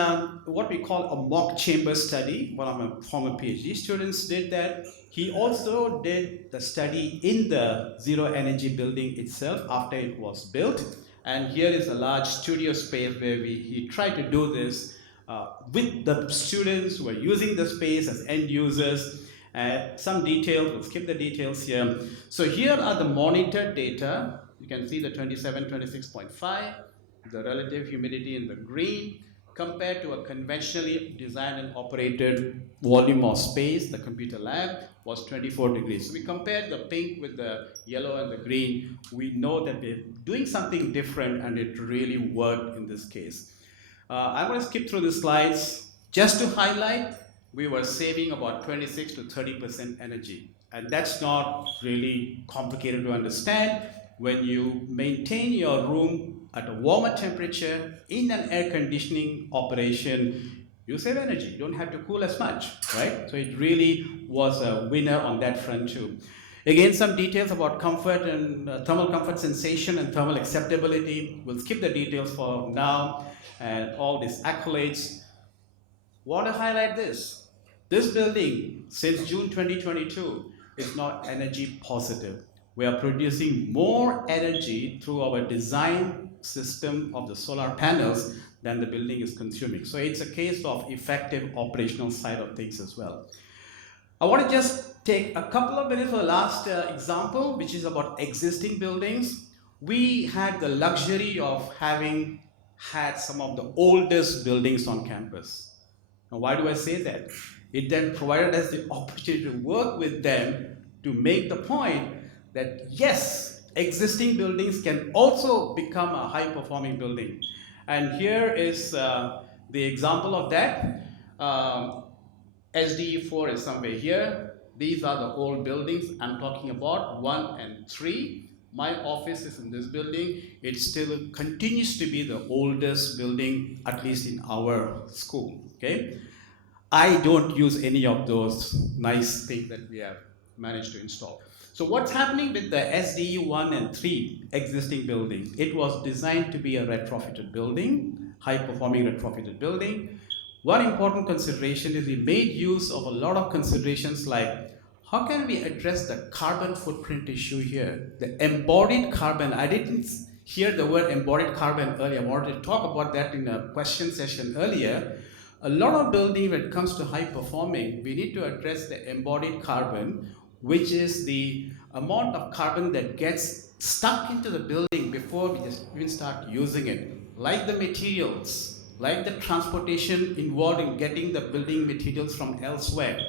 what we call a mock chamber study. One of my former PhD students did that. He also did the study in the zero energy building itself after it was built. And here is a large studio space where he tried to do this with the students who are using the space as end users. Some details, we'll skip the details here. So here are the monitored data. You can see the 27, 26.5, the relative humidity in the green, compared to a conventionally designed and operated volume of space. The computer lab was 24 degrees. So we compared the pink with the yellow and the green. We know that we're doing something different, and it really worked in this case. I'm going to skip through the slides just to highlight we were saving about 26 to 30% energy. And that's not really complicated to understand. When you maintain your room at a warmer temperature in an air conditioning operation, you save energy. You don't have to cool as much, right? So it really was a winner on that front too. Again, some details about comfort and thermal comfort sensation and thermal acceptability. We'll skip the details for now and all these accolades. Want to highlight this. This building, since June 2022, is not energy positive. We are producing more energy through our design system of the solar panels than the building is consuming. So it's a case of effective operational side of things as well. I want to just take a couple of minutes for the last example, which is about existing buildings. We had the luxury of having had some of the oldest buildings on campus. Now, why do I say that? It then provided us the opportunity to work with them to make the point that yes, existing buildings can also become a high-performing building. And here is the example of that. SDE4 is somewhere here. These are the old buildings I'm talking about, 1 and 3. My office is in this building. It still continues to be the oldest building, at least in our school, okay? I don't use any of those nice things that we have managed to install. So what's happening with the SDE 1 and 3 existing building? It was designed to be a retrofitted building, high-performing retrofitted building. One important consideration is we made use of a lot of considerations like how can we address the carbon footprint issue here? The embodied carbon, I didn't hear the word embodied carbon earlier. I wanted to talk about that in a question session earlier. A lot of building, when it comes to high performing, we need to address the embodied carbon, which is the amount of carbon that gets stuck into the building before we just even start using it. Like the materials, like the transportation involved in getting the building materials from elsewhere.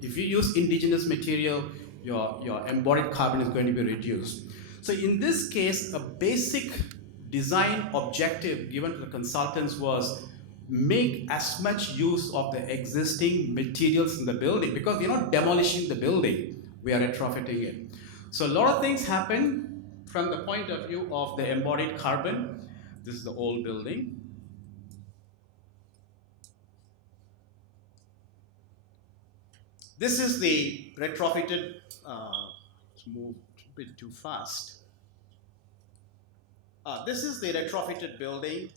If you use indigenous material, your embodied carbon is going to be reduced. So in this case, a basic design objective given to the consultants was make as much use of the existing materials in the building because we're not demolishing the building. we are retrofitting it. So a lot of things happen from the point of view of the embodied carbon. This is the old building. This is the retrofitted, let's move a bit too fast. This is the retrofitted building.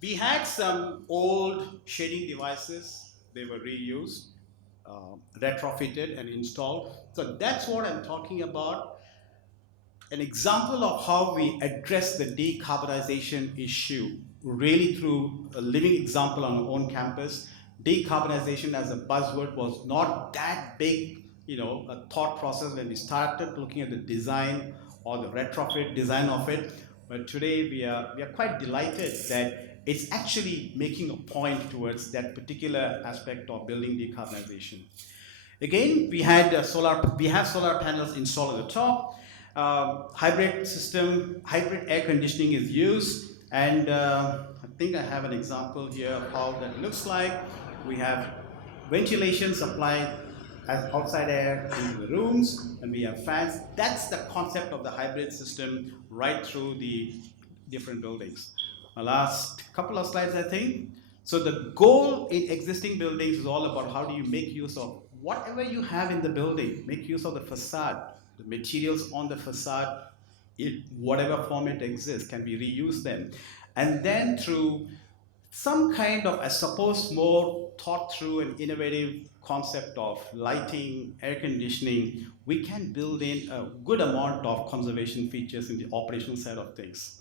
We had some old shading devices, they were reused, retrofitted and installed. So that's what I'm talking about. An example of how we address the decarbonization issue, really through a living example on our own campus. Decarbonization as a buzzword was not that big, a thought process when we started looking at the design or the retrofit design of it. But today we are quite delighted that it's actually making a point towards that particular aspect of building decarbonization. Again, we have solar panels installed at the top. Hybrid system, hybrid air conditioning is used, and I think I have an example here of how that looks like. We have ventilation supplied as outside air into the rooms, and we have fans. That's the concept of the hybrid system right through the different buildings. My last couple of slides, I think. So the goal in existing buildings is all about how do you make use of whatever you have in the building, make use of the facade, the materials on the facade, in whatever form it exists, can we reuse them? And then through some kind of, I suppose, more thought through and innovative concept of lighting, air conditioning, we can build in a good amount of conservation features in the operational side of things.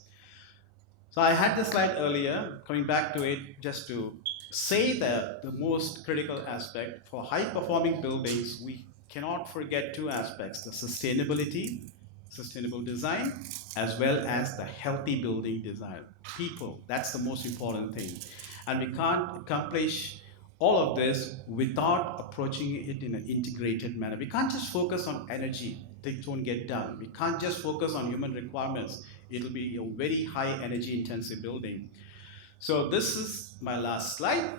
So I had this slide earlier, coming back to it just to say that the most critical aspect for high performing buildings, we cannot forget two aspects, the sustainability, sustainable design, as well as the healthy building design. People, that's the most important thing. And we can't accomplish all of this without approaching it in an integrated manner. We can't just focus on energy, things won't get done. We can't just focus on human requirements. It'll be a very high energy intensive building. So this is my last slide.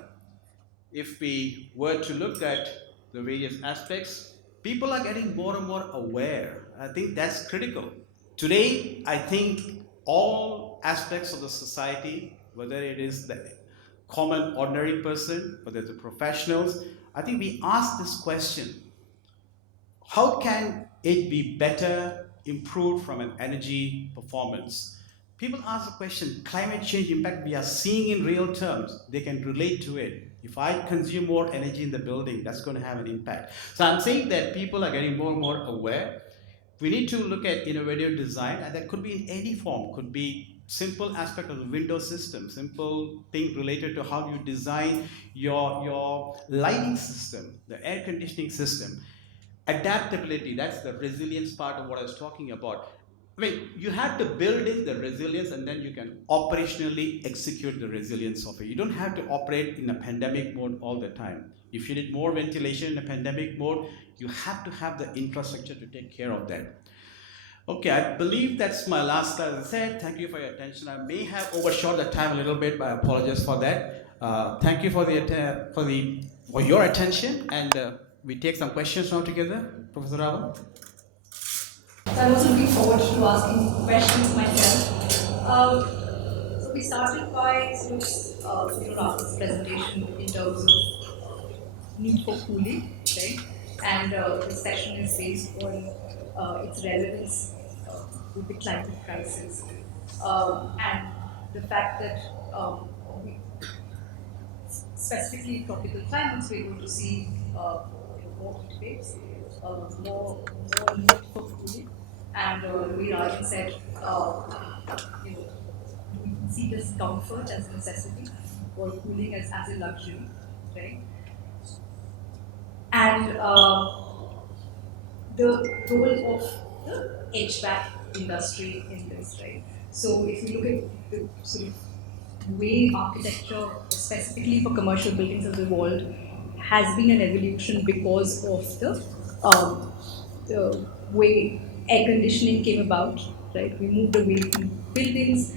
If we were to look at the various aspects, people are getting more and more aware. I think that's critical. Today, I think all aspects of the society, whether it is the common ordinary person, whether it's the professionals, I think we ask this question: how can it be better improved from an energy performance? People ask the question, climate change impact we are seeing in real terms, they can relate to it. If I consume more energy in the building, that's going to have an impact. So I'm saying that people are getting more and more aware. We need to look at innovative design, and that could be in any form, could be simple aspect of the window system, simple thing related to how you design your lighting system, the air conditioning system. Adaptability, that's the resilience part of what I was talking about. I mean, you have to build in the resilience and then you can operationally execute the resilience of it. You don't have to operate in a pandemic mode all the time. If you need more ventilation in a pandemic mode, you have to have the infrastructure to take care of that. Okay, I believe that's my last slide. As I said, thank you for your attention. I may have overshot the time a little bit, but I apologize for that. Thank you for your attention, and we take some questions now together. Professor Rao. So I was looking forward to asking questions myself. So we started by sort of Rahul's presentation in terms of need for cooling, right? And the session is based on its relevance with the climate crisis and the fact that we, specifically in tropical climates, we're going to see more heat waves, more need for cooling. And we Rajan said, we see discomfort as a necessity or cooling as a luxury, right? And the role of the HVAC industry in this, right? So if you look at the sort of way architecture, specifically for commercial buildings, has evolved, has been an evolution because of the way air conditioning came about, right? We moved away from buildings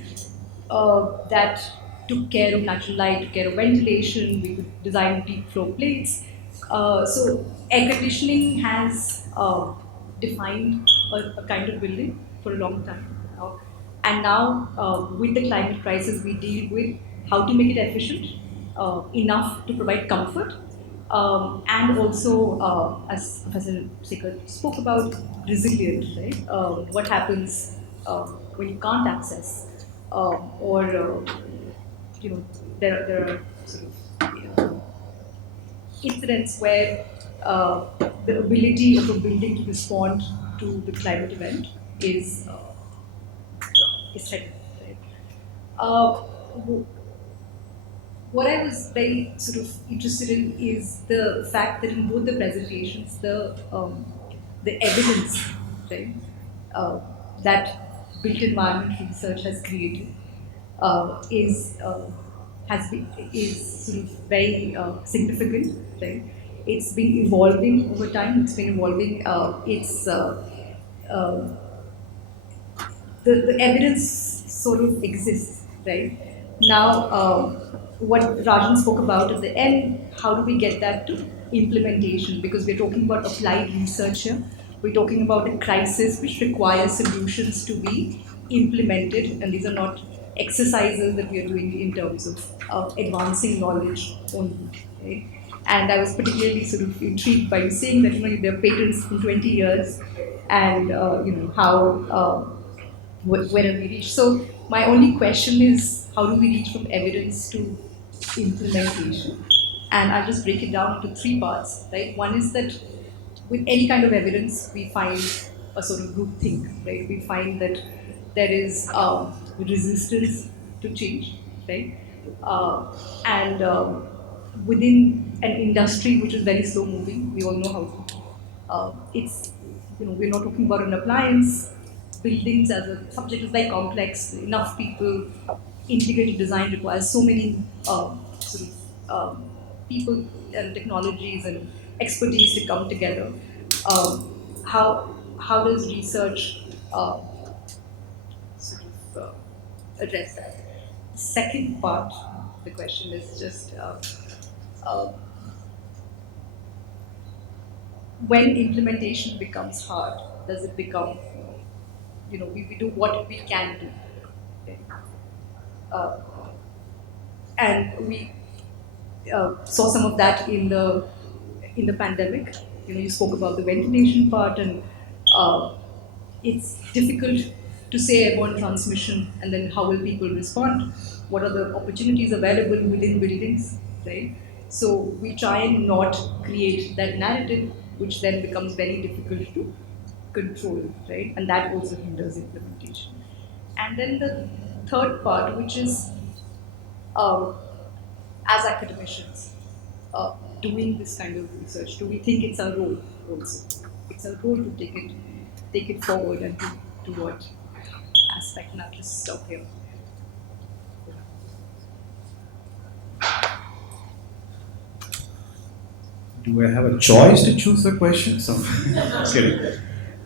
that took care of natural light, took care of ventilation, we could design deep flow plates. So air conditioning has defined a kind of building for a long time. And now, with the climate crisis, we deal with how to make it efficient, enough to provide comfort, and also, as Professor Sekhar spoke about, resilient, right? What happens when you can't access, or there are sort of incidents where the ability of a building to respond to the climate event is threatened. Right? Uh, what I was very sort of interested in is the fact that in both the presentations, the evidence, right, uh, that built environment research has created is sort of very significant, right? It's been evolving over time. It's been evolving. Uh, the evidence sort of exists, right? Now, what Rajan spoke about at the end, how do we get that to implementation? Because we're talking about applied research here. We're talking about a crisis which requires solutions to be implemented, and these are not exercises that we are doing in terms of advancing knowledge only, right? And I was particularly sort of intrigued by you saying that there are patents in 20 years, and how where do we reach? So my only question is, how do we reach from evidence to implementation? And I'll just break it down into three parts, right? One is that with any kind of evidence, we find a sort of group think, right? We find that there is resistance to change, right? And within an industry which is very slow moving, we all know how it's, we're not talking about an appliance. Buildings as a subject is very complex. Enough people, integrated design requires so many sort of people and technologies and expertise to come together. How does research sort of address that? The second part of the question is just uh, when implementation becomes hard, does it become, we do what we can do. Okay? Uh, and we saw some of that in the pandemic. You spoke about the ventilation part, and it's difficult to say airborne transmission, and then how will people respond? What are the opportunities available within buildings, right? So we try and not create that narrative, which then becomes very difficult to control, right? And that also hinders implementation. And then the third part, which is um, as academicians doing this kind of research, do we think it's our role also? It's our role to take it forward, and to what aspect? And I'll just stop here. Do I have a choice to choose the question? So, just kidding.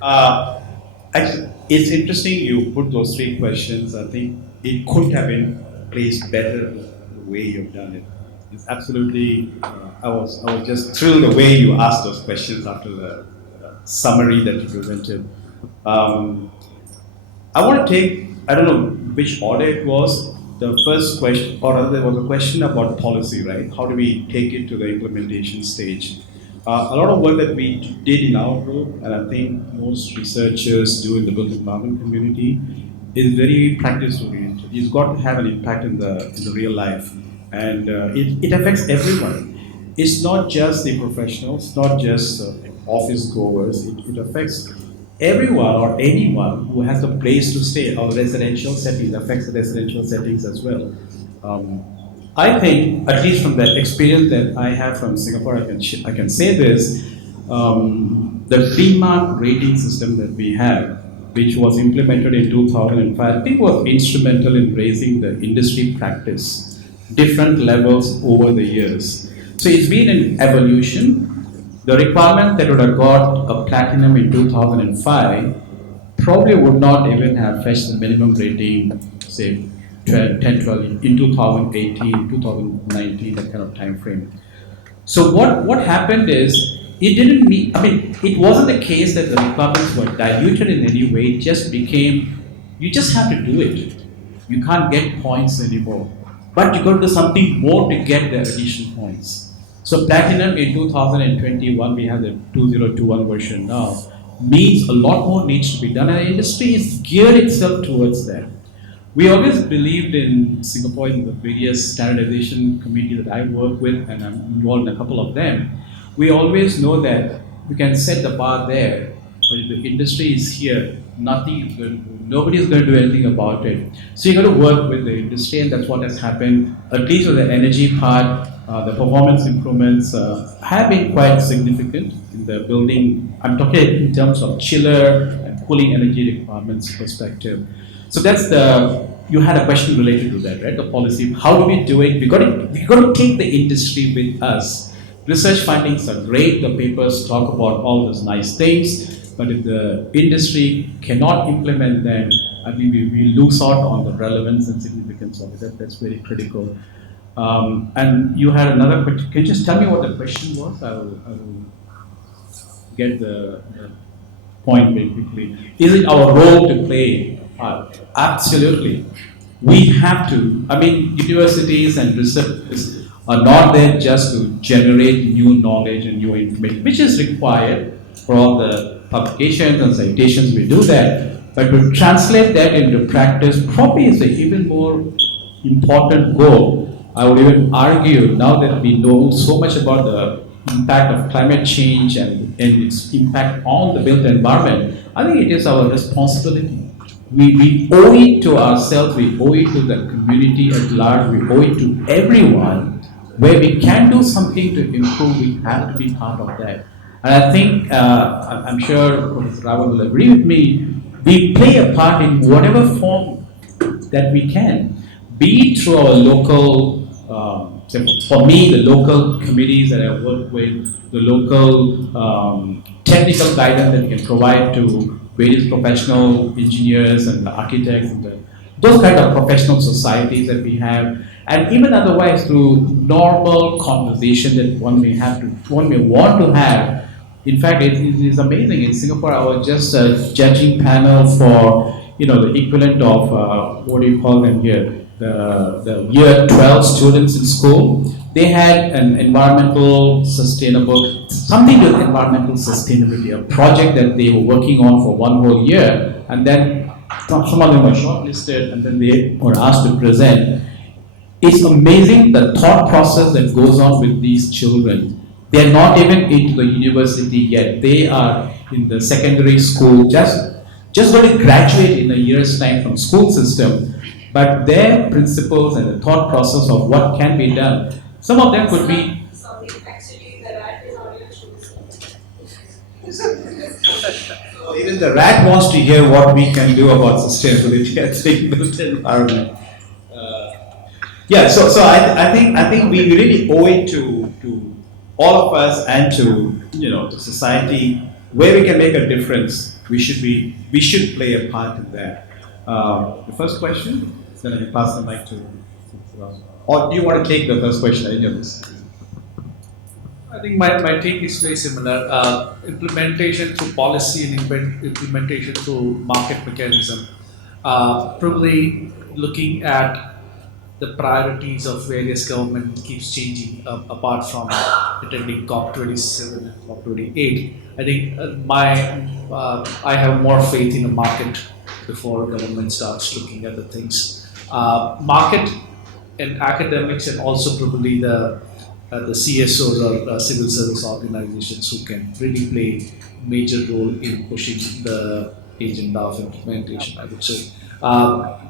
Actually, it's interesting you put those three questions. I think it could have been placed better the way you've done it. It's absolutely. I was just thrilled the way you asked those questions after the summary that you presented. Um, I want to take, I don't know which order it was, the first question, or rather, there was a question about policy, right? How do we take it to the implementation stage? A lot of work that we did in our group, and I think most researchers do in the built environment community, is very practice oriented. It's got to have an impact in the real life, and it affects everyone. It's not just the professionals, not just office goers. It affects everyone or anyone who has a place to stay, or residential settings, affects the residential settings as well. Um, I think, at least from the experience that I have from Singapore, I can say this: the free mark rating system that we have, which was implemented in 2005, I think was instrumental in raising the industry practice, different levels over the years. So it's been an evolution. The requirement that would have got a platinum in 2005 probably would not even have fetched the minimum rating, say 10, 12 in 2018, 2019, that kind of time frame. So what happened is it didn't mean, I mean, it wasn't the case that the requirements were diluted in any way. It just became, you just have to do it. You can't get points anymore. But you got to do something more to get the additional points. So Platinum in 2021, we have the 2021 version now, means a lot more needs to be done, and the industry is geared itself towards that. We always believed in Singapore in the various standardization committee that I work with, and I'm involved in a couple of them. We always know that we can set the bar there, but if the industry is here, nothing is going to, nobody is going to do anything about it. So you got to work with the industry, and that's what has happened. At least with the energy part, the performance improvements have been quite significant in the building. I'm talking in terms of chiller and cooling energy requirements perspective. So that's the, you had a question related to that, right? The policy, how do we do it? We got to take the industry with us. Research findings are great, the papers talk about all those nice things, but if the industry cannot implement them, I think we lose out on the relevance and significance of it. That's very critical. And you had another question. Can you just tell me what the question was? I will get the point very quickly. Is it our role to play a part? Absolutely. We have to. I mean, universities and researchers are not there just to generate new knowledge and new information, which is required for all the publications and citations. We do that. But to translate that into practice probably is an even more important goal. I would even argue now that we know so much about the impact of climate change and its impact on the built environment, I think it is our responsibility. We owe it to ourselves, we owe it to the community at large, we owe it to everyone. Where we can do something to improve, we have to be part of that. And I think, I'm sure Professor Rao will agree with me, we play a part in whatever form that we can, be it through our local, for me, the local committees that I work with, the local technical guidance that we can provide to various professional engineers and the architects and those kind of professional societies that we have, and even otherwise through normal conversation that one may want to have. In fact, it is amazing. In Singapore, I was just a judging panel for, the equivalent of, what do you call them here? The year 12 students in school. They had an environmental sustainable, something with environmental sustainability, a project that they were working on for one whole year, and then some of them were shortlisted, and then they were asked to present. It's amazing the thought process that goes on with these children. They're not even into the university yet. They are in the secondary school, just going to graduate in a year's time from school system. But their principles and the thought process of what can be done, some of them could be. Sorry, actually, the rat is on your shoes. Even the rat wants to hear what we can do about sustainability at the built environment. Yeah, so I think we really owe it to all of us and to to society where we can make a difference. We should play a part in that. The first question, then I pass the mic to. Or do you want to take the first question? Any of this? I think my take is very similar. Implementation through policy and implementation through market mechanism. Probably looking at the priorities of various government keeps changing apart from attending COP27 and COP28. I think I have more faith in the market before government starts looking at the things. Market and academics and also probably the CSOs or civil service organizations who can really play major role in pushing the agenda of implementation, I would say.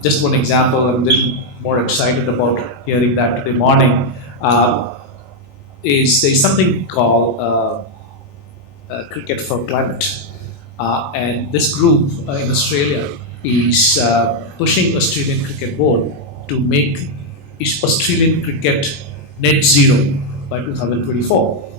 Just one example, I'm a little more excited about hearing that today morning, is there's something called Cricket for Climate. And this group in Australia is pushing Australian Cricket Board to make Australian cricket net zero by 2024.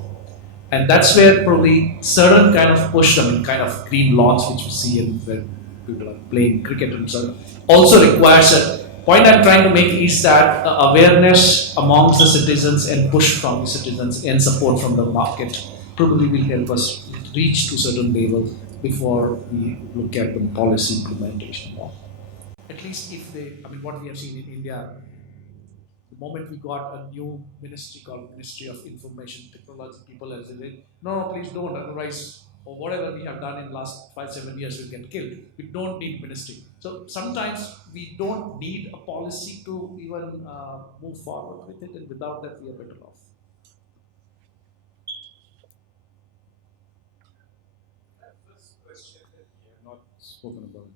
And that's where probably certain kind of push, kind of green lawns which we see in when people are playing cricket and so on, also requires a point I'm trying to make is that awareness amongst the citizens and push from the citizens and support from the market probably will help us reach to certain level before we look at the policy implementation. At least if they, I mean, what we have seen in India, the moment we got a new ministry called Ministry of Information Technology, people are saying, no, no, please don't, otherwise, or whatever we have done in the last 5, 7 years will get killed. We don't need ministry. So sometimes we don't need a policy to even move forward with it, and without that, we are better off. First question that we have Not spoken about it.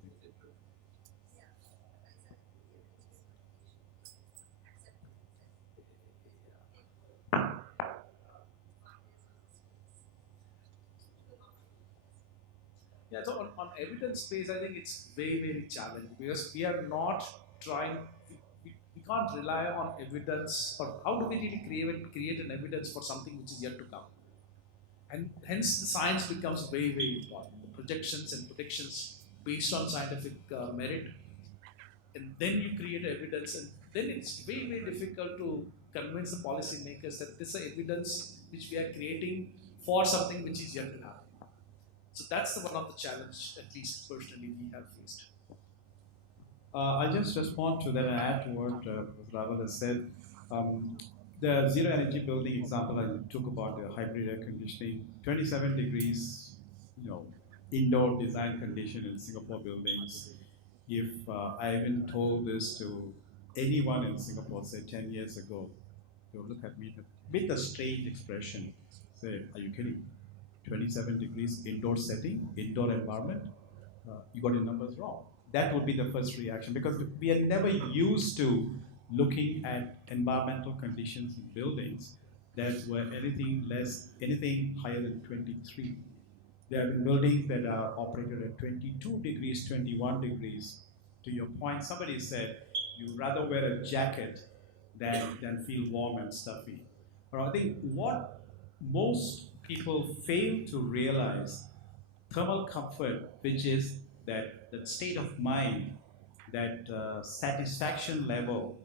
Yeah, so on evidence base, I think it's very, very challenging because we are not trying, we can't rely on evidence, or how do we really create an evidence for something which is yet to come? And hence the science becomes very, very important. The projections and predictions based on scientific merit, and then you create evidence, and then it's very, very difficult to convince the policymakers that this is evidence which we are creating for something which is yet to happen. So that's the one of the challenge, at least personally, we have faced. I'll just respond to that and add to what Raval has said. The zero energy building example I took about the hybrid air conditioning, 27 degrees, indoor design condition in Singapore buildings. If I even told this to anyone in Singapore, say 10 years ago, they'll look at me with a strange expression, say, "Are you kidding? 27 degrees indoor setting, indoor environment? You got your numbers wrong." That would be the first reaction because we are never used to looking at environmental conditions in buildings that were anything higher than 23. There have been buildings that are operated at 22 degrees, 21 degrees. To your point, somebody said you rather wear a jacket than feel warm and stuffy. But I think what most people fail to realize, thermal comfort, which is that state of mind, that satisfaction level,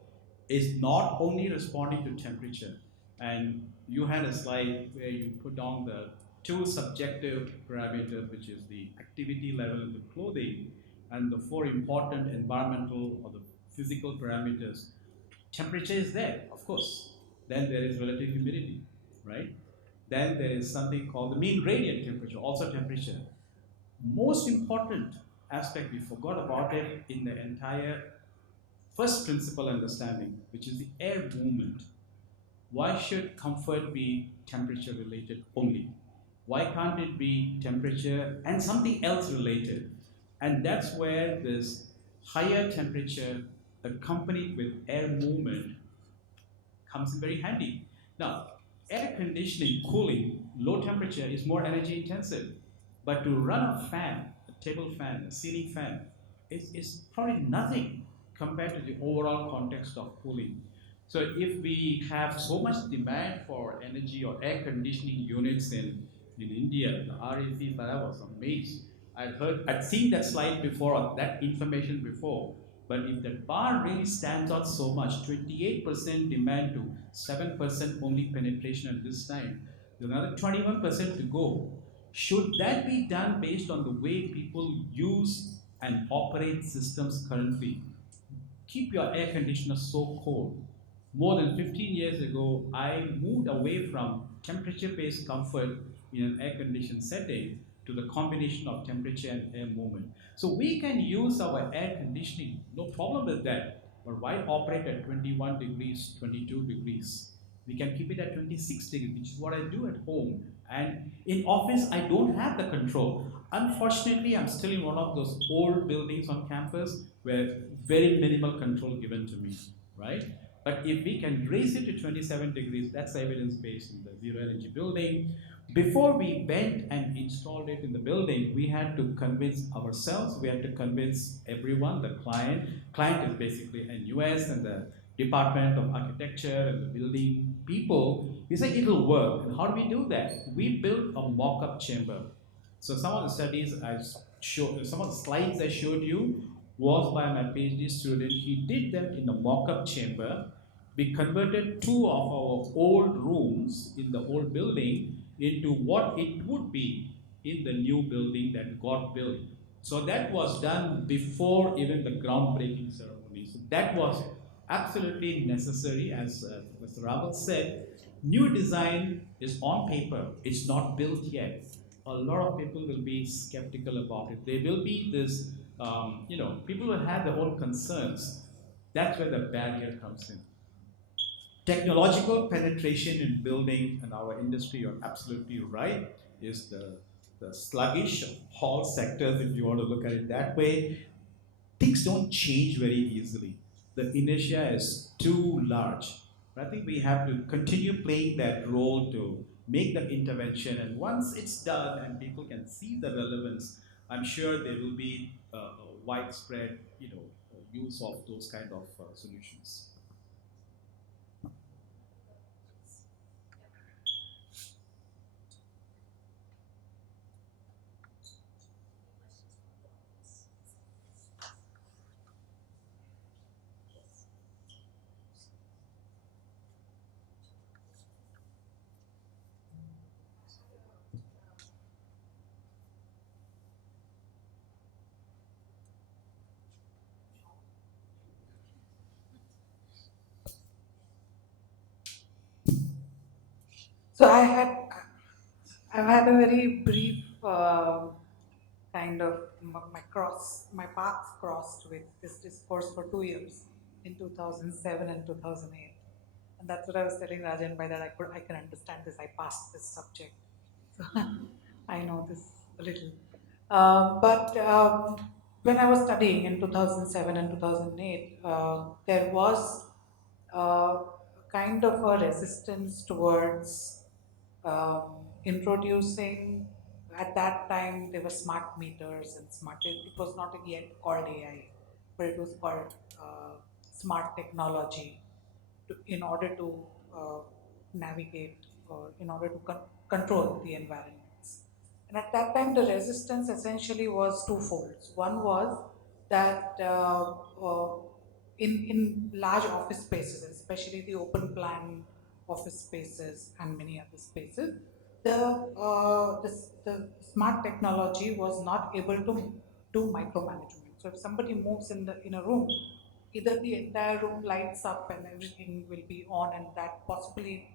is not only responding to temperature. And you had a slide where you put on the two subjective parameters, which is the activity level of the clothing and the four important environmental or the physical parameters. Temperature is there, of course. Then there is relative humidity, right? Then there is something called the mean radiant temperature, also temperature. Most important aspect we forgot about it in the entire first principle understanding, which is the air movement. Why should comfort be temperature related only? Why can't it be temperature and something else related? And that's where this higher temperature accompanied with air movement comes in very handy. Now, air conditioning, cooling, low temperature is more energy intensive. But to run a fan, a table fan, a ceiling fan, is probably nothing compared to the overall context of cooling. So if we have so much demand for energy or air conditioning units in India, the RACs, that I was amazed. I'd seen that slide before, or that information before, but if that bar really stands out so much, 28% demand to 7% only penetration at this time, there's another 21% to go. Should that be done based on the way people use and operate systems currently? Keep your air conditioner so cold. More than 15 years ago, I moved away from temperature-based comfort in an air-conditioned setting to the combination of temperature and air movement. So we can use our air conditioning, no problem with that. But why operate at 21 degrees, 22 degrees? We can keep it at 26 degrees, which is what I do at home. And in office, I don't have the control. Unfortunately, I'm still in one of those old buildings on campus where very minimal control given to me, right? But if we can raise it to 27 degrees, that's evidence-based in the zero energy building. Before we went and installed it in the building, we had to convince ourselves, we had to convince everyone, the client. Client is basically NUS and the Department of Architecture and the building people. We said it'll work. And how do we do that? We built a mock-up chamber. So some of the studies I showed, some of the slides I showed you was by my PhD student. He did that in a mock-up chamber. we converted two of our old rooms in the old building into what it would be in the new building that got built. So that was done before even the groundbreaking ceremony. So that was absolutely necessary, as Mr. Raval said. New design is on paper, it's not built yet. A lot of people will be skeptical about it. There will be this, people will have their own concerns. That's where the barrier comes in. Technological penetration in building and our industry, you're absolutely right, is the sluggish of all sectors, if you want to look at it that way. Things don't change very easily. The inertia is too large. I think we have to continue playing that role to make the intervention, and once it's done and people can see the relevance, I'm sure there will be a widespread, use of those kind of solutions. So I've had a very brief kind of my paths crossed with this discourse for 2 years, in 2007 and 2008, and that's what I was telling Rajan. By that I can understand this. I passed this subject, so I know this a little. But when I was studying in 2007 and 2008, there was kind of a resistance towards introducing. At that time, there were smart meters and smart. It was not yet called AI, but it was called smart technology. In order to navigate or in order to control the environments. And at that time, the resistance essentially was twofold. One was that in large office spaces, especially the open plan office spaces and many other spaces, the smart technology was not able to do micromanagement. So if somebody moves in a room, either the entire room lights up and everything will be on, and that possibly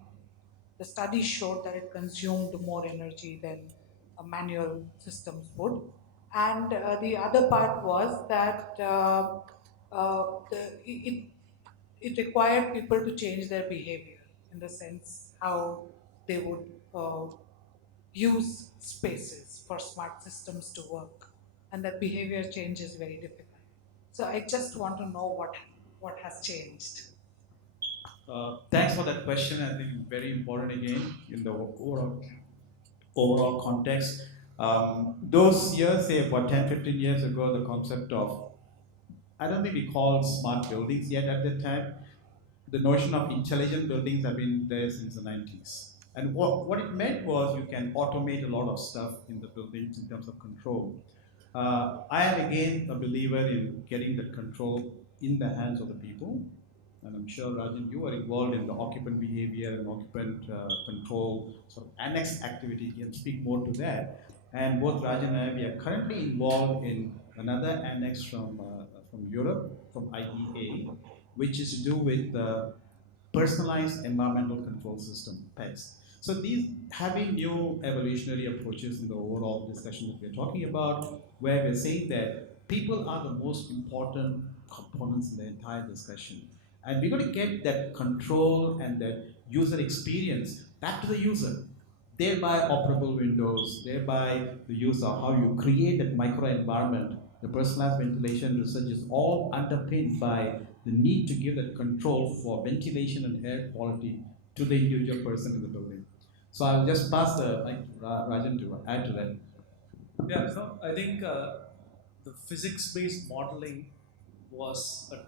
the studies showed that it consumed more energy than manual systems would. And the other part was that it required people to change their behavior, in the sense how they would use spaces for smart systems to work, and that behavior change is very difficult. So I just want to know what has changed. Thanks for that question. I think very important again in the overall context. Those years, say about 10, 15 years ago, the concept of, I don't think we called smart buildings yet at the time. The notion of intelligent buildings have been there since the 90s. And what it meant was you can automate a lot of stuff in the buildings in terms of control. I am again a believer in getting the control in the hands of the people. And I'm sure, Rajan, you are involved in the occupant behavior and occupant control sort of annex activity. You can speak more to that. And both Rajan and I, we are currently involved in another annex from Europe, from IEA, which is to do with personalized environmental control system, PECS. So these having new evolutionary approaches in the overall discussion that we're talking about, where we're saying that people are the most important components in the entire discussion. And we're going to get that control and that user experience back to the user, thereby operable windows, thereby the use of how you create that microenvironment. The personalized ventilation research is all underpinned by the need to give that control for ventilation and air quality to the individual person in the building. So I'll just pass the mic to Rajan to add to that. Yeah, no, I think the physics-based modeling was a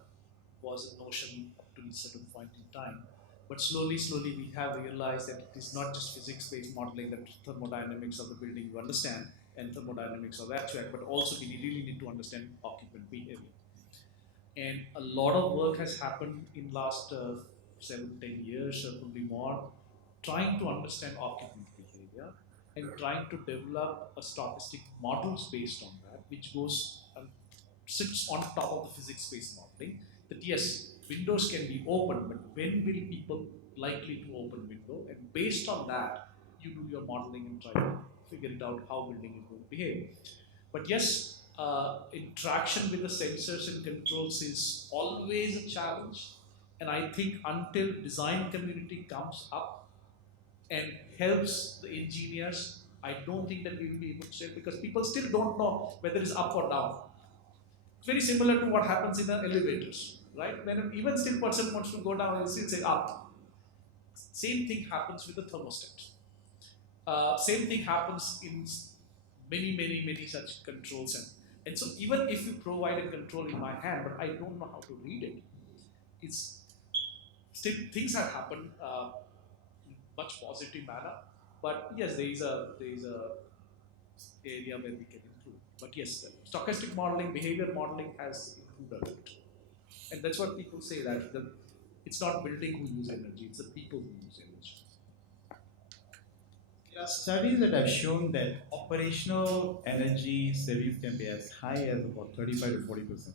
was a notion up to a certain point in time, but slowly we have realized that it is not just physics-based modeling, that thermodynamics of the building you understand and thermodynamics of HVAC, but also we really need to understand occupant behavior. And a lot of work has happened in last 7, 10 years or could be more, trying to understand occupant behavior and trying to develop a stochastic models based on that, which goes and sits on top of the physics-based modeling. That yes, windows can be open, but when will people likely to open window? And based on that, you do your modeling and try to figure it out how building is going to behave. But yes, interaction with the sensors and controls is always a challenge. And I think until design community comes up and helps the engineers, I don't think that we will be able to say, because people still don't know whether it's up or down. It's very similar to what happens in the elevators, right? When an even still person wants to go down, he'll still say up. Same thing happens with the thermostat. Same thing happens in many such controls, and so even if you provide a control in my hand, but I don't know how to read it, it's still things have happened in much positive manner. But yes, there is a area where we can improve. But yes, stochastic modeling, behavior modeling has improved a lot, and that's what people say, that it's not building who use energy, it's the people who use energy. There are studies that have shown that operational energy savings can be as high as about 35 to 40%.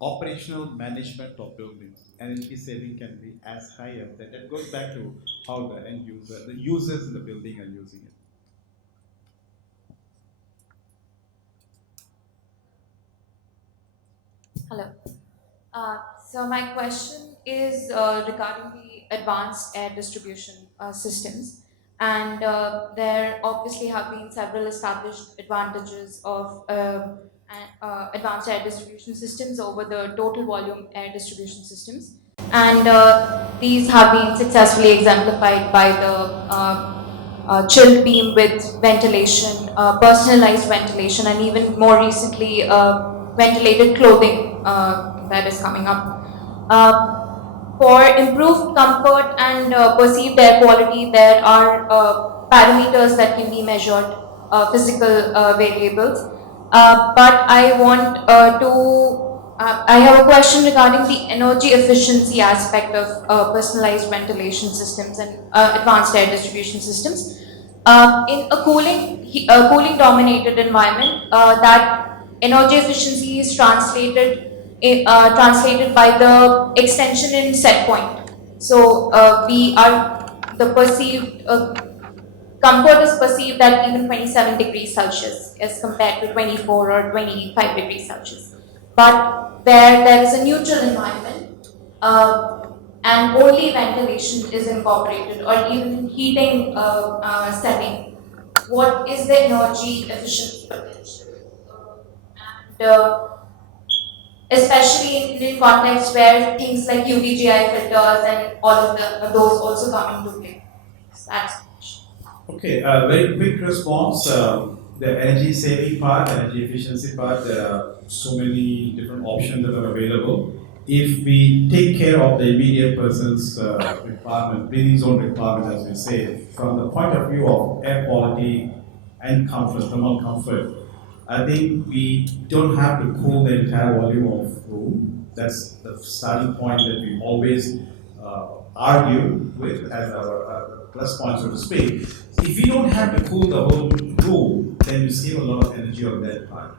Operational management of buildings, energy saving can be as high as that. That goes back to how the end user, the users in the building are using it. Hello. So my question is regarding the advanced air distribution systems, and there obviously have been several established advantages of advanced air distribution systems over the total volume air distribution systems, and these have been successfully exemplified by the chilled beam with ventilation, personalized ventilation, and even more recently, ventilated clothing that is coming up. For improved comfort and perceived air quality, there are parameters that can be measured, physical variables. But I have a question regarding the energy efficiency aspect of personalized ventilation systems and advanced air distribution systems. In a cooling dominated environment, that energy efficiency is translated by the extension in set point. So the perceived comfort is perceived at even 27 degrees Celsius as compared to 24 or 25 degrees Celsius. But where there is a neutral environment and only ventilation is incorporated, or even heating setting, what is the energy efficiency potential? And especially in contexts where things like UVGI filters and all of those also come into play. So that's the question. Okay, very quick response. The energy saving part, energy efficiency part, there are so many different options that are available. If we take care of the immediate person's requirement, breathing zone requirement, as we say, from the point of view of air quality and comfort, thermal comfort, I think we don't have to cool the entire volume of room. That's the starting point that we always argue with as our plus point, so to speak. If you don't have to cool the whole room, then you save a lot of energy on that part.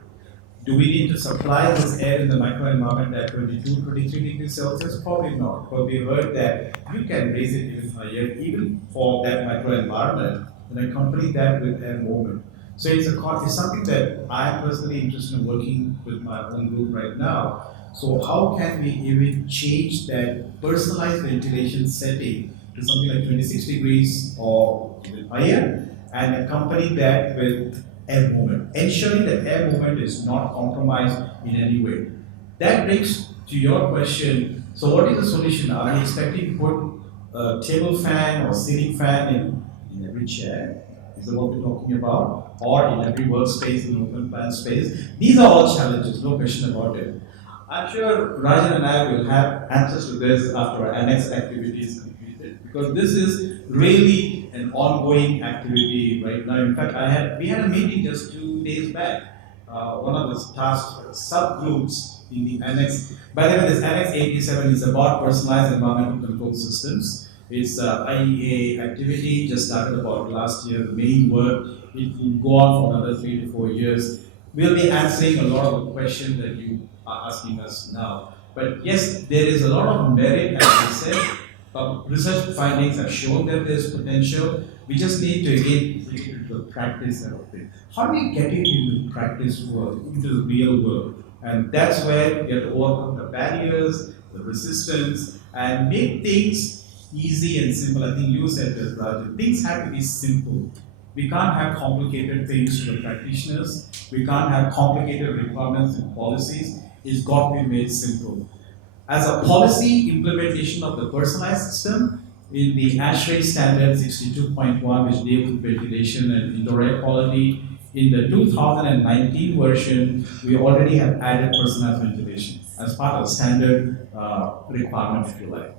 Do we need to supply this air in the microenvironment at 22, 23 degrees Celsius? Probably not. But we heard that you can raise it even higher, even for that microenvironment, and accompany that with air movement. So it's something that I'm personally interested in working with my own group right now. So how can we even change that personalized ventilation setting to something like 26 degrees or even higher, and accompany that with air movement, ensuring that air movement is not compromised in any way. That brings to your question, so what is the solution? Are we expecting to put a table fan or ceiling fan in every chair? Is that what we're talking about? Or in every workspace, in open plan space? These are all challenges, no question about it. I'm sure Rajan and I will have answers to this after our next activity is completed, because this is really an ongoing activity right now. In fact, we had a meeting just 2 days back. One of the task subgroups in the annex. By the way, this Annex 87 is about personalized environmental control systems. It's IEA activity, just started about last year, the main work. It will go on for another 3 to 4 years. We'll be answering a lot of the questions that you are asking us now. But yes, there is a lot of merit, as I said. Research findings have shown that there's potential. We just need to again bring it into the practice of it. How do we get it into the practice world, into the real world? And that's where we have to overcome the barriers, the resistance, and make things easy and simple. I think you said this, Raju. Things have to be simple. We can't have complicated things to the practitioners. We can't have complicated requirements and policies. It's got to be made simple. As a policy implementation of the personalized system, in the ASHRAE standard 62.1, which deals with ventilation and indoor air quality, in the 2019 version, we already have added personalized ventilation as part of the standard requirement, if you like.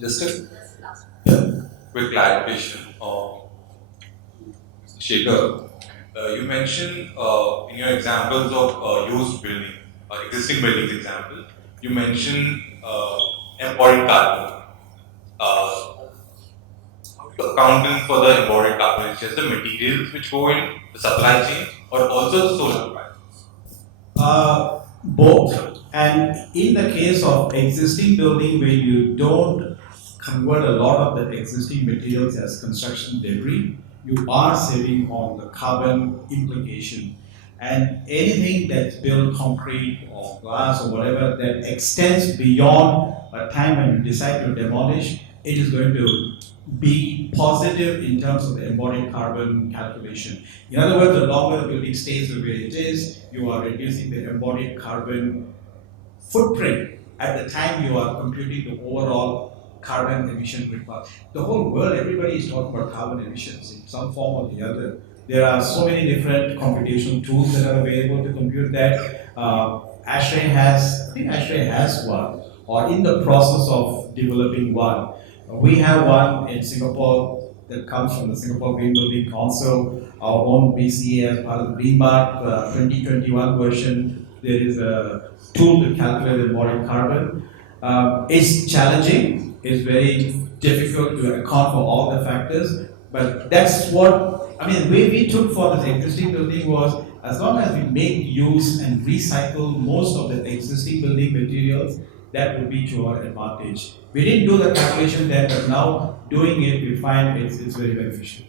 Just a quick clarification. Shaker, you mentioned in your examples of used building, existing buildings example, you mentioned embodied carbon. How do you account for the embodied carbon? It's just the materials which go in the supply chain, or also the solar prices? Both. And in the case of existing building where you don't convert a lot of the existing materials as construction debris, you are saving on the carbon implication. And anything that's built concrete or glass or whatever that extends beyond a time when you decide to demolish, it is going to be positive in terms of the embodied carbon calculation. In other words, the longer the building stays the way it is, you are reducing the embodied carbon footprint at the time you are computing the overall carbon emission requirement. The whole world, everybody is talking about carbon emissions in some form or the other. There are so many different computational tools that are available to compute that. I think ASHRAE has one, or in the process of developing one. We have one in Singapore that comes from the Singapore Green Building Council, our own BCA as part of the Green Mark 2021 version. There is a tool to calculate the embodied carbon. It's challenging, it's very difficult to account for all the factors, but that's what, I mean, the way we took for this existing building was, as long as we make use and recycle most of the existing building materials, that would be to our advantage. We didn't do the calculation then, but now doing it, we find it's very beneficial.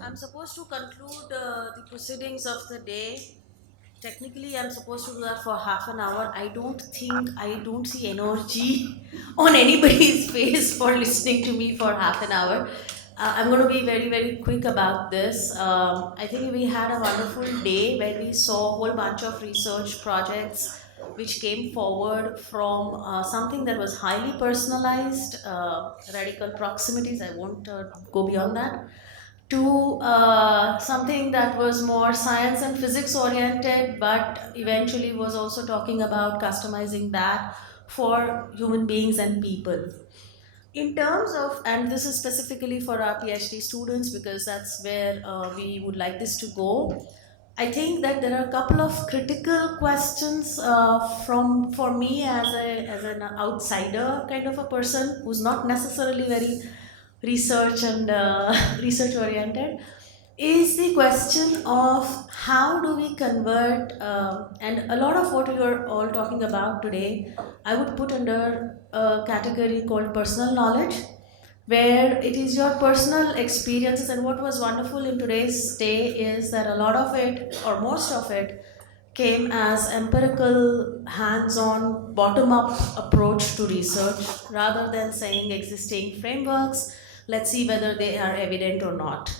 I'm supposed to conclude the proceedings of the day. Technically, I'm supposed to do that for half an hour. I don't see energy on anybody's face for listening to me for half an hour. I'm going to be very, very quick about this. I think we had a wonderful day where we saw a whole bunch of research projects which came forward from something that was highly personalized, radical proximities. I won't go beyond that, to something that was more science and physics oriented, but eventually was also talking about customizing that for human beings and people. In terms of, and this is specifically for our PhD students because that's where we would like this to go. I think that there are a couple of critical questions for me as an outsider kind of a person who's not necessarily very research and research oriented, is the question of how do we convert, and a lot of what we are all talking about today, I would put under a category called personal knowledge, where it is your personal experiences. And what was wonderful in today's day is that a lot of it, or most of it, came as empirical, hands-on, bottom-up approach to research rather than saying existing frameworks, let's see whether they are evident or not.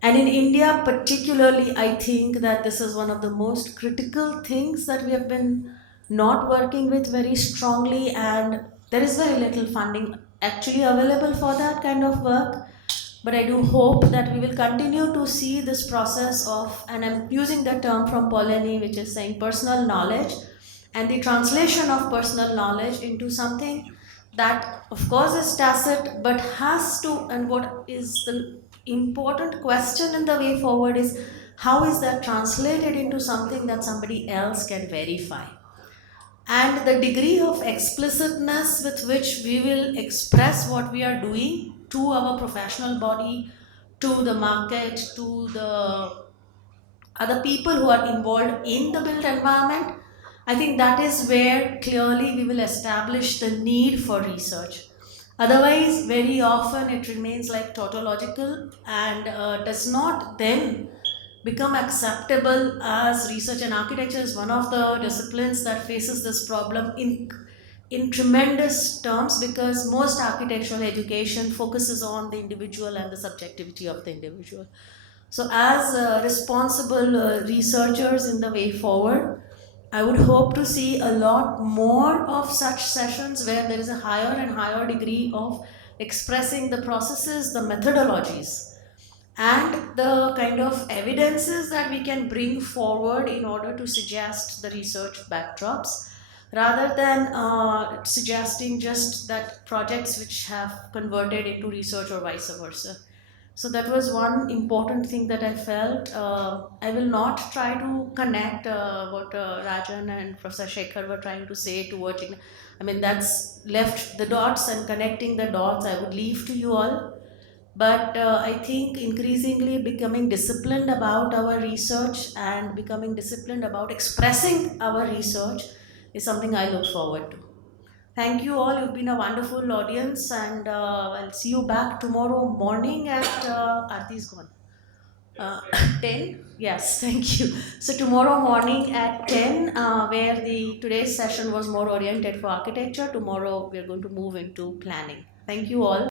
And in India particularly, I think that this is one of the most critical things that we have been not working with very strongly, and there is very little funding actually available for that kind of work. But I do hope that we will continue to see this process of, and I'm using the term from Polanyi, which is saying personal knowledge, and the translation of personal knowledge into something that, of course, is tacit, but has to, and what is the important question in the way forward is how is that translated into something that somebody else can verify? And the degree of explicitness with which we will express what we are doing to our professional body, to the market, to the other people who are involved in the built environment, I think that is where clearly we will establish the need for research. Otherwise, very often it remains like tautological and does not then become acceptable as research. And architecture is one of the disciplines that faces this problem in tremendous terms, because most architectural education focuses on the individual and the subjectivity of the individual. So as responsible researchers in the way forward, I would hope to see a lot more of such sessions where there is a higher and higher degree of expressing the processes, the methodologies, and the kind of evidences that we can bring forward in order to suggest the research backdrops, rather than suggesting just that projects which have converted into research or vice versa. So that was one important thing that I felt. I will not try to connect what Rajan and Professor Shekhar were trying to say towards. I mean, that's left the dots, and connecting the dots I would leave to you all. But I think increasingly becoming disciplined about our research and becoming disciplined about expressing our research is something I look forward to. Thank you all. You've been a wonderful audience, and I'll see you back tomorrow morning at Aarti's gone. 10? Yes, thank you. So tomorrow morning at 10, where the today's session was more oriented for architecture, tomorrow we're going to move into planning. Thank you all.